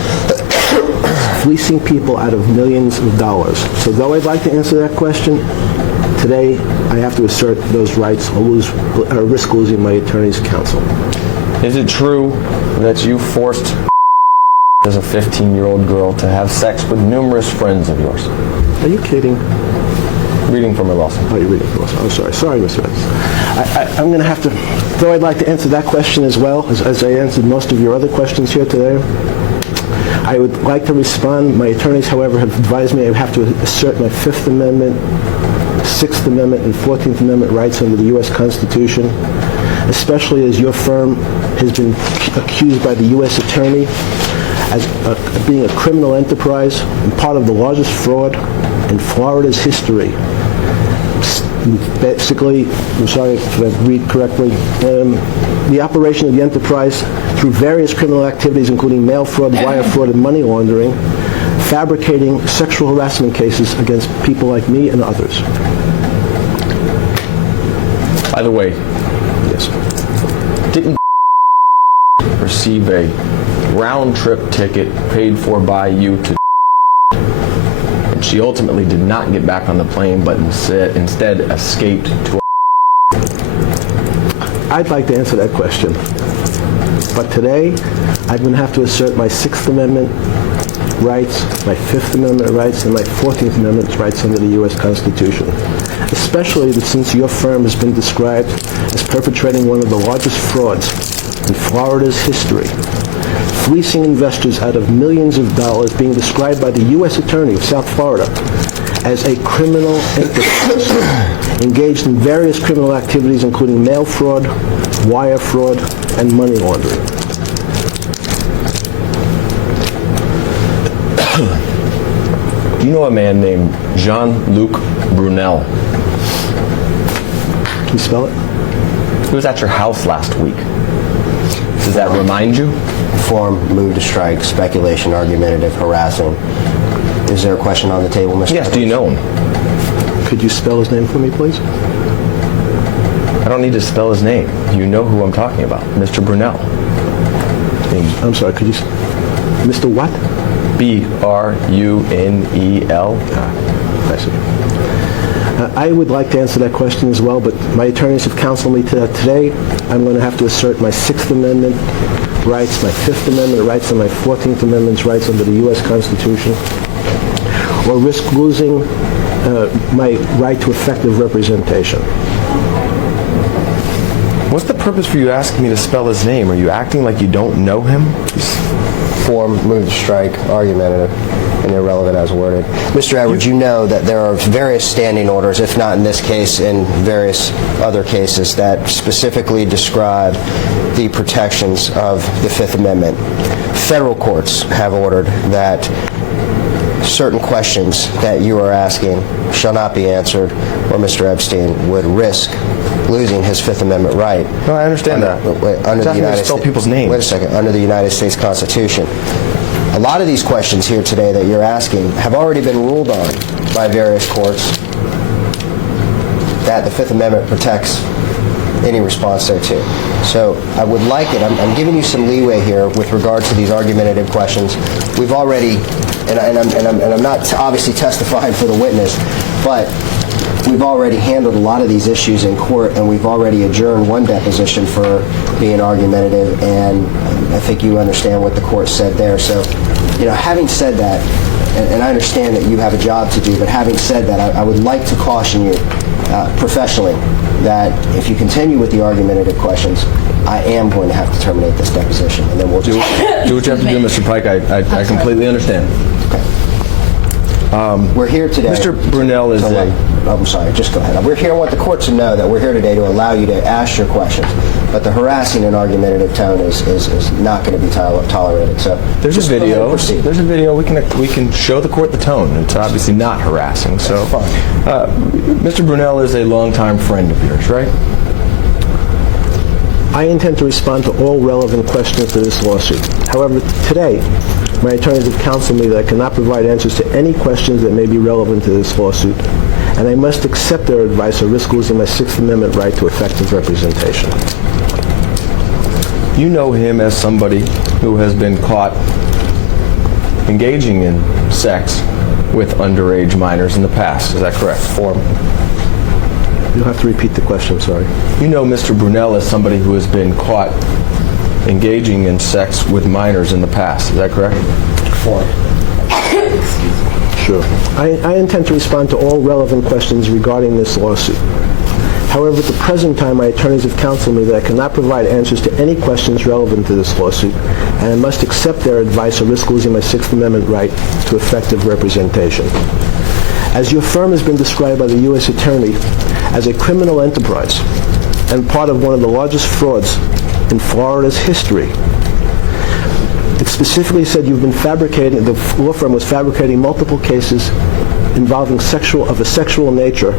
fleecing people out of millions of dollars. So though I'd like to answer that question, today I have to assert those rights or risk losing my attorney's counsel. Is it true that you forced as a 15-year-old girl to have sex with numerous friends of yours? Are you kidding? Reading from her lawsuit. Oh, you're reading from us. I'm sorry. Sorry, Mr. Evans. I'm going to have to, though I'd like to answer that question as well, as I answered most of your other questions here today. I would like to respond. My attorneys, however, have advised me I have to assert my Fifth Amendment, Sixth Amendment, and 14th Amendment rights under the U.S. Constitution, especially as your firm has been accused by the U.S. Attorney as being a criminal enterprise and part of the largest fraud in Florida's history. Basically, I'm sorry if I read correctly, the operation of the enterprise through various criminal activities, including mail fraud, wire fraud, and money laundering, fabricating sexual harassment cases against people like me and others. By the way, yes, didn't receive a round-trip ticket paid for by you to, and she ultimately did not get back on the plane, but instead escaped to. I'd like to answer that question, but today I'm going to have to assert my Sixth Amendment rights, my Fifth Amendment rights, and my 14th Amendment rights under the U.S. Constitution, especially since your firm has been described as perpetrating one of the largest frauds in Florida's history, fleecing investors out of millions of dollars, being described by the U.S. Attorney of South Florida as a criminal enterprise, engaged in various criminal activities including mail fraud, wire fraud, and money laundering. Do you know a man named Jean-Luc Brunel? Can you spell it? He was at your house last week. Does that remind you? Form, move to strike, speculation, argumentative, harassing. Is there a question on the table, Mr. Yes, do you know him? Could you spell his name for me, please? I don't need to spell his name. You know who I'm talking about, Mr. Brunel. I'm sorry, could you... Mr. what? B-R-U-N-E-L. I see. I would like to answer that question as well, but my attorneys have counseled me today. I'm going to have to assert my Sixth Amendment rights, my Fifth Amendment rights, and my 14th Amendment rights under the U.S. Constitution, or risk losing my right to effective representation. What's the purpose for you asking me to spell his name? Are you acting like you don't know him? Form, move to strike, argumentative, and irrelevant as worded. Mr. Edwards, you know that there are various standing orders, if not in this case, in various other cases, that specifically describe the protections of the Fifth Amendment. Federal courts have ordered that certain questions that you are asking shall not be answered, or Mr. Epstein would risk losing his Fifth Amendment right. No, I understand that. Under the United States, people's names. Wait a second. Under the United States Constitution, a lot of these questions here today that you're asking have already been ruled on by various courts that the Fifth Amendment protects any response thereto. So I would like it. I'm giving you some leeway here with regard to these argumentative questions. We've already, and I'm not obviously testifying for the witness, but we've already handled a lot of these issues in court, and we've already adjourned one deposition for being argumentative, and I think you understand what the court said there. So, having said that, and I understand that you have a job to do, but having said that, I would like to caution you professionally that if you continue with the argumentative questions, I am going to have to terminate this deposition, and then we'll just... Do what you have to do, Mr. Pike. I completely understand. Okay. We're here today... Mr. Brunel is I'm sorry, just go ahead. We're here, I want the court to know that we're here today to allow you to ask your questions, but the harassing and argumentative tone is not going to be tolerated. So there's a video. There's a video. We can show the court the tone. It's obviously not harassing. So, Mr. Brunel is a longtime friend of yours, right? I intend to respond to all relevant questions to this lawsuit. However, today, my attorneys have counseled me that I cannot provide answers to any questions that may be relevant to this lawsuit, and I must accept their advice or risk losing my Sixth Amendment right to effective representation. You know him as somebody who has been caught engaging in sex with underage minors in the past. Is that correct? You'll have to repeat the question, sorry. You know Mr. Brunel as somebody who has been caught engaging in sex with minors in the past. Is that correct? Sure. I intend to respond to all relevant questions regarding this lawsuit. However, at the present time, my attorneys have counseled me that I cannot provide answers to any questions relevant to this lawsuit, and I must accept their advice or risk losing my Sixth Amendment right to effective representation. As your firm has been described by the U.S. Attorney as a criminal enterprise and part of one of the largest frauds in Florida's history, it specifically said you've been fabricating, the law firm was fabricating multiple cases involving of a sexual nature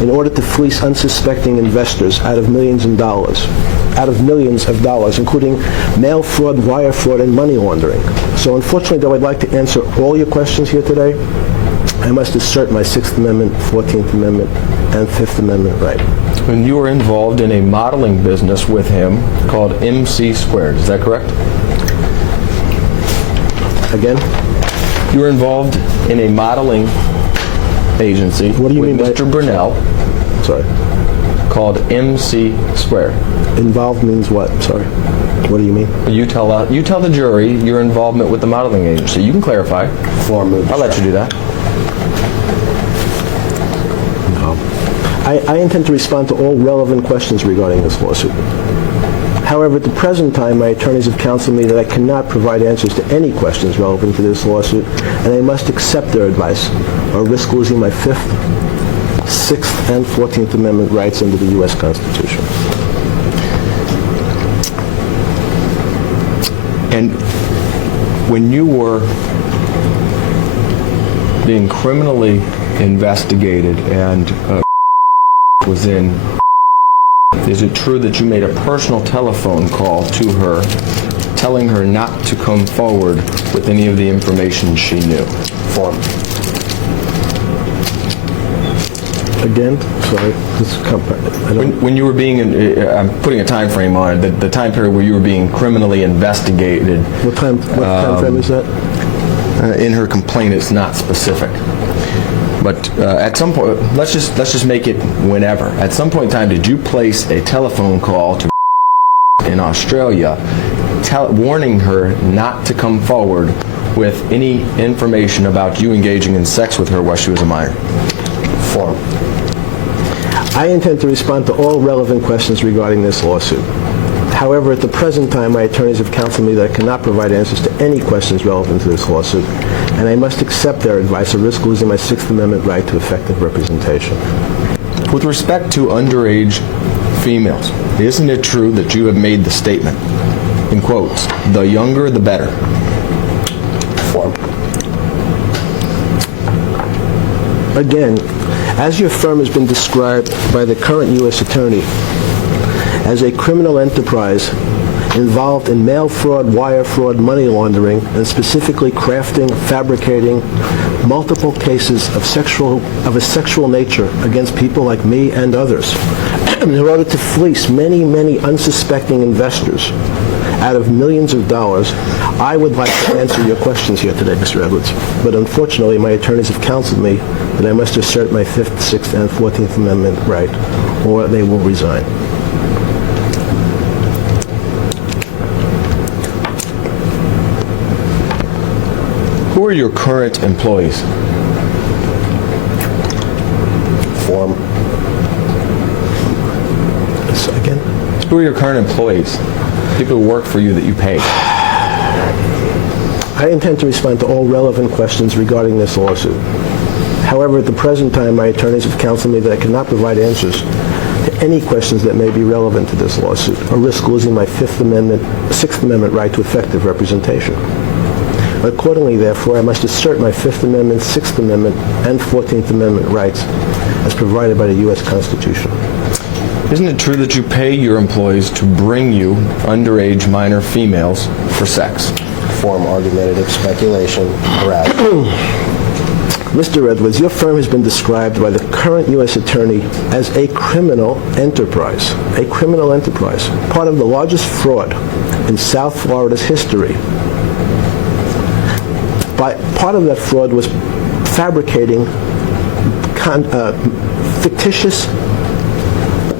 in order to fleece unsuspecting investors out of millions of dollars, including mail fraud, wire fraud, and money laundering. So unfortunately, though I'd like to answer all your questions here today, I must assert my Sixth Amendment, 14th Amendment, and Fifth Amendment right. And you were involved in a modeling business with him called MC Squared. Is that correct? Again? You were involved in a modeling agency what do you mean Mr. Brunel. Sorry. Called MC Squared. Involved means what? Sorry. What do you mean? You tell the jury your involvement with the modeling agency. You can clarify. I'll let you do that. No. I intend to respond to all relevant questions regarding this lawsuit. However, at the present time, my attorneys have counseled me that I cannot provide answers to any questions relevant to this lawsuit, and I must accept their advice or risk losing my Fifth, Sixth, and 14th Amendment rights under the U.S. Constitution. And when you were being criminally investigated and was in, is it true that you made a personal telephone call to her telling her not to come forward with any of the information she knew? Again, sorry, when you were being, I'm putting a time frame on it, the time period where you were being criminally investigated. What time frame is that? In her complaint, it's not specific. But at some point, let's just make it whenever. At some point in time, did you place a telephone call to in Australia, warning her not to come forward with any information about you engaging in sex with her while she was a minor? I intend to respond to all relevant questions regarding this lawsuit. However, at the present time, my attorneys have counseled me that I cannot provide answers to any questions relevant to this lawsuit, and I must accept their advice or risk losing my Sixth Amendment right to effective representation. With respect to underage females, isn't it true that you have made the statement, in quotes, the younger the better? Again, as your firm has been described by the current U.S. Attorney as a criminal enterprise involved in mail fraud, wire fraud, money laundering, and specifically crafting, fabricating multiple cases of a sexual nature against people like me and others in order to fleece many, many unsuspecting investors out of millions of dollars, I would like to answer your questions here today, Mr. Edwards. But unfortunately, my attorneys have counseled me that I must assert my Fifth, Sixth, and 14th Amendment right, or they will resign. Who are your current employees? Again? Who are your current employees? People who work for you that you pay. I intend to respond to all relevant questions regarding this lawsuit. However, at the present time, my attorneys have counseled me that I cannot provide answers to any questions that may be relevant to this lawsuit or risk losing my Sixth Amendment right to effective representation. Accordingly, therefore, I must assert my Fifth Amendment, Sixth Amendment, and 14th Amendment rights as provided by the U.S. Constitution. Isn't it true that you pay your employees to bring you underage minor females for sex? Argumentative speculation, harassment. Mr. Edwards, your firm has been described by the current U.S. Attorney as a criminal enterprise. A criminal enterprise. Part of the largest fraud in South Florida's history. Part of that fraud was fabricating fictitious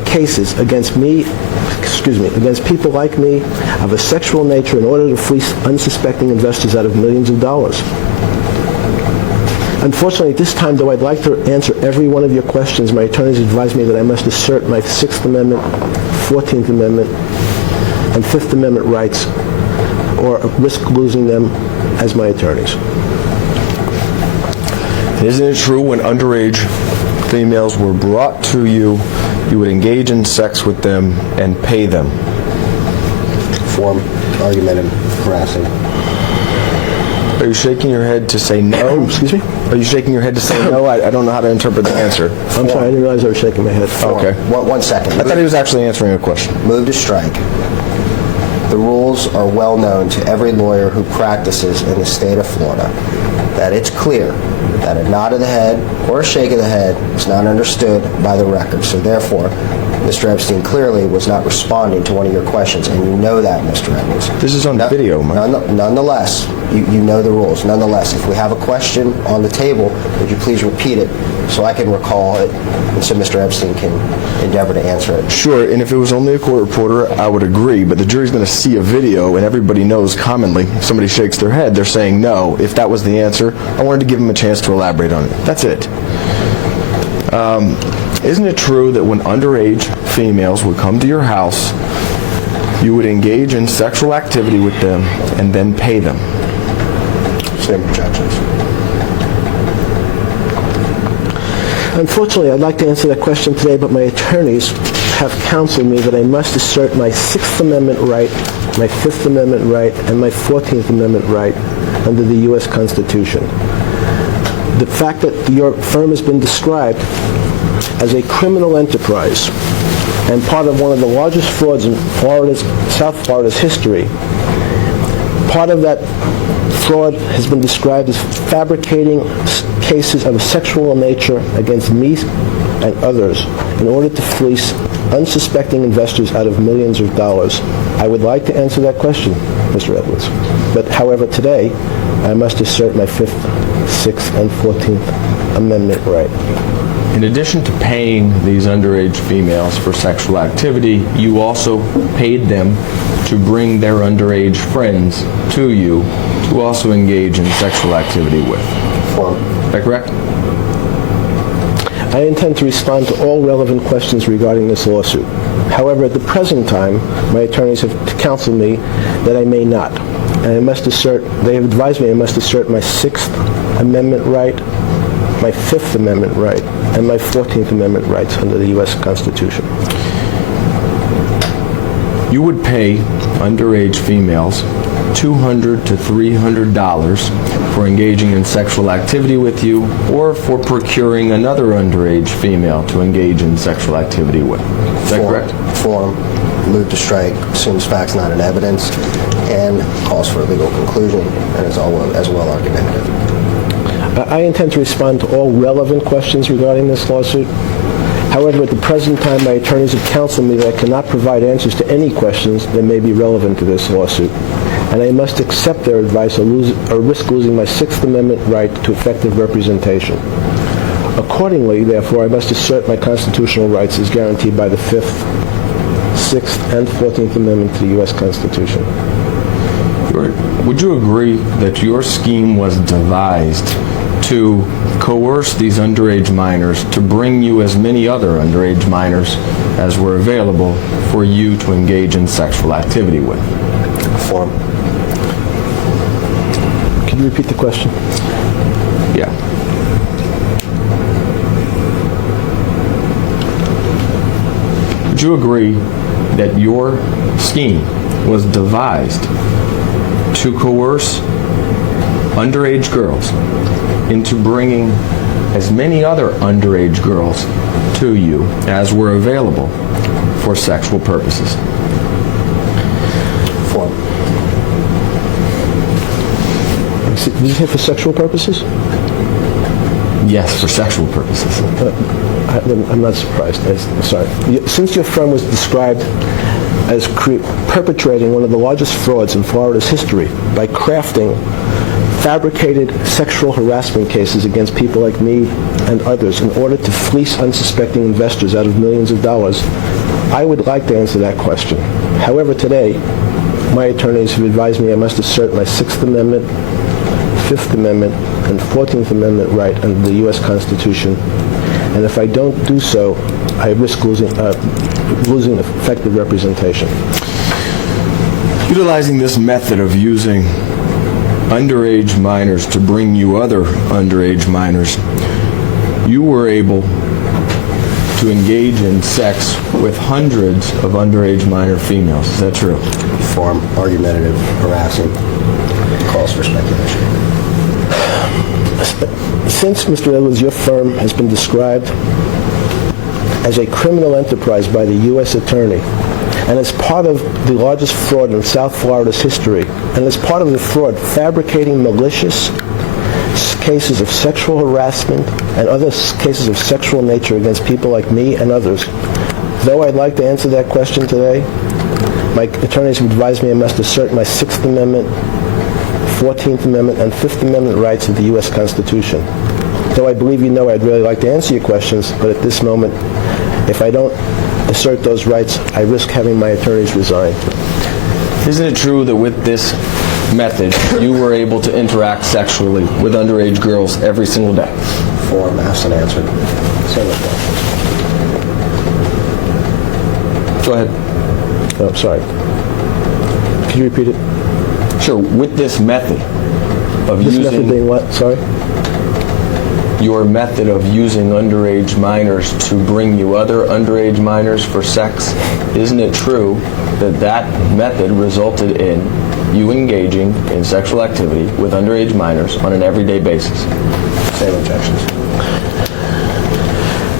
cases against me, against people like me of a sexual nature in order to fleece unsuspecting investors out of millions of dollars. Unfortunately, at this time, though I'd like to answer every one of your questions, my attorneys advise me that I must assert my 6th Amendment, 14th Amendment, and 5th Amendment rights, or risk losing them as my attorneys. Isn't it true when underage females were brought to you, you would engage in sex with them and pay them? Form, argumentative, harassing. Are you shaking your head to say no? Excuse me? Are you shaking your head to say no? I don't know how to interpret the answer. I'm sorry, I didn't realize I was shaking my head. Okay. One second. I thought he was actually answering a question. Move to strike. The rules are well known to every lawyer who practices in the state of Florida that it's clear that a nod of the head or a shake of the head is not understood by the record. So therefore, Mr. Epstein clearly was not responding to one of your questions, and you know that, Mr. Edwards. This is on video, Mike. Nonetheless, you know the rules. Nonetheless, if we have a question on the table, would you please repeat it so I can recall it and so Mr. Epstein can endeavor to answer it? Sure, and if it was only a court reporter, I would agree, but the jury's going to see a video, and everybody knows commonly, if somebody shakes their head, they're saying no. If that was the answer, I wanted to give them a chance to elaborate on it. That's it. Isn't it true that when underage females would come to your house, you would engage in sexual activity with them and then pay them? Same objections. Unfortunately, I'd like to answer that question today, but my attorneys have counseled me that I must assert my 6th Amendment right, my 5th Amendment right, and my 14th Amendment right under the U.S. Constitution. The fact that your firm has been described as a criminal enterprise and part of one of the largest frauds in South Florida's history, part of that fraud has been described as fabricating cases of a sexual nature against me and others in order to fleece unsuspecting investors out of millions of dollars. I would like to answer that question, Mr. Edwards. But however, today, I must assert my 5th, 6th, and 14th Amendment right. In addition to paying these underage females for sexual activity, you also paid them to bring their underage friends to you to also engage in sexual activity with. Is that correct? I intend to respond to all relevant questions regarding this lawsuit. However, at the present time, my attorneys have counseled me that I may not. And I must assert, they have advised me I must assert my 6th Amendment right, my 5th Amendment right, and my 14th Amendment rights under the U.S. Constitution. You would pay underage females $200 to $300 for engaging in sexual activity with you or for procuring another underage female to engage in sexual activity with. Is that correct? Form, move to strike, assumes facts not in evidence, and calls for a legal conclusion, and is as well argumentative. I intend to respond to all relevant questions regarding this lawsuit. However, at the present time, my attorneys have counseled me that I cannot provide answers to any questions that may be relevant to this lawsuit, and I must accept their advice or risk losing my 6th Amendment right to effective representation. Accordingly, therefore, I must assert my constitutional rights as guaranteed by the 5th, 6th, and 14th Amendment to the U.S. Constitution. Would you agree that your scheme was devised to coerce these underage minors to bring you as many other underage minors as were available for you to engage in sexual activity with? Form. Can you repeat the question? Yeah. Would you agree that your scheme was devised to coerce underage girls into bringing as many other underage girls to you as were available for sexual purposes? Form. Did you say for sexual purposes? Yes, for sexual purposes. I'm not surprised. I'm sorry. Since your firm was described as perpetrating one of the largest frauds in Florida's history by crafting fabricated sexual harassment cases against people like me and others in order to fleece unsuspecting investors out of millions of dollars, I would like to answer that question. However, today, my attorneys have advised me I must assert my Sixth Amendment, Fifth Amendment, and 14th Amendment right under the U.S. Constitution, and if I don't do so, I risk losing effective representation. Utilizing this method of using underage minors to bring you other underage minors, you were able to engage in sex with hundreds of underage minor females. Is that true? Form, argumentative, harassing, calls for speculation. Since, Mr. Edwards, your firm has been described as a criminal enterprise by the U.S. Attorney, and as part of the largest fraud in South Florida's history, and as part of the fraud fabricating malicious cases of sexual harassment and other cases of sexual nature against people like me and others, though I'd like to answer that question today, my attorneys have advised me I must assert my Sixth Amendment, 14th Amendment, and Fifth Amendment rights of the U.S. Constitution. Though I believe you know I'd really like to answer your questions, but at this moment, if I don't assert those rights, I risk having my attorneys resign. Isn't it true that with this method, you were able to interact sexually with underage girls every single day? Form, asked and answered. Same with Go ahead. Oh, sorry. Can you repeat it? Sure. With this method of This using... method being what? Sorry? Your method of using underage minors to bring you other underage minors for sex, isn't it true that that method resulted in you engaging in sexual activity with underage minors on an everyday basis? Same objections.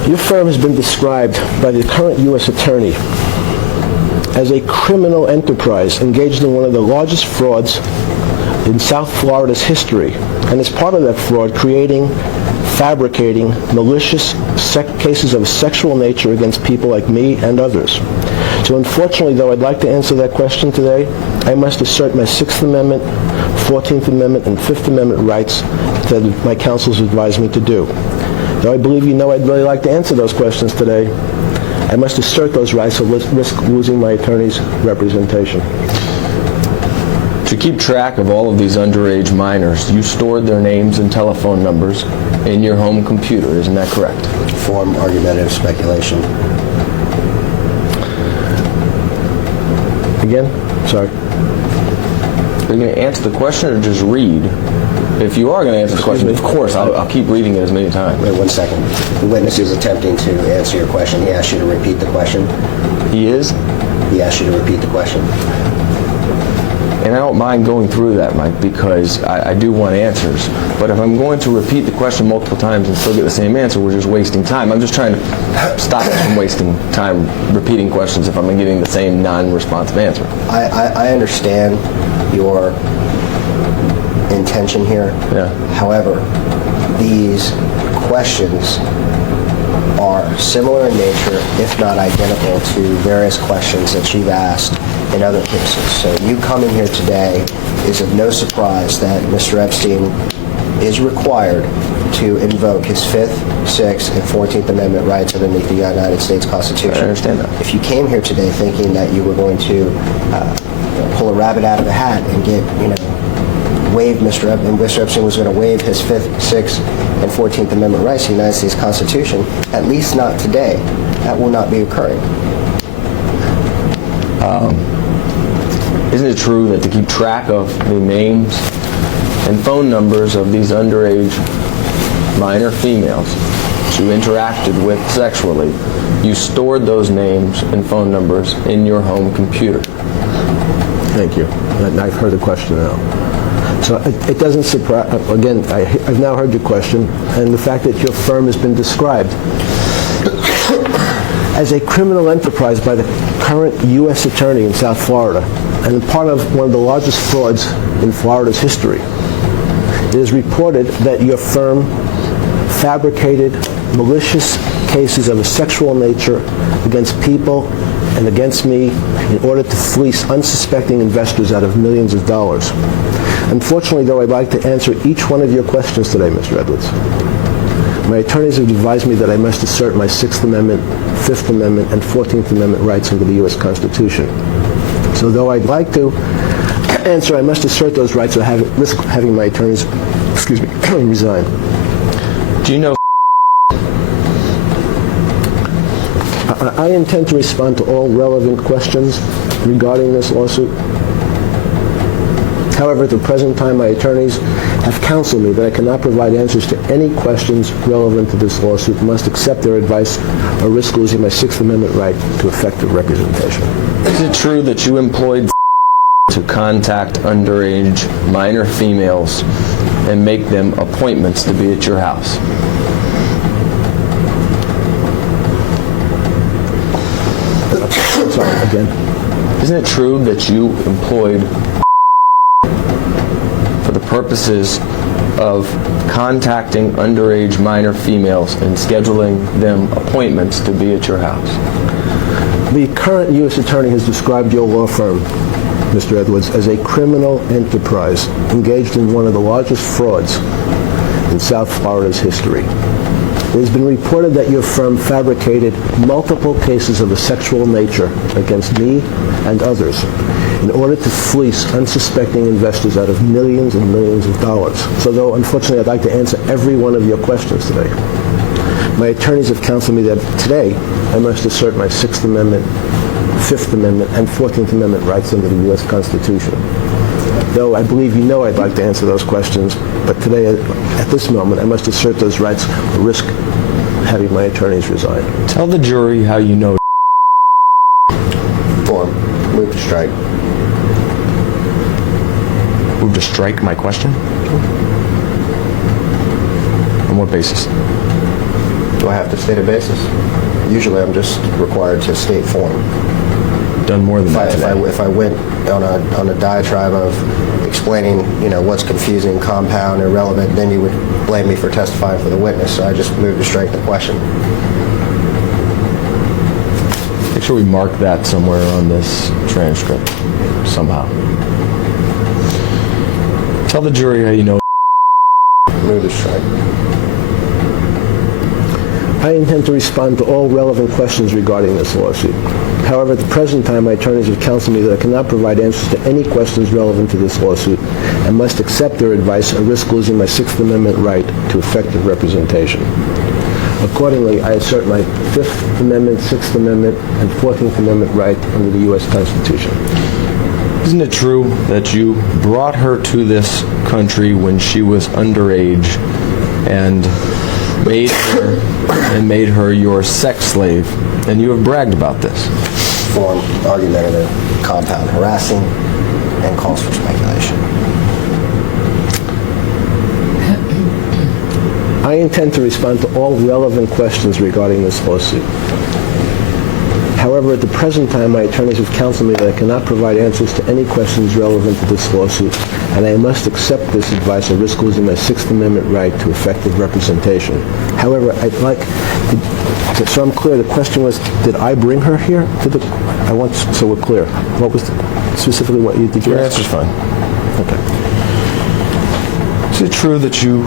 Your firm has been described by the current U.S. Attorney as a criminal enterprise engaged in one of the largest frauds in South Florida's history, and as part of that fraud, fabricating malicious cases of sexual nature against people like me and others. So unfortunately, though I'd like to answer that question today, I must assert my Sixth Amendment, 14th Amendment, and Fifth Amendment rights that my counsels advised me to do. Though I believe you know I'd really like to answer those questions today, I must assert those rights or risk losing my attorney's representation. To keep track of all of these underage minors, you stored their names and telephone numbers in your home computer, isn't that correct? Form, argumentative, speculation. Again? Sorry. Are you going to answer the question or just read? If you are going to answer the question, of course, I'll keep reading it as many times. Wait 1 second. The witness is attempting to answer your question. He asked you to repeat the question. He is? He asked you to repeat the question. And I don't mind going through that, Mike, because I do want answers. But if I'm going to repeat the question multiple times and still get the same answer, we're just wasting time. I'm just trying to stop us from wasting time repeating questions if I'm getting the same non-responsive answer. I understand your intention here. Yeah. However, these questions are similar in nature, if not identical, to various questions that you've asked in other cases. So you coming here today is of no surprise that Mr. Epstein is required to invoke his 5th, 6th, and 14th Amendment rights underneath the United States Constitution. I understand that. If you came here today thinking that you were going to pull a rabbit out of the hat and get, waive Mr. Epstein was going to waive his 5th, 6th, and 14th Amendment rights to the United States Constitution, at least not today. That will not be occurring. Isn't it true that to keep track of the names and phone numbers of these underage minor females that you interacted with sexually, you stored those names and phone numbers in your home computer? Thank you. I've heard the question now. So it doesn't surprise, again, I've now heard your question, and the fact that your firm has been described as a criminal enterprise by the current U.S. Attorney in South Florida, and part of one of the largest frauds in Florida's history. It is reported that your firm fabricated malicious cases of a sexual nature against people and against me in order to fleece unsuspecting investors out of millions of dollars. Unfortunately, though, I'd like to answer each one of your questions today, Mr. Edwards. My attorneys have advised me that I must assert my Sixth Amendment, Fifth Amendment, and 14th Amendment rights under the U.S. Constitution. So though I'd like to answer, I must assert those rights or risk having my attorneys, resign. Do you know I intend to respond to all relevant questions regarding this lawsuit. However, at the present time, my attorneys have counseled me that I cannot provide answers to any questions relevant to this lawsuit, must accept their advice, or risk losing my Sixth Amendment right to effective representation. Is it true that you employed to contact underage minor females and make them appointments to be at your house? Sorry, again. Isn't it true that you employed for the purposes of contacting underage minor females and scheduling them appointments to be at your house? The current U.S. Attorney has described your law firm, Mr. Edwards, as a criminal enterprise engaged in one of the largest frauds in South Florida's history. It has been reported that your firm fabricated multiple cases of a sexual nature against me and others in order to fleece unsuspecting investors out of millions and millions of dollars. So though, unfortunately, I'd like to answer every one of your questions today, my attorneys have counseled me that today I must assert my Sixth Amendment, Fifth Amendment, and 14th Amendment rights under the U.S. Constitution. Though I believe you know I'd like to answer those questions, but today, at this moment, I must assert those rights or risk having my attorneys resign. Tell the jury how you know. Form. Move to strike. Move to strike my question? On what basis? Do I have to state a basis? Usually I'm just required to state form. Done more than that today. If I went on a diatribe of explaining, what's confusing, compound, irrelevant, then you would blame me for testifying for the witness. So I just moved to strike the question. Make sure we mark that somewhere on this transcript, somehow. Tell the jury how you know. Move to strike. I intend to respond to all relevant questions regarding this lawsuit. However, at the present time, my attorneys have counseled me that I cannot provide answers to any questions relevant to this lawsuit and must accept their advice or risk losing my Sixth Amendment right to effective representation. Accordingly, I assert my Fifth Amendment, Sixth Amendment, and 14th Amendment right under the U.S. Constitution. Isn't it true that you brought her to this country when she was underage and made her your sex slave, and you have bragged about this? Form, argumentative, compound, harassing, and calls for speculation. I intend to respond to all relevant questions regarding this lawsuit. However, at the present time, my attorneys have counseled me that I cannot provide answers to any questions relevant to this lawsuit, and I must accept this advice or risk losing my Sixth Amendment right to effective representation. However, I'd like, so I'm clear, the question was, did I bring her here? So we're clear. What was specifically what you did? Your answer's fine. Okay. Is it true that you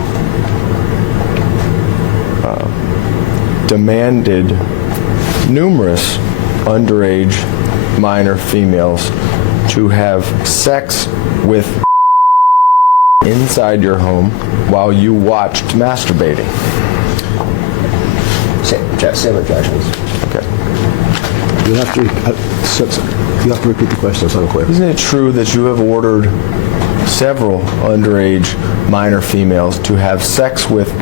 demanded numerous underage minor females to have sex with inside your home while you watched masturbating? Same objections. Okay. You have to repeat the question. It's unclear. Isn't it true that you have ordered several underage minor females to have sex with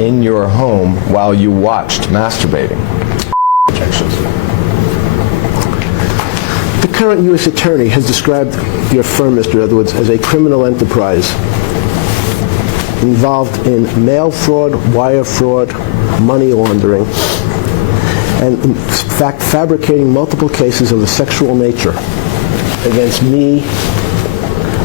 in your home while you watched masturbating? Objections. The current U.S. Attorney has described your firm, Mr. Edwards, as a criminal enterprise involved in mail fraud, wire fraud, money laundering, and in fact fabricating multiple cases of a sexual nature against me,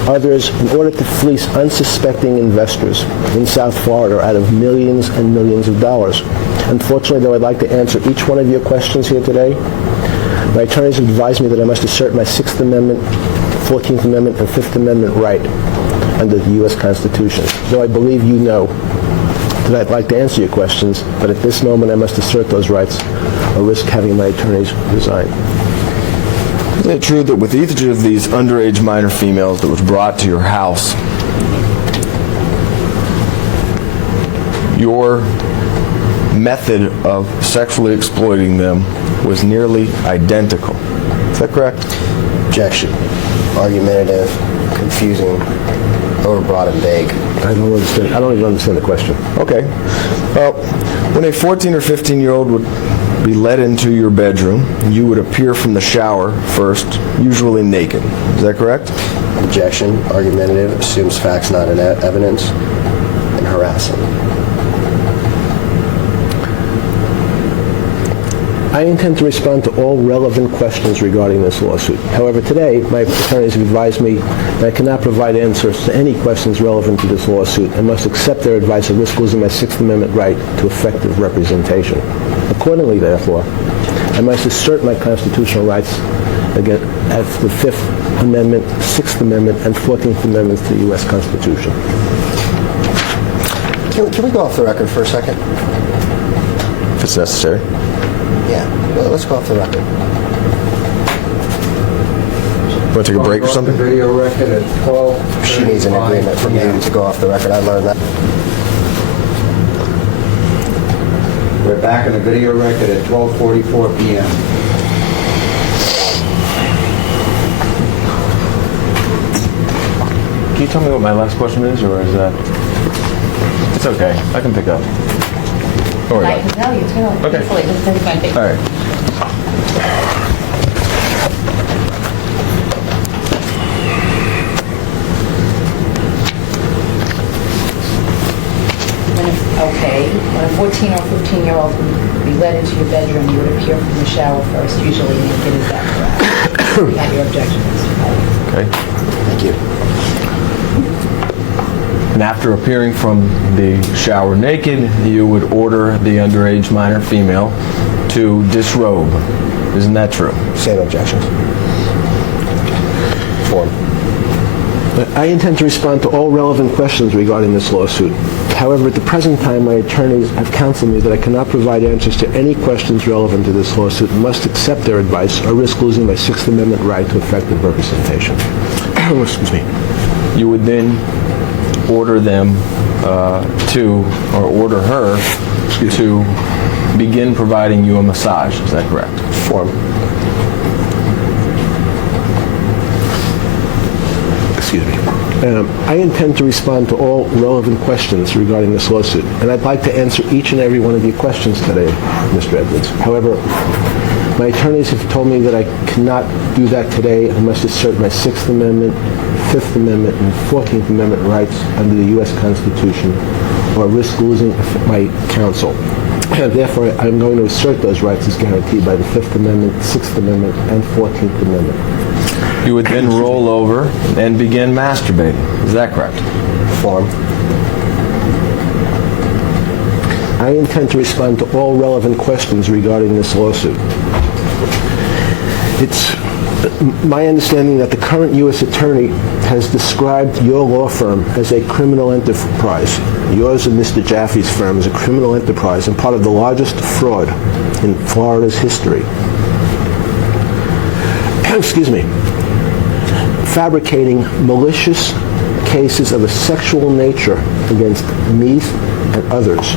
others, in order to fleece unsuspecting investors in South Florida out of millions and millions of dollars. Unfortunately, though, I'd like to answer each one of your questions here today. My attorneys have advised me that I must assert my Sixth Amendment, 14th Amendment, and 5th Amendment right under the U.S. Constitution. Though I believe you know that I'd like to answer your questions, but at this moment I must assert those rights or risk having my attorneys resign. Isn't it true that with each of these underage minor females that was brought to your house, your method of sexually exploiting them was nearly identical? Is that correct? Objection. Argumentative, confusing, overbroad, and vague. I don't understand. I don't even understand the question. Okay. Well, when a 14 or 15-year-old would be led into your bedroom, you would appear from the shower first, usually naked. Is that correct? Objection. Argumentative, assumes facts not in evidence, and harassing. I intend to respond to all relevant questions regarding this lawsuit. However, today, my attorneys have advised me that I cannot provide answers to any questions relevant to this lawsuit and must accept their advice or risk losing my Sixth Amendment right to effective representation. Accordingly, therefore, I must assert my constitutional rights against the Fifth Amendment, Sixth Amendment, and 14th Amendments to the U.S. Constitution. Can we go off the record for a second? If it's necessary. Yeah, well, let's go off the record. Want to take a break or something? Video record at 12. She needs an agreement from you to go off the record. I learned that. We're back in the video record at 12:44 p.m. Can you tell me what my last question is, or is that... It's okay. I can pick up. Don't worry I about can tell you too. Okay. Hopefully, this is my big. it. All right. When a 14 or 15-year-old would be led into your bedroom, you would appear from the shower first, usually naked. Is that correct? You have your objection, Mr. Kelly. Okay. Thank you. And after appearing from the shower naked, you would order the underage minor female to disrobe. Isn't that true? Same objections. Form. I intend to respond to all relevant questions regarding this lawsuit. However, at the present time, my attorneys have counseled me that I cannot provide answers to any questions relevant to this lawsuit and must accept their advice or risk losing my Sixth Amendment right to effective representation. Excuse me. You would then order them or order her to begin providing you a massage. Is that correct? Form. Excuse me. I intend to respond to all relevant questions regarding this lawsuit, and I'd like to answer each and every one of your questions today, Mr. Edwards. However, my attorneys have told me that I cannot do that today. I must assert my Sixth Amendment, Fifth Amendment, and 14th Amendment rights under the U.S. Constitution or risk losing my counsel. Therefore, I'm going to assert those rights as guaranteed by the Fifth Amendment, Sixth Amendment, and 14th Amendment. You would then roll over and begin masturbating. Is that correct? Form. I intend to respond to all relevant questions regarding this lawsuit. It's my understanding that the current U.S. Attorney has described your law firm as a criminal enterprise. Yours and Mr. Jaffe's firm is a criminal enterprise and part of the largest fraud in Florida's history. Excuse me. Fabricating malicious cases of a sexual nature against me and others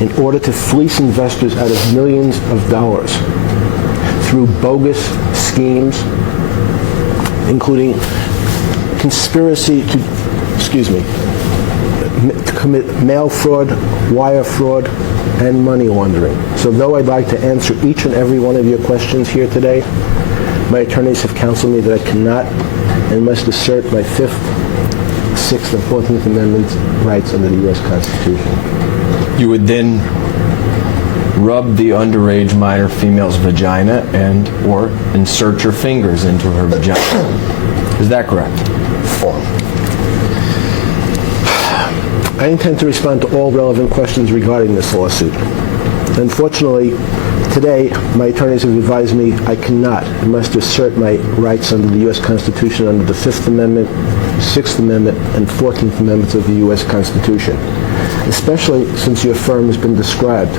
in order to fleece investors out of millions of dollars through bogus schemes, including conspiracy to commit mail fraud, wire fraud, and money laundering. So though I'd like to answer each and every one of your questions here today, my attorneys have counseled me that I cannot and must assert my Fifth, Sixth, and 14th Amendment rights under the U.S. Constitution. You would then rub the underage minor female's vagina and or insert your fingers into her vagina. Is that correct? Form. I intend to respond to all relevant questions regarding this lawsuit. Unfortunately, today, my attorneys have advised me I cannot and must assert my rights under the U.S. Constitution under the Fifth Amendment, Sixth Amendment, and 14th Amendments of the U.S. Constitution, especially since your firm has been described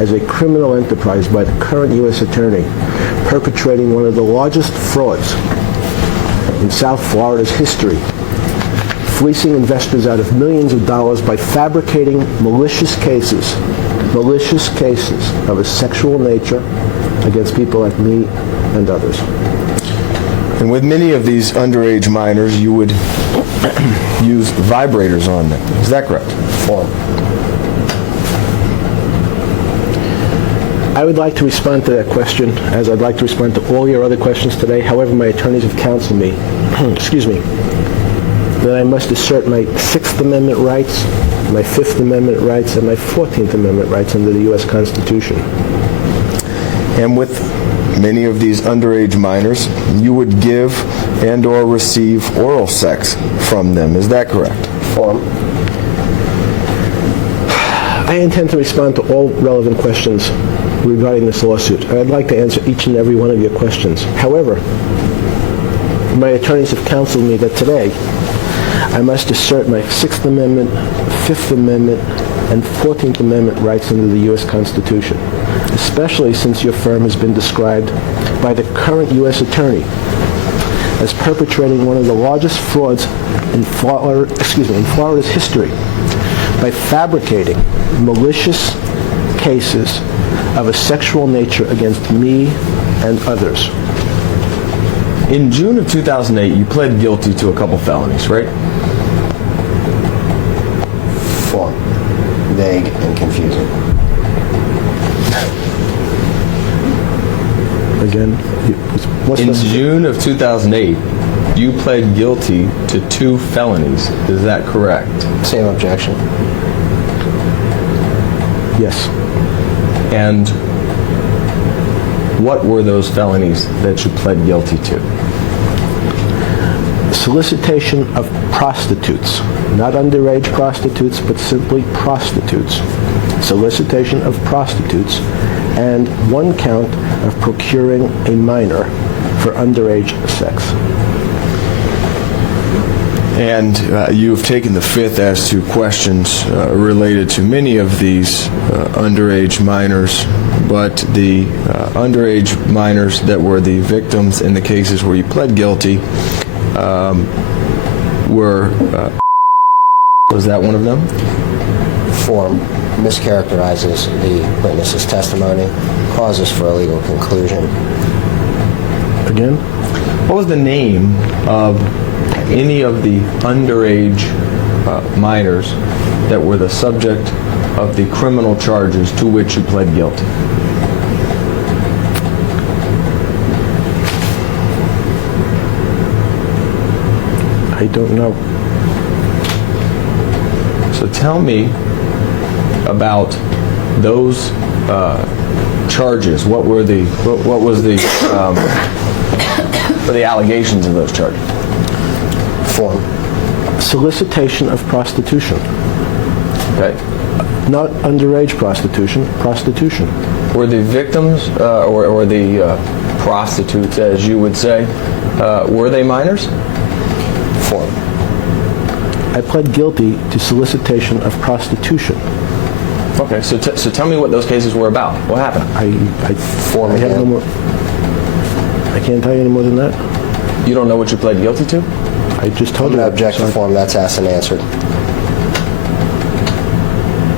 as a criminal enterprise by the current U.S. Attorney, perpetrating one of the largest frauds in South Florida's history, fleecing investors out of millions of dollars by fabricating malicious cases of a sexual nature against people like me and others. And with many of these underage minors, you would use vibrators on them. Is that correct? I would like to respond to that question, as I'd like to respond to all your other questions today. However, my attorneys have counseled me, excuse me, that I must assert my Sixth Amendment rights, my Fifth Amendment rights, and my 14th Amendment rights under the U.S. Constitution. And with many of these underage minors, you would give and or receive oral sex from them. Is that correct? I intend to respond to all relevant questions regarding this lawsuit. I'd like to answer each and every one of your questions. However, my attorneys have counseled me that today I must assert my Sixth Amendment, Fifth Amendment, and 14th Amendment rights under the U.S. Constitution, especially since your firm has been described by the current U.S. Attorney as perpetrating one of the largest frauds in Florida's history by fabricating malicious cases of a sexual nature against me and others. In June of 2008, you pled guilty to a couple felonies, right? Vague and confusing. Again, in June of 2008, you pled guilty to 2 felonies. Is that correct? Same objection. Yes. And what were those felonies that you pled guilty to? Solicitation of prostitutes, not underage prostitutes, but simply prostitutes. Solicitation of prostitutes, and 1 count of procuring a minor for underage sex. And you've taken the Fifth as to questions related to many of these underage minors, but the underage minors that were the victims in the cases where you pled guilty were, was that one of them? Form mischaracterizes the witness's testimony, causes for a legal conclusion. Again? What was the name of any of the underage minors that were the subject of the criminal charges to which you pled guilty? I don't know. So tell me about those charges. What was the allegations of those charges? Form. Solicitation of prostitution. Okay. Not underage prostitution, prostitution. Were the victims or the prostitutes, as you would say, were they minors? Form. I pled guilty to solicitation of prostitution. Okay, so tell me what those cases were about. What happened? I have no more. I can't tell you any more than that. You don't know what you pled guilty to? I just told you. I'm going to object to form. That's asked and answered.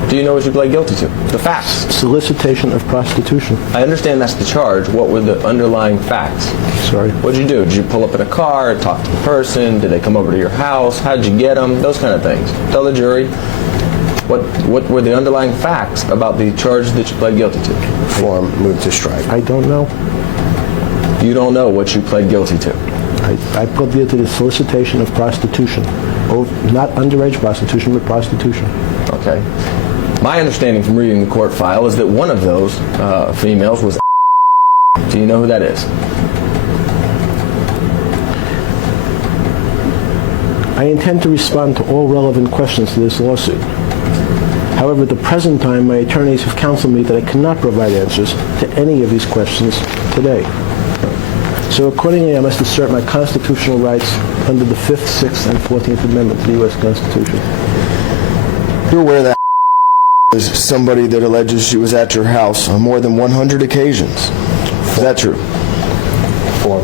Do you know what you pled guilty to? The facts. Solicitation of prostitution. I understand that's the charge. What were the underlying facts? Sorry. What did you do? Did you pull up in a car, talk to the person? Did they come over to your house? How did you get them? Those kind of things. Tell the jury what were the underlying facts about the charge that you pled guilty to? Form, move to strike. I don't know. You don't know what you pled guilty to? I pled guilty to solicitation of prostitution. Not underage prostitution, but prostitution. Okay. My understanding from reading the court file is that one of those females was. Do you know who that is? I intend to respond to all relevant questions to this lawsuit. However, at the present time, my attorneys have counseled me that I cannot provide answers to any of these questions today. So accordingly, I must assert my constitutional rights under the 5th, 6th, and 14th Amendment to the U.S. Constitution. You're aware that is somebody that alleges she was at your house on more than 100 occasions. Is that true? 4.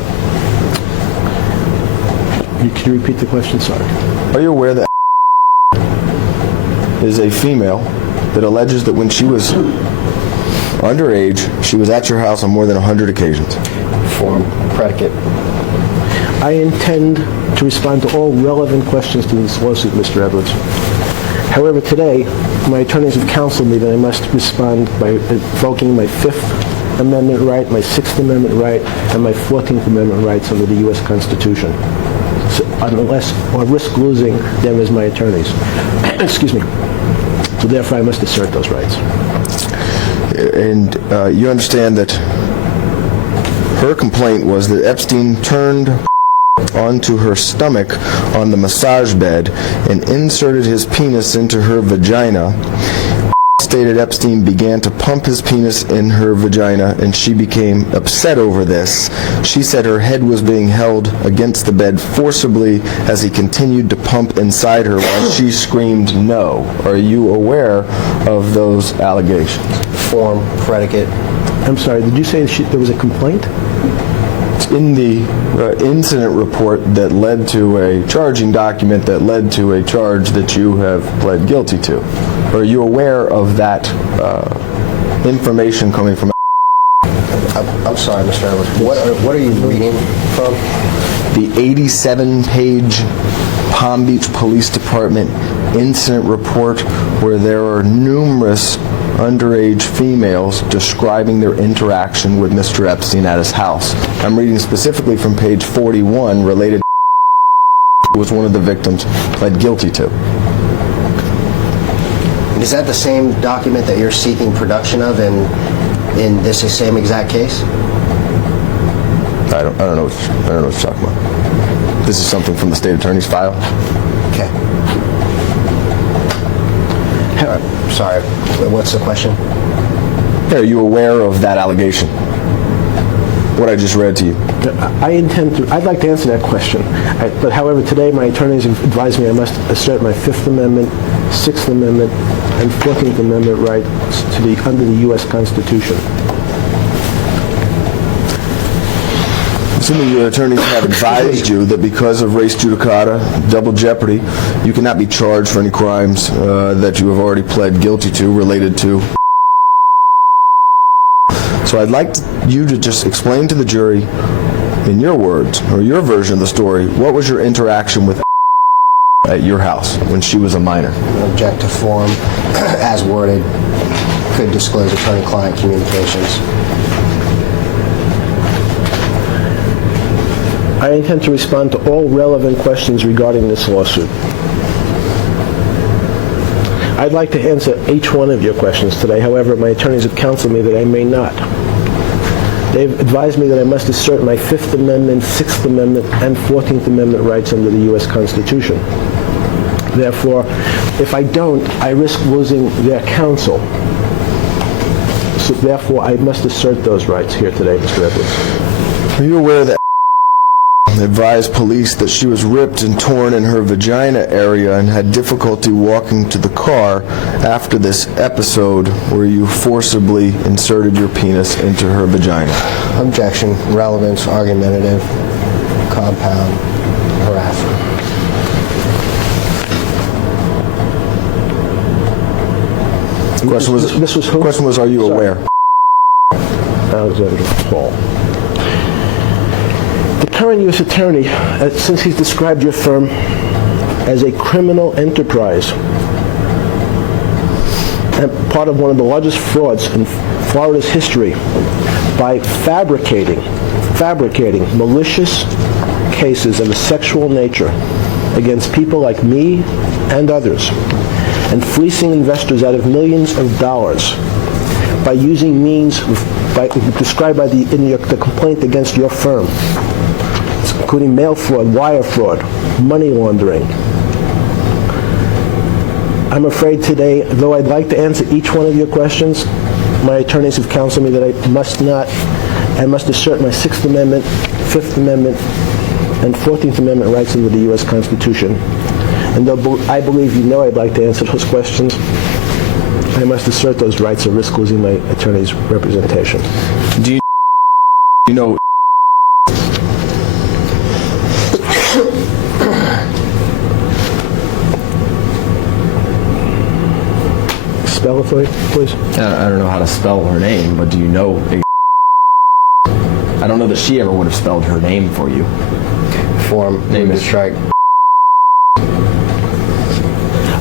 Can you repeat the question? Sorry. Are you aware that is a female that alleges that when she was underage, she was at your house on more than 100 occasions? Form, predicate. I intend to respond to all relevant questions to this lawsuit, Mr. Edwards. However, today, my attorneys have counseled me that I must respond by invoking my 5th Amendment right, my 6th Amendment right, and my 14th Amendment rights under the U.S. Constitution, unless or risk losing them as my attorneys. Excuse me. So therefore, I must assert those rights. And you understand that her complaint was that Epstein turned onto her stomach on the massage bed and inserted his penis into her vagina. Stated Epstein began to pump his penis in her vagina and she became upset over this. She said her head was being held against the bed forcibly as he continued to pump inside her while she screamed no. Are you aware of those allegations? Form, predicate. I'm sorry, did you say there was a complaint? In the incident report that led to a charging document that led to a charge that you have pled guilty to. Are you aware of that information coming from? I'm sorry, Mr. Edwards. What are you reading from? The 87-page Palm Beach Police Department incident report where there are numerous underage females describing their interaction with Mr. Epstein at his house. I'm reading specifically from page 41 related to was one of the victims pled guilty to. Is that the same document that you're seeking production of in this same exact case? I don't know what you're talking about. This is something from the state attorney's file. Okay. Sorry, what's the question? Are you aware of that allegation? What I just read to you. I'd like to answer that question. But however, today my attorneys have advised me I must assert my 5th Amendment, 6th Amendment, and 14th Amendment rights under the U.S. Constitution. Assuming your attorneys have advised you that because of res judicata, double jeopardy, you cannot be charged for any crimes that you have already pled guilty to related to. So I'd like you to just explain to the jury, in your words, or your version of the story, what was your interaction with at your house when she was a minor? Object to form, as worded, could disclose attorney-client communications. I intend to respond to all relevant questions regarding this lawsuit. I'd like to answer each one of your questions today. However, my attorneys have counseled me that I may not. They've advised me that I must assert my 5th Amendment, 6th Amendment, and 14th Amendment rights under the U.S. Constitution. Therefore, if I don't, I risk losing their counsel. So therefore, I must assert those rights here today, Mr. Edwards. Are you aware that advised police that she was ripped and torn in her vagina area and had difficulty walking to the car after this episode where you forcibly inserted your penis into her vagina? Objection, relevance, argumentative, compound, harassment. The question was, this was who? The question was, are you aware? Alexander Paul. The current U.S. Attorney, since he's described your firm as a criminal enterprise and part of one of the largest frauds in Florida's history by fabricating malicious cases of a sexual nature against people like me and others, and fleecing investors out of millions of dollars by using means described by the complaint against your firm, including mail fraud, wire fraud, money laundering. I'm afraid today, though I'd like to answer each one of your questions, my attorneys have counseled me that I must not. I must assert my 6th Amendment, 5th Amendment, and 14th Amendment rights under the U.S. Constitution. And though I believe you know I'd like to answer those questions, I must assert those rights or risk losing my attorney's representation. Do you know? Spell it for me, please. I don't know how to spell her name, but do you know? I don't know that she ever would have spelled her name for you. Form. Name is strike.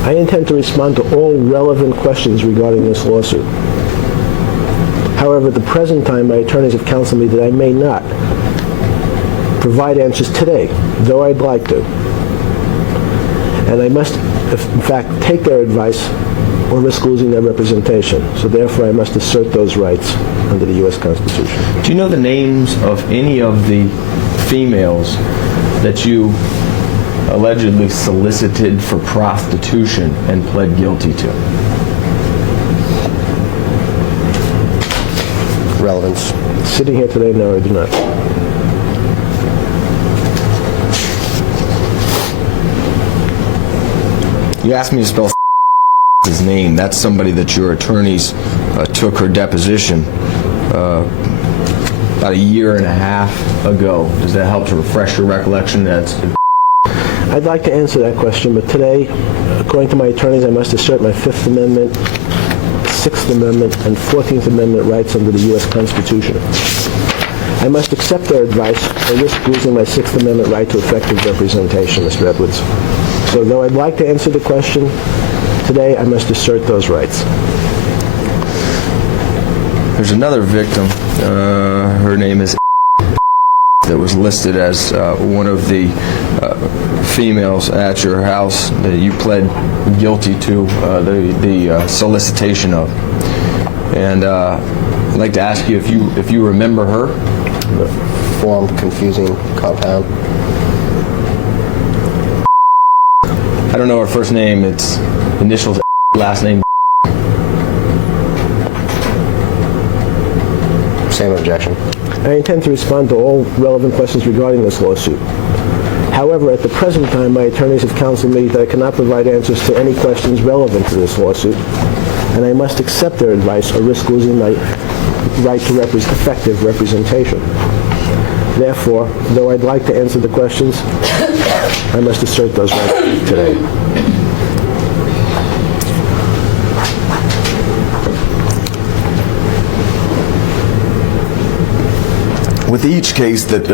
I intend to respond to all relevant questions regarding this lawsuit. However, at the present time, my attorneys have counseled me that I may not provide answers today, though I'd like to. And I must, in fact, take their advice or risk losing their representation. So therefore, I must assert those rights under the U.S. Constitution. Do you know the names of any of the females that you allegedly solicited for prostitution and pled guilty to? Relevance. Sitting here today, no, I do not. You asked me to spell his name. That's somebody that your attorneys took her deposition about a year and a half ago. Does that help to refresh your recollection? I'd like to answer that question, but today, according to my attorneys, I must assert my Fifth Amendment, Sixth Amendment, and 14th Amendment rights under the U.S. Constitution. I must accept their advice or risk losing my Sixth Amendment right to effective representation, Mr. Edwards. So though I'd like to answer the question, today I must assert those rights. There's another victim. Her name is that was listed as one of the females at your house that you pled guilty to the solicitation of. And I'd like to ask you if you remember her. Form, confusing, compound. I don't know her first name. It's initials, last name. Same objection. I intend to respond to all relevant questions regarding this lawsuit. However, at the present time, my attorneys have counseled me that I cannot provide answers to any questions relevant to this lawsuit, and I must accept their advice or risk losing my right to effective representation. Therefore, though I'd like to answer the questions, I must assert those rights today. With each case that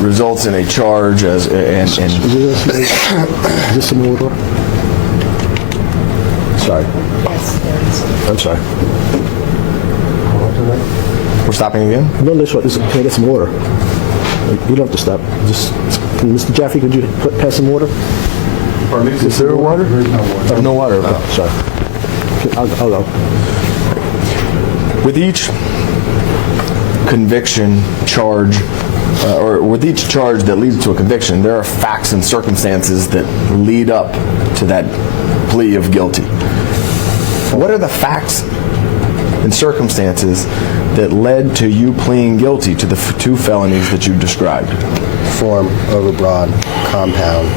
results in a charge as Is this in order? Sorry. Yes, there is. I'm sorry. We're stopping again? No, can I get some water? You don't have to stop. Just, Mr. Jaffe, could you pass some water? Pardon me? Is there water? There's no water. No water. Okay. Oh, sorry. I'll go. With each conviction, charge, or with each charge that leads to a conviction, there are facts and circumstances that lead up to that plea of guilty. What are the facts and circumstances that led to you pleading guilty to the two felonies that you described? Form, overbroad, compound,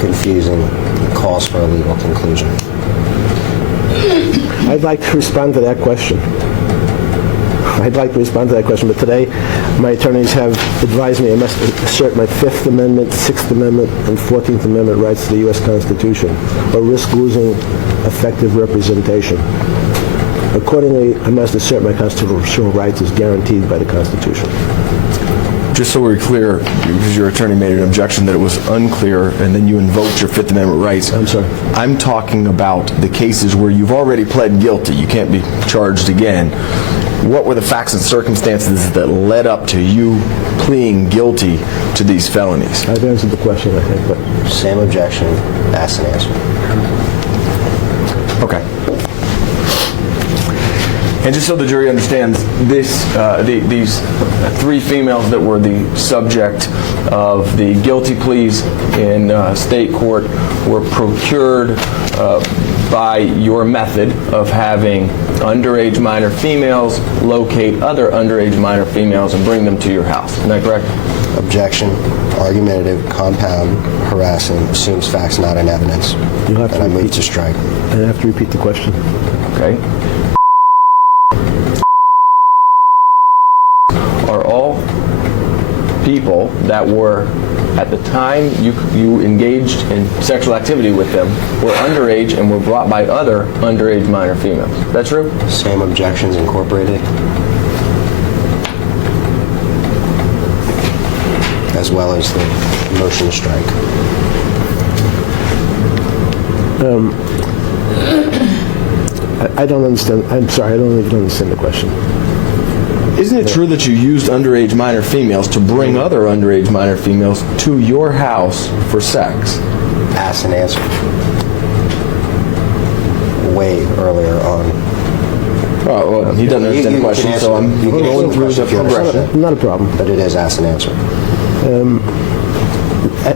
confusing, calls for a legal conclusion. I'd like to respond to that question. But today my attorneys have advised me I must assert my Fifth Amendment, Sixth Amendment, and 14th Amendment rights to the U.S. Constitution, or risk losing effective representation. Accordingly, I must assert my constitutional rights as guaranteed by the Constitution. Just so we're clear, because your attorney made an objection that it was unclear, and then you invoked your Fifth Amendment rights. I'm sorry. I'm talking about the cases where you've already pled guilty. You can't be charged again. What were the facts and circumstances that led up to you pleading guilty to these felonies? I've answered the question, I think, but... Same objection, asked and answered. Okay. And just so the jury understands, these three females that were the subject of the guilty pleas in state court were procured by your method of having underage minor females locate other underage minor females and bring them to your house. Isn't that correct? Objection. Argumentative, compound, harassing, assumes facts not in evidence. You'll have to and I move to strike. And I have to repeat the question. Okay. Are all people that were, at the time you engaged in sexual activity with them, were underage and were brought by other underage minor females? Is that true? Same objections incorporated. As well as the motion to strike. I don't understand. I'm sorry, I don't even understand the question. Isn't it true that you used underage minor females to bring other underage minor females to your house for sex? Ask and answer. Way earlier on. Oh, well, he doesn't understand the question, so I'm going through the progression. Not a problem. But it is ask and answer.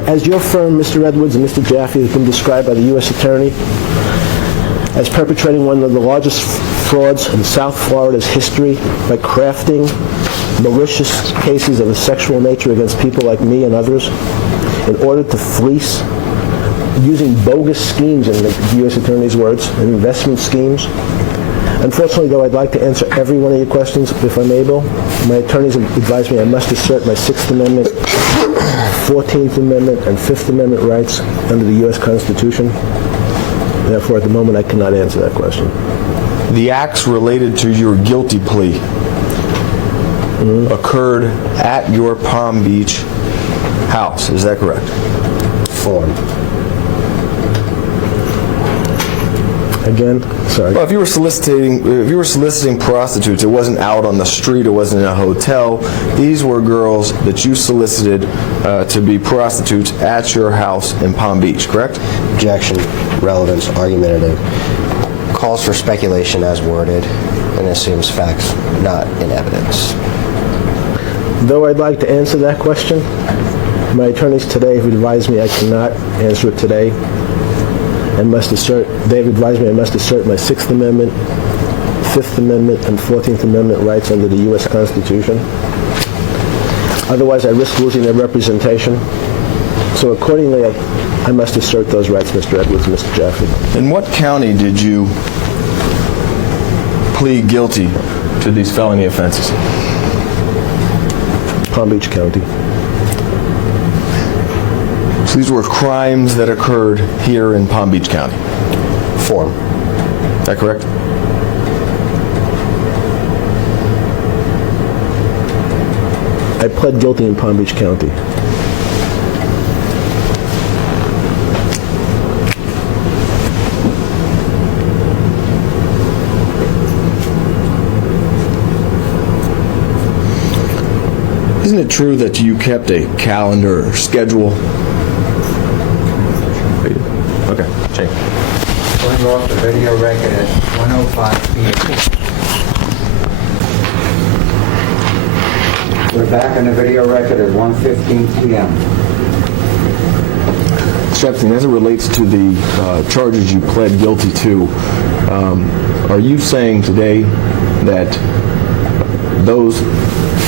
As your firm, Mr. Edwards and Mr. Jaffe, has been described by the U.S. Attorney as perpetrating one of the largest frauds in South Florida's history by crafting malicious cases of a sexual nature against people like me and others in order to fleece, using bogus schemes, in the U.S. Attorney's words, and investment schemes. Unfortunately, though, I'd like to answer every one of your questions if I'm able. My attorneys have advised me I must assert my 6th Amendment, 14th Amendment, and 5th Amendment rights under the U.S. Constitution. Therefore, at the moment, I cannot answer that question. The acts related to your guilty plea occurred at your Palm Beach house. Is that correct? Form. Again, sorry. Well, if you were soliciting prostitutes, it wasn't out on the street, it wasn't in a hotel. These were girls that you solicited to be prostitutes at your house in Palm Beach, correct? Objection, relevance, argumentative. Calls for speculation as worded and assumes facts not in evidence. Though I'd like to answer that question, my attorneys today have advised me I cannot answer it today. They've advised me I must assert my 6th Amendment, 5th Amendment, and 14th Amendment rights under the U.S. Constitution. Otherwise, I risk losing their representation. So accordingly, I must assert those rights, Mr. Edwards and Mr. Jaffe. In what county did you plead guilty to these felony offenses? Palm Beach County. So these were crimes that occurred here in Palm Beach County? Form. Is that correct? I pled guilty in Palm Beach County. Isn't it true that you kept a calendar or schedule? Okay, change. Going off the video record at 1:05 p.m. We're back on the video record at 1:15 p.m. Mr. Epstein, as it relates to the charges you pled guilty to, are you saying today that those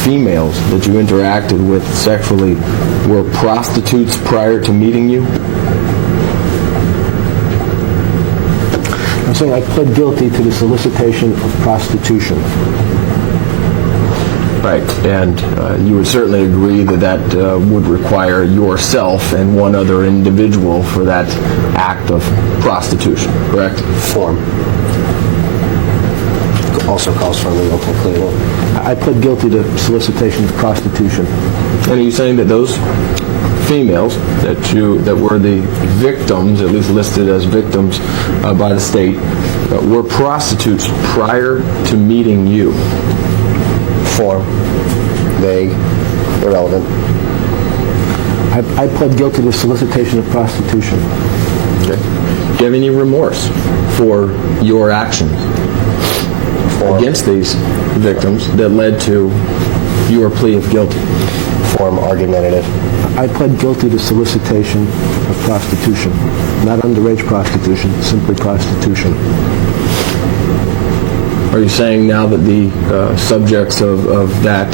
females that you interacted with sexually were prostitutes prior to meeting you? I'm saying I pled guilty to the solicitation of prostitution. Right, and you would certainly agree that that would require yourself and one other individual for that act of prostitution, correct? Form. Also calls for legal conclusion. I pled guilty to solicitation of prostitution. And are you saying that those females that were the victims, at least listed as victims by the state, were prostitutes prior to meeting you? Form. Vague. Irrelevant. I pled guilty to solicitation of prostitution. Okay. Do you have any remorse for your actions against these victims that led to your plea of guilty? Form argumentative. I pled guilty to solicitation of prostitution. Not underage prostitution, simply prostitution. Are you saying now that the subjects of that,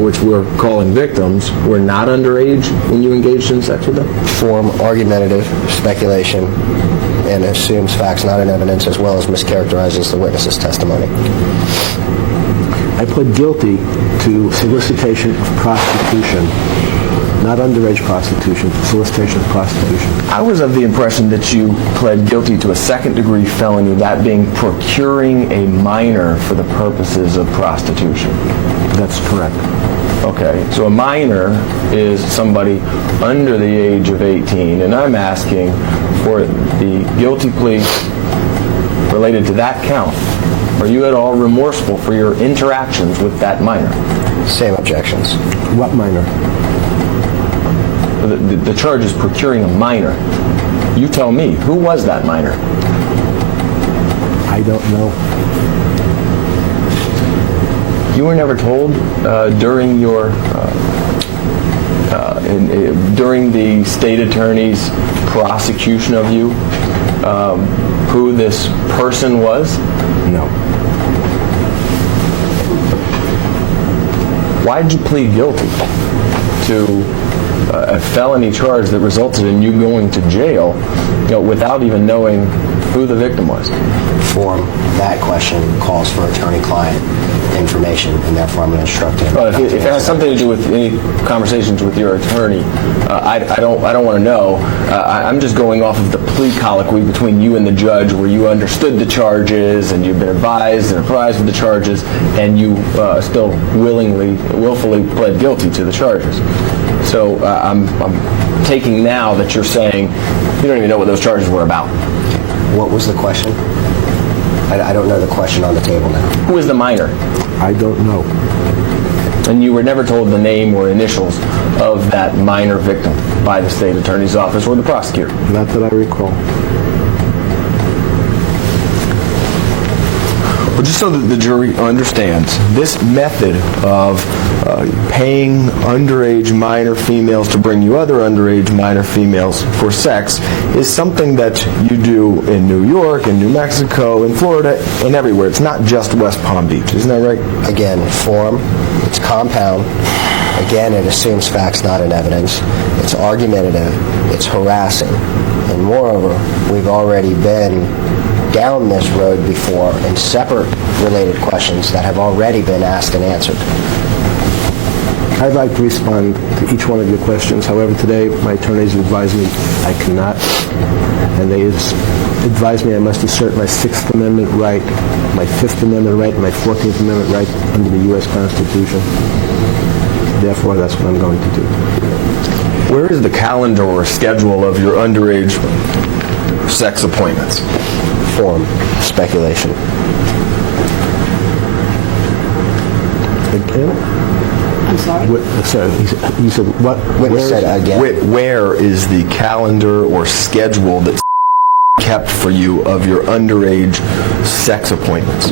which we're calling victims, were not underage when you engaged in sex with them? Form argumentative, speculation, and assumes facts not in evidence, as well as mischaracterizes the witness's testimony. I pled guilty to solicitation of prostitution. Not underage prostitution, solicitation of prostitution. I was of the impression that you pled guilty to a second-degree felony, that being procuring a minor for the purposes of prostitution. That's correct. Okay, so a minor is somebody under the age of 18, and I'm asking for the guilty plea related to that count. Are you at all remorseful for your interactions with that minor? Same objections. What minor? The charge is procuring a minor. You tell me, who was that minor? I don't know. You were never told during your during the state attorney's prosecution of you who this person was? No. Why did you plead guilty to a felony charge that resulted in you going to jail, without even knowing who the victim was? Form that question calls for attorney-client information, and therefore I'm going to instruct him. Well, if it has something to do with any conversations with your attorney, I don't want to know. I'm just going off of the plea colloquy between you and the judge, where you understood the charges and you've been advised and apprised of the charges, and you still willfully pled guilty to the charges. So I'm taking now that you're saying you don't even know what those charges were about. What was the question? I don't know the question on the table now. Who is the minor? I don't know. And you were never told the name or initials of that minor victim by the state attorney's office or the prosecutor? Not that I recall. Well, just so that the jury understands, this method of paying underage minor females to bring you other underage minor females for sex is something that you do in New York, in New Mexico, in Florida, and everywhere. It's not just West Palm Beach. Isn't that right? Again, form, it's compound. Again, it assumes facts not in evidence. It's argumentative. It's harassing. And moreover, we've already been down this road before in separate related questions that have already been asked and answered. I'd like to respond to each one of your questions. However, today my attorneys advised me I cannot, and they advised me I must assert my Sixth Amendment right, my Fifth Amendment right, and my 14th Amendment right under the U.S. Constitution. Therefore, that's what I'm going to do. Where is the calendar or schedule of your underage sex appointments? Form, speculation. Again? I'm sorry? Sorry, you said what? Witness said again. Where is the calendar or schedule that's kept for you of your underage sex appointments?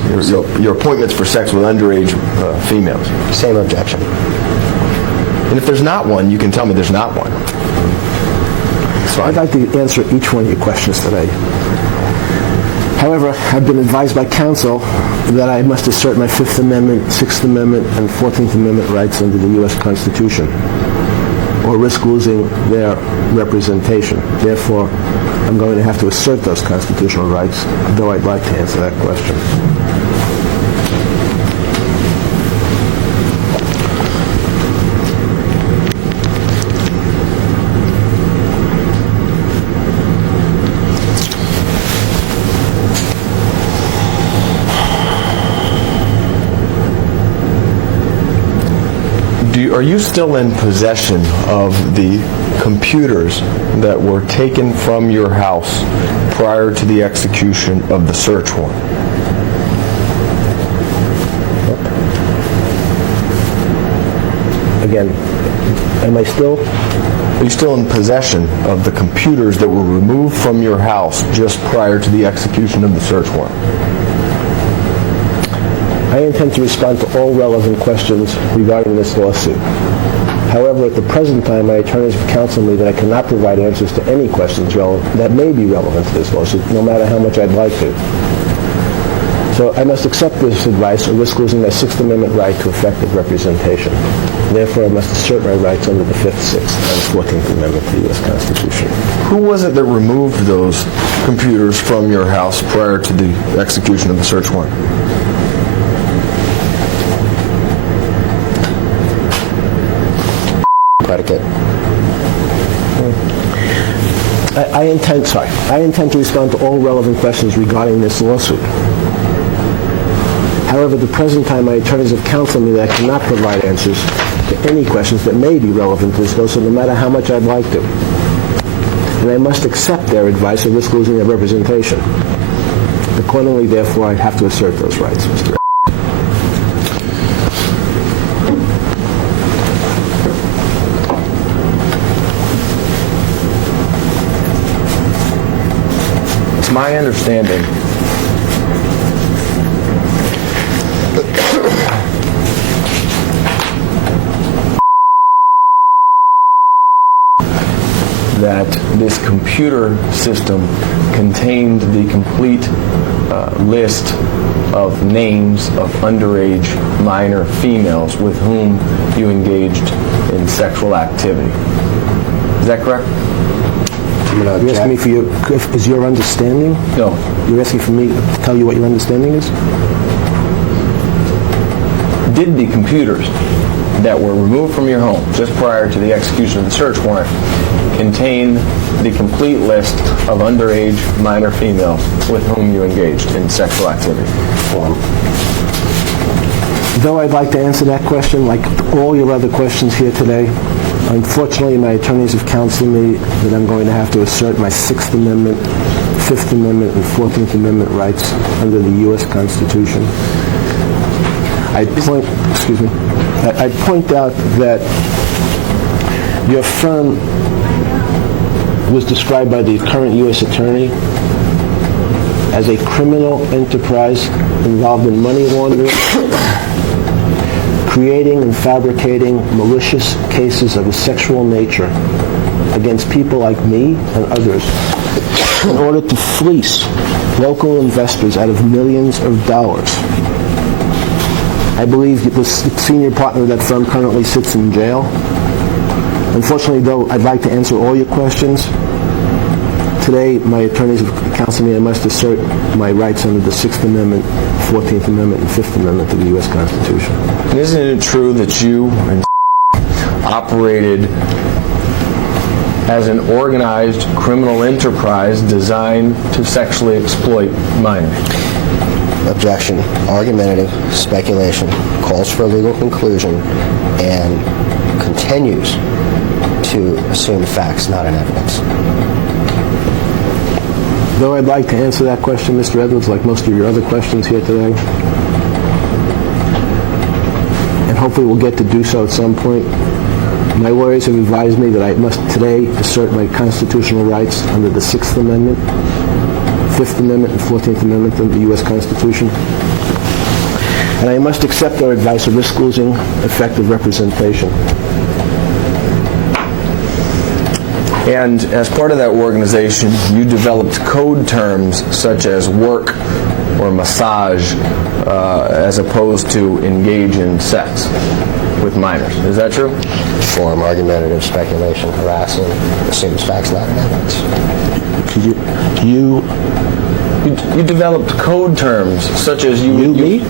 Your appointments for sex with underage females? Same objection. And if there's not one, you can tell me there's not one. I'd like to answer each one of your questions today. However, I've been advised by counsel that I must assert my Fifth Amendment, Sixth Amendment, and 14th Amendment rights under the U.S. Constitution, or risk losing their representation. Therefore, I'm going to have to assert those constitutional rights, though I'd like to answer that question. Are you still in possession of the computers that were taken from your house prior to the execution of the search warrant? Again, am I still? Are you still in possession of the computers that were removed from your house just prior to the execution of the search warrant? I intend to respond to all relevant questions regarding this lawsuit. However, at the present time, my attorneys have counseled me that I cannot provide answers to any questions that may be relevant to this lawsuit, no matter how much I'd like to. So I must accept this advice or risk losing my Sixth Amendment right to effective representation. Therefore, I must assert my rights under the 5th, 6th, and 14th Amendment to the U.S. Constitution. Who was it that removed those computers from your house prior to the execution of the search warrant? Predicate. I intend to respond to all relevant questions regarding this lawsuit. However, at the present time, my attorneys have counseled me that I cannot provide answers to any questions that may be relevant to this lawsuit, no matter how much I'd like to. And I must accept their advice or risk losing their representation. Accordingly, therefore, I have to assert those rights, Mr. It's my understanding that this computer system contained the complete list of names of underage minor females with whom you engaged in sexual activity. Is that correct? You're asking me for is your understanding? No. You're asking for me to tell you what your understanding is? Did the computers that were removed from your home just prior to the execution of the search warrant contain the complete list of underage minor females with whom you engaged in sexual activity? Though I'd like to answer that question, like all your other questions here today, unfortunately my attorneys have counseled me that I'm going to have to assert my Sixth Amendment, Fifth Amendment, and 14th Amendment rights under the U.S. Constitution. I'd point out that your firm was described by the current U.S. Attorney as a criminal enterprise involved in money laundering, creating and fabricating malicious cases of a sexual nature against people like me and others in order to fleece local investors out of millions of dollars. I believe the senior partner of that firm currently sits in jail. Unfortunately, though, I'd like to answer all your questions. Today, my attorneys have counseled me I must assert my rights under the Sixth Amendment, 14th Amendment, and Fifth Amendment to the U.S. Constitution. Isn't it true that you operated as an organized criminal enterprise designed to sexually exploit minors? Objection. Argumentative, speculation, calls for a legal conclusion, and continues to assume facts, not an evidence. Though I'd like to answer that question, Mr. Edwards, like most of your other questions here today, and hopefully we'll get to do so at some point, my lawyers have advised me that I must today assert my constitutional rights under the Sixth Amendment, Fifth Amendment, and 14th Amendment of the U.S. Constitution. And I must accept their advice or risk losing effective representation. And as part of that organization, you developed code terms such as work or massage as opposed to engage in sex with minors. Is that true? Form, argumentative, speculation, harassing, assumes facts, not an evidence. You developed code terms such as you would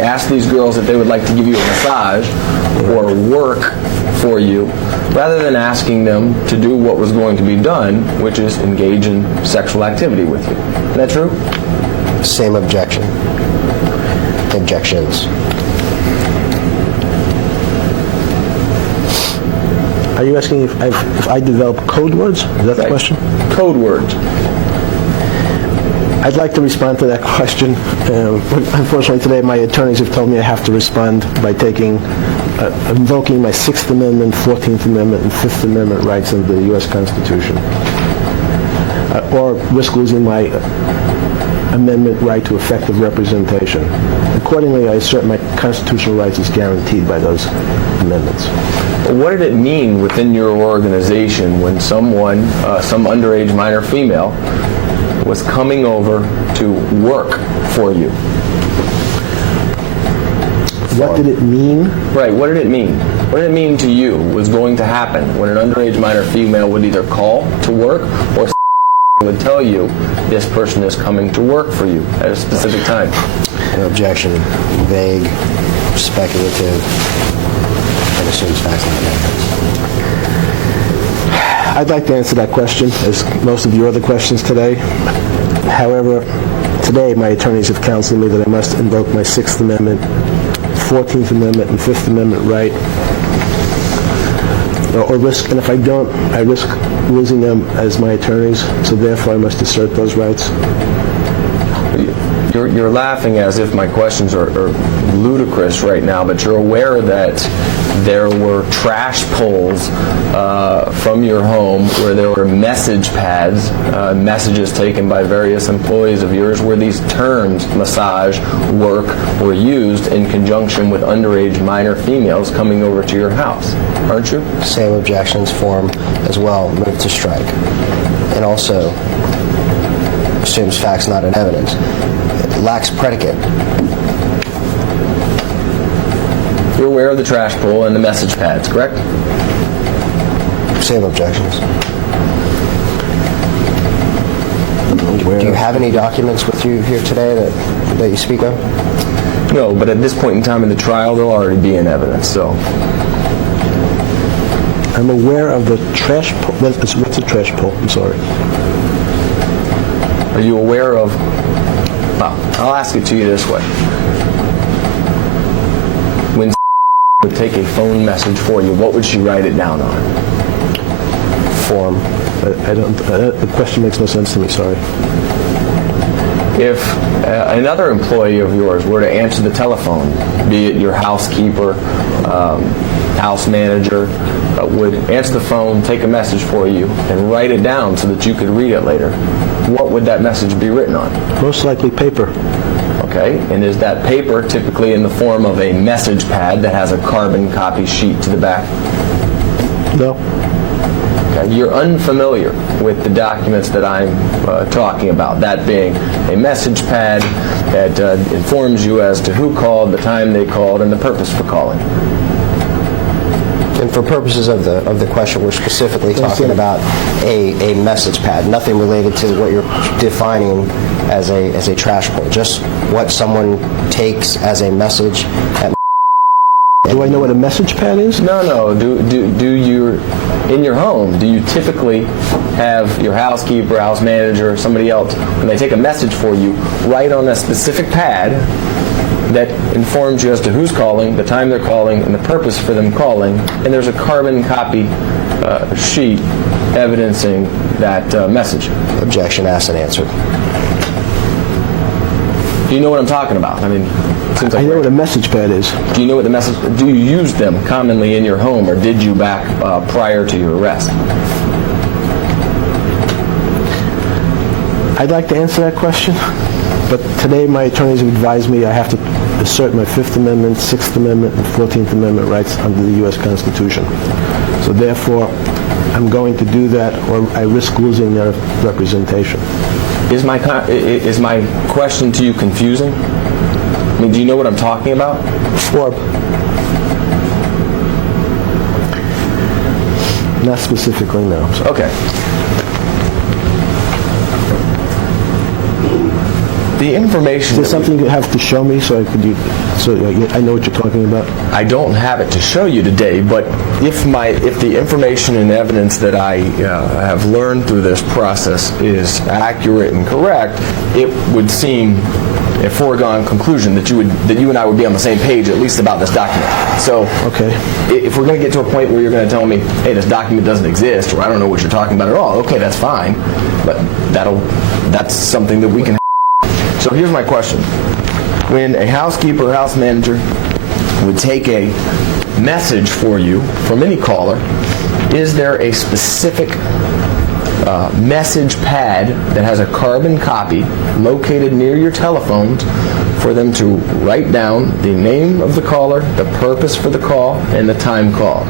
ask these girls if they would like to give you a massage or work for you, rather than asking them to do what was going to be done, which is engage in sexual activity with you. Is that true? Same objection. Objections. Are you asking if I develop code words? Is that the question? Code words. I'd like to respond to that question. Unfortunately, today my attorneys have told me I have to respond by invoking my Sixth Amendment, 14th Amendment, and Fifth Amendment rights under the U.S. Constitution, or risk losing my Amendment right to effective representation. Accordingly, I assert my constitutional rights as guaranteed by those amendments. What did it mean within your organization when someone, some underage minor female, was coming over to work for you? What did it mean? Right, what did it mean? What did it mean to you was going to happen when an underage minor female would either call to work or would tell you this person is coming to work for you at a specific time? An objection, vague, speculative, and assumes facts not evidence. I'd like to answer that question, as most of your other questions today. However, today my attorneys have counseled me that I must invoke my 6th Amendment, 14th Amendment, and 5th Amendment right, or risk, and if I don't, I risk losing them as my attorneys, so therefore I must assert those rights. You're laughing as if my questions are ludicrous right now, but you're aware that there were trash pulls from your home where there were message pads, messages taken by various employees of yours where these terms, massage, work, were used in conjunction with underage minor females coming over to your house, aren't you? Same objections form as well, move to strike. And also assumes facts not in evidence. It lacks predicate. You're aware of the trash pull and the message pads, correct? Same objections. Do you have any documents with you here today that you speak of? No, but at this point in time in the trial, they'll already be in evidence, so. I'm aware of the trash pull. What's a trash pull? I'm sorry. Are you aware of, well, I'll ask it to you this way. When would take a phone message for you, what would she write it down on? Form. I don't. The question makes no sense to me. Sorry. If another employee of yours were to answer the telephone, be it your housekeeper, house manager, would answer the phone, take a message for you, and write it down so that you could read it later, what would that message be written on? Most likely paper. Okay, and is that paper typically in the form of a message pad that has a carbon copy sheet to the back? No. Okay, you're unfamiliar with the documents that I'm talking about, that being a message pad that informs you as to who called, the time they called, and the purpose for calling. And for purposes of the question, we're specifically talking about a message pad, nothing related to what you're defining as a trash pull, just what someone takes as a message at. Do I know what a message pad is? No. Do you, in your home, do you typically have your housekeeper, house manager, or somebody else, when they take a message for you, write on a specific pad that informs you as to who's calling, the time they're calling, and the purpose for them calling, and there's a carbon copy sheet evidencing that message? Objection asked and answered. Do you know what I'm talking about? I mean, it seems like I know what a message pad is. Do you know what the message? Do you use them commonly in your home, or did you back prior to your arrest? I'd like to answer that question, but today my attorneys have advised me I have to assert my 5th Amendment, 6th Amendment, and 14th Amendment rights under the U.S. Constitution. So therefore, I'm going to do that, or I risk losing their representation. Is my question to you confusing? I mean, do you know what I'm talking about? Form. Not specifically, no. Okay. The information. Is there something you have to show me so I know what you're talking about? I don't have it to show you today, but if the information and evidence that I have learned through this process is accurate and correct, it would seem a foregone conclusion that you and I would be on the same page at least about this document. So, okay, if we're going to get to a point where you're going to tell me, hey, this document doesn't exist, or I don't know what you're talking about at all, okay, that's fine, but that's something that we can. So here's my question. When a housekeeper or house manager would take a message for you from any caller, is there a specific message pad that has a carbon copy located near your telephones for them to write down the name of the caller, the purpose for the call, and the time called?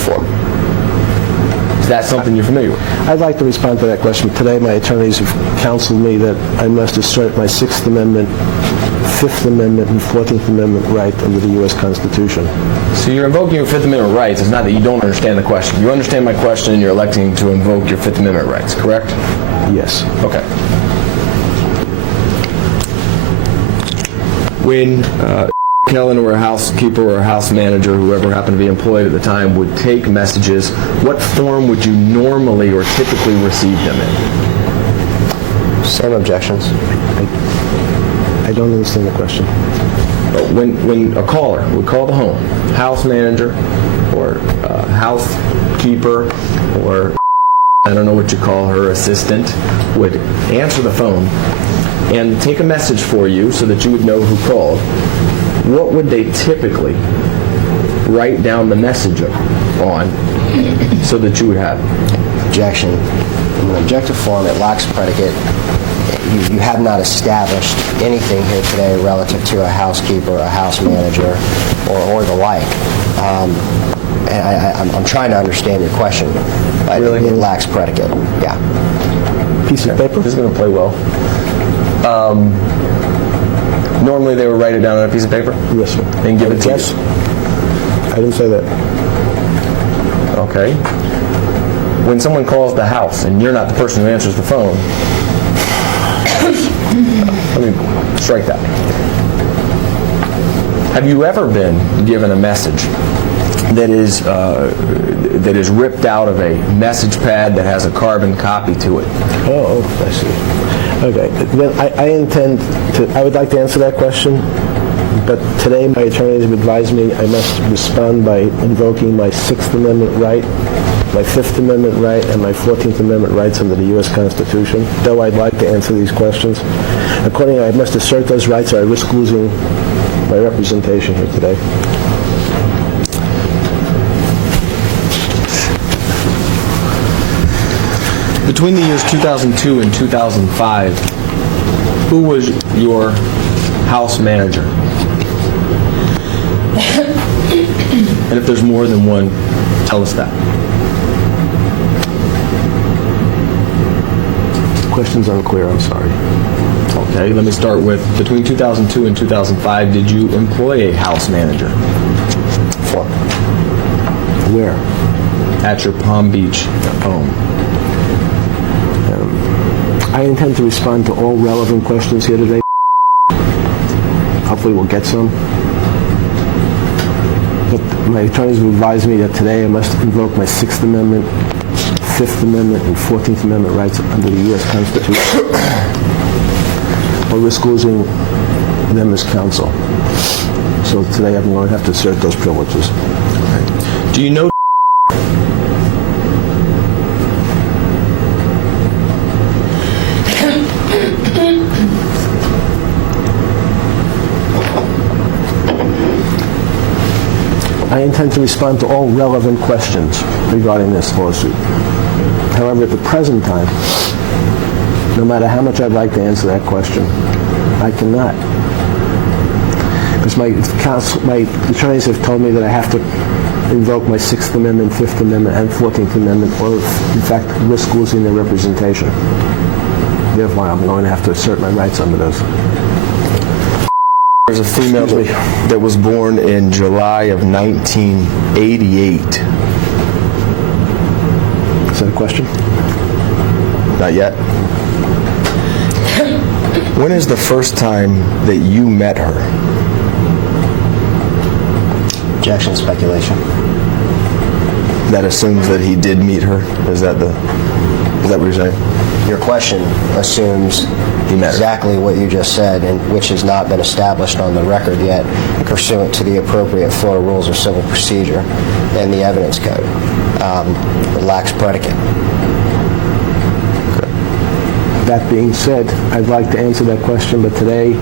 4. Is that something you're familiar with? I'd like to respond to that question. Today, my attorneys have counseled me that I must assert my 6th Amendment, 5th Amendment, and 14th Amendment right under the U.S. Constitution. So you're invoking your 5th Amendment rights. It's not that you don't understand the question. You understand my question and you're electing to invoke your 5th Amendment rights, correct? Yes. Okay. When Kellen or a housekeeper or a house manager, whoever happened to be employed at the time, would take messages, what form would you normally or typically receive them in? Same objections. I don't understand the question. When a caller would call the home, house manager or housekeeper or I don't know what you call her, assistant, would answer the phone and take a message for you so that you would know who called, what would they typically write down the message on so that you would have it? Objection. In an objective form, it lacks predicate. You have not established anything here today relative to a housekeeper, a house manager, or the like. And I'm trying to understand your question. Really? It lacks predicate. Yeah. Piece of paper? This is going to play well. Normally they would write it down on a piece of paper? Yes, sir. And give it to you? I didn't say that. Okay. When someone calls the house and you're not the person who answers the phone, let me strike that. Have you ever been given a message that is ripped out of a message pad that has a carbon copy to it? Oh, I see. Okay. Then I would like to answer that question, but today my attorneys have advised me I must respond by invoking my 6th Amendment right, my 5th Amendment right, and my 14th Amendment rights under the U.S. Constitution, though I'd like to answer these questions. Accordingly, I must assert those rights or I risk losing my representation here today. Between the years 2002 and 2005, who was your house manager? And if there's more than one, tell us that. The question's unclear, I'm sorry. Okay, let me start with, between 2002 and 2005, did you employ a house manager? 4. Where? At your Palm Beach home. I intend to respond to all relevant questions here today. Hopefully we'll get some. But my attorneys have advised me that today I must invoke my 6th Amendment, 5th Amendment, and 14th Amendment rights under the U.S. Constitution, or risk losing them as counsel. So today I'm going to have to assert those privileges. Do you know I intend to respond to all relevant questions regarding this lawsuit. However, at the present time, no matter how much I'd like to answer that question, I cannot. Because my attorneys have told me that I have to invoke my 6th Amendment, 5th Amendment, and 14th Amendment, or in fact risk losing their representation. Therefore, I'm going to have to assert my rights under those. There's a female that was born in July of 1988. Is that a question? Not yet. When is the first time that you met her? Objection, speculation. That assumes that he did meet her? Is that what you're saying? Your question assumes exactly what you just said, and which has not been established on the record yet, pursuant to the appropriate Florida Rules of Civil Procedure and the Evidence Code. It lacks predicate. That being said, I'd like to answer that question, but today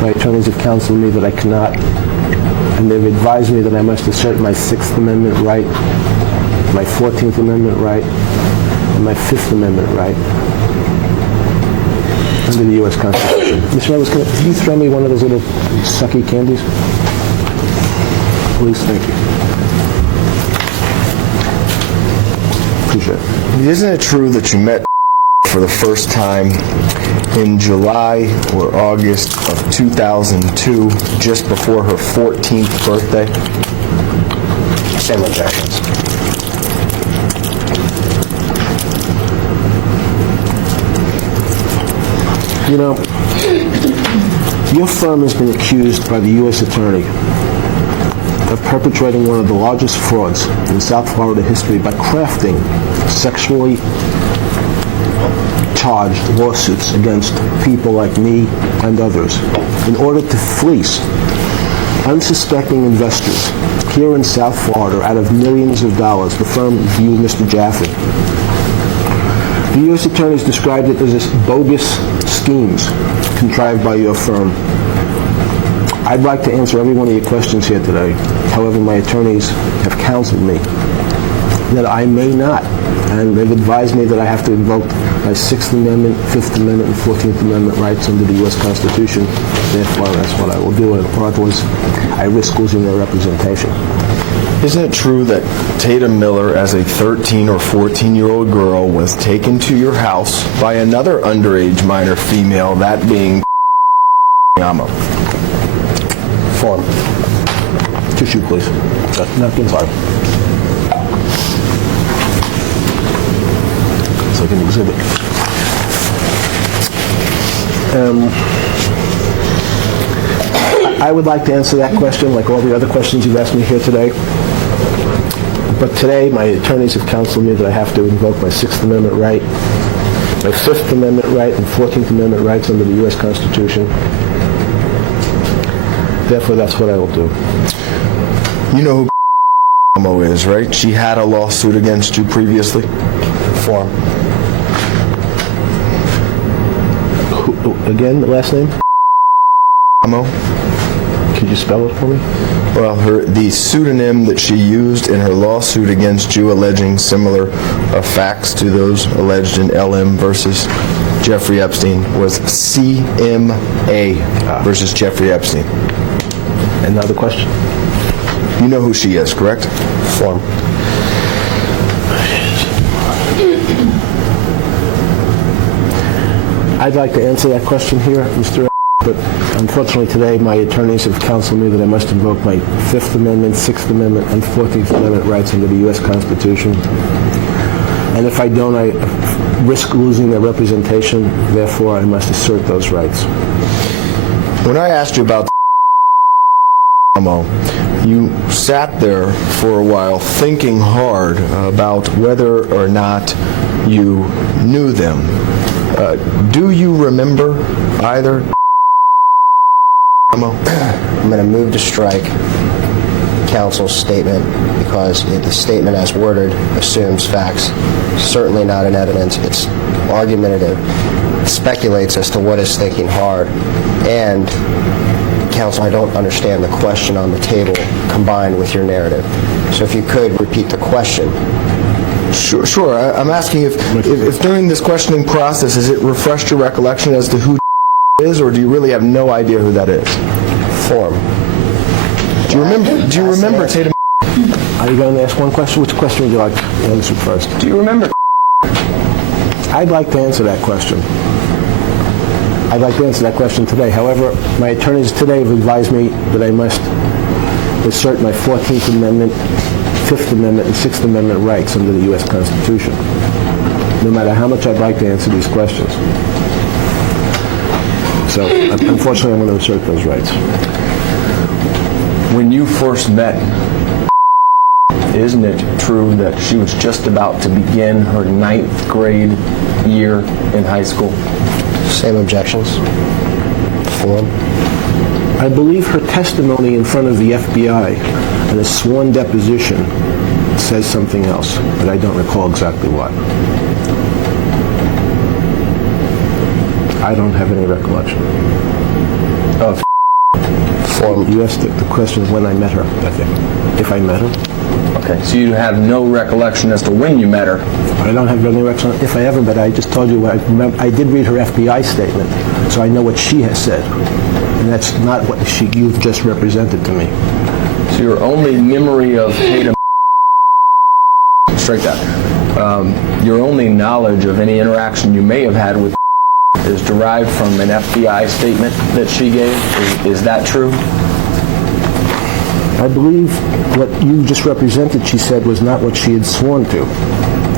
my attorneys have counseled me that I cannot, and they've advised me that I must assert my 6th Amendment right my 14th Amendment right, and my 5th Amendment right under the U.S. Constitution. Mr. Edwards, can you throw me one of those little sucky candies? Please, thank you. Appreciate it. Isn't it true that you met for the first time in July or August of 2002, just before her 14th birthday? Same objections. You know, your firm has been accused by the U.S. Attorney of perpetrating one of the largest frauds in South Florida history by crafting sexually charged lawsuits against people like me and others in order to fleece unsuspecting investors here in South Florida out of millions of dollars. The firm viewed Mr. Jaffe. The U.S. attorneys described it as bogus schemes contrived by your firm. I'd like to answer every one of your questions here today. However, my attorneys have counseled me that I may not, and they've advised me that I have to invoke my 6th Amendment, 5th Amendment, and 14th Amendment rights under the U.S. Constitution. Therefore, that's what I will do, and otherwise, I risk losing their representation. Isn't it true that Tatum Miller, as a 13 or 14-year-old girl, was taken to your house by another underage minor female, that being Yama? Form. Tissue, please. Napkin, sorry. It's like an exhibit. I would like to answer that question like all the other questions you've asked me here today. But today, my attorneys have counseled me that I have to invoke my 6th Amendment right, my 5th Amendment right, and 14th Amendment rights under the U.S. Constitution. Therefore, that's what I will do. You know who is, right? She had a lawsuit against you previously? Form. Again, the last name? Could you spell it for me? Well, the pseudonym that she used in her lawsuit against you, alleging similar facts to those alleged in LM versus Jeffrey Epstein, was CMA versus Jeffrey Epstein. Another question? You know who she is, correct? Form. I'd like to answer that question here, Mr. But unfortunately today my attorneys have counseled me that I must invoke my 5th Amendment, 6th Amendment, and 14th Amendment rights under the U.S. Constitution. And if I don't, I risk losing their representation. Therefore, I must assert those rights. When I asked you about you sat there for a while thinking hard about whether or not you knew them. Do you remember either? I'm going to move to strike counsel's statement because the statement as worded assumes facts. Certainly not in evidence. It's argumentative. It speculates as to what is thinking hard. And counsel, I don't understand the question on the table combined with your narrative. So if you could repeat the question. Sure. I'm asking if during this questioning process, has it refreshed your recollection as to who is, or do you really have no idea who that is? Form. Do you remember Tatum? Are you going to ask one question? Which question would you like to answer first? Do you remember? I'd like to answer that question. I'd like to answer that question today. However, my attorneys today have advised me that I must assert my 14th Amendment, 5th Amendment, and 6th Amendment rights under the U.S. Constitution, no matter how much I'd like to answer these questions. So, unfortunately, I'm going to assert those rights. When you first met, isn't it true that she was just about to begin her 9th grade year in high school? Same objections. Form. I believe her testimony in front of the FBI in a sworn deposition says something else, but I don't recall exactly what. I don't have any recollection. Of form. You asked the question when I met her, I think. If I met her? Okay, so you have no recollection as to when you met her? I don't have any recollection if I ever met her. I just told you what I remember. I did read her FBI statement, so I know what she has said. And that's not what you've just represented to me. So your only memory of Tatum, strike that, your only knowledge of any interaction you may have had with is derived from an FBI statement that she gave? Is that true? I believe what you just represented, she said, was not what she had sworn to.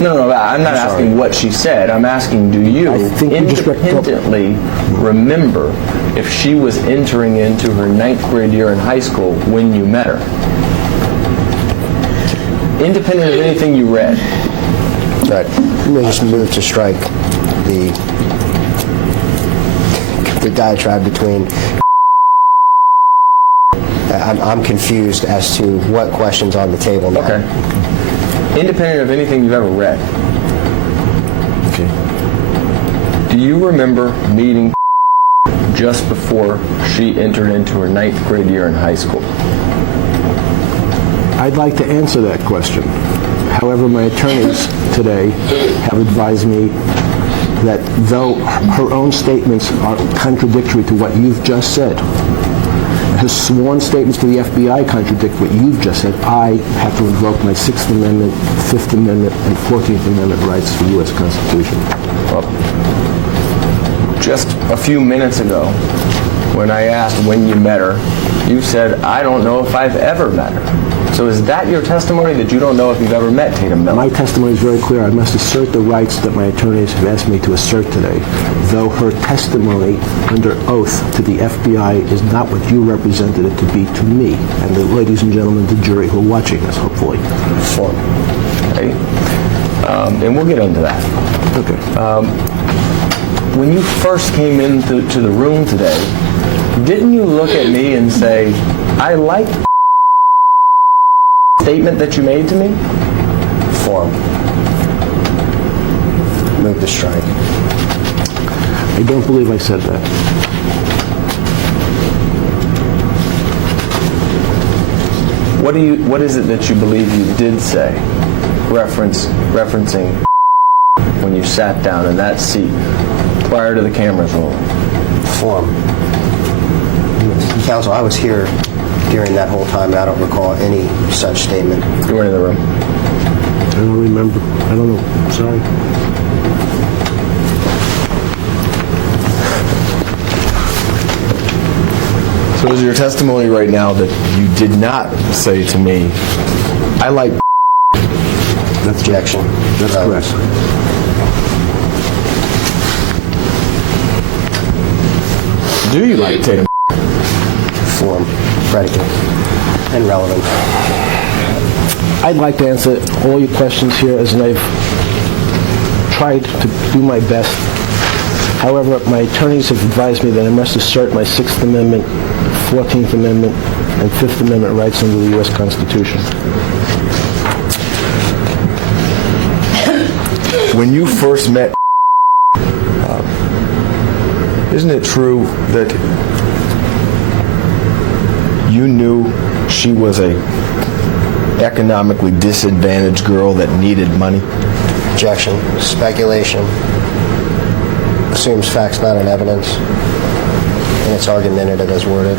No, I'm not asking what she said. I'm asking, do you independently remember if she was entering into her 9th grade year in high school when you met her? Independent of anything you read. Right. Let me just move to strike the diatribe between... I'm confused as to what question's on the table now. Okay. Independent of anything you've ever read. Okay. Do you remember meeting just before she entered into her 9th grade year in high school? I'd like to answer that question. However, my attorneys today have advised me that though her own statements are contradictory to what you've just said, her sworn statements to the FBI contradict what you've just said, I have to invoke my 6th Amendment, 5th Amendment, and 14th Amendment rights to the U.S. Constitution. Well, just a few minutes ago, when I asked when you met her, you said, I don't know if I've ever met her. So is that your testimony, that you don't know if you've ever met Tatum Miller? My testimony is very clear. I must assert the rights that my attorneys have asked me to assert today, though her testimony under oath to the FBI is not what you represented it to be to me, and the ladies and gentlemen, the jury who are watching this, hopefully. Okay. And we'll get into that. Okay. When you first came into the room today, didn't you look at me and say, I like statement that you made to me? Form. Move to strike. I don't believe I said that. What is it that you believe you did say, referencing when you sat down in that seat prior to the cameras rolling? Form. Counsel, I was here during that whole time, and I don't recall any such statement. You were in the room. I don't remember. I don't know. I'm sorry. So is your testimony right now that you did not say to me, I like... That's objection. That's correct. Do you like Tatum? Form, predicate, and relevant. I'd like to answer all your questions here, as I've tried to do my best. However, my attorneys have advised me that I must assert my 6th Amendment, 14th Amendment, and 5th Amendment rights under the U.S. Constitution. When you first met, isn't it true that you knew she was a economically disadvantaged girl that needed money? Objection. Speculation. Assumes facts not in evidence. And it's argumentative as worded.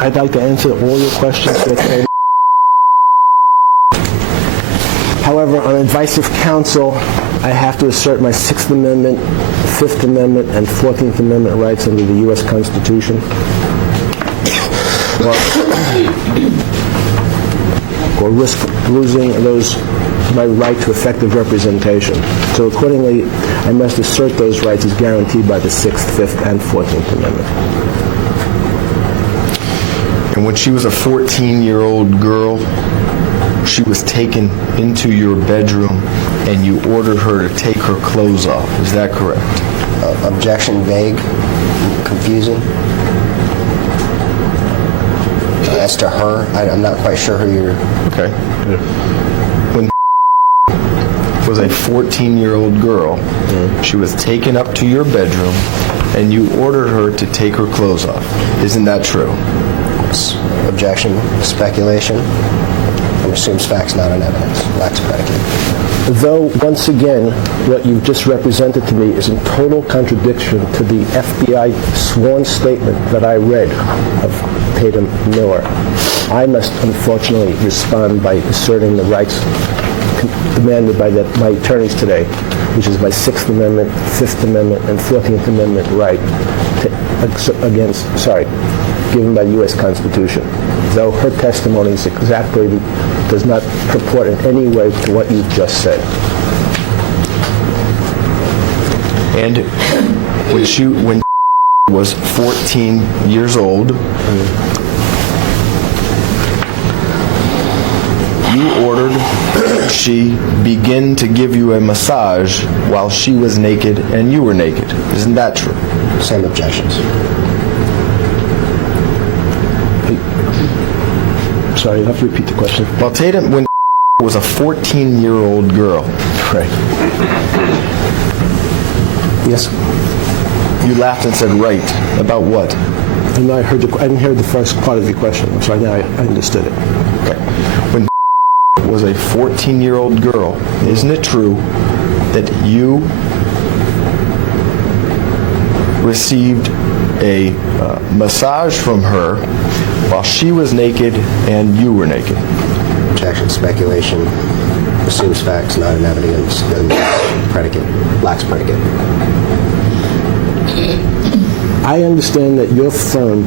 I'd like to answer all your questions. However, on advice of counsel, I have to assert my 6th Amendment, 5th Amendment, and 14th Amendment rights under the U.S. Constitution. Or risk losing my right to effective representation. So accordingly, I must assert those rights as guaranteed by the 6th, 5th, and 14th Amendment. And when she was a 14-year-old girl, she was taken into your bedroom and you ordered her to take her clothes off. Is that correct? Objection. Vague. Confusing. As to her, I'm not quite sure who you're... Okay. When was a 14-year-old girl, she was taken up to your bedroom and you ordered her to take her clothes off. Isn't that true? Objection, speculation, and assumes facts not in evidence, lacks predicate. Though, once again, what you've just represented to me is in total contradiction to the FBI sworn statement that I read of Tatum Miller, I must unfortunately respond by asserting the rights demanded by my attorneys today, which is my Sixth Amendment, Fifth Amendment, and 14th Amendment right given by the U.S. Constitution. Though her testimony is does not purport in any way to what you've just said. And when was 14 years old, you ordered she begin to give you a massage while she was naked and you were naked. Isn't that true? Same objections. Sorry, you'll have to repeat the question. Well, Tatum, when was a 14-year-old girl. Right. Yes? You laughed and said right. About what? And I didn't hear the first part of your question, so now I understood it. Okay. When was a 14-year-old girl, isn't it true that you received a massage from her while she was naked and you were naked? Objection, speculation, assumes facts not in evidence, and predicate, lacks predicate. I understand that your firm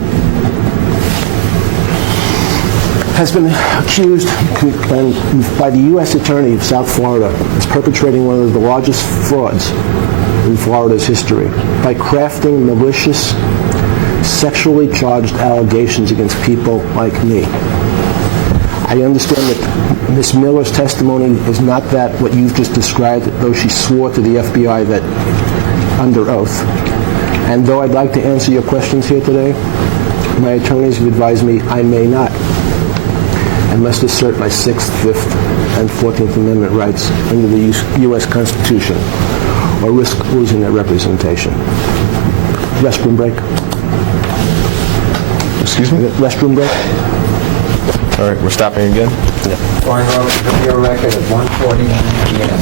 has been accused by the U.S. Attorney of South Florida as perpetrating one of the largest frauds in Florida's history by crafting malicious, sexually charged allegations against people like me. I understand that Ms. Miller's testimony is not that what you've just described, though she swore to the FBI that under oath. And though I'd like to answer your questions here today, my attorneys have advised me I may not. I must assert my 6th, 5th, and 14th Amendment rights under the U.S. Constitution or risk losing their representation. Restroom break. Excuse me? Restroom break. All right, we're stopping again? Yeah. Going on the video record at 1:49 p.m.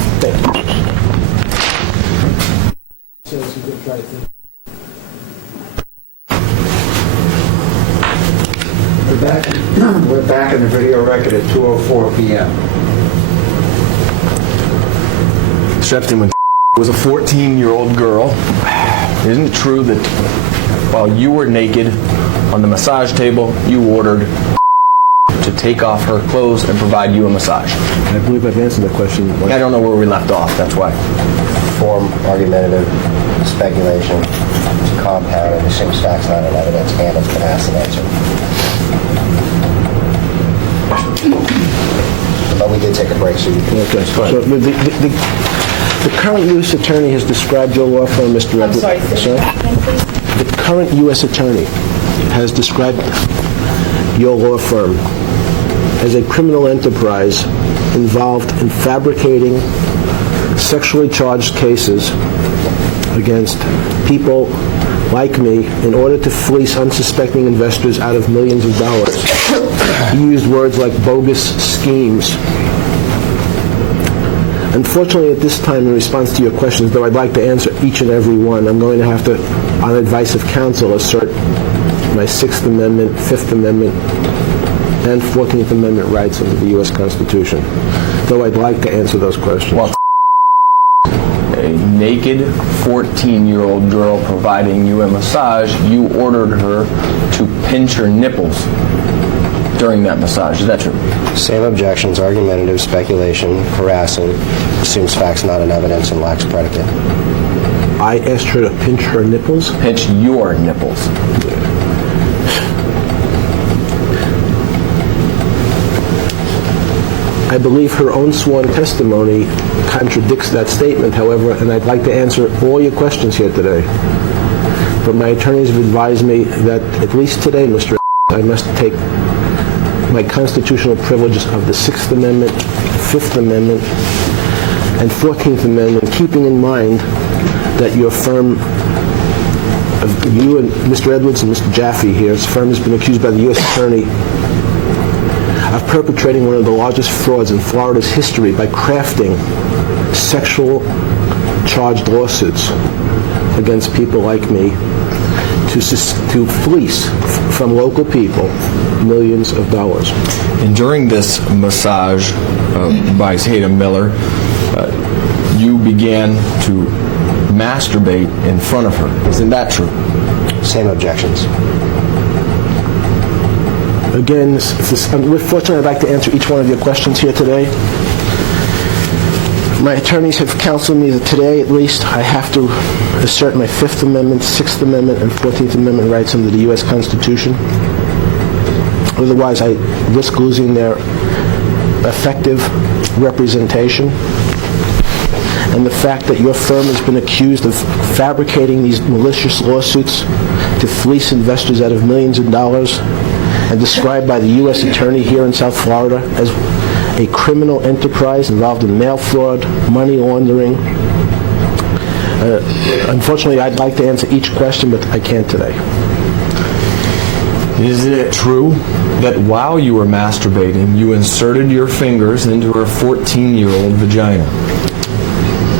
We're back in the video record at 2:04 p.m. Mr. Epstein, when was a 14-year-old girl, isn't it true that while you were naked on the massage table, you ordered to take off her clothes and provide you a massage? I believe I've answered the question. I don't know where we left off, that's why. Form, argumentative, speculation, compound, and assumes facts not in evidence, and has been asked and answered. But we did take a break, so you can... Okay, so the current U.S. Attorney has described your law firm, Mr. Edwards. I'm sorry, The current U.S. Attorney has described your law firm as a criminal enterprise involved in fabricating sexually charged cases against people like me in order to fleece unsuspecting investors out of millions of dollars. He used words like bogus schemes. Unfortunately, at this time, in response to your questions, though I'd like to answer each and every one, I'm going to have to, on advice of counsel, assert my 6th Amendment, 5th Amendment, and 14th Amendment rights under the U.S. Constitution, though I'd like to answer those questions. Well, a naked 14-year-old girl providing you a massage, you ordered her to pinch her nipples during that massage. Is that true? Same objections, argumentative, speculation, harassing, assumes facts not in evidence, and lacks predicate. I asked her to pinch her nipples? Pinch your nipples. I believe her own sworn testimony contradicts that statement, however, and I'd like to answer all your questions here today. But my attorneys have advised me that, at least today, Mr. I must take my constitutional privileges of the 6th Amendment, 5th Amendment, and 14th Amendment, keeping in mind that your firm, you and Mr. Edwards and Mr. Jaffe here, his firm has been accused by the U.S. Attorney of perpetrating one of the largest frauds in Florida's history by crafting sexual charged lawsuits against people like me to fleece from local people millions of dollars. And during this massage by Tatum Miller, you began to masturbate in front of her. Isn't that true? Same objections. Again, fortunately, I'd like to answer each one of your questions here today. My attorneys have counseled me that today, at least, I have to assert my Fifth Amendment, Sixth Amendment, and 14th Amendment rights under the U.S. Constitution. Otherwise, I risk losing their effective representation. And the fact that your firm has been accused of fabricating these malicious lawsuits to fleece investors out of millions of dollars and described by the U.S. Attorney here in South Florida as a criminal enterprise involved in mail fraud, money laundering. Unfortunately, I'd like to answer each question, but I can't today. Isn't it true that while you were masturbating, you inserted your fingers into her 14-year-old vagina?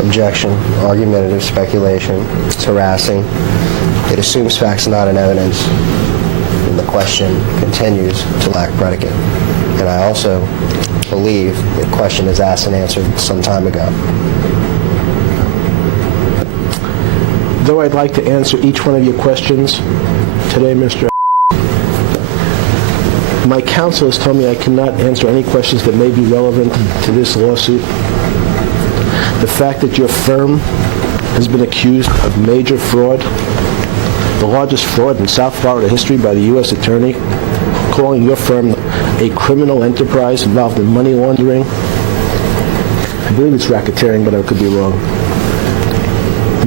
Objection. Argumentative speculation. It's harassing. It assumes facts not in evidence. And the question continues to lack predicate. And I also believe the question is asked and answered some time ago. Though I'd like to answer each one of your questions today, Mr. My counsel has told me I cannot answer any questions that may be relevant to this lawsuit. The fact that your firm has been accused of major fraud, the largest fraud in South Florida history by the U.S. Attorney, calling your firm a criminal enterprise involved in money laundering. I believe it's racketeering, but I could be wrong.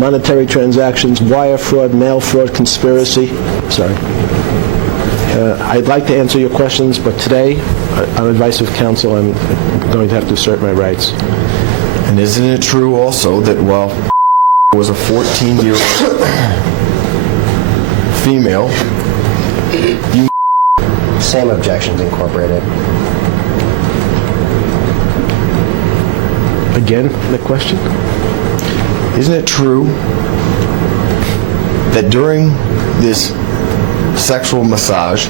Monetary transactions, wire fraud, mail fraud, conspiracy. Sorry. I'd like to answer your questions, but today, on advice of counsel, I'm going to have to assert my rights. And isn't it true also that while was a 14-year-old female, you... Same objections incorporated. Again, the question? Isn't it true that during this sexual massage,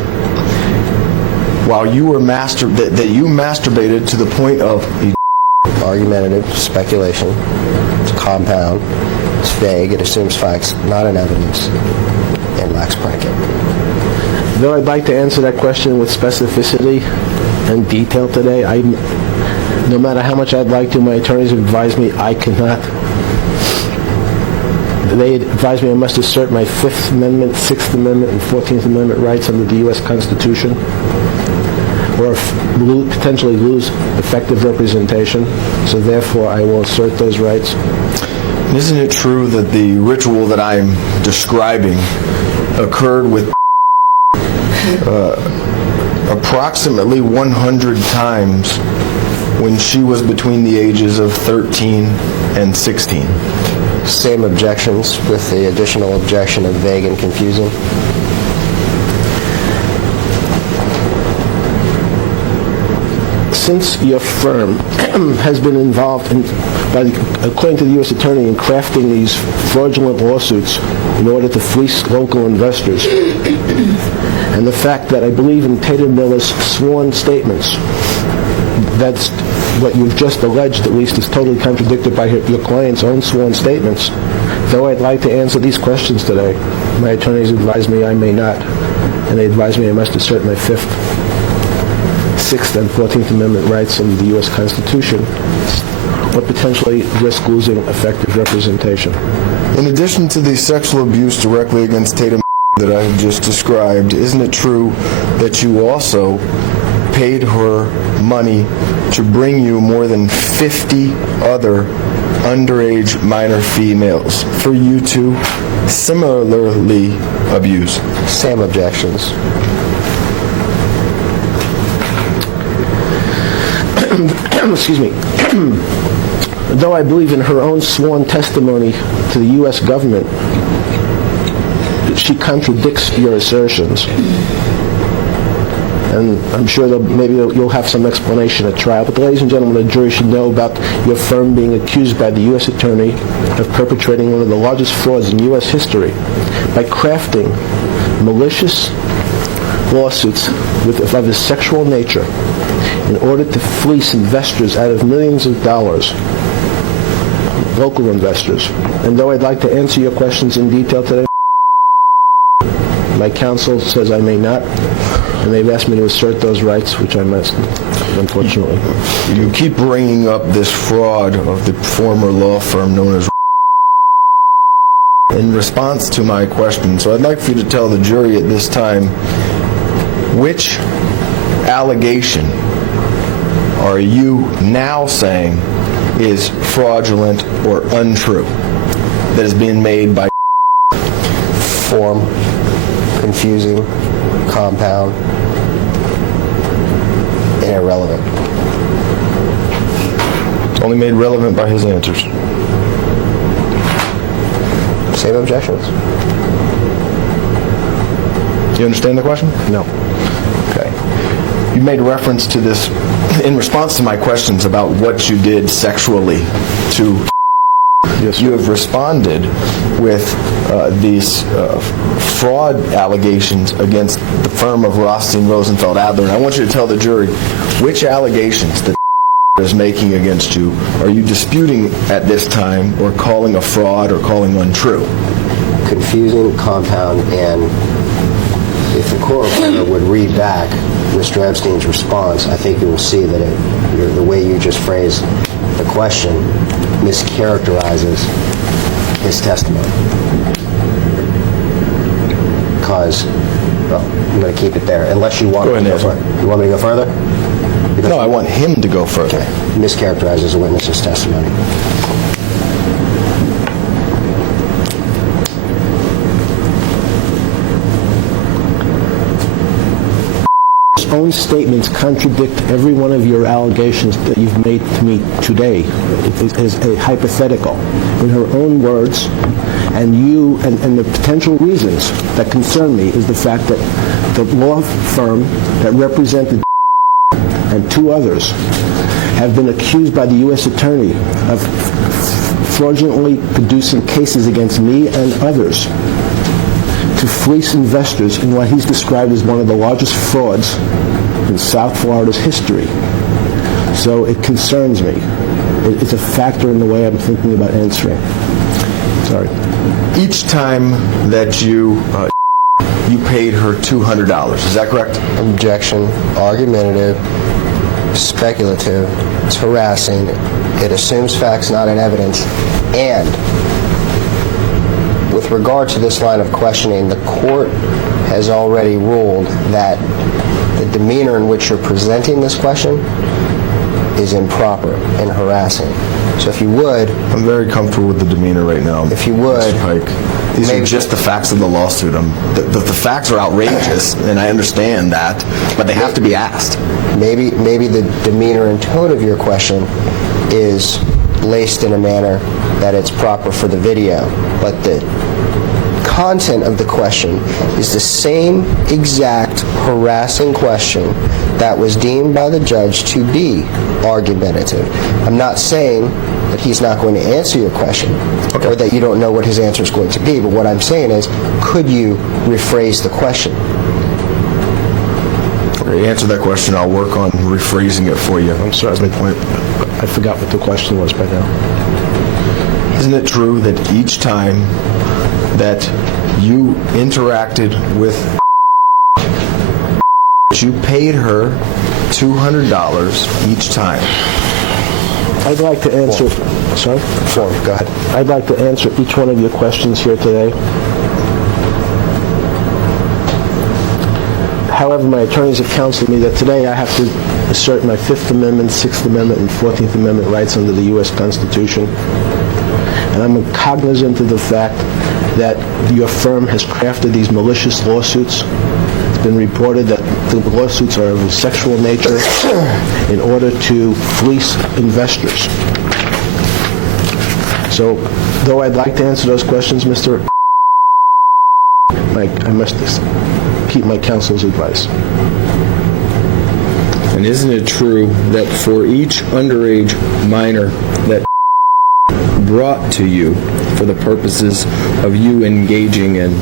while you were that you masturbated to the point of argumentative speculation? It's compound. It's vague. It assumes facts not in evidence and lacks predicate. Though I'd like to answer that question with specificity and detail today, no matter how much I'd like to, my attorneys have advised me I cannot. They advised me I must assert my Fifth Amendment, Sixth Amendment, and 14th Amendment rights under the U.S. Constitution, or potentially lose effective representation. So therefore, I will assert those rights. Isn't it true that the ritual that I'm describing occurred with approximately 100 times when she was between the ages of 13 and 16? Same objections with the additional objection of vague and confusing. Since your firm has been involved in, according to the U.S. Attorney, in crafting these fraudulent lawsuits in order to fleece local investors, and the fact that I believe in Tatum Miller's sworn statements, that's what you've just alleged, at least, is totally contradicted by your client's own sworn statements. Though I'd like to answer these questions today, my attorneys advise me I may not, and they advise me I must assert my Fifth, Sixth, and 14th Amendment rights under the U.S. Constitution, or potentially risk losing effective representation. In addition to the sexual abuse directly against Tatum that I have just described, isn't it true that you also paid her money to bring you more than 50 other underage minor females for you to similarly abuse? Same objections. Excuse me. Though I believe in her own sworn testimony to the U.S. government, she contradicts your assertions. and I'm sure maybe you'll have some explanation at trial. But ladies and gentlemen, the jury should know about your firm being accused by the U.S. Attorney of perpetrating one of the largest frauds in U.S. history by crafting malicious lawsuits of a sexual nature in order to fleece investors out of millions of dollars, local investors. And though I'd like to answer your questions in detail today, my counsel says I may not, and they've asked me to assert those rights, which I must, unfortunately. You keep bringing up this fraud of the former law firm known as in response to my question. So I'd like for you to tell the jury at this time, which allegation are you now saying is fraudulent or untrue that is being made by Form, confusing, compound, and irrelevant. Only made relevant by his answers. Same objections. Do you understand the question? No. Okay. You made reference to this in response to my questions about what you did sexually to. Yes, you have responded with these fraud allegations against the firm of Rothstein, Rosenfeld, Adler, and I want you to tell the jury which allegations that is making against you are you disputing at this time, or calling a fraud, or calling untrue? Confusing, compound, and if the court would read back Mr. Epstein's response, I think you will see that the way you just phrased the question mischaracterizes his testimony. Because, well, I'm going to keep it there, unless you want me to go further. You want me to go further? No, I want him to go further. Okay. Mischaracterizes the witness's testimony. His own statements contradict every one of your allegations that you've made to me today. It is a hypothetical. In her own words, and the potential reasons that concern me is the fact that the law firm that represented and two others have been accused by the U.S. Attorney of fraudulently producing cases against me and others to fleece investors in what he's described as one of the largest frauds in South Florida's history. So it concerns me. It's a factor in the way I'm thinking about answering. Sorry. Each time that you paid her $200, is that correct? Objection, argumentative, speculative, it's harassing, it assumes facts not in evidence, and with regard to this line of questioning, the court has already ruled that the demeanor in which you're presenting this question is improper and harassing. So if you would... I'm very comfortable with the demeanor right now. If you would... Mr. Pike, these are just the facts of the lawsuit. The facts are outrageous, and I understand that, but they have to be asked. Maybe the demeanor and tone of your question is laced in a manner that it's proper for the video, but the content of the question is the same exact harassing question that was deemed by the judge to be argumentative. I'm not saying that he's not going to answer your question, or that you don't know what his answer is going to be, but what I'm saying is, could you rephrase the question? Okay, answer that question. I'll work on rephrasing it for you. I'm sorry, I forgot what the question was by now. Isn't it true that each time that you interacted with, you paid her $200 each time? I'd like to answer... Sorry? Go ahead. I'd like to answer each one of your questions here today. However, my attorneys have counseled me that today I have to assert my Fifth Amendment, Sixth Amendment, and 14th Amendment rights under the U.S. Constitution. And I'm cognizant of the fact that your firm has crafted these malicious lawsuits. It's been reported that the lawsuits are of a sexual nature in order to fleece investors. So, though I'd like to answer those questions, Mr. I must keep my counsel's advice. And isn't it true that for each underage minor that brought to you for the purposes of you engaging in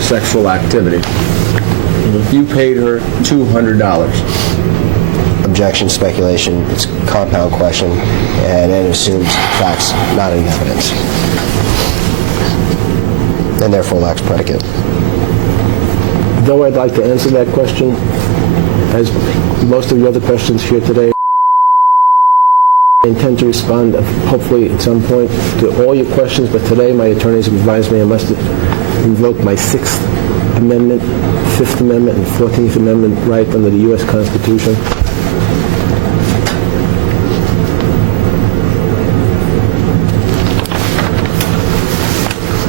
sexual activity, you paid her $200? Objection, speculation, it's a compound question, and it assumes facts, not any evidence, and therefore lacks predicate. Though I'd like to answer that question, as most of the other questions here today, I intend to respond, hopefully at some point, to all your questions, but today my attorneys have advised me I must invoke my 6th Amendment, 5th Amendment, and 14th Amendment right under the U.S. Constitution.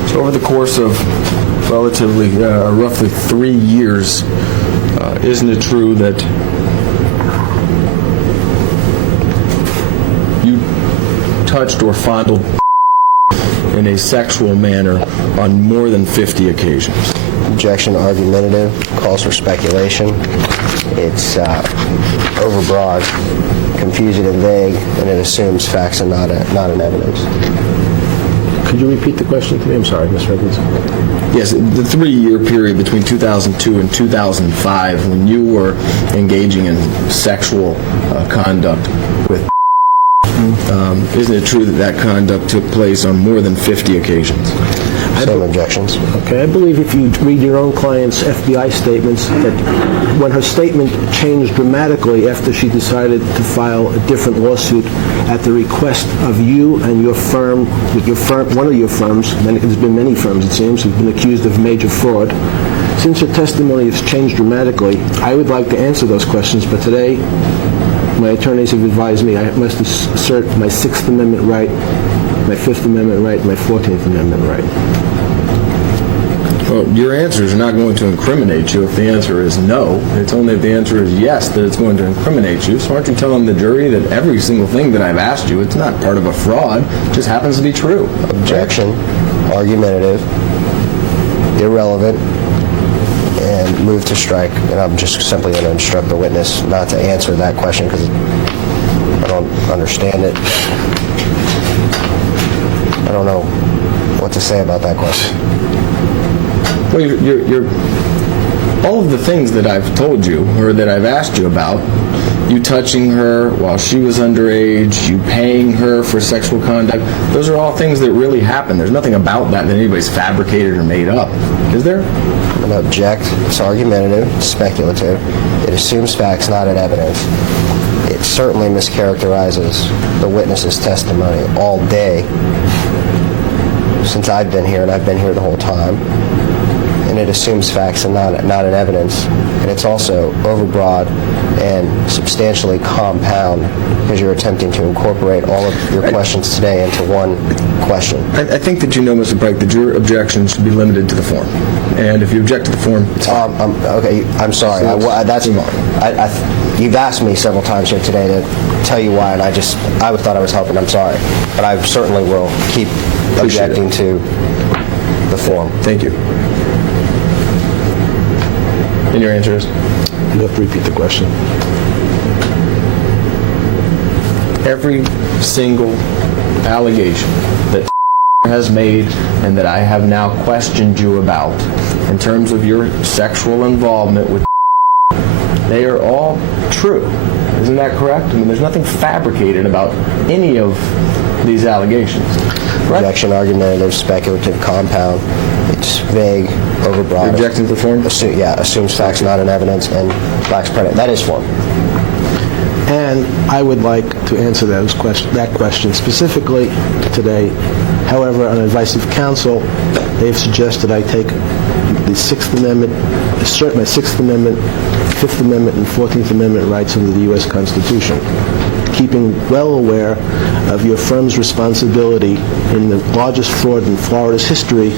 So over the course of relatively, roughly 3 years, isn't it true that you touched or fondled in a sexual manner on more than 50 occasions? Objection, argumentative, calls for speculation. It's overbroad, confusing and vague, and it assumes facts and not an evidence. Could you repeat the question to me? I'm sorry, Mr. Edwards. Yes, the 3-year period between 2002 and 2005 when you were engaging in sexual conduct with isn't it true that conduct took place on more than 50 occasions? Same objections. Okay, I believe if you read your own client's FBI statements, that when her statement changed dramatically after she decided to file a different lawsuit at the request of you and your firm, one of your firms, there's been many firms it seems, who've been accused of major fraud. Since her testimony has changed dramatically, I would like to answer those questions, but today my attorneys have advised me I must assert my 6th Amendment right, my 5th Amendment right, and my 14th Amendment right. Well, your answers are not going to incriminate you if the answer is no. It's only if the answer is yes that it's going to incriminate you. So aren't you telling the jury that every single thing that I've asked you, it's not part of a fraud, it just happens to be true? Objection, argumentative, irrelevant, and move to strike. And I'm just simply going to instruct the witness not to answer that question because I don't understand it. I don't know what to say about that question. Well, you're all of the things that I've told you or that I've asked you about, you touching her while she was underage, you paying her for sexual conduct, those are all things that really happened. There's nothing about that anybody's fabricated or made up. Is there? I'm going to object. It's argumentative, it's speculative. It assumes facts, not an evidence. It certainly mischaracterizes the witness's testimony all day since I've been here, and I've been here the whole time. And it assumes facts and not an evidence. And it's also overbroad and substantially compound because you're attempting to incorporate all of your questions today into one question. I think that you know, Mr. Pike, that your objection should be limited to the form. And if you object to the form, it's fine. Okay, I'm sorry. You've asked me several times here today to tell you why, and I thought I was helping. I'm sorry. But I certainly will keep objecting to the form. Thank you. And your answer is? You have to repeat the question. Every single allegation that has made and that I have now questioned you about in terms of your sexual involvement with they are all true. Isn't that correct? I mean, there's nothing fabricated about any of these allegations. Right? Objection, argumentative, speculative, compound. It's vague, overbroad. You're objecting to the form? Assumes facts, not an evidence, and lacks predicate. That is form. And I would like to answer that question specifically today. However, on advice of counsel, they've suggested I take the 6th Amendment, assert my 6th Amendment, 5th Amendment, and 14th Amendment rights under the U.S. Constitution, keeping well aware of your firm's responsibility in the largest fraud in Florida's history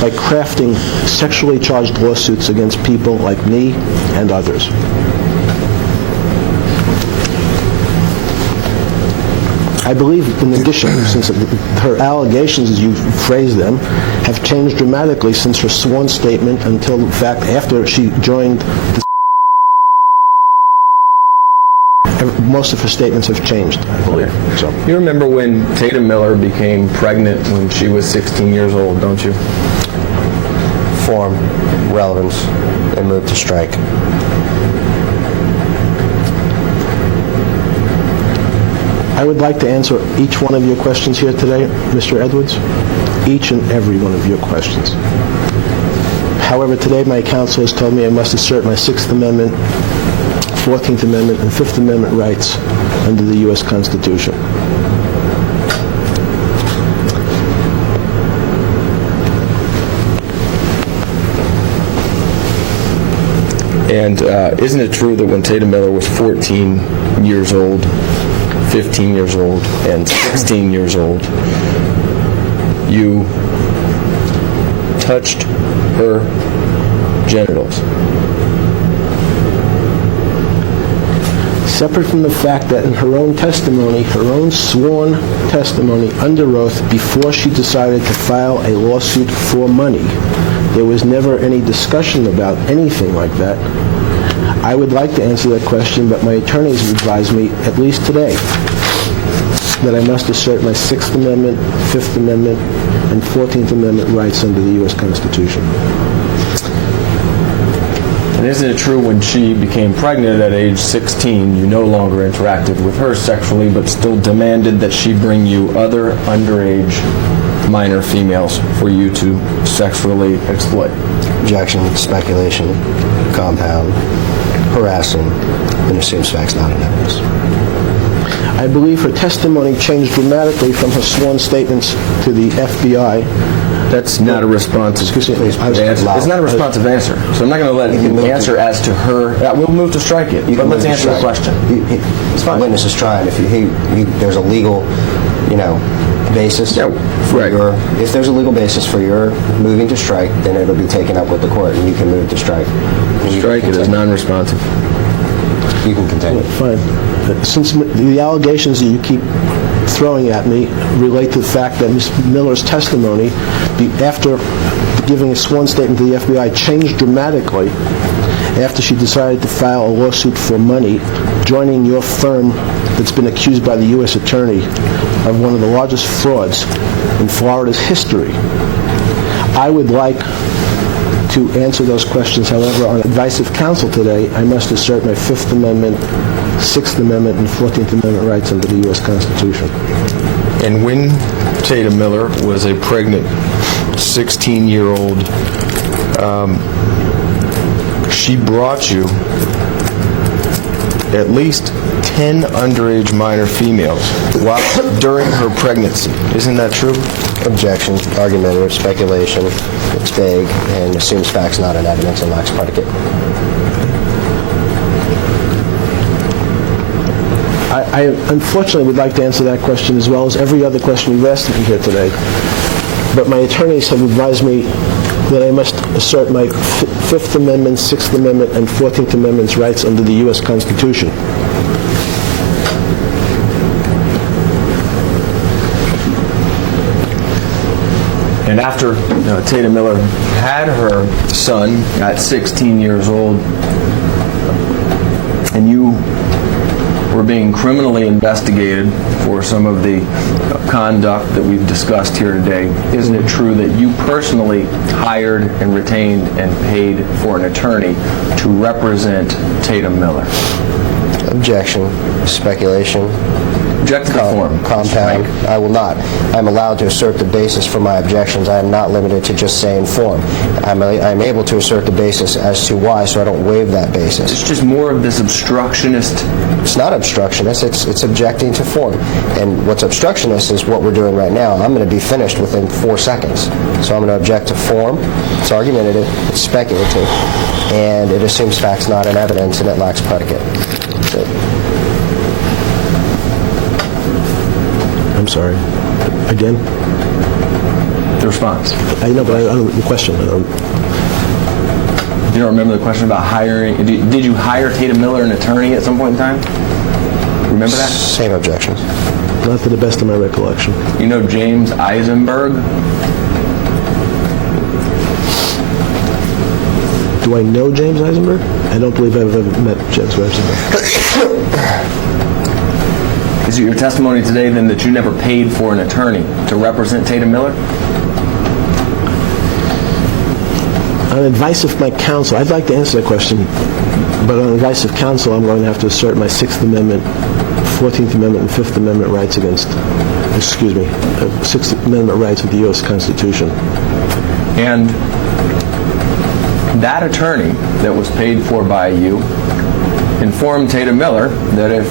by crafting sexually charged lawsuits against people like me and others. I believe, in addition, since her allegations, as you phrased them, have changed dramatically since her sworn statement until, in fact, after she joined the most of her statements have changed, I believe. So. You remember when Tatum Miller became pregnant when she was 16 years old, don't you? Form, relevance, and move to strike. I would like to answer each one of your questions here today, Mr. Edwards. Each and every one of your questions. However, today my counsel has told me I must assert my 6th Amendment, 14th Amendment, and 5th Amendment rights under the U.S. Constitution. And isn't it true that when Tatum Miller was 14 years old, 15 years old, and 16 years old, you touched her genitals? Separate from the fact that in her own testimony, her own sworn testimony under oath before she decided to file a lawsuit for money, there was never any discussion about anything like that. I would like to answer that question, but my attorneys have advised me, at least today, that I must assert my 6th Amendment, 5th Amendment, and 14th Amendment rights under the U.S. Constitution. And isn't it true when she became pregnant at age 16, you no longer interacted with her sexually, but still demanded that she bring you other underage minor females for you to sexually exploit? Objection, speculation, compound, harassing, and assumes facts not in evidence. I believe her testimony changed dramatically from her sworn statements to the FBI. That's not a responsive answer. It's not a responsive answer. So I'm not going to let him answer as to her. We'll move to strike it. But let's answer the question. It's fine. The witness is trying. If there's a legal, basis if there's a legal basis for your moving to strike, then it'll be taken up with the court, and you can move to strike. Strike it as non-responsive. You can continue. Fine. Since the allegations that you keep throwing at me relate to the fact that Ms. Miller's testimony, after giving a sworn statement to the FBI, changed dramatically after she decided to file a lawsuit for money, joining your firm that's been accused by the U.S. Attorney of one of the largest frauds in Florida's history. I would like to answer those questions. However, on advice of counsel today, I must assert my 5th Amendment, 6th Amendment, and 14th Amendment rights under the U.S. Constitution. And when Tatum Miller was a pregnant 16-year-old, she brought you at least 10 underage minor females during her pregnancy. Isn't that true? Objection, argumentative, speculation, it's vague, and assumes facts not in evidence and lacks predicate. I unfortunately would like to answer that question as well as every other question you've asked me here today. But my attorneys have advised me that I must assert my 5th Amendment, 6th Amendment, and 14th Amendment's rights under the U.S. Constitution. And after Tatum Miller had her son at 16 years old, and you were being criminally investigated for some of the conduct that we've discussed here today, isn't it true that you personally hired and retained and paid for an attorney to represent Tatum Miller? Objection, speculation. Object to the form. Compound. I will not. I'm allowed to assert the basis for my objections. I am not limited to just saying form. I'm able to assert the basis as to why, so I don't waive that basis. It's just more of this obstructionist. It's not obstructionist. It's objecting to form. And what's obstructionist is what we're doing right now. I'm going to be finished within 4 seconds. So I'm going to object to form. It's argumentative. It's speculative. And it assumes facts not in evidence, and it lacks predicate. That's it. I'm sorry. Again? The response. I know, but I don't know the question. You don't remember the question about hiring? Did you hire Tatum Miller an attorney at some point in time? Remember that? Same objections. Not to the best of my recollection. You know James Eisenberg? Do I know James Eisenberg? I don't believe I've ever met Jen Swenson. Is it your testimony today then that you never paid for an attorney to represent Tatum Miller? On advice of my counsel, I'd like to answer that question, but on advice of counsel, I'm going to have to assert my 6th Amendment, 14th Amendment, and 5th Amendment rights against, 6th Amendment rights of the U.S. Constitution. And that attorney that was paid for by you informed Tatum Miller that if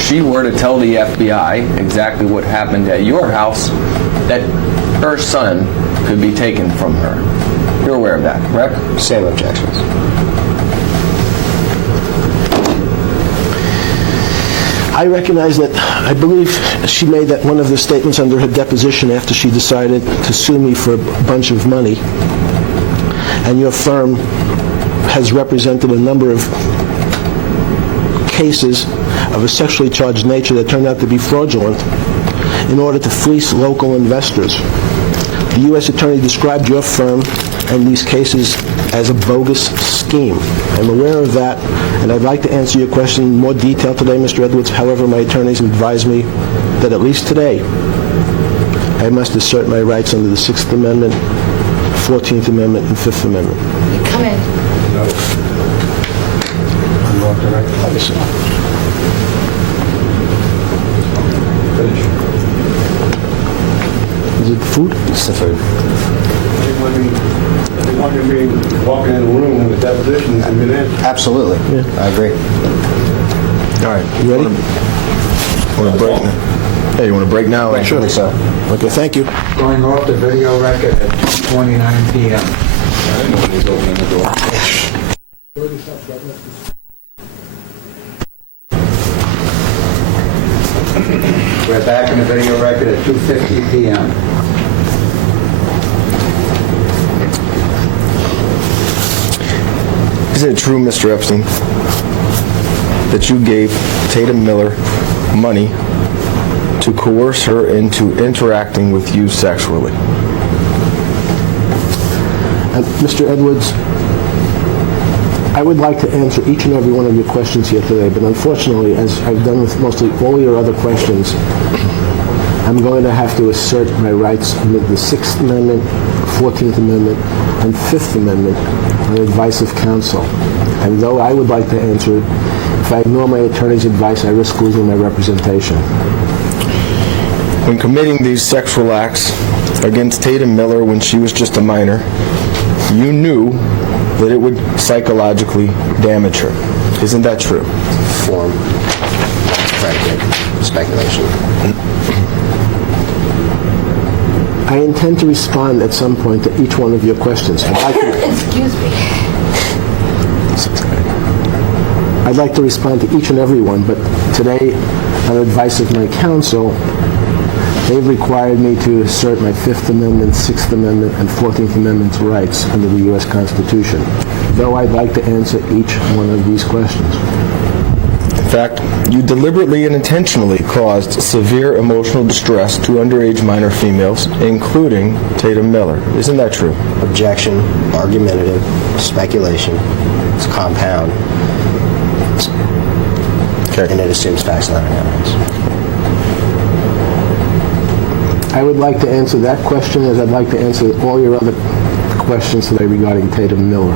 she were to tell the FBI exactly what happened at your house, that her son could be taken from her. You're aware of that, correct? Same objections. I recognize that, I believe she made that one of the statements under her deposition after she decided to sue me for a bunch of money. And your firm has represented a number of cases of a sexually charged nature that turned out to be fraudulent in order to fleece local investors. The U.S. Attorney described your firm and these cases as a bogus scheme. I'm aware of that, and I'd like to answer your question in more detail today, Mr. Edwards. However, my attorneys advise me that at least today, I must assert my rights under the 6th Amendment, 14th Amendment, and 5th Amendment. Come in. Obviously. Is it food? It's the food. They want to be walking in the room with depositions and been in. Absolutely. Yeah. I agree. All right. You ready? Want to break? Hey, you want to break now? Sure. So, Okay, thank you. Going off the video record at 2:29 p.m. I didn't know when he was opening the door. We're back in the video record at 2:50 p.m. Isn't it true, Mr. Epstein, that you gave Tatum Miller money to coerce her into interacting with you sexually? Mr. Edwards, I would like to answer each and every one of your questions here today, but unfortunately, as I've done with mostly all your other questions, I'm going to have to assert my rights under the 6th Amendment, 14th Amendment, and 5th Amendment on advice of counsel. And though I would like to answer it, if I ignore my attorney's advice, I risk losing my representation. When committing these sexual acts against Tatum Miller when she was just a minor, you knew that it would psychologically damage her. Isn't that true? Form, predicate, speculation. I intend to respond at some point to each one of your questions. Excuse me. I'd like to respond to each and every one, but today, on advice of my counsel, they've required me to assert my 5th Amendment, 6th Amendment, and 14th Amendment rights under the U.S. Constitution, though I'd like to answer each one of these questions. In fact, you deliberately and intentionally caused severe emotional distress to underage minor females, including Tatum Miller. Isn't that true? Objection, argumentative, speculation, it's compound, and it assumes facts, not evidence. I would like to answer that question as I'd like to answer all your other questions today regarding Tatum Miller.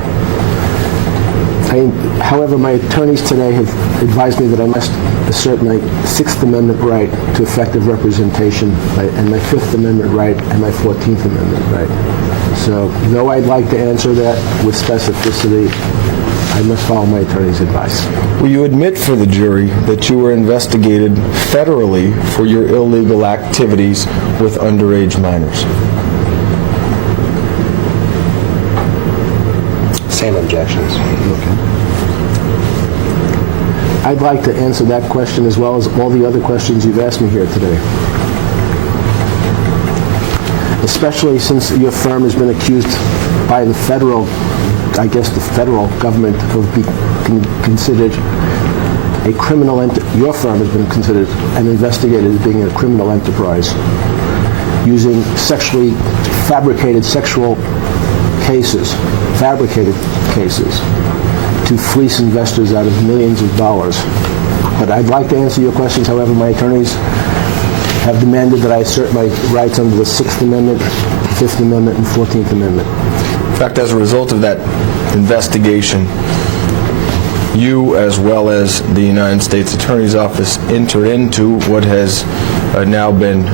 However, my attorneys today have advised me that I must assert my 6th Amendment right to effective representation and my 5th Amendment right and my 14th Amendment right. So, though I'd like to answer that with specificity, I must follow my attorney's advice. Will you admit for the jury that you were investigated federally for your illegal activities with underage minors? Same objections. Okay. I'd like to answer that question as well as all the other questions you've asked me here today. Especially since your firm has been accused by the federal, I guess the federal government of being considered a criminal your firm has been considered and investigated as being a criminal enterprise using fabricated cases to fleece investors out of millions of dollars. But I'd like to answer your questions. However, my attorneys have demanded that I assert my rights under the 6th Amendment, 5th Amendment, and 14th Amendment. In fact, as a result of that investigation, you, as well as the United States Attorney's Office, entered into what has now been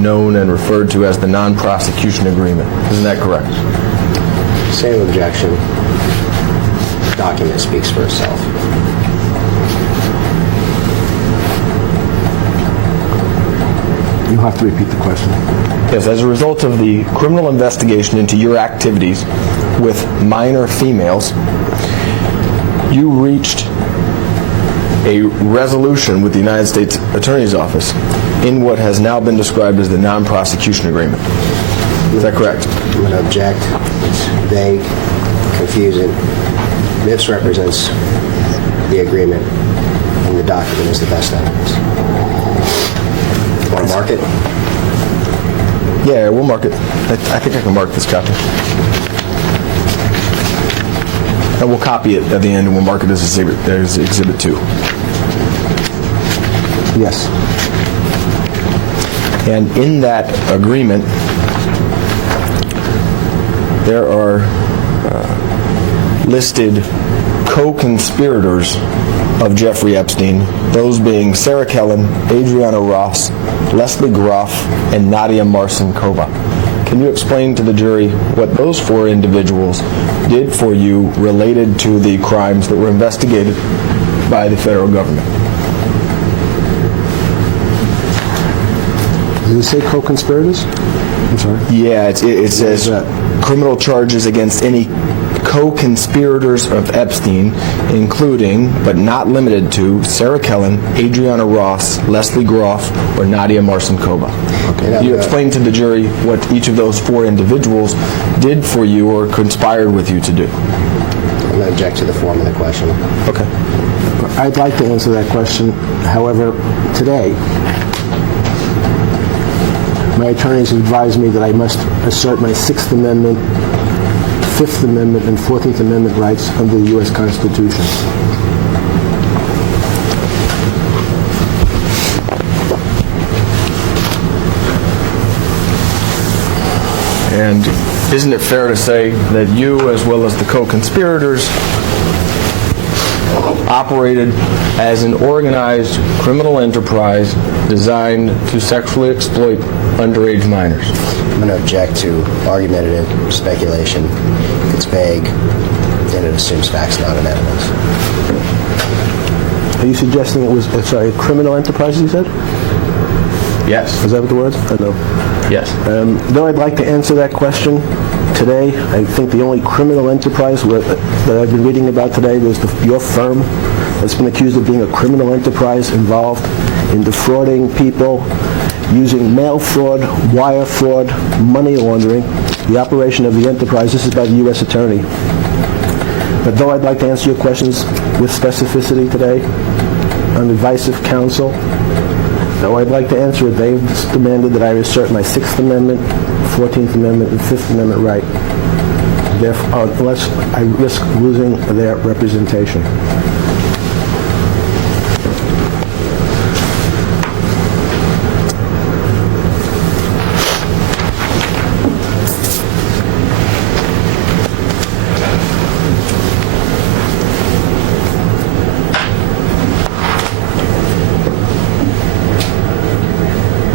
known and referred to as the non-prosecution agreement. Isn't that correct? Same objection. The document speaks for itself. You have to repeat the question. Yes, as a result of the criminal investigation into your activities with minor females, you reached a resolution with the United States Attorney's Office in what has now been described as the non-prosecution agreement. Is that correct? I'm going to object. It's vague, confusing, misrepresents the agreement, and the document is the best evidence. Want to mark it? Yeah, we'll mark it. I think I can mark this copy. And we'll copy it at the end, and we'll mark it as Exhibit 2. Yes. And in that agreement, there are listed co-conspirators of Jeffrey Epstein, those being Sarah Kellen, Adriana Ross, Leslie Groff, and Nadia Marcinkova. Can you explain to the jury what those 4 individuals did for you related to the crimes that were investigated by the federal government? Did it say co-conspirators? I'm sorry? Yeah, it says criminal charges against any co-conspirators of Epstein, including, but not limited to, Sarah Kellen, Adriana Ross, Leslie Groff, or Nadia Marcinkova. Okay. You explain to the jury what each of those 4 individuals did for you or conspired with you to do. I'm going to object to the form of the question. Okay. I'd like to answer that question. However, today, my attorneys advised me that I must assert my 6th Amendment, 5th Amendment, and 14th Amendment rights under the U.S. Constitution. And isn't it fair to say that you, as well as the co-conspirators, operated as an organized criminal enterprise designed to sexually exploit underage minors? I'm going to object to argumentative speculation. It's vague, and it assumes facts, not an evidence. Are you suggesting it was, a criminal enterprise, you said? Yes. Is that what the words? I know. Yes. Though I'd like to answer that question today, I think the only criminal enterprise that I've been reading about today was your firm that's been accused of being a criminal enterprise involved in defrauding people, using mail fraud, wire fraud, money laundering, the operation of the enterprise. This is by the U.S. Attorney. But though I'd like to answer your questions with specificity today, on advice of counsel, though I'd like to answer it, they've demanded that I assert my 6th Amendment, 14th Amendment, and 5th Amendment right, therefore, unless I risk losing their representation.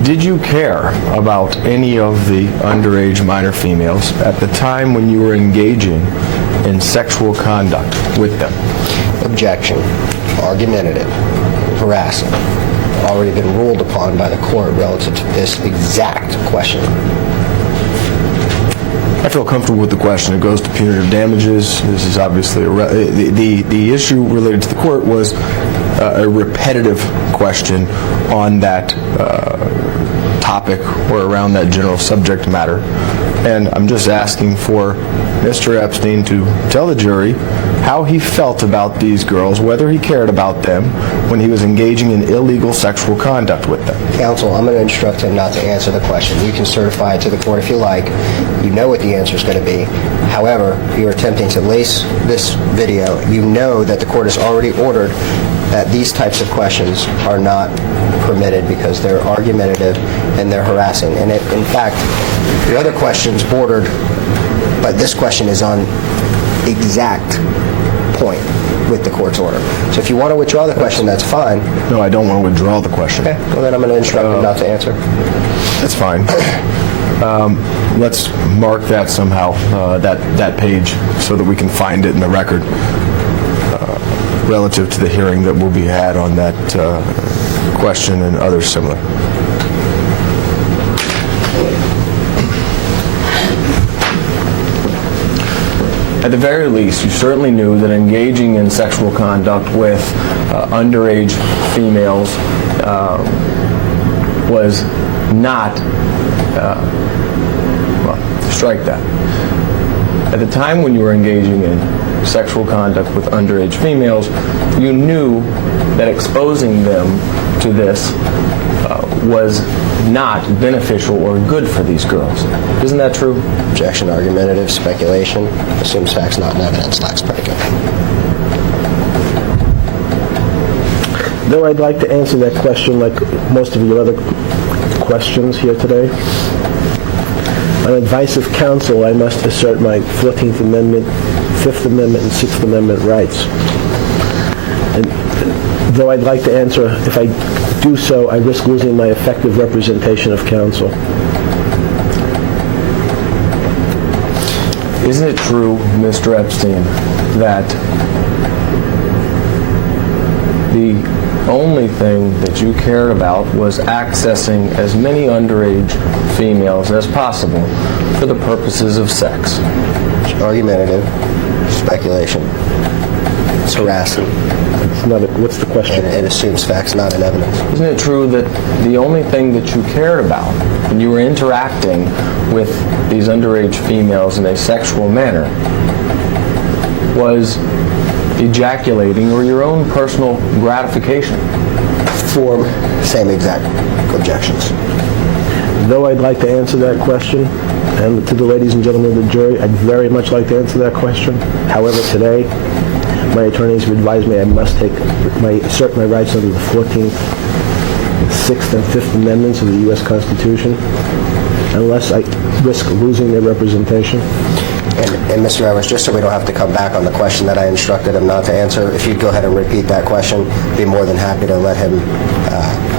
Did you care about any of the underage minor females at the time when you were engaging in sexual conduct with them? Objection. Argumentative. Harassing. Already been ruled upon by the court relative to this exact question. I feel comfortable with the question. It goes to punitive damages. This is obviously the issue related to the court was a repetitive question on that topic or around that general subject matter. And I'm just asking for Mr. Epstein to tell the jury how he felt about these girls, whether he cared about them when he was engaging in illegal sexual conduct with them. Counsel, I'm going to instruct him not to answer the question. You can certify it to the court if you like. You know what the answer is going to be. However, you're attempting to lace this video. You know that the court has already ordered that these types of questions are not permitted because they're argumentative and they're harassing. And in fact, the other questions bordered, but this question is on exact point with the court's order. So if you want to withdraw the question, that's fine. No, I don't want to withdraw the question. Okay, well then I'm going to instruct him not to answer. That's fine. Let's mark that somehow, that page, so that we can find it in the record relative to the hearing that will be had on that question and others similar. At the very least, you certainly knew that engaging in sexual conduct with underage females was not, well, strike that. At the time when you were engaging in sexual conduct with underage females, you knew that exposing them to this was not beneficial or good for these girls. Isn't that true? Objection, argumentative, speculation, assumes facts not in evidence, lacks predicate. Though I'd like to answer that question like most of your other questions here today, on advice of counsel, I must assert my 14th Amendment, 5th Amendment, and 6th Amendment rights. And though I'd like to answer, if I do so, I risk losing my effective representation of counsel. Isn't it true, Mr. Epstein, that the only thing that you cared about was accessing as many underage females as possible for the purposes of sex? Argumentative, speculation. It's harassing. It's not what's the question? It assumes facts not in evidence. Isn't it true that the only thing that you cared about when you were interacting with these underage females in a sexual manner was ejaculating or your own personal gratification? For same exact objections. Though I'd like to answer that question, and to the ladies and gentlemen of the jury, I'd very much like to answer that question. However, today, my attorneys have advised me I must assert my rights under the 14th, 6th, and 5th Amendments of the U.S. Constitution, unless I risk losing their representation. And Mr. Edwards, just so we don't have to come back on the question that I instructed him not to answer, if you'd go ahead and repeat that question, I'd be more than happy to let him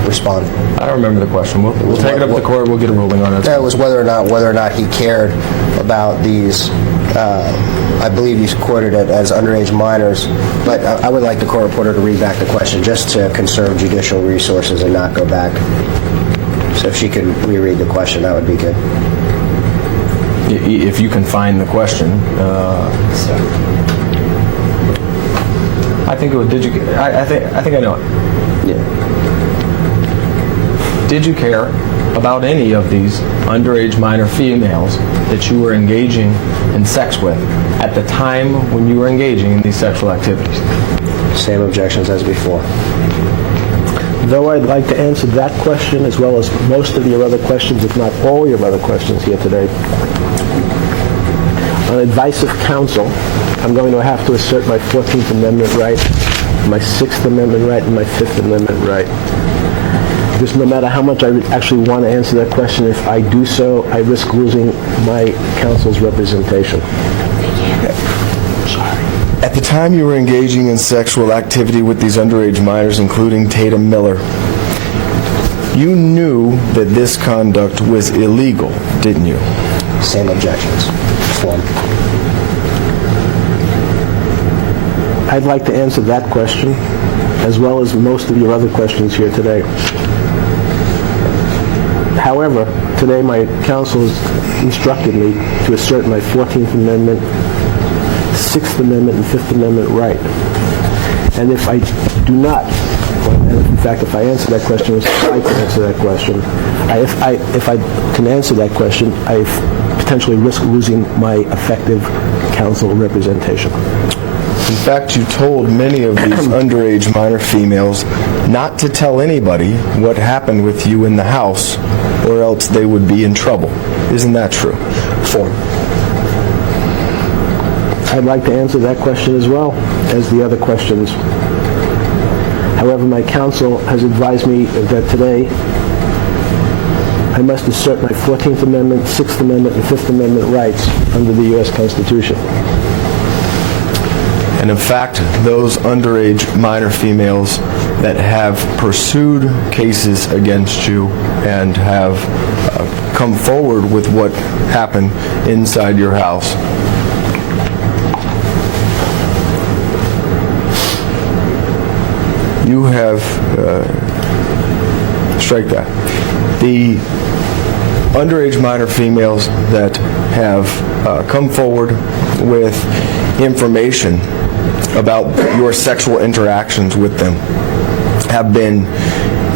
respond. I don't remember the question. We'll take it up to the court. We'll get a ruling on it. It was whether or not he cared about these. I believe you quoted it as underage minors, but I would like the court reporter to read back the question just to conserve judicial resources and not go back. So if she could reread the question, that would be good. If you can find the question. I think it was, I think I know it. Yeah. Did you care about any of these underage minor females that you were engaging in sex with at the time when you were engaging in these sexual activities? Same objections as before. Though I'd like to answer that question as well as most of your other questions, if not all your other questions here today, on advice of counsel, I'm going to have to assert my 14th Amendment right, my 6th Amendment right, and my 5th Amendment right. Because no matter how much I actually want to answer that question, if I do so, I risk losing my counsel's representation. At the time you were engaging in sexual activity with these underage minors, including Tatum Miller, you knew that this conduct was illegal, didn't you? Same objections. Form. I'd like to answer that question, as well as most of your other questions here today. However, today my counsel has instructed me to assert my 14th Amendment, 6th Amendment, and 5th Amendment right. And if I do not And in fact, if I answer that question, I'd like to answer that question. If I can answer that question, I potentially risk losing my effective counsel representation. In fact, you told many of these underage minor females not to tell anybody what happened with you in the house, or else they would be in trouble. Isn't that true? Form. I'd like to answer that question as well as the other questions. However, my counsel has advised me that today I must assert my 14th Amendment, 6th Amendment, and 5th Amendment rights under the U.S. Constitution. And in fact, those underage minor females that have pursued cases against you and have come forward with what happened inside your house, you have, strike that. The underage minor females that have come forward with information about your sexual interactions with them have been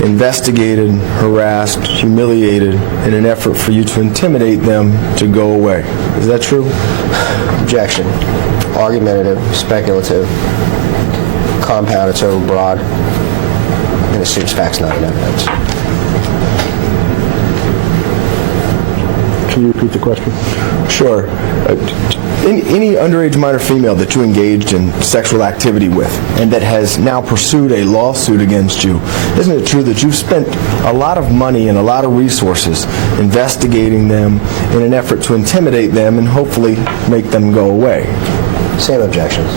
investigated, harassed, humiliated in an effort for you to intimidate them to go away. Is that true? Objection. Argumentative, speculative, compound, it's overbroad, and assumes facts not in evidence. Can you repeat the question? Sure. Any underage minor female that you engaged in sexual activity with and that has now pursued a lawsuit against you, isn't it true that you've spent a lot of money and a lot of resources investigating them in an effort to intimidate them and hopefully make them go away? Same objections.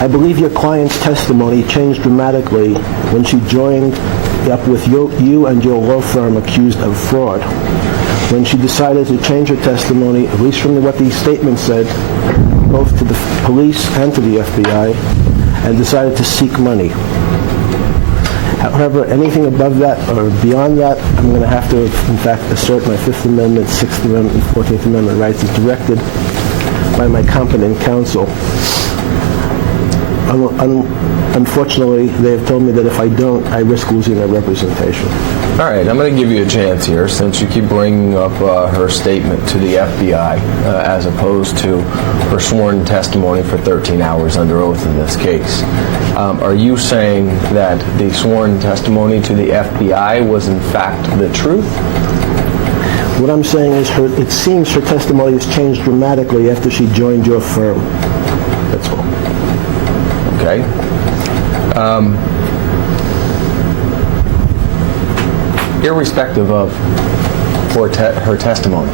I believe your client's testimony changed dramatically when she joined up with you and your law firm accused of fraud. When she decided to change her testimony, at least from what the statement said, both to the police and to the FBI, and decided to seek money. However, anything above that or beyond that, I'm going to have to, in fact, assert my 5th Amendment, 6th Amendment, and 14th Amendment rights as directed by my competent counsel. Unfortunately, they have told me that if I don't, I risk losing their representation. All right, I'm going to give you a chance here since you keep bringing up her statement to the FBI as opposed to her sworn testimony for 13 hours under oath in this case. Are you saying that the sworn testimony to the FBI was in fact the truth? What I'm saying is it seems her testimony has changed dramatically after she joined your firm. That's all. Okay. Irrespective of her testimony,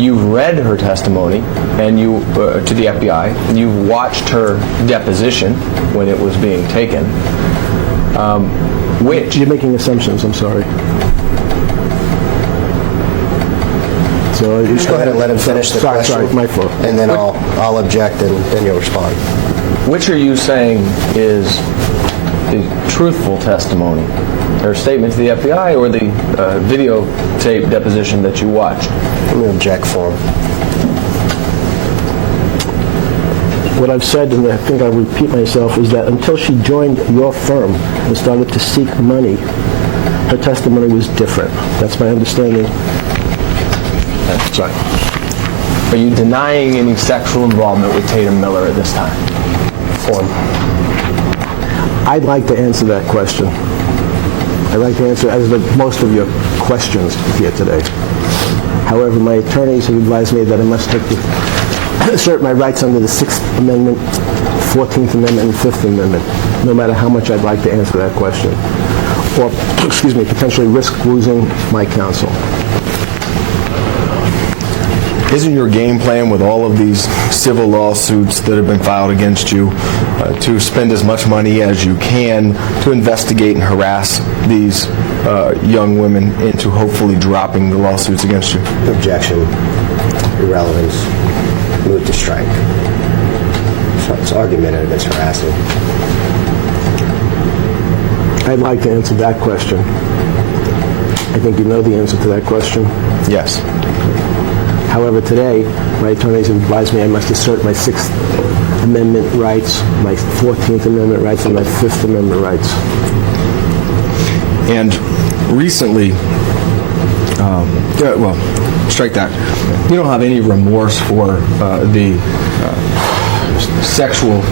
you've read her testimony and you to the FBI, and you've watched her deposition when it was being taken. Which you're making assumptions. I'm sorry. So just go ahead and let him finish the question. Sorry, my fault. And then I'll object, and then you'll respond. Which are you saying is the truthful testimony? Her statement to the FBI or the videotape deposition that you watched? I'm going to object for him. What I've said, and I think I'll repeat myself, is that until she joined your firm and started to seek money, her testimony was different. That's my understanding. That's right. Are you denying any sexual involvement with Tatum Miller at this time? Form. I'd like to answer that question. I'd like to answer as most of your questions here today. However, my attorneys have advised me that I must assert my rights under the 6th Amendment, 14th Amendment, and 5th Amendment, no matter how much I'd like to answer that question. Or, potentially risk losing my counsel. Isn't your game plan with all of these civil lawsuits that have been filed against you to spend as much money as you can to investigate and harass these young women into hopefully dropping the lawsuits against you? Objection. Irrelevance. Move to strike. So it's argumentative, it's harassing. I'd like to answer that question. I think you know the answer to that question. Yes. However, today, my attorneys have advised me I must assert my 6th Amendment rights, my 14th Amendment rights, and my 5th Amendment rights. And recently, well, strike that. You don't have any remorse for the sexual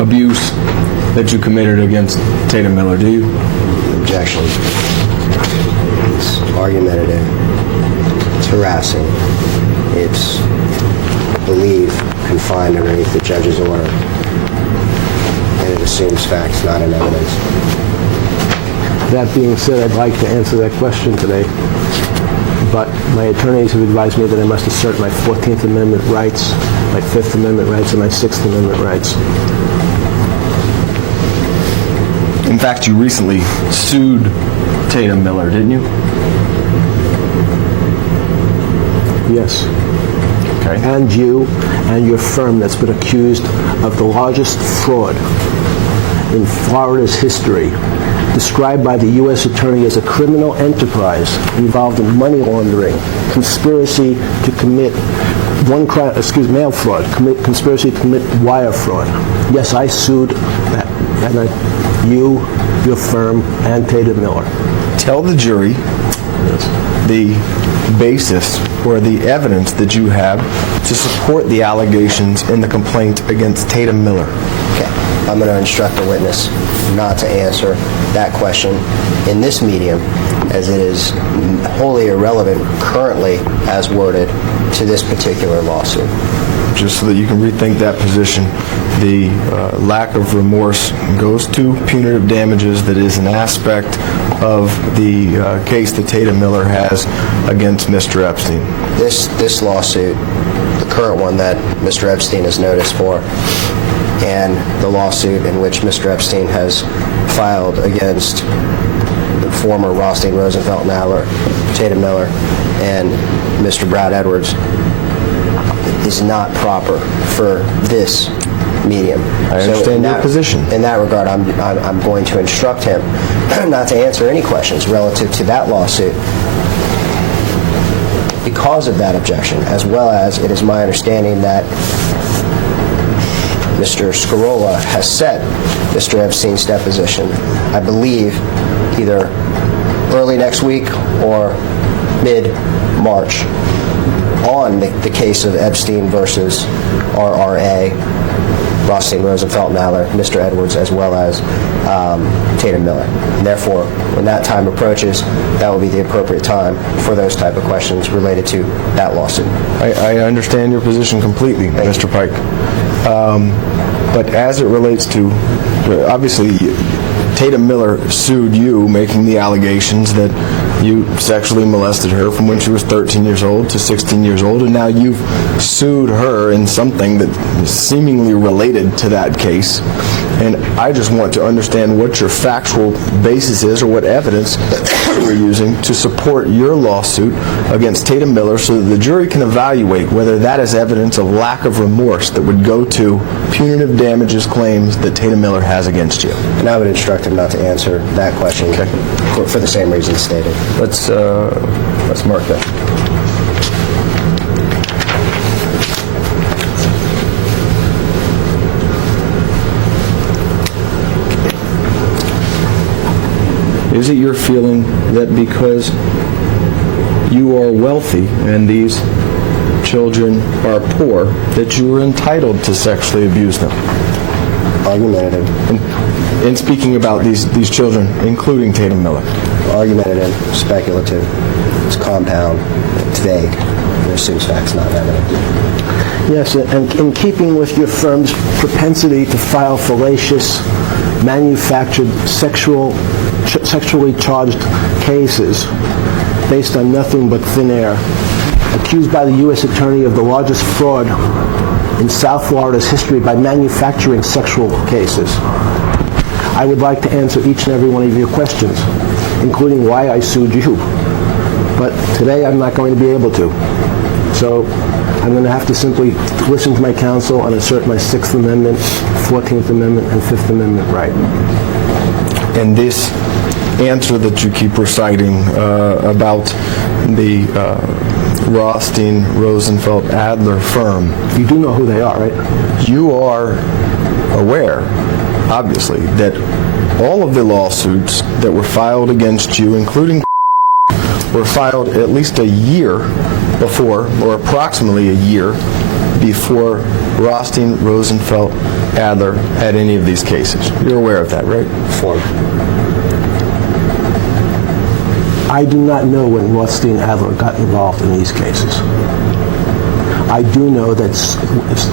abuse that you committed against Tatum Miller, do you? Objection. It's argumentative. It's harassing. It's, I believe, confined underneath the judge's order. And it assumes facts, not in evidence. That being said, I'd like to answer that question today, but my attorneys have advised me that I must assert my 14th Amendment rights, my 5th Amendment rights, and my 6th Amendment rights. In fact, you recently sued Tatum Miller, didn't you? Yes. Okay. And you and your firm that's been accused of the largest fraud in Florida's history, described by the U.S. Attorney as a criminal enterprise involved in money laundering, conspiracy to commit mail fraud, conspiracy to commit wire fraud. Yes, I sued that, and you, your firm, and Tatum Miller. Tell the jury the basis or the evidence that you have to support the allegations in the complaint against Tatum Miller. Okay. I'm going to instruct the witness not to answer that question in this medium, as it is wholly irrelevant currently as worded to this particular lawsuit. Just so that you can rethink that position, the lack of remorse goes to punitive damages. That is an aspect of the case that Tatum Miller has against Mr. Epstein. This lawsuit, the current one that Mr. Epstein is noticed for, and the lawsuit in which Mr. Epstein has filed against the former Rothstein, Rosenfeld, Nadler, Tatum Miller, and Mr. Brad Edwards, is not proper for this medium. I understand your position. In that regard, I'm going to instruct him not to answer any questions relative to that lawsuit because of that objection, as well as it is my understanding that Mr. Scarola has set Mr. Epstein's deposition, I believe, either early next week or mid-March, on the case of Epstein versus RRA, Rothstein, Rosenfeld, Nadler, Mr. Edwards, as well as Tatum Miller. And therefore, when that time approaches, that will be the appropriate time for those type of questions related to that lawsuit. I understand your position completely, Mr. Pike. But as it relates to, obviously, Tatum Miller sued you, making the allegations that you sexually molested her from when she was 13 years old to 16 years old, and now you've sued her in something that is seemingly related to that case. And I just want to understand what your factual basis is, or what evidence you're using to support your lawsuit against Tatum Miller, so that the jury can evaluate whether that is evidence of lack of remorse that would go to punitive damages claims that Tatum Miller has against you. And I would instruct him not to answer that question for the same reasons stated. Let's mark that. Is it your feeling that because you are wealthy and these children are poor, that you are entitled to sexually abuse them? Argumentative. In speaking about these children, including Tatum Miller. Argumentative, speculative, it's compound, it's vague, it assumes facts, not evidence. Yes, and in keeping with your firm's propensity to file fallacious, manufactured, sexually charged cases based on nothing but thin air, accused by the U.S. Attorney of the largest fraud in South Florida's history by manufacturing sexual cases, I would like to answer each and every one of your questions, including why I sued you. But today I'm not going to be able to. So I'm going to have to simply listen to my counsel and assert my 6th Amendment, 14th Amendment, and 5th Amendment right. And this answer that you keep reciting about the Rothstein, Rosenfeld, Adler firm. You do know who they are, right? You are aware, obviously, that all of the lawsuits that were filed against you, including were filed at least a year before, or approximately a year before Rothstein, Rosenfeld, Adler had any of these cases. You're aware of that, right? I do not know when Rothstein Adler got involved in these cases. I do know that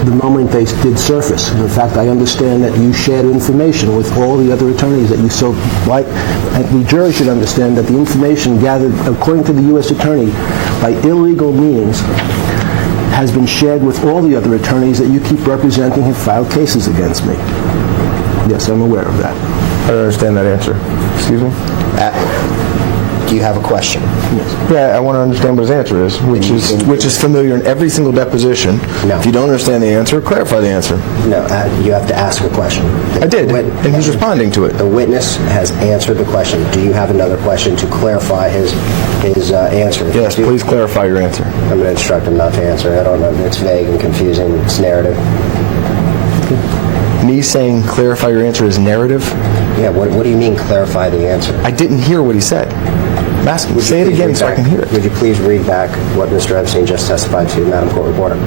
the moment they did surface, and in fact I understand that you shared information with all the other attorneys that you so like, and the jury should understand that the information gathered according to the U.S. Attorney by illegal means has been shared with all the other attorneys that you keep representing have filed cases against me. Yes, I'm aware of that. I don't understand that answer. Excuse me? Do you have a question? Yes. Yeah, I want to understand what his answer is, which is familiar in every single deposition. No. If you don't understand the answer, clarify the answer. No, you have to ask a question. I did, and he's responding to it. The witness has answered the question. Do you have another question to clarify his answer? Yes, please clarify your answer. I'm going to instruct him not to answer. I don't know. It's vague and confusing. It's narrative. Me saying clarify your answer is narrative? Yeah, what do you mean clarify the answer? I didn't hear what he said. I'm asking. Say it again so I can hear it. Would you please read back what Mr. Epstein just testified to, Madam Court Reporter?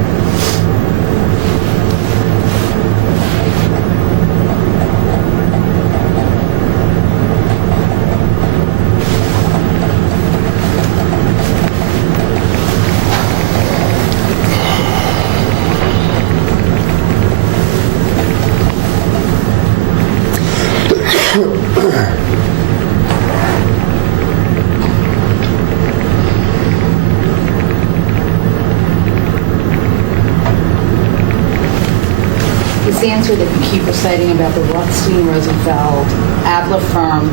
This answer that you keep reciting about the Rothstein, Rosenfeld, Adler firm,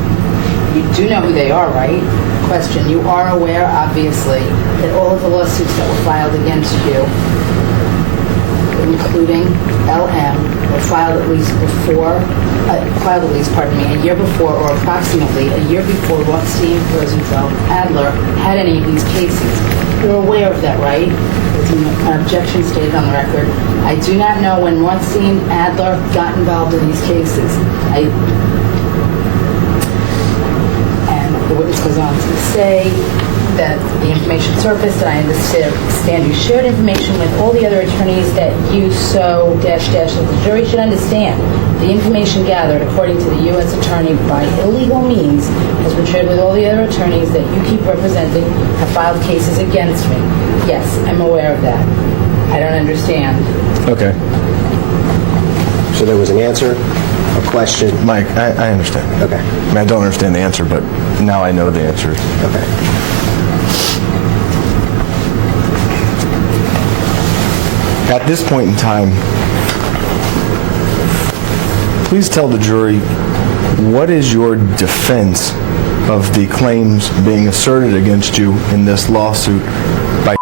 you do know who they are, right? Question, you are aware, obviously, that all of the lawsuits that were filed against you, including LM, were filed at least a year before, or approximately a year before Rothstein, Rosenfeld, Adler had any of these cases. You're aware of that, right? There's an objection stated on the record. I do not know when Rothstein, Adler got involved in these cases. And the witness goes on to say that the information surfaced, and I understand you shared information with all the other attorneys that you so dash that the jury should understand. The information gathered, according to the U.S. Attorney, by illegal means, has been shared with all the other attorneys that you keep representing have filed cases against me. Yes, I'm aware of that. I don't understand. Okay. So there was an answer, a question. Mike, I understand. Okay. I mean, I don't understand the answer, but now I know the answer. Okay. At this point in time, please tell the jury, what is your defense of the claims being asserted against you in this lawsuit by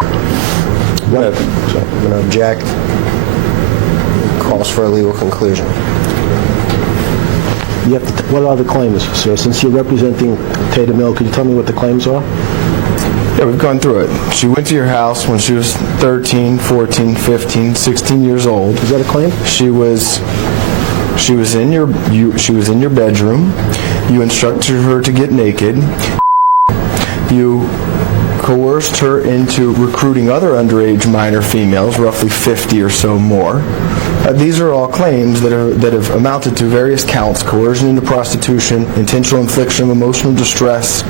I'm going to object. Calls for a legal conclusion. What are the claims, sir? Since you're representing Tatum Mill, could you tell me what the claims are? Yeah, we've gone through it. She went to your house when she was 13, 14, 15, 16 years old. Is that a claim? She was in your bedroom. You instructed her to get naked. You coerced her into recruiting other underage minor females, roughly 50 or so more. These are all claims that have amounted to various counts: coercion into prostitution, intentional infliction of emotional distress,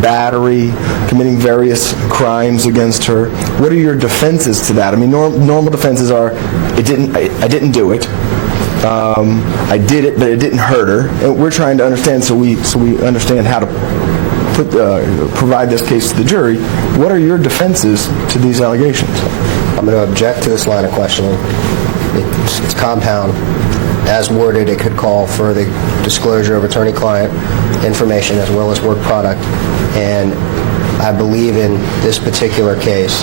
battery, committing various crimes against her. What are your defenses to that? I mean, normal defenses are, I didn't do it. I did it, but it didn't hurt her. And we're trying to understand, so we understand how to provide this case to the jury. What are your defenses to these allegations? I'm going to object to this line of questioning. It's compound. As worded, it could call for the disclosure of attorney-client information as well as work product. And I believe in this particular case,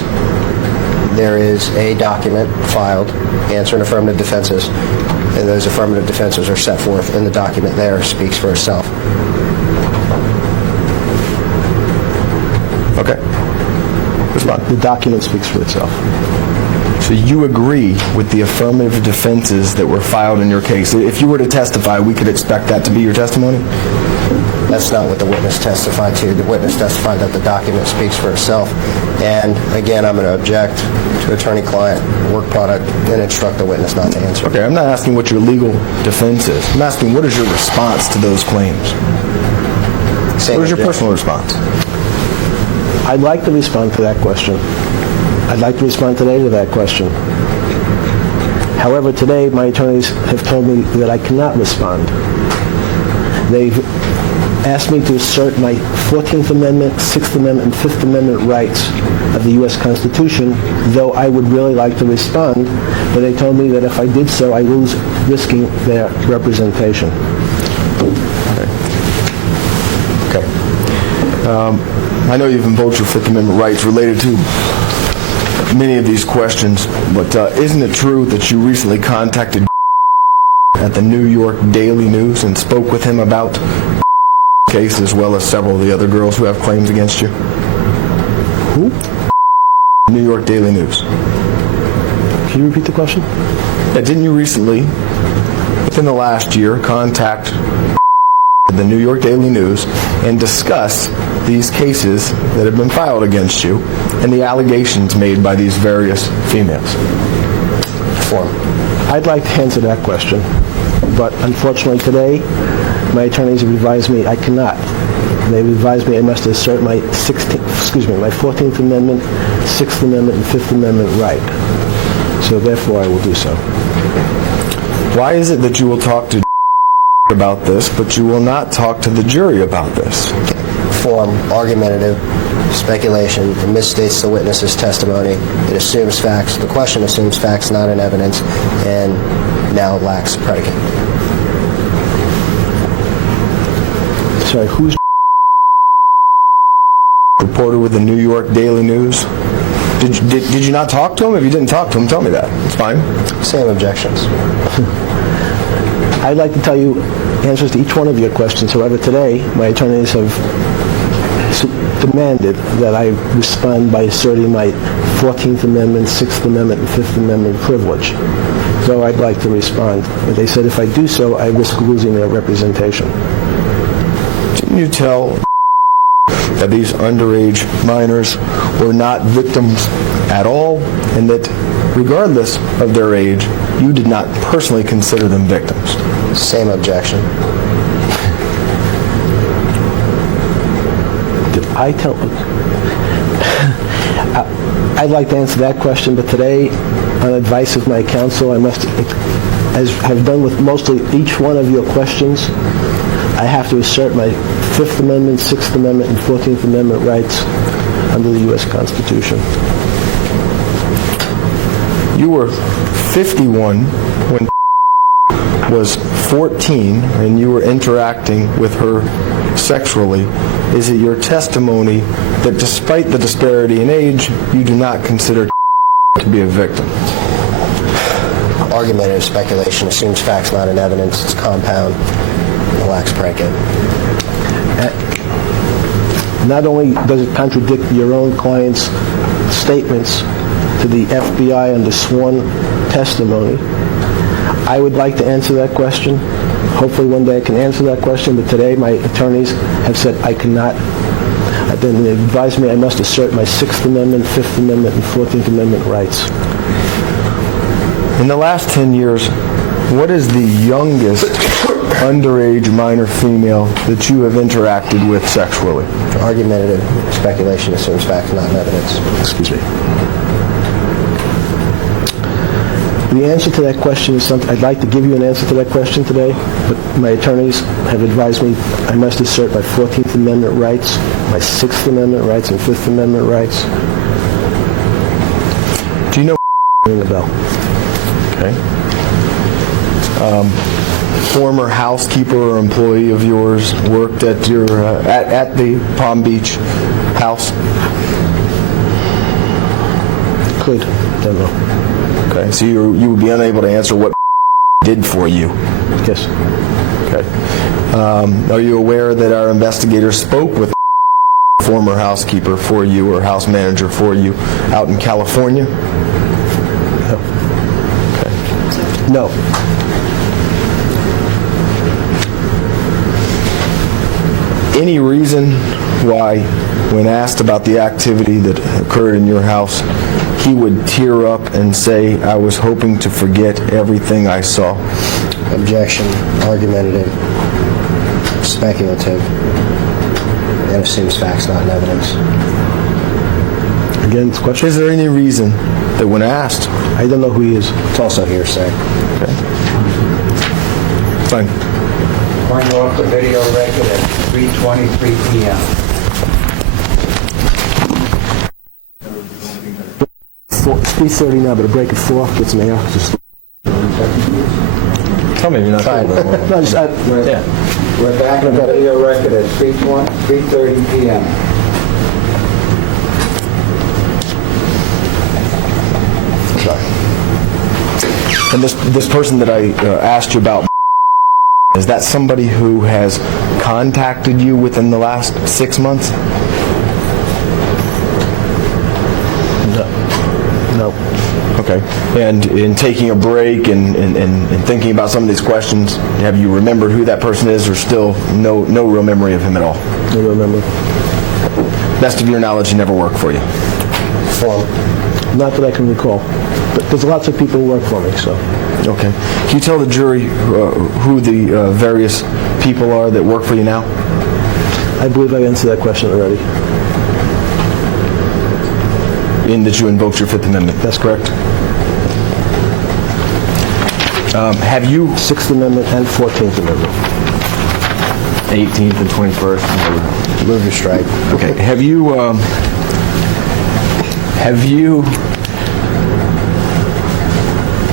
there is a document filed answering affirmative defenses, and those affirmative defenses are set forth in the document there. Speaks for itself. Okay. Respond. The document speaks for itself. So you agree with the affirmative defenses that were filed in your case? If you were to testify, we could expect that to be your testimony? That's not what the witness testified to. The witness testified that the document speaks for itself. And again, I'm going to object to attorney-client work product and instruct the witness not to answer. Okay, I'm not asking what your legal defense is. I'm asking what is your response to those claims? What is your personal response? I'd like to respond to that question. I'd like to respond today to that question. However, today my attorneys have told me that I cannot respond. They've asked me to assert my 14th Amendment, 6th Amendment, and 5th Amendment rights of the U.S. Constitution, though I would really like to respond, but they told me that if I did so, I lose risking their representation. Okay. I know you've invoked your Fifth Amendment rights related to many of these questions, but isn't it true that you recently contacted at the New York Daily News and spoke with him about case as well as several of the other girls who have claims against you? Who? New York Daily News. Can you repeat the question? Yeah, didn't you recently, within the last year, contact the New York Daily News and discuss these cases that have been filed against you and the allegations made by these various females? I'd like to answer that question, but unfortunately today, my attorneys have advised me I cannot. They've advised me I must assert my 14th Amendment, 6th Amendment, and 5th Amendment right. So therefore, I will do so. Why is it that you will talk to about this, but you will not talk to the jury about this? Form, argumentative, speculation, it misstates the witness's testimony, it assumes facts, the question assumes facts not in evidence, and now lacks predicate. Sorry, who's reporter with the New York Daily News? Did you not talk to him? If you didn't talk to him, tell me that. It's fine. Same objections. I'd like to tell you answers to each one of your questions. However, today, my attorneys have demanded that I respond by asserting my 14th Amendment, 6th Amendment, and 5th Amendment privilege. So I'd like to respond. But they said if I do so, I risk losing their representation. Didn't you tell that these underage minors were not victims at all, and that regardless of their age, you did not personally consider them victims? Same objection. Did I tell... I'd like to answer that question, but today, on advice of my counsel, I must, as I've done with mostly each one of your questions, I have to assert my 5th Amendment, 6th Amendment, and 14th Amendment rights under the U.S. Constitution. You were 51 when was 14 and you were interacting with her sexually. Is it your testimony that despite the disparity in age, you do not consider to be a victim? Argumentative speculation assumes facts not in evidence. It's compound. It lacks predicate. Not only does it contradict your own client's statements to the FBI under sworn testimony, I would like to answer that question. Hopefully one day I can answer that question, but today my attorneys have said I cannot. Then they advised me I must assert my 6th Amendment, 5th Amendment, and 14th Amendment rights. In the last 10 years, what is the youngest underage minor female that you have interacted with sexually? Argumentative speculation assumes facts not in evidence. Excuse me. The answer to that question is something, I'd like to give you an answer to that question today, but my attorneys have advised me I must assert my 14th Amendment rights, my 6th Amendment rights, and 5th Amendment rights. Do you know ring a bell? Okay. Former housekeeper or employee of yours worked at your at the Palm Beach house? Could. Don't know. Okay, so you would be unable to answer what did for you? Yes. Okay. Are you aware that our investigators spoke with former housekeeper for you or house manager for you out in California? No. Any reason why, when asked about the activity that occurred in your house, he would tear up and say, "I was hoping to forget everything I saw"? Objection. Argumentative. Speculative. That assumes facts, not evidence. Again, it's question. Is there any reason that when asked? I don't know who he is. It's also hearsay. Okay. Fine. Point off the video record at 3:23 p.m. 3:30 now, but a break at 4 gets me out. Just Tell me you're not sure. no, just, Yeah. We're back on the video record at 3:30 p.m. Sorry. And this person that I asked you about, is that somebody who has contacted you within the last 6 months? no. Okay. And in taking a break and thinking about some of these questions, have you remembered who that person is, or still no real memory of him at all? No real memory. Best of your knowledge, he never worked for you? For not that I can recall. But there's lots of people who work for me, so. Okay. Can you tell the jury who the various people are that work for you now? I believe I answered that question already. In that you invoked your Fifth Amendment. That's correct. Have you... Sixth Amendment and 14th Amendment. 18th and 21st. Move your strike. Okay. Have you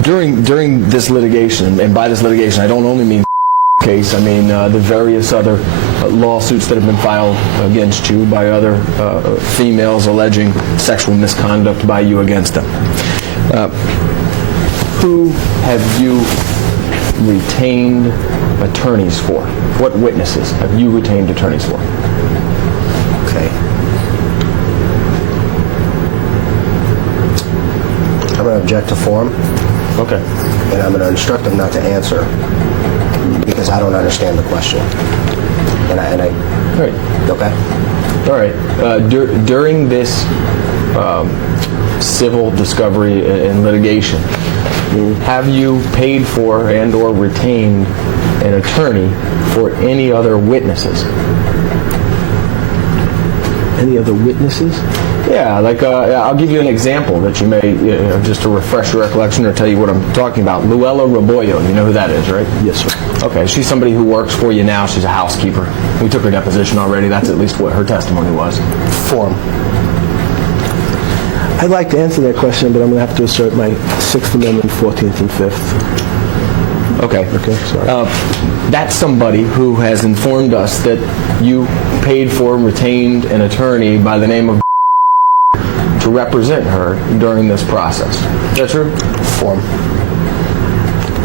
during this litigation, and by this litigation I don't only mean case, I mean the various other lawsuits that have been filed against you by other females alleging sexual misconduct by you against them. Who have you retained attorneys for? What witnesses have you retained attorneys for? Okay. I'm going to object to form. Okay. And I'm going to instruct them not to answer because I don't understand the question. And I Right. Okay. All right. During this civil discovery and litigation, have you paid for and or retained an attorney for any other witnesses? Any other witnesses? Yeah, like I'll give you an example that you may, just to refresh your recollection or tell you what I'm talking about. Luella Rebollo, you know who that is, right? Yes, sir. Okay, she's somebody who works for you now. She's a housekeeper. We took her deposition already. That's at least what her testimony was. Form. I'd like to answer that question, but I'm going to have to assert my Sixth Amendment, 14th and 5th. Okay. Okay, sorry. That's somebody who has informed us that you paid for and retained an attorney by the name of to represent her during this process. Is that true? Form.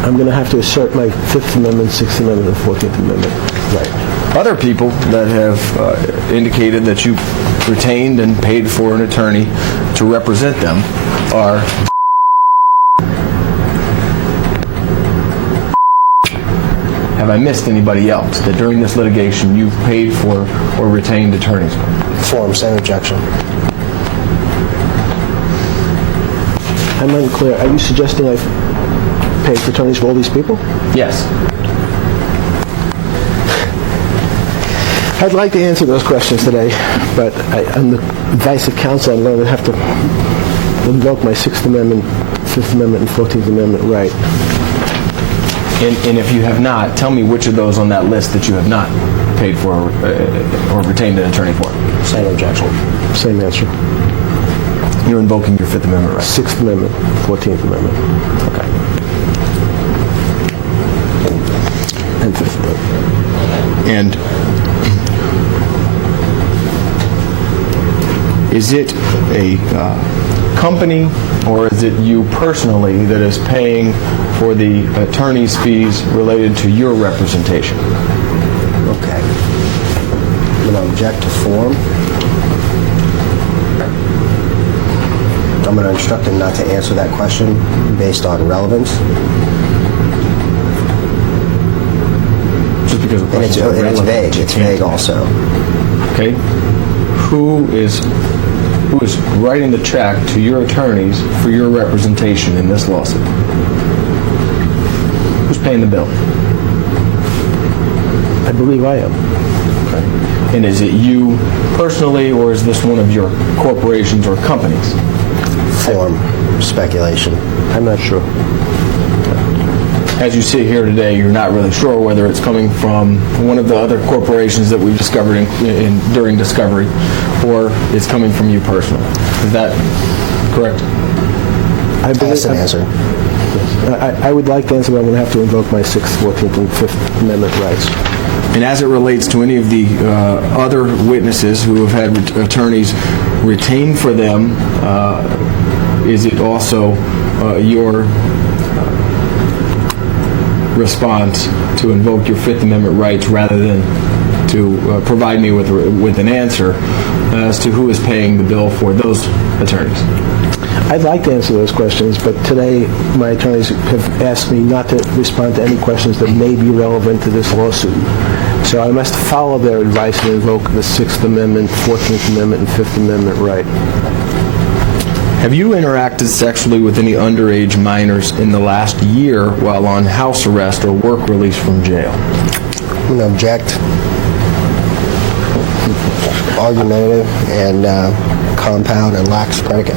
I'm going to have to assert my Fifth Amendment, Sixth Amendment, and 14th Amendment. Right. Other people that have indicated that you retained and paid for an attorney to represent them are Have I missed anybody else that during this litigation you've paid for or retained attorneys for? Form, same objection. I'm unclear. Are you suggesting I've paid for attorneys for all these people? Yes. I'd like to answer those questions today, but on the advice of counsel, I'm going to have to invoke my Sixth Amendment, Fifth Amendment, and 14th Amendment right. And if you have not, tell me which of those on that list that you have not paid for or retained an attorney for. Same objection. Same answer. You're invoking your Fifth Amendment right. Sixth Amendment, 14th Amendment. Okay. And Fifth Amendment. And is it a company or is it you personally that is paying for the attorney's fees related to your representation? Okay. I'm going to object to form. I'm going to instruct him not to answer that question based on relevance. Just because the And it's vague. It's vague also. Okay. Who is writing the check to your attorneys for your representation in this lawsuit? Who's paying the bill? I believe I am. Okay. And is it you personally, or is this one of your corporations or companies? Form speculation. I'm not sure. As you sit here today, you're not really sure whether it's coming from one of the other corporations that we've discovered during discovery, or it's coming from you personally. Is that correct? That's an answer. I would like to answer, but I'm going to have to invoke my 6th, 14th, and 5th Amendment rights. And as it relates to any of the other witnesses who have had attorneys retained for them, is it also your response to invoke your 5th Amendment rights rather than to provide me with an answer as to who is paying the bill for those attorneys? I'd like to answer those questions, but today my attorneys have asked me not to respond to any questions that may be relevant to this lawsuit. So I must follow their advice and invoke the 6th Amendment, 14th Amendment, and 5th Amendment right. Have you interacted sexually with any underage minors in the last year while on house arrest or work release from jail? I'm going to object. Argumentative and compound and lacks predicate.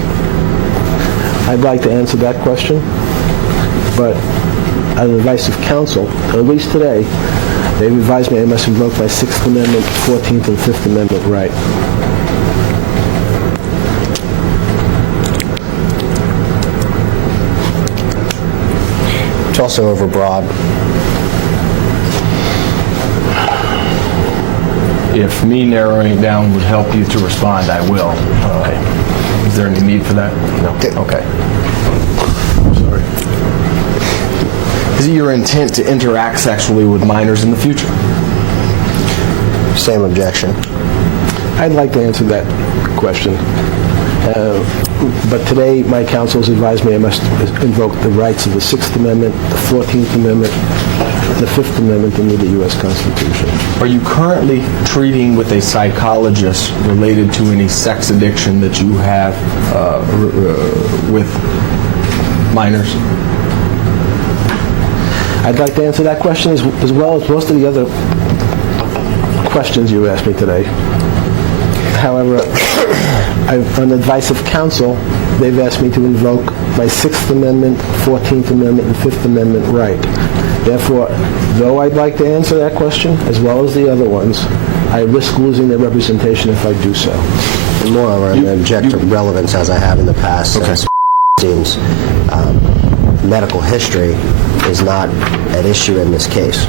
I'd like to answer that question, but on the advice of counsel, at least today, they've advised me I must invoke my 6th Amendment, 14th, and 5th Amendment right. It's also overbroad. If me narrowing it down would help you to respond, I will. Okay. Is there any need for that? No. Okay. I'm sorry. Is it your intent to interact sexually with minors in the future? Same objection. I'd like to answer that question. But today, my counsel has advised me I must invoke the rights of the 6th Amendment, the 14th Amendment, the 5th Amendment, and the U.S. Constitution. Are you currently treating with a psychologist related to any sex addiction that you have with minors? I'd like to answer that question as well as most of the other questions you asked me today. However, on advice of counsel, they've asked me to invoke my 6th Amendment, 14th Amendment, and 5th Amendment right. Therefore, though I'd like to answer that question, as well as the other ones, I risk losing their representation if I do so. And moreover, I'm going to object to relevance as I have in the past. Okay. Since medical history is not at issue in this case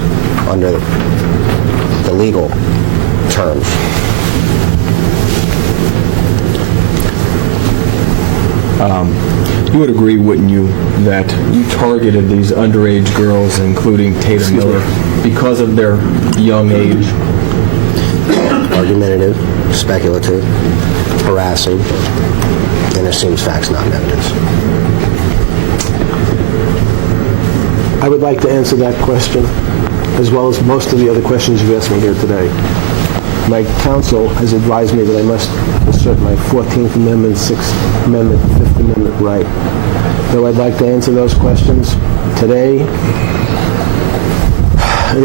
under the legal terms. You would agree, wouldn't you, that you targeted these underage girls, including Tatum Miller, because of their young age? Argumentative, speculative, harassing, and assumes facts, not evidence. I would like to answer that question, as well as most of the other questions you've asked me here today. My counsel has advised me that I must assert my 14th Amendment, 6th Amendment, 5th Amendment right. Though I'd like to answer those questions today,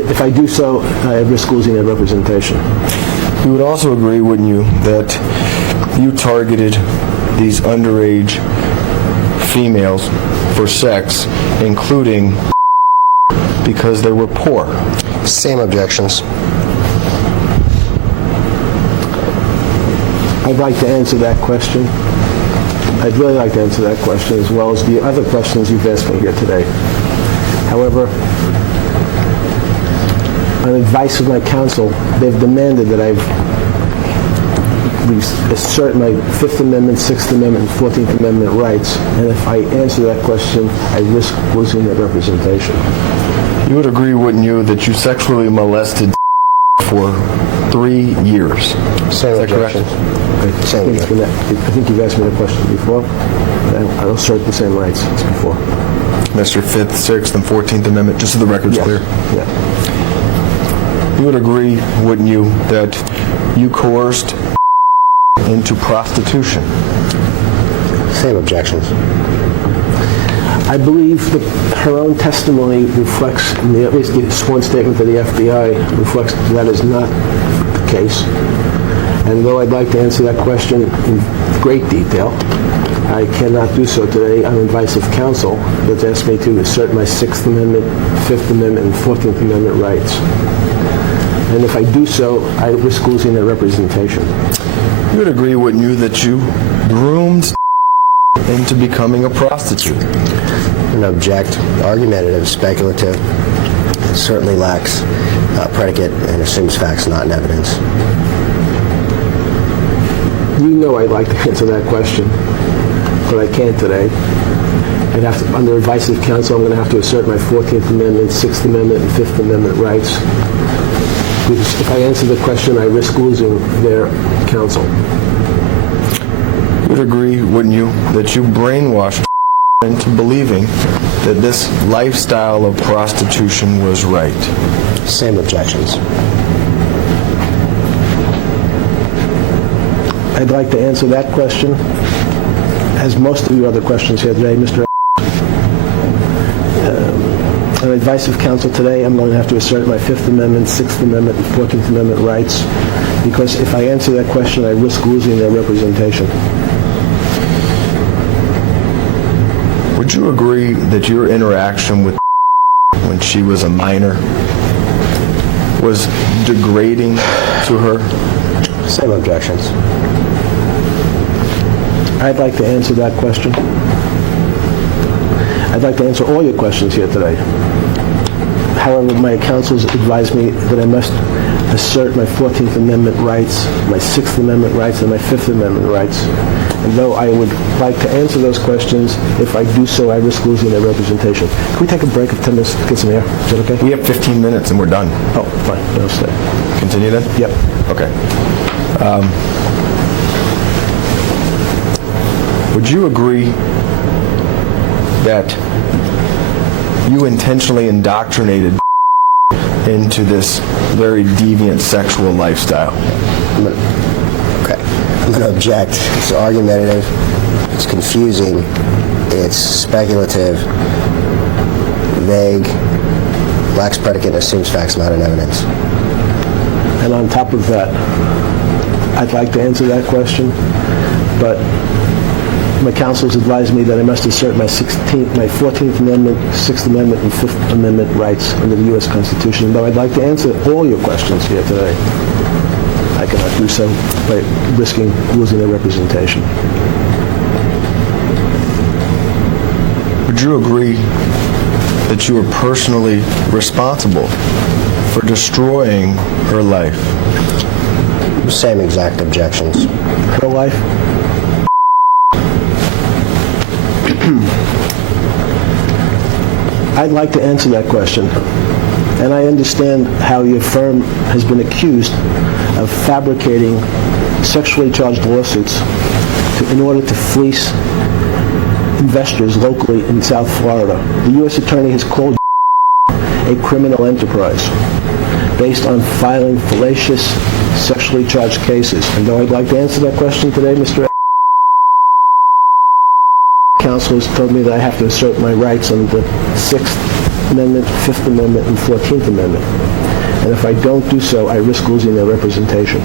if I do so, I risk losing their representation. You would also agree, wouldn't you, that you targeted these underage females for sex, including because they were poor? Same objections. I'd like to answer that question. I'd really like to answer that question as well as the other questions you've asked me here today. However, on advice of my counsel, they've demanded that I assert my 5th Amendment, 6th Amendment, and 14th Amendment rights, and if I answer that question, I risk losing that representation. You would agree, wouldn't you, that you sexually molested for 3 years. Is that correct? I think you've asked me the question before. I'll assert the same rights as before. Mr. 5th, 6th, and 14th Amendment, just so the record's clear. Yeah. You would agree, wouldn't you, that you coerced into prostitution? Same objections. I believe that her own testimony reflects, at least the sworn statement to the FBI reflects that is not the case. And though I'd like to answer that question in great detail, I cannot do so today on advice of counsel that's asked me to assert my 6th Amendment, 5th Amendment, and 14th Amendment rights. And if I do so, I risk losing their representation. You would agree, wouldn't you, that you groomed into becoming a prostitute? An object, argumentative, speculative, certainly lacks predicate and assumes facts not in evidence. You know I'd like to answer that question, but I can't today. I'd have to, under advice of counsel, I'm going to have to assert my 14th Amendment, 6th Amendment, and 5th Amendment rights. Because if I answer the question, I risk losing their counsel. You would agree, wouldn't you, that you brainwashed into believing that this lifestyle of prostitution was right? Same objections. I'd like to answer that question, as most of your other questions here today, Mr. On advice of counsel today, I'm going to have to assert my 5th Amendment, 6th Amendment, and 14th Amendment rights, because if I answer that question, I risk losing their representation. Would you agree that your interaction with when she was a minor was degrading to her? Same objections. I'd like to answer that question. I'd like to answer all your questions here today. However, my counsels advised me that I must assert my 14th Amendment rights, my 6th Amendment rights, and my 5th Amendment rights. And though I would like to answer those questions, if I do so, I risk losing their representation. Can we take a break of 10 minutes to get some air? Is that okay? We have 15 minutes and we're done. Oh, fine. Then I'll stay. Continue then? Yep. Okay. Would you agree that you intentionally indoctrinated into this very deviant sexual lifestyle? Okay. I'm going to object. It's argumentative. It's confusing. It's speculative. Vague. Lacks predicate and assumes facts not in evidence. And on top of that, I'd like to answer that question, but my counsels advised me that I must assert my 14th Amendment, 6th Amendment, and 5th Amendment rights under the U.S. Constitution. Though I'd like to answer all your questions here today, I cannot do so by risking losing their representation. Would you agree that you are personally responsible for destroying her life? Same exact objections. Her life? I'd like to answer that question. And I understand how your firm has been accused of fabricating sexually charged lawsuits in order to fleece investors locally in South Florida. The U.S. Attorney has called a criminal enterprise based on filing fallacious sexually charged cases. And though I'd like to answer that question today, Mr. Counsel has told me that I have to assert my rights under the 6th Amendment, 5th Amendment, and 14th Amendment. And if I don't do so, I risk losing their representation.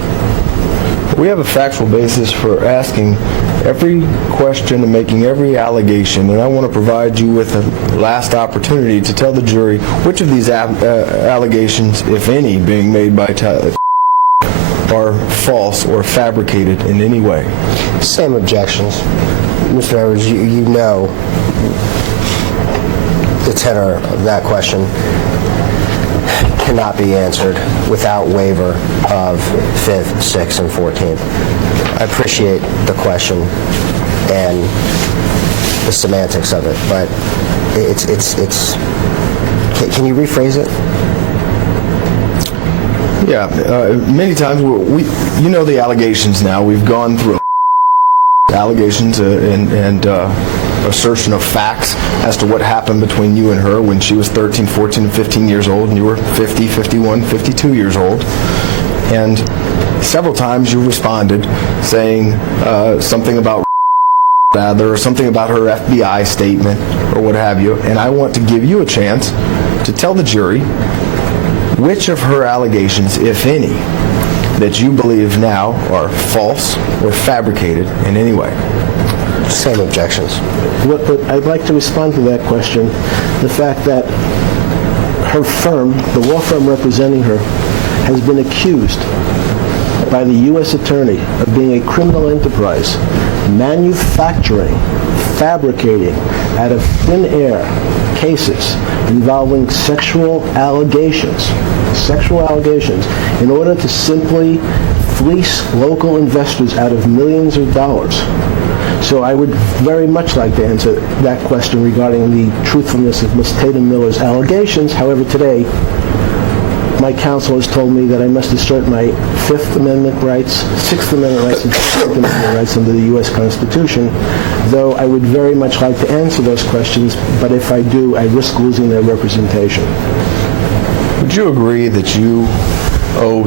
We have a factual basis for asking every question and making every allegation, and I want to provide you with a last opportunity to tell the jury which of these allegations, if any, being made by Tyler are false or fabricated in any way. Same objections. Mr. Edwards, you know the tenor of that question cannot be answered without waiver of 5th, 6th, and 14th. I appreciate the question and the semantics of it, but can you rephrase it? Yeah, many times you know the allegations now. We've gone through allegations and assertion of facts as to what happened between you and her when she was 13, 14, and 15 years old, and you were 50, 51, 52 years old. And several times you responded saying something about or something about her FBI statement or what have you. And I want to give you a chance to tell the jury which of her allegations, if any, that you believe now are false or fabricated in any way. Same objections. But I'd like to respond to that question. The fact that her firm, the law firm representing her, has been accused by the U.S. Attorney of being a criminal enterprise, manufacturing, fabricating out of thin air cases involving sexual allegations in order to simply fleece local investors out of millions of dollars. So I would very much like to answer that question regarding the truthfulness of Ms. Tatum Miller's allegations. However, today, my counsel has told me that I must assert my Fifth Amendment rights, Sixth Amendment rights, and Fourth Amendment rights under the U.S. Constitution, though I would very much like to answer those questions, but if I do, I risk losing their representation. Would you agree that you owe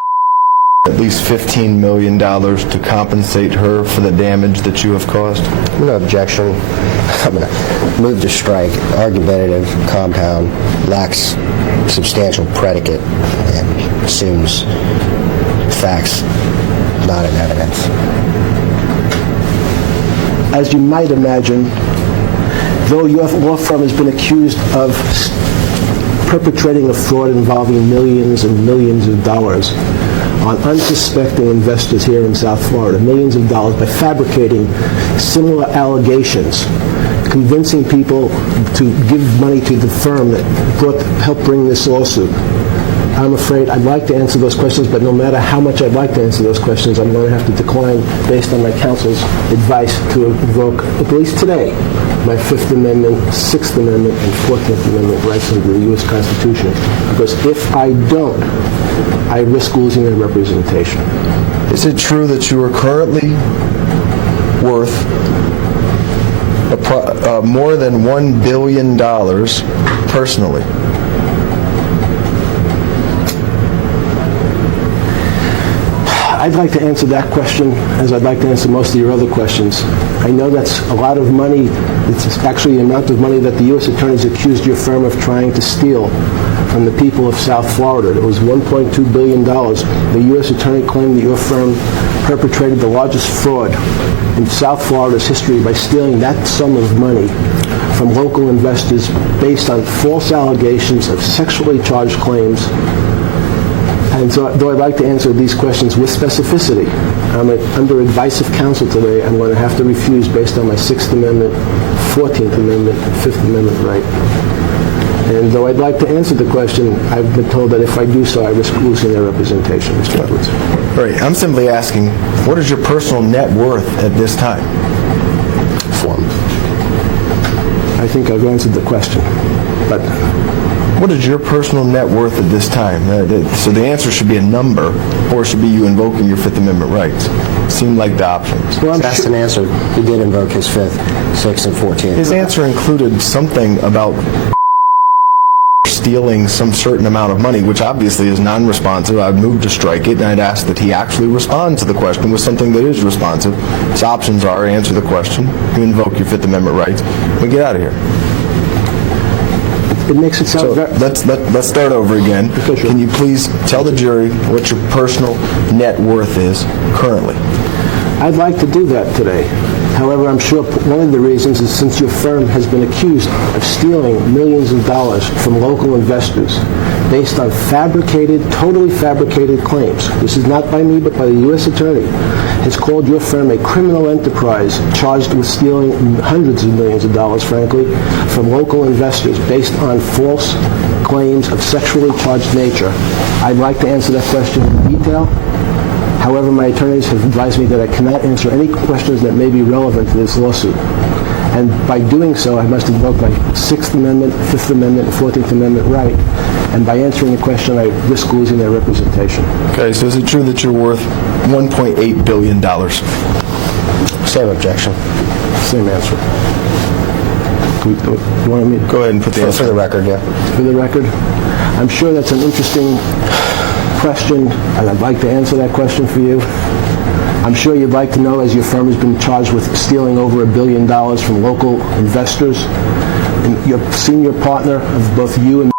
at least $15 million to compensate her for the damage that you have caused? No objection. I'm going to move to strike. Argumentative, compound, lacks substantial predicate, and assumes facts not in evidence. As you might imagine, though your law firm has been accused of perpetrating a fraud involving millions and millions of dollars on unsuspecting investors here in South Florida, millions of dollars, by fabricating similar allegations, convincing people to give money to the firm that helped bring this lawsuit. I'm afraid I'd like to answer those questions, but no matter how much I'd like to answer those questions, I'm going to have to decline, based on my counsel's advice, to invoke, at least today, my Fifth Amendment, Sixth Amendment, and 14th Amendment rights under the U.S. Constitution. Because if I don't, I risk losing their representation. Is it true that you are currently worth more than $1 billion personally? I'd like to answer that question as I'd like to answer most of your other questions. I know that's a lot of money. It's actually the amount of money that the U.S. Attorney's accused your firm of trying to steal from the people of South Florida. It was $1.2 billion. The U.S. Attorney claimed that your firm perpetrated the largest fraud in South Florida's history by stealing that sum of money from local investors based on false allegations of sexually charged claims. And so, though I'd like to answer these questions with specificity, under advice of counsel today, I'm going to have to refuse based on my Sixth Amendment, 14th Amendment, and Fifth Amendment right. And though I'd like to answer the question, I've been told that if I do so, I risk losing their representation, Mr. Edwards. Right. I'm simply asking, what is your personal net worth at this time? I think I've answered the question, but... What is your personal net worth at this time? So the answer should be a number, or it should be you invoking your Fifth Amendment rights. Seem like the options. Well, that's an answer. He did invoke his Fifth, Sixth, and 14th. His answer included something about stealing some certain amount of money, which obviously is non-responsive. I'd move to strike it, and I'd ask that he actually respond to the question with something that is responsive. His options are answer the question, you invoke your Fifth Amendment rights, we get out of here. It makes it sound... So let's start over again. Can you please tell the jury what your personal net worth is currently? I'd like to do that today. However, I'm sure one of the reasons is since your firm has been accused of stealing millions of dollars from local investors based on totally fabricated claims. This is not by me, but by the U.S. Attorney. Has called your firm a criminal enterprise charged with stealing hundreds of millions of dollars, frankly, from local investors based on false claims of sexually charged nature. I'd like to answer that question in detail. However, my attorneys have advised me that I cannot answer any questions that may be relevant to this lawsuit. And by doing so, I must invoke my Sixth Amendment, Fifth Amendment, and 14th Amendment right. and by answering the question, I risk losing their representation. Okay, so is it true that you're worth $1.8 billion? Same objection. Same answer. You want me? Go ahead and put the answer. For the record, yeah. For the record, I'm sure that's an interesting question, and I'd like to answer that question for you. I'm sure you'd like to know, as your firm has been charged with stealing over $1 billion from local investors, and your senior partner of both you and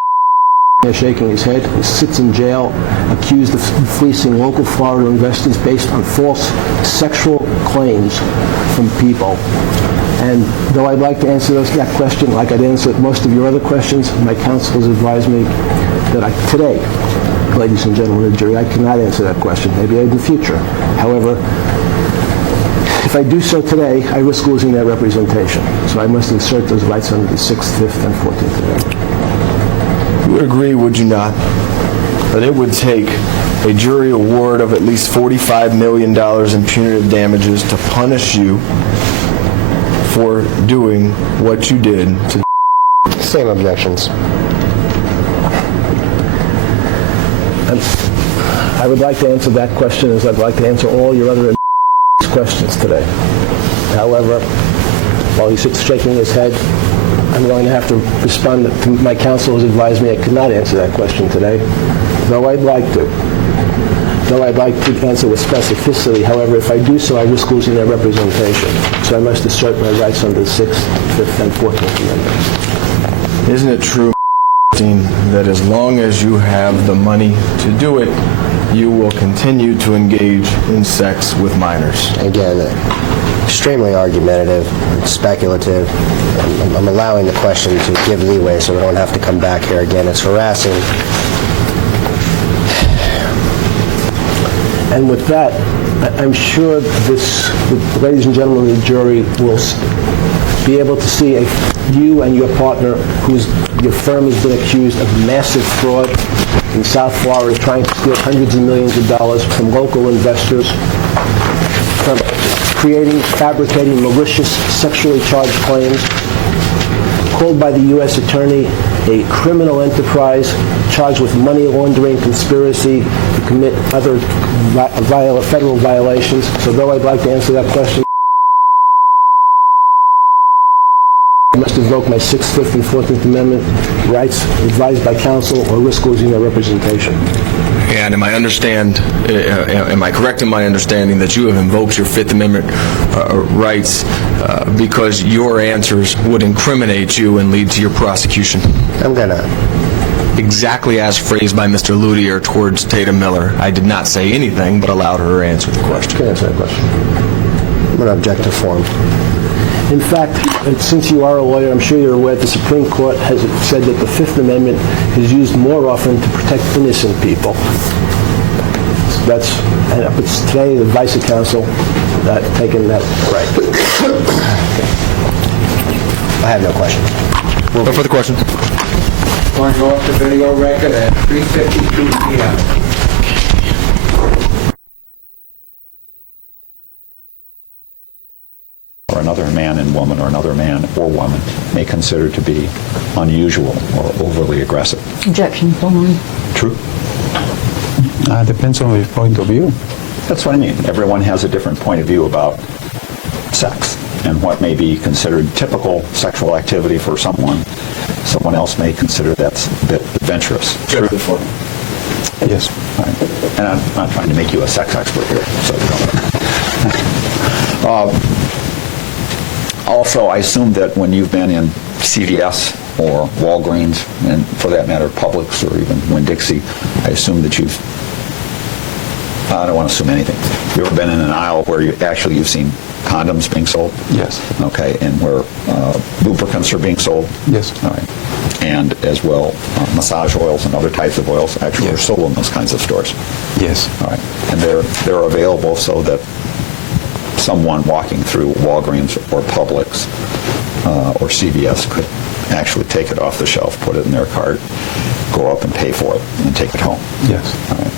shaking his head, sits in jail accused of fleecing local Florida investors based on false sexual claims from people. And though I'd like to answer that question like I'd answer most of your other questions, my counsel has advised me that today, ladies and gentlemen of the jury, I cannot answer that question. Maybe in the future. However, if I do so today, I risk losing their representation. So I must assert those rights under the 6th, 5th, and 14th Amendment. You would agree, would you not, that it would take a jury award of at least $45 million in punitive damages to punish you for doing what you did to... Same objections. I would like to answer that question as I'd like to answer all your other questions today. However, while he sits shaking his head, I'm going to have to respond to my counsel has advised me I could not answer that question today, though I'd like to. Though I'd like to answer with specificity, however, if I do so, I risk losing their representation. So I must assert my rights under the 6th, 5th, and 14th Amendments. Isn't it true that as long as you have the money to do it, you will continue to engage in sex with minors? Again, extremely argumentative, speculative. I'm allowing the question to give leeway so we don't have to come back here again. It's harassing. And with that, I'm sure this, the ladies and gentlemen of the jury will be able to see you and your partner, your firm has been accused of massive fraud in South Florida, trying to steal hundreds of millions of dollars from local investors, from fabricating malicious, sexually charged claims, called by the U.S. Attorney a criminal enterprise, charged with money laundering, conspiracy to commit other federal violations. So though I'd like to answer that question, I must invoke my 6th, 5th, and 14th Amendment rights advised by counsel or risk losing their representation. And am I correct in my understanding that you have invoked your 5th Amendment rights because your answers would incriminate you and lead to your prosecution? I'm gonna. Exactly as phrased by Mr. Ludier towards Tatum Miller. I did not say anything, but allowed her to answer the question. Can I answer that question? I'm going to object to form. In fact, since you are a lawyer, I'm sure you're aware the Supreme Court has said that the 5th Amendment is used more often to protect innocent people. It's today the Vice Counsel taken that right. I have no questions. No further questions. Going to go off the video record at 3:52 p.m. Or another man and woman, or another man or woman may consider to be unusual or overly aggressive. Objection, Bowman. True. Depends on your point of view. That's what I mean. Everyone has a different point of view about sex and what may be considered typical sexual activity for someone. Someone else may consider that's a bit adventurous. True. Yes. Right. And I'm not trying to make you a sex expert here, so you don't. Also, I assume that when you've been in CVS or Walgreens, and for that matter, Publix or even Winn-Dixie, I assume that I don't want to assume anything. You ever been in an aisle where you've seen condoms being sold? Yes. Okay, and where lubricants are being sold? Yes. All right. And as well, massage oils and other types of oils actually are sold in those kinds of stores? Yes. All right. And they're available so that someone walking through Walgreens or Publix or CVS could actually take it off the shelf, put it in their cart, go up and pay for it, and take it home? Yes. All right.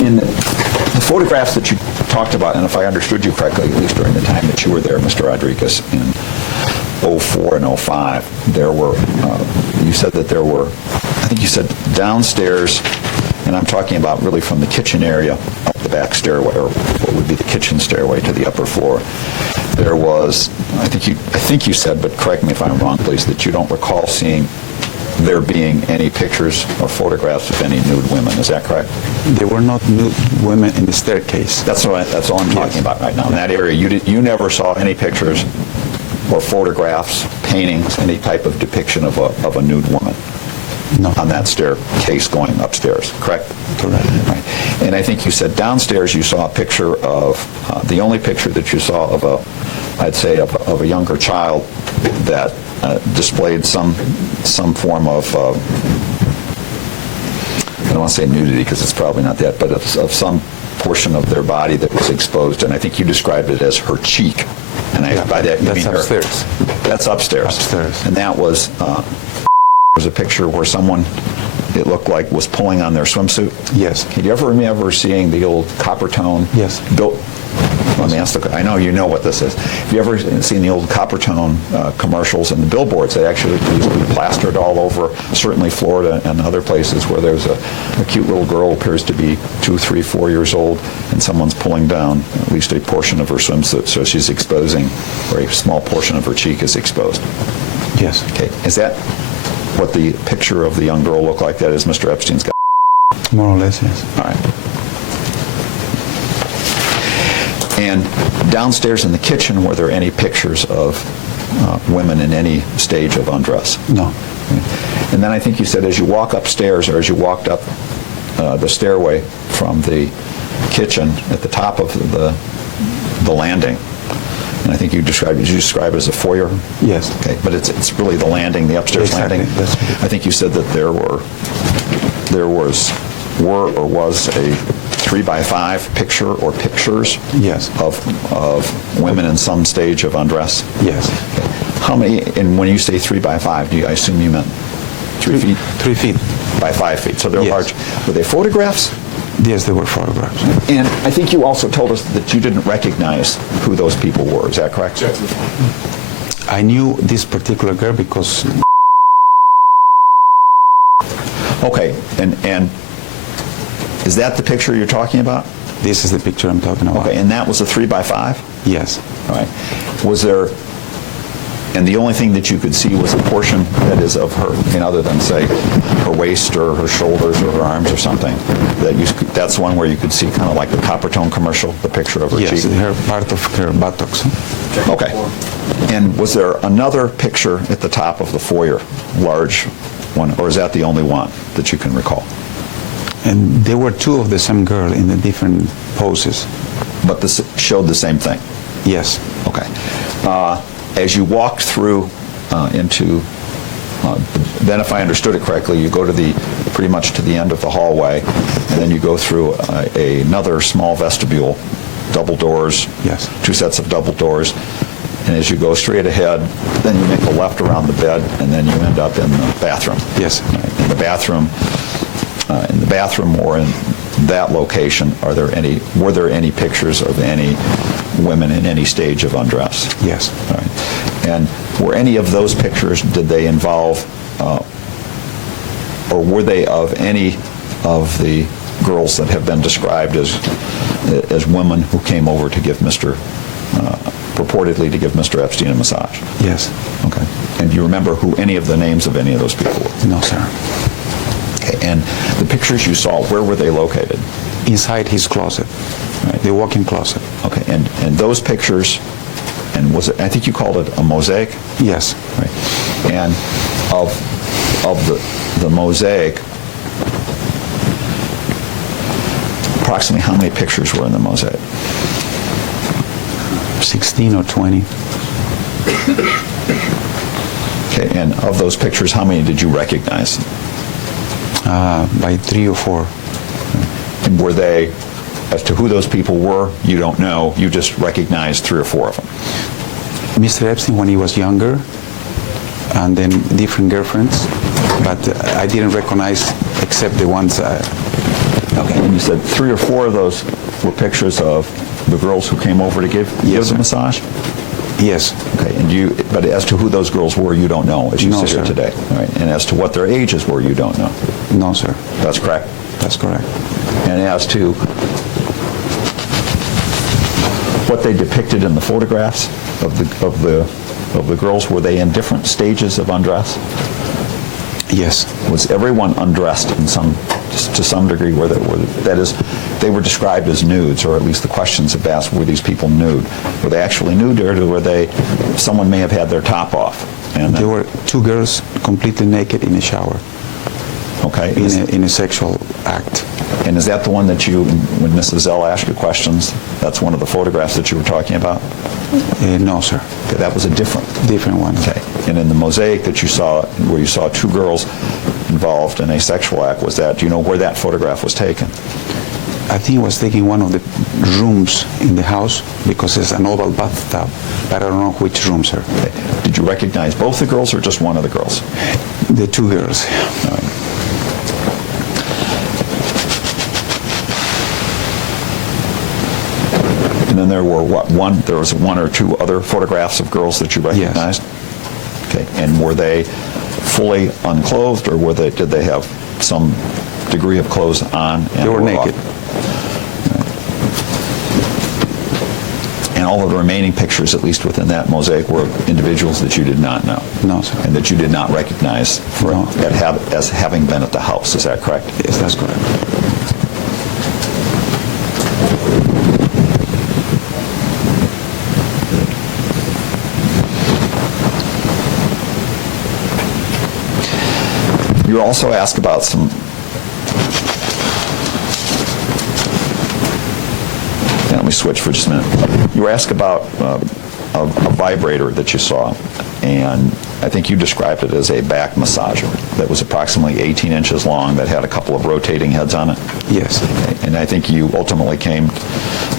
In the photographs that you talked about, and if I understood you correctly, at least during the time that you were there, Mr. Rodriguez, in 04 and 05, there were, you said that there were, I think you said downstairs, and I'm talking about really from the kitchen area up the back stairway, or what would be the kitchen stairway to the upper floor. There was, I think you said, but correct me if I'm wrong, please, that you don't recall seeing there being any pictures or photographs of any nude women. Is that correct? There were not nude women in the staircase. That's all I'm talking about right now. In that area, you never saw any pictures or photographs, paintings, any type of depiction of a nude woman. No. On that staircase going upstairs, correct? Correct. Right. And I think you said downstairs you saw a picture of, the only picture that you saw of I'd say of a younger child that displayed some form of, I don't want to say nudity because it's probably not that, but of some portion of their body that was exposed, and I think you described it as her cheek. And by that you mean upstairs. That's upstairs. Upstairs. And that was a picture where someone, it looked like, was pulling on their swimsuit. Yes. Did you ever remember seeing the old copper tone? Yes. Let me ask I know you know what this is. Have you ever seen the old copper tone commercials and the billboards? They actually used to be plastered all over, certainly Florida and other places where there's a cute little girl who appears to be 2, 3, 4 years old, and someone's pulling down at least a portion of her swimsuit, so she's exposing, or a small portion of her cheek is exposed. Yes. Okay. Is that what the picture of the young girl looked like? That is Mr. Epstein's guy? More or less, yes. All right. And downstairs in the kitchen, were there any pictures of women in any stage of undress? No. And then I think you said as you walk upstairs, or as you walked up the stairway from the kitchen at the top of the landing, and I think you described it as a foyer? Yes. Okay, but it's really the landing, the upstairs landing? I think you said that there was a 3x5 picture or pictures yes. of women in some stage of undress? Yes. Okay. How many, and when you say 3x5, I assume you meant 3 feet? 3 feet. By 5 feet, so they're large. Were they photographs? Yes, they were photographs. And I think you also told us that you didn't recognize who those people were. Is that correct? I knew this particular girl because... Okay, and is that the picture you're talking about? This is the picture I'm talking about. Okay, and that was a 3x5? Yes. All right. Was there, and the only thing that you could see was a portion that is of her, other than, say, her waist or her shoulders or her arms or something, that's one where you could see kind of like the copper tone commercial, the picture of her cheek? Yes, her part of her buttocks. Okay. And was there another picture at the top of the foyer, large one, or is that the only one that you can recall? And there were two of the same girl in the different poses. But this showed the same thing? Yes. Okay. As you walked through into, then if I understood it correctly, you go to pretty much to the end of the hallway, and then you go through another small vestibule, double doors, yes. 2 sets of double doors, and as you go straight ahead, then you make a left around the bed, and then you end up in the bathroom. Yes. Right. In the bathroom or in that location, were there any pictures of any women in any stage of undress? Yes. All right. And were any of those pictures, did they involve, or were they of any of the girls that have been described as women who came over to give purportedly to give Mr. Epstein a massage? Yes. Okay. And do you remember who any of the names of any of those people were? No, sir. Okay. And the pictures you saw, where were they located? Inside his closet. Right. The walk-in closet. Okay. And those pictures, and was it, I think you called it a mosaic? Yes. Right. And of the mosaic, approximately how many pictures were in the mosaic? 16 or 20. Okay, and of those pictures, how many did you recognize? By 3 or 4. And were they, as to who those people were, you don't know, you just recognized 3 or 4 of them? Mr. Epstein when he was younger, and then different girlfriends, but I didn't recognize except the ones... Okay, and you said 3 or 4 of those were pictures of the girls who came over to give the massage? Yes. Okay, but as to who those girls were, you don't know, as you No, sit here sir. today. All right. And as to what their ages were, you don't know. No, sir. That's correct? That's correct. And as to what they depicted in the photographs of the girls, were they in different stages of undress? Yes. Was everyone undressed to some degree? That is, they were described as nudes, or at least the questions have asked, were these people nude? Were they actually nude, or were they? Someone may have had their top off. And there were two girls completely naked in a shower. Okay. In a sexual act. And is that the one that you, when Mrs. Zell asked you questions, that's one of the photographs that you were talking about? No, sir. Okay, that was a different one. Okay. And in the mosaic that you saw, where you saw two girls involved in a sexual act, do you know where that photograph was taken? I think it was taken in one of the rooms in the house, because it's an oval bathtub, but I don't know which room, sir. Okay. Did you recognize both the girls or just one of the girls? The two girls. All right. And then there were there was one or two other photographs of girls that you recognized? Yes. Okay. And were they fully unclothed, or did they have some degree of clothes on? They were naked. And all of the remaining pictures, at least within that mosaic, were individuals that you did not know? No, sir. And that you did not recognize as having been at the house, is that correct? Yes, that's correct. You were also asked about some let me switch for just a minute. You were asked about a vibrator that you saw, and I think you described it as a back massager that was approximately 18 inches long, that had a couple of rotating heads on it. Yes. Okay. And I think you ultimately came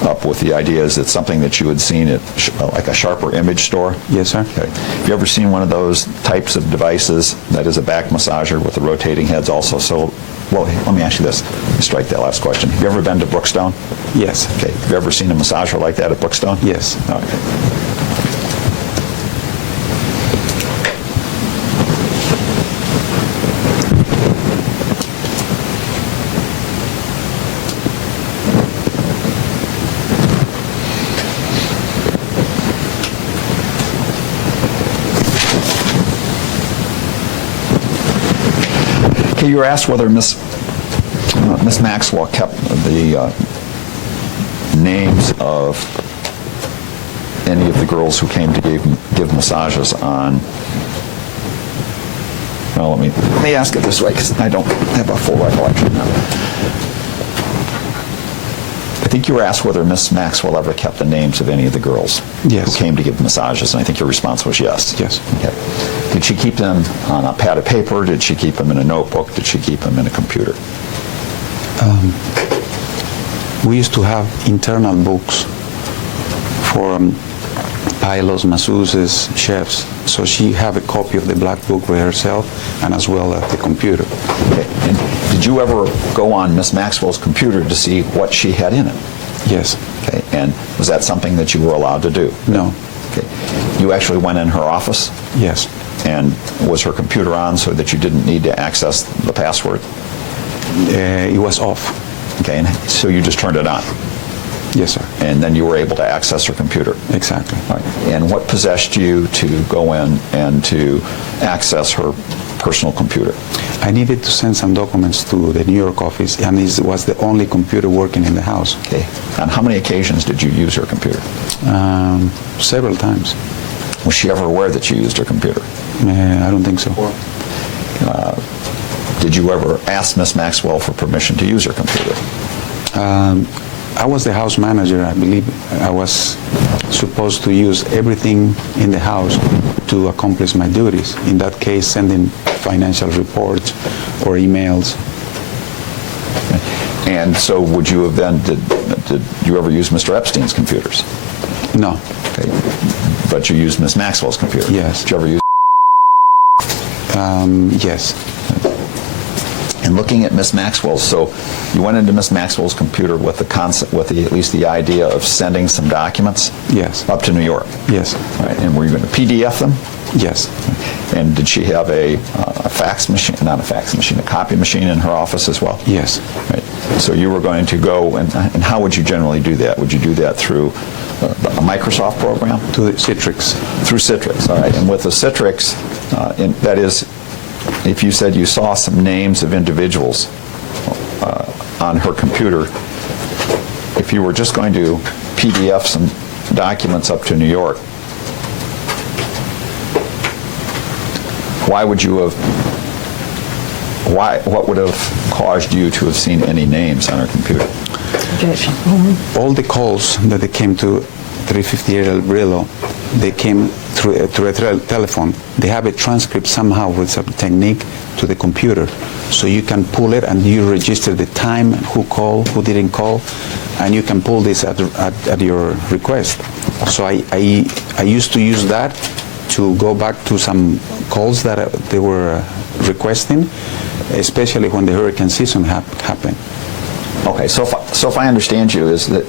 up with the idea, is it something that you had seen at like a Sharper image store? Yes, sir. Okay. Have you ever seen one of those types of devices that is a back massager with the rotating heads also? Well, let me ask you this. Strike that last question. Have you ever been to Brookstone? Yes. Okay. Have you ever seen a massager like that at Brookstone? Yes. Okay. Okay, you were asked whether Miss Maxwell kept the names of any of the girls who came to give massages on. Well, let me ask it this way, because I don't have a full recollection now. I think you were asked whether Miss Maxwell ever kept the names of any of the girls who came to give massages, and I think your response was yes. Yes. Okay. Did she keep them on a pad of paper? Did she keep them in a notebook? Did she keep them in a computer? We used to have internal books for pilots, masseuses, chefs. So she had a copy of the black book for herself, and as well as the computer. Okay. And did you ever go on Miss Maxwell's computer to see what she had in it? Yes. Okay. And was that something that you were allowed to do? No. Okay. You actually went in her office? Yes. And was her computer on so that you didn't need to access the password? It was off. Okay. And so you just turned it on? Yes, sir. And then you were able to access her computer? Exactly. All right. And what possessed you to go in and to access her personal computer? I needed to send some documents to the New York office, and it was the only computer working in the house. Okay. On how many occasions did you use her computer? Several times. Was she ever aware that you used her computer? I don't think so. Did you ever ask Miss Maxwell for permission to use her computer? I was the house manager. I believe I was supposed to use everything in the house to accomplish my duties. In that case, sending financial reports or emails. And so would you have then, did you ever use Mr. Epstein's computers? No. Okay. But you used Miss Maxwell's computer? Yes. Did you ever use? Yes. And And looking at Miss Maxwell's, so you went into Miss Maxwell's computer with the concept, with at least the idea of sending some documents? Yes. Up to New York? Yes. Right, and were you going to PDF them? Yes. And did she have a fax machine, not a fax machine, a copy machine in her office as well? Yes. Right. So you were going to go, and how would you generally do that? Would you do that through a Microsoft program? To Citrix. Through Citrix, all right. And with the Citrix, that is, if you said you saw some names of individuals on her computer, if you were just going to PDF some documents up to New York, why would you have, what would have caused you to have seen any names on her computer? All the calls that they came to 358 El Brillo, they came through a telephone. They have a transcript somehow with some technique to the computer. So you can pull it and you register the time, who called, who didn't call, and you can pull this at your request. So I used to use that to go back to some calls that they were requesting, especially when the hurricane season happened. Okay, so if I understand you, is that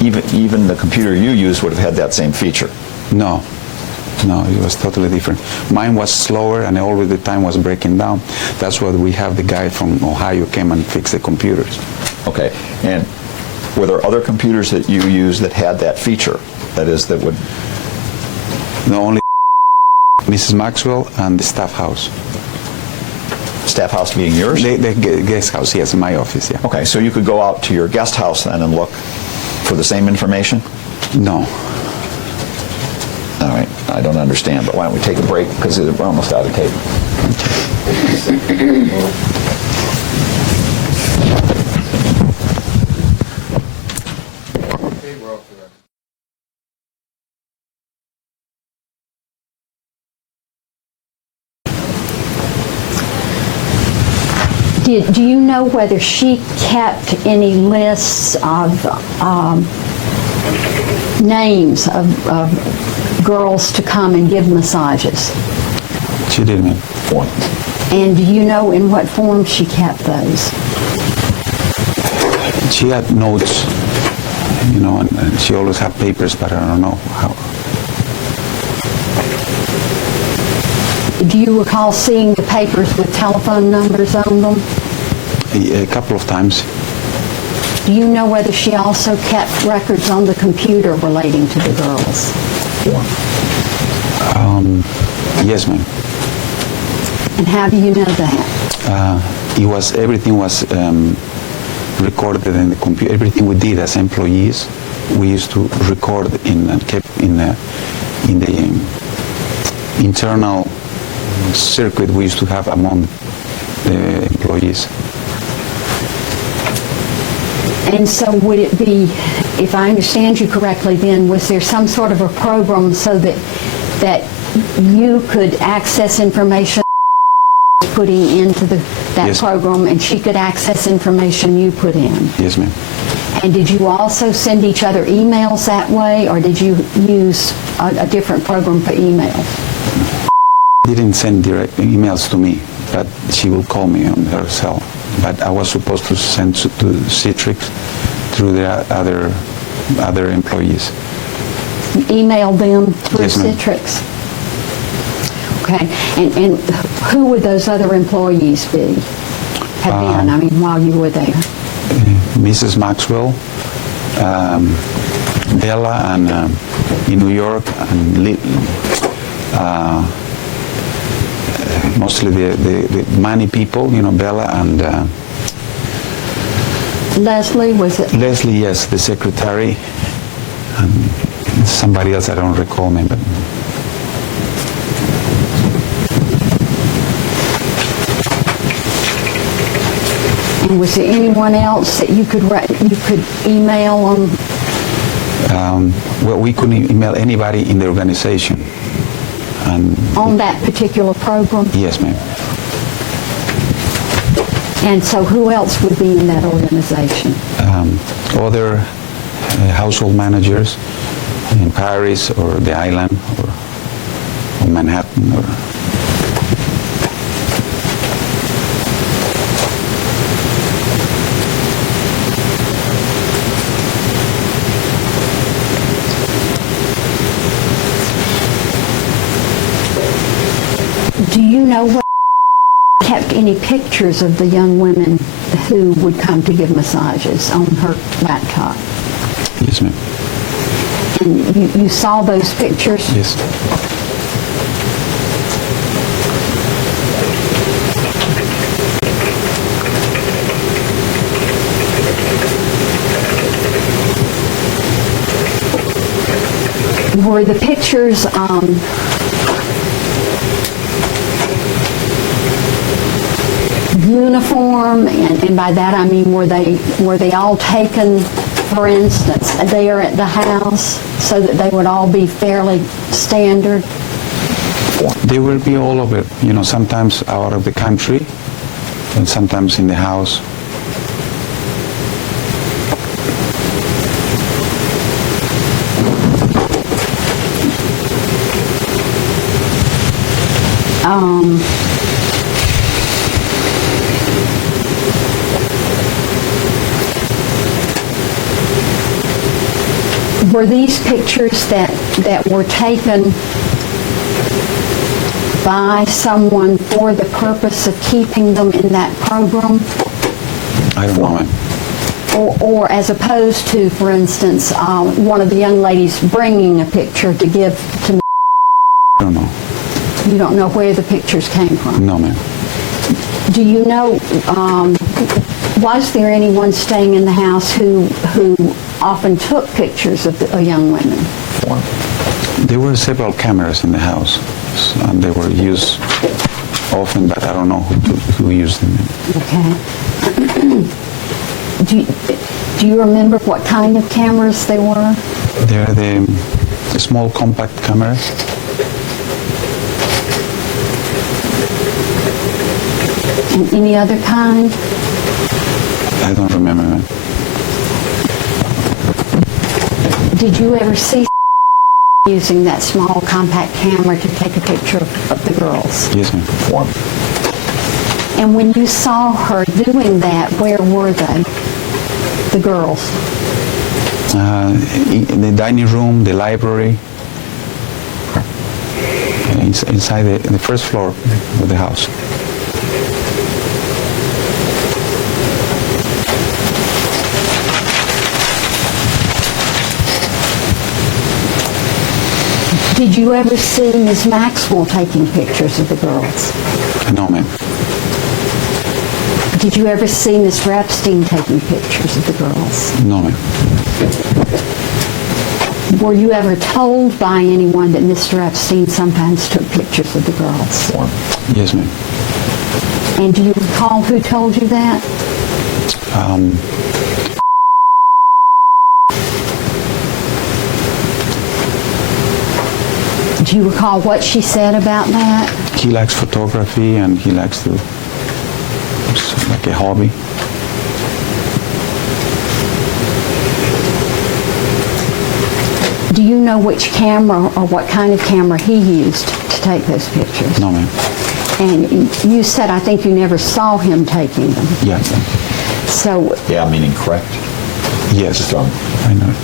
even the computer you used would have had that same feature? No, it was totally different. Mine was slower and all of the time was breaking down. That's why we have the guy from Ohio came and fixed the computers. Okay, and were there other computers that you used that had that feature? That is, that would... No, only Mrs. Maxwell and the staff house. Staff house being yours? The guest house, yes, in my office, yeah. Okay, so you could go out to your guest house then and look for the same information? No. All right, I don't understand, but why don't we take a break, because we're almost out of tape. Do you know whether she kept any lists of names of girls to come and give massages? She did, ma'am. And do you know in what form she kept those? She had notes, you know, and she always had papers, but I don't know how. Do you recall seeing the papers with telephone numbers on them? A couple of times. Do you know whether she also kept records on the computer relating to the girls? Yes, ma'am. And how do you know that? Everything was recorded in the computer. Everything we did as employees, we used to record kept in the internal circuit we used to have among the employees. And so would it be, if I understand you correctly then, was there some sort of a program so that you could access information putting into that Yes. program and she could access information you put in? Yes, ma'am. And did you also send each other emails that way, or did you use a different program for email? Didn't send direct emails to me, but she will call me on her cell. But I was supposed to send to Citrix through the other employees. Email them through Yes, ma'am. Citrix? Okay. And who would those other employees be? Have been, I mean, while you were there? Mrs. Maxwell, Bella, and in New York, and mostly the money people, you know, Bella and Leslie, was it? Leslie, yes, the secretary, and somebody else I don't recall name, but. And was there anyone else that you could email on? Well, we couldn't email anybody in the organization. And on that particular program? Yes, ma'am. And so who else would be in that organization? Other household managers in Paris or the island or Manhattan. know whether kept any pictures of the young women who would come to give massages on her laptop? Yes, ma'am. And you saw those pictures? Yes. Were the pictures uniform, and by that I mean were they all taken, for instance, there at the house, so that they would all be fairly standard? They will be all over, sometimes out of the country and sometimes in the house. Were these pictures that were taken by someone for the purpose of keeping them in that program? I don't know, ma'am. Or as opposed to, for instance, one of the young ladies bringing a picture to give to me? I don't know. You don't know where the pictures came from? No, ma'am. Do you know, was there anyone staying in the house who often took pictures of the young women? There were several cameras in the house, and they were used often, but I don't know who used them. Okay. Do you remember what kind of cameras they were? They are the small compact cameras. And any other kind? I don't remember, ma'am. Did you ever see using that small compact camera to take a picture of the girls? Yes, ma'am. And when you saw her doing that, where were they, the girls? In the dining room, the library, inside the first floor of the house. Did you ever see Ms. Maxwell taking pictures of the girls? No, ma'am. Did you ever see Mr. Epstein taking pictures of the girls? No, ma'am. Were you ever told by anyone that Mr. Epstein sometimes took pictures of the girls? Yes, ma'am. And do you recall who told you that? Do you recall what she said about that? He likes photography and he likes to, it's like a hobby. Do you know which camera or what kind of camera he used to take those pictures? No, ma'am. And you said, I think you never saw him taking them. Yes, ma'am. So, Yeah, meaning correct? Yes, I know.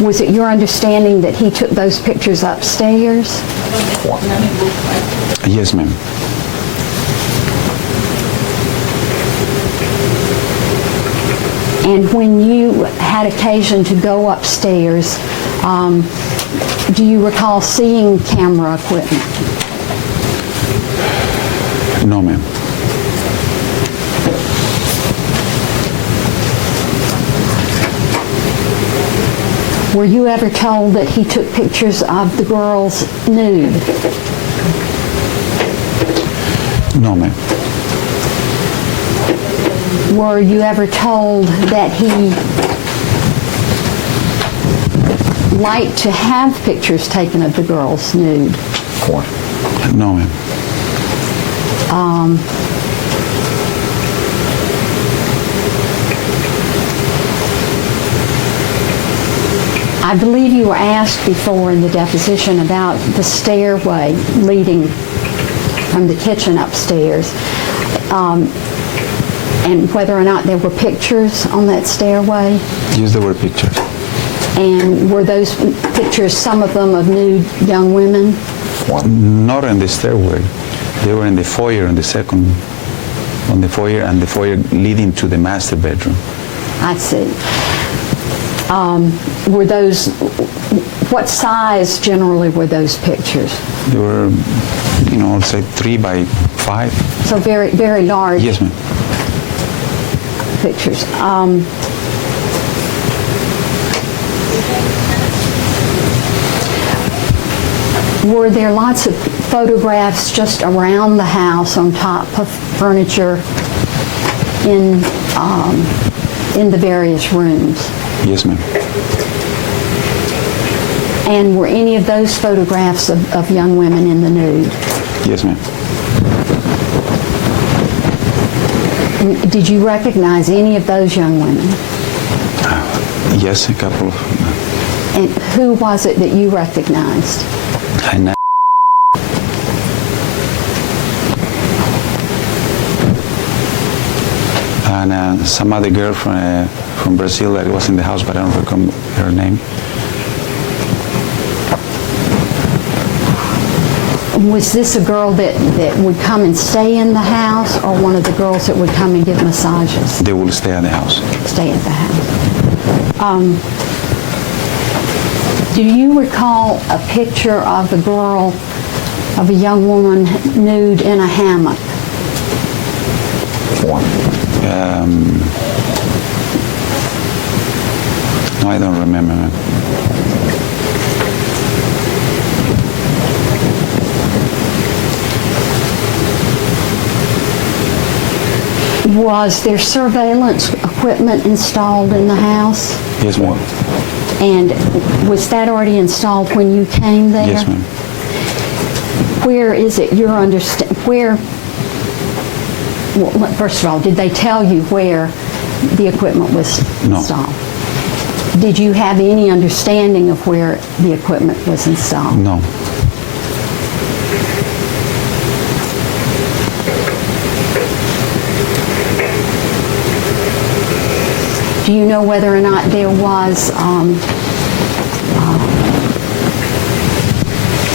was it your understanding that he took those pictures upstairs? Yes, ma'am. And when you had occasion to go upstairs, do you recall seeing camera equipment? No, ma'am. Were you ever told that he took pictures of the girls nude? No, ma'am. Were you ever told that he liked to have pictures taken of the girls nude? No, ma'am. I believe you were asked before in the deposition about the stairway leading from the kitchen upstairs, and whether or not there were pictures on that stairway. Yes, there were pictures. And were those pictures, some of them, of nude young women? Not in the stairway. They were in the foyer, on the foyer, and the foyer leading to the master bedroom. I see. Were those, what size generally were those pictures? They were, let's say 3 by 5. So very, very large Yes, ma'am. pictures. Were there lots of photographs just around the house on top of furniture in the various rooms? Yes, ma'am. And were any of those photographs of young women in the nude? Yes, ma'am. And did you recognize any of those young women? Yes, a couple. And who was it that you recognized? And some other girl from Brazil that was in the house, but I don't recall her name. Was this a girl that would come and stay in the house, or one of the girls that would come and give massages? They will stay at the house. Stay at the house. Do you recall a picture of a girl, of a young woman nude in a hammock? No, I don't remember, ma'am. Was there surveillance equipment installed in the house? Yes, ma'am. And was that already installed when you came there? Yes, ma'am. Where is it your well, first of all, did they tell you where the equipment was installed? Did you have any understanding of where the equipment was installed? No. Do you know whether or not there was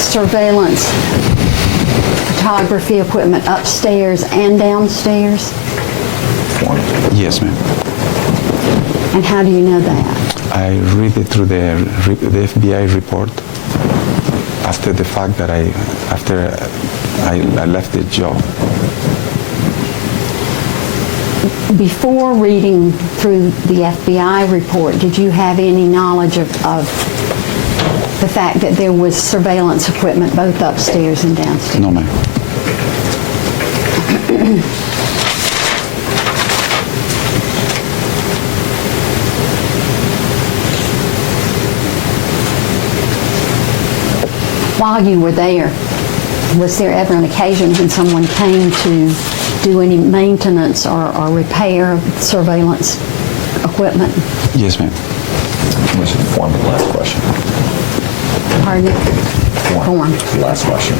surveillance photography equipment upstairs and downstairs? Yes, ma'am. And how do you know that? I read it through the FBI report after the fact that after I left the job. Before reading through the FBI report, did you have any knowledge of the fact that there was surveillance equipment both upstairs and downstairs? No, ma'am. While you were there, was there ever an occasion when someone came to do any maintenance or repair of surveillance equipment? Yes, ma'am. What's the form of the last question? Pardon me? Form. The last question.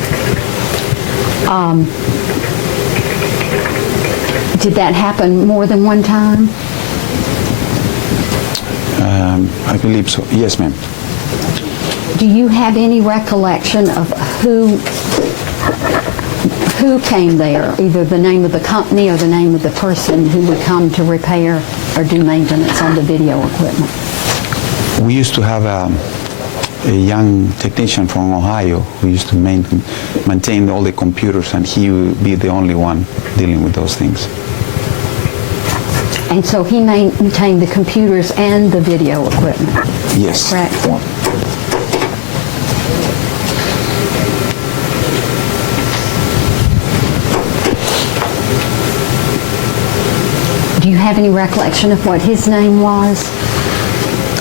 Did that happen more than one time? I believe so. Yes, ma'am. Do you have any recollection of who came there, either the name of the company or the name of the person who would come to repair or do maintenance on the video equipment? We used to have a young technician from Ohio who used to maintain all the computers, and he would be the only one dealing with those things. And so he maintained the computers and the video equipment? Yes. Correct? Do you have any recollection of what his name was?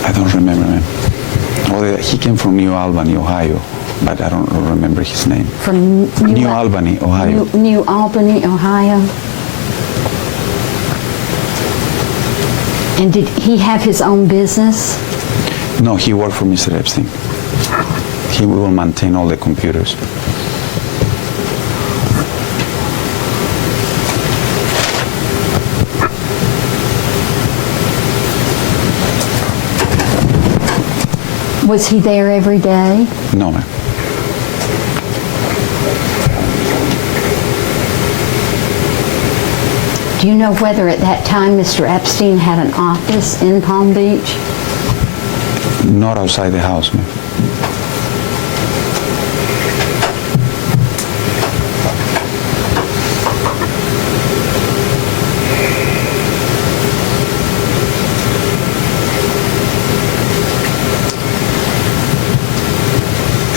I don't remember, ma'am. Well, he came from New Albany, Ohio, but I don't remember his name. From New Albany, Ohio. New Albany, Ohio. And did he have his own business? No, he worked for Mr. Epstein. He will maintain all the computers. Was he there every day? No, ma'am. Do you know whether at that time Mr. Epstein had an office in Palm Beach? Not outside the house, ma'am.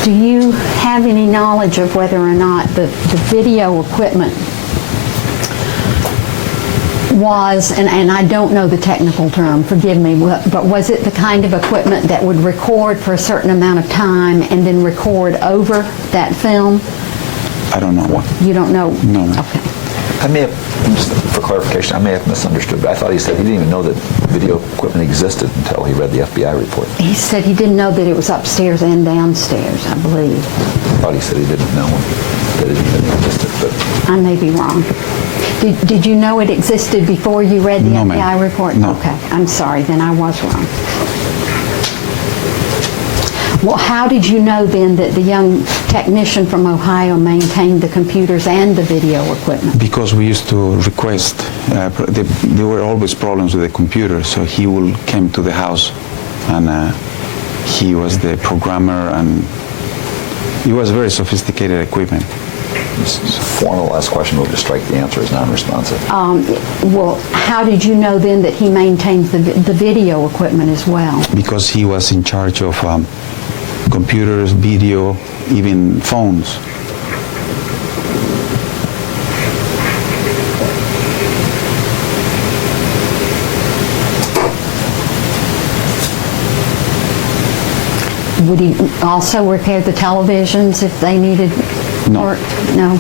Do you have any knowledge of whether or not the video equipment was, and I don't know the technical term, forgive me, but was it the kind of equipment that would record for a certain amount of time and then record over that film? I don't know. You don't know? No, ma'am. Okay. I may have, just for clarification, I may have misunderstood, but I thought he said he didn't even know that video equipment existed until he read the FBI report. He said he didn't know that it was upstairs and downstairs, I believe. I thought he said he didn't know that it even existed, but... I may be wrong. Did you know it existed before you read the No, FBI ma'am. report? No. Okay, I'm sorry, then I was wrong. Well, how did you know then that the young technician from Ohio maintained the computers and the video equipment? Because we used to request, there were always problems with the computer, so he will come to the house and he was the programmer and it was very sophisticated equipment. For the last question, we'll just strike the answer as non-responsive. Well, how did you know then that he maintained the video equipment as well? Because he was in charge of computers, video, even phones. Would he also repair the televisions if they needed work? No.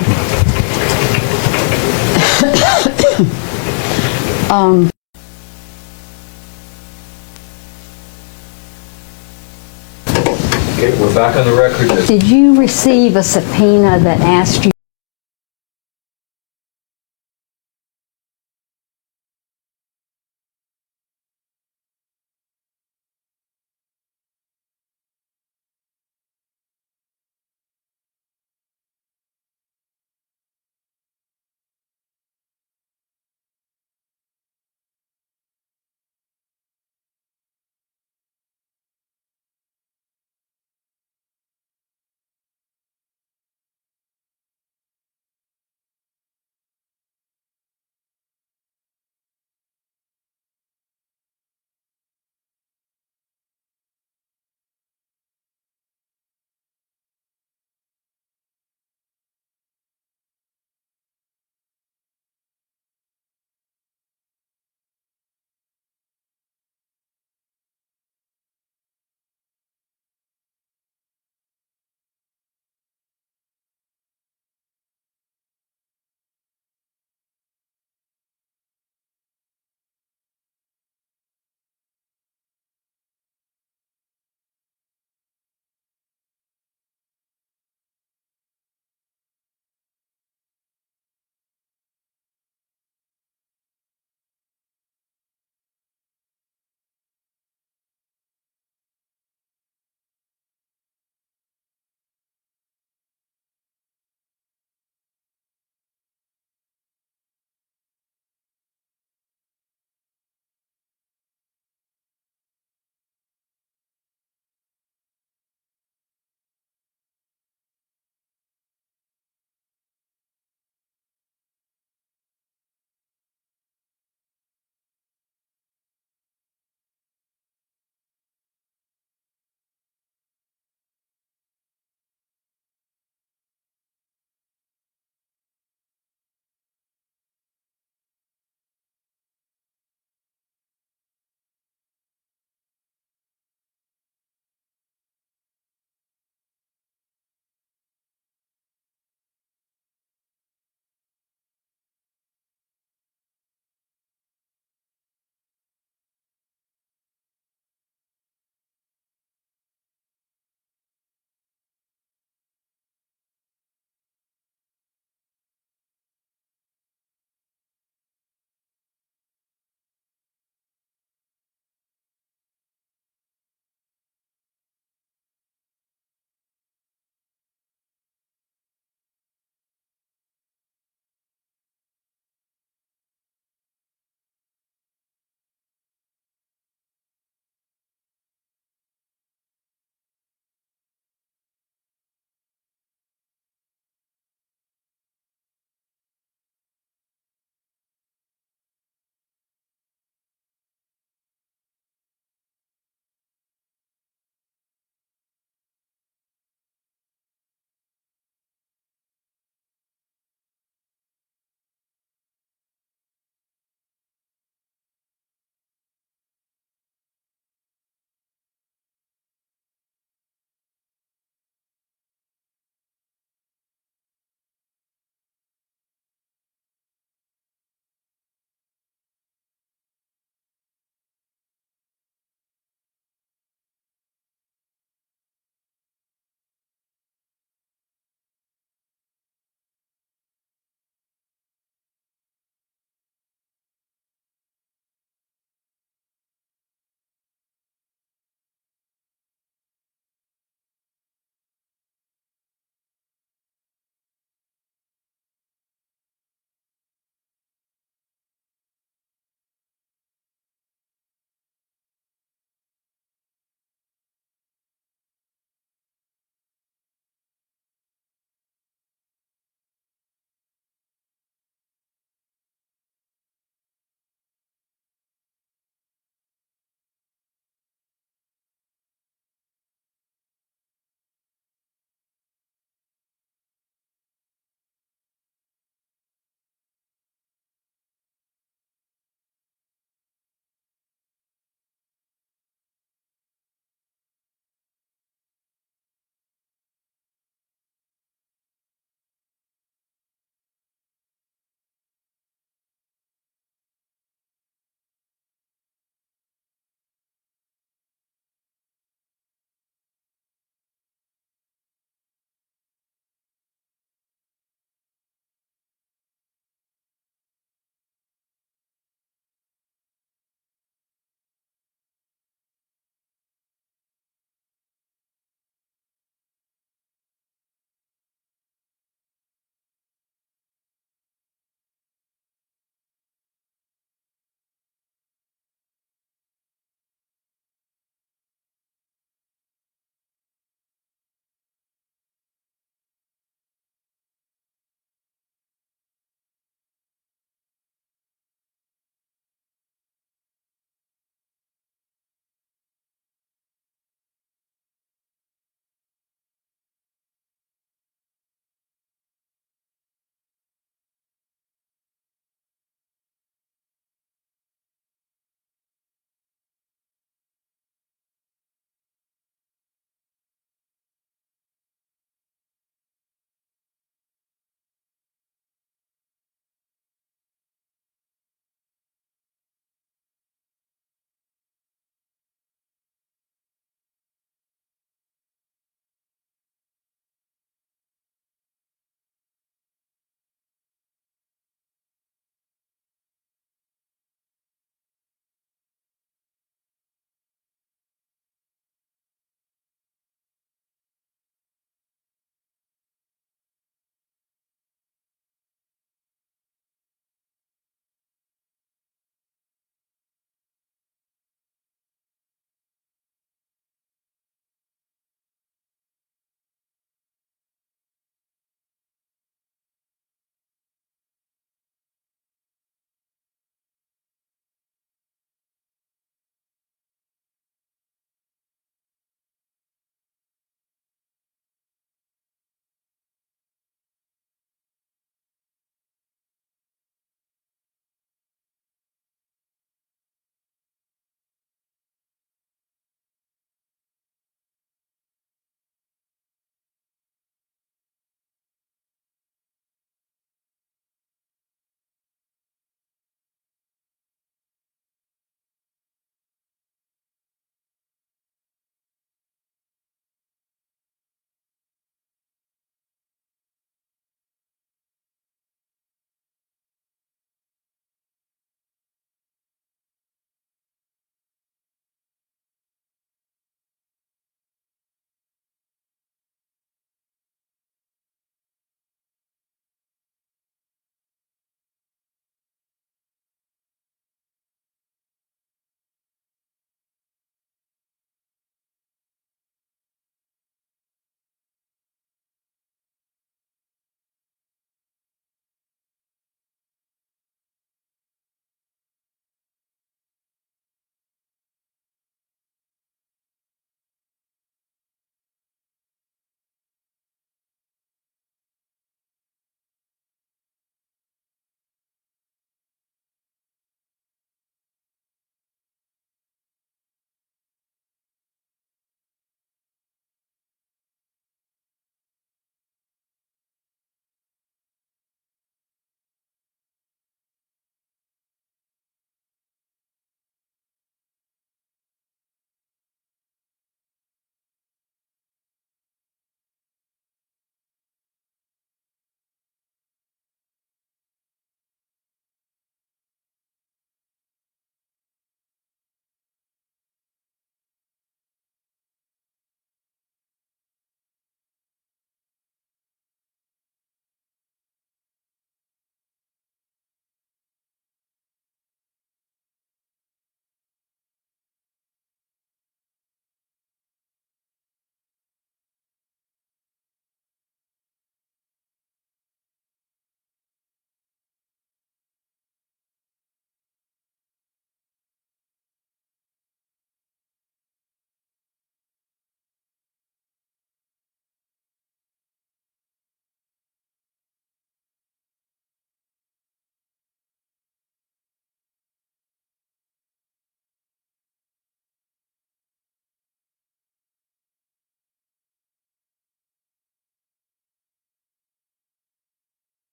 Okay, we're back on the record. Did you receive a subpoena that asked you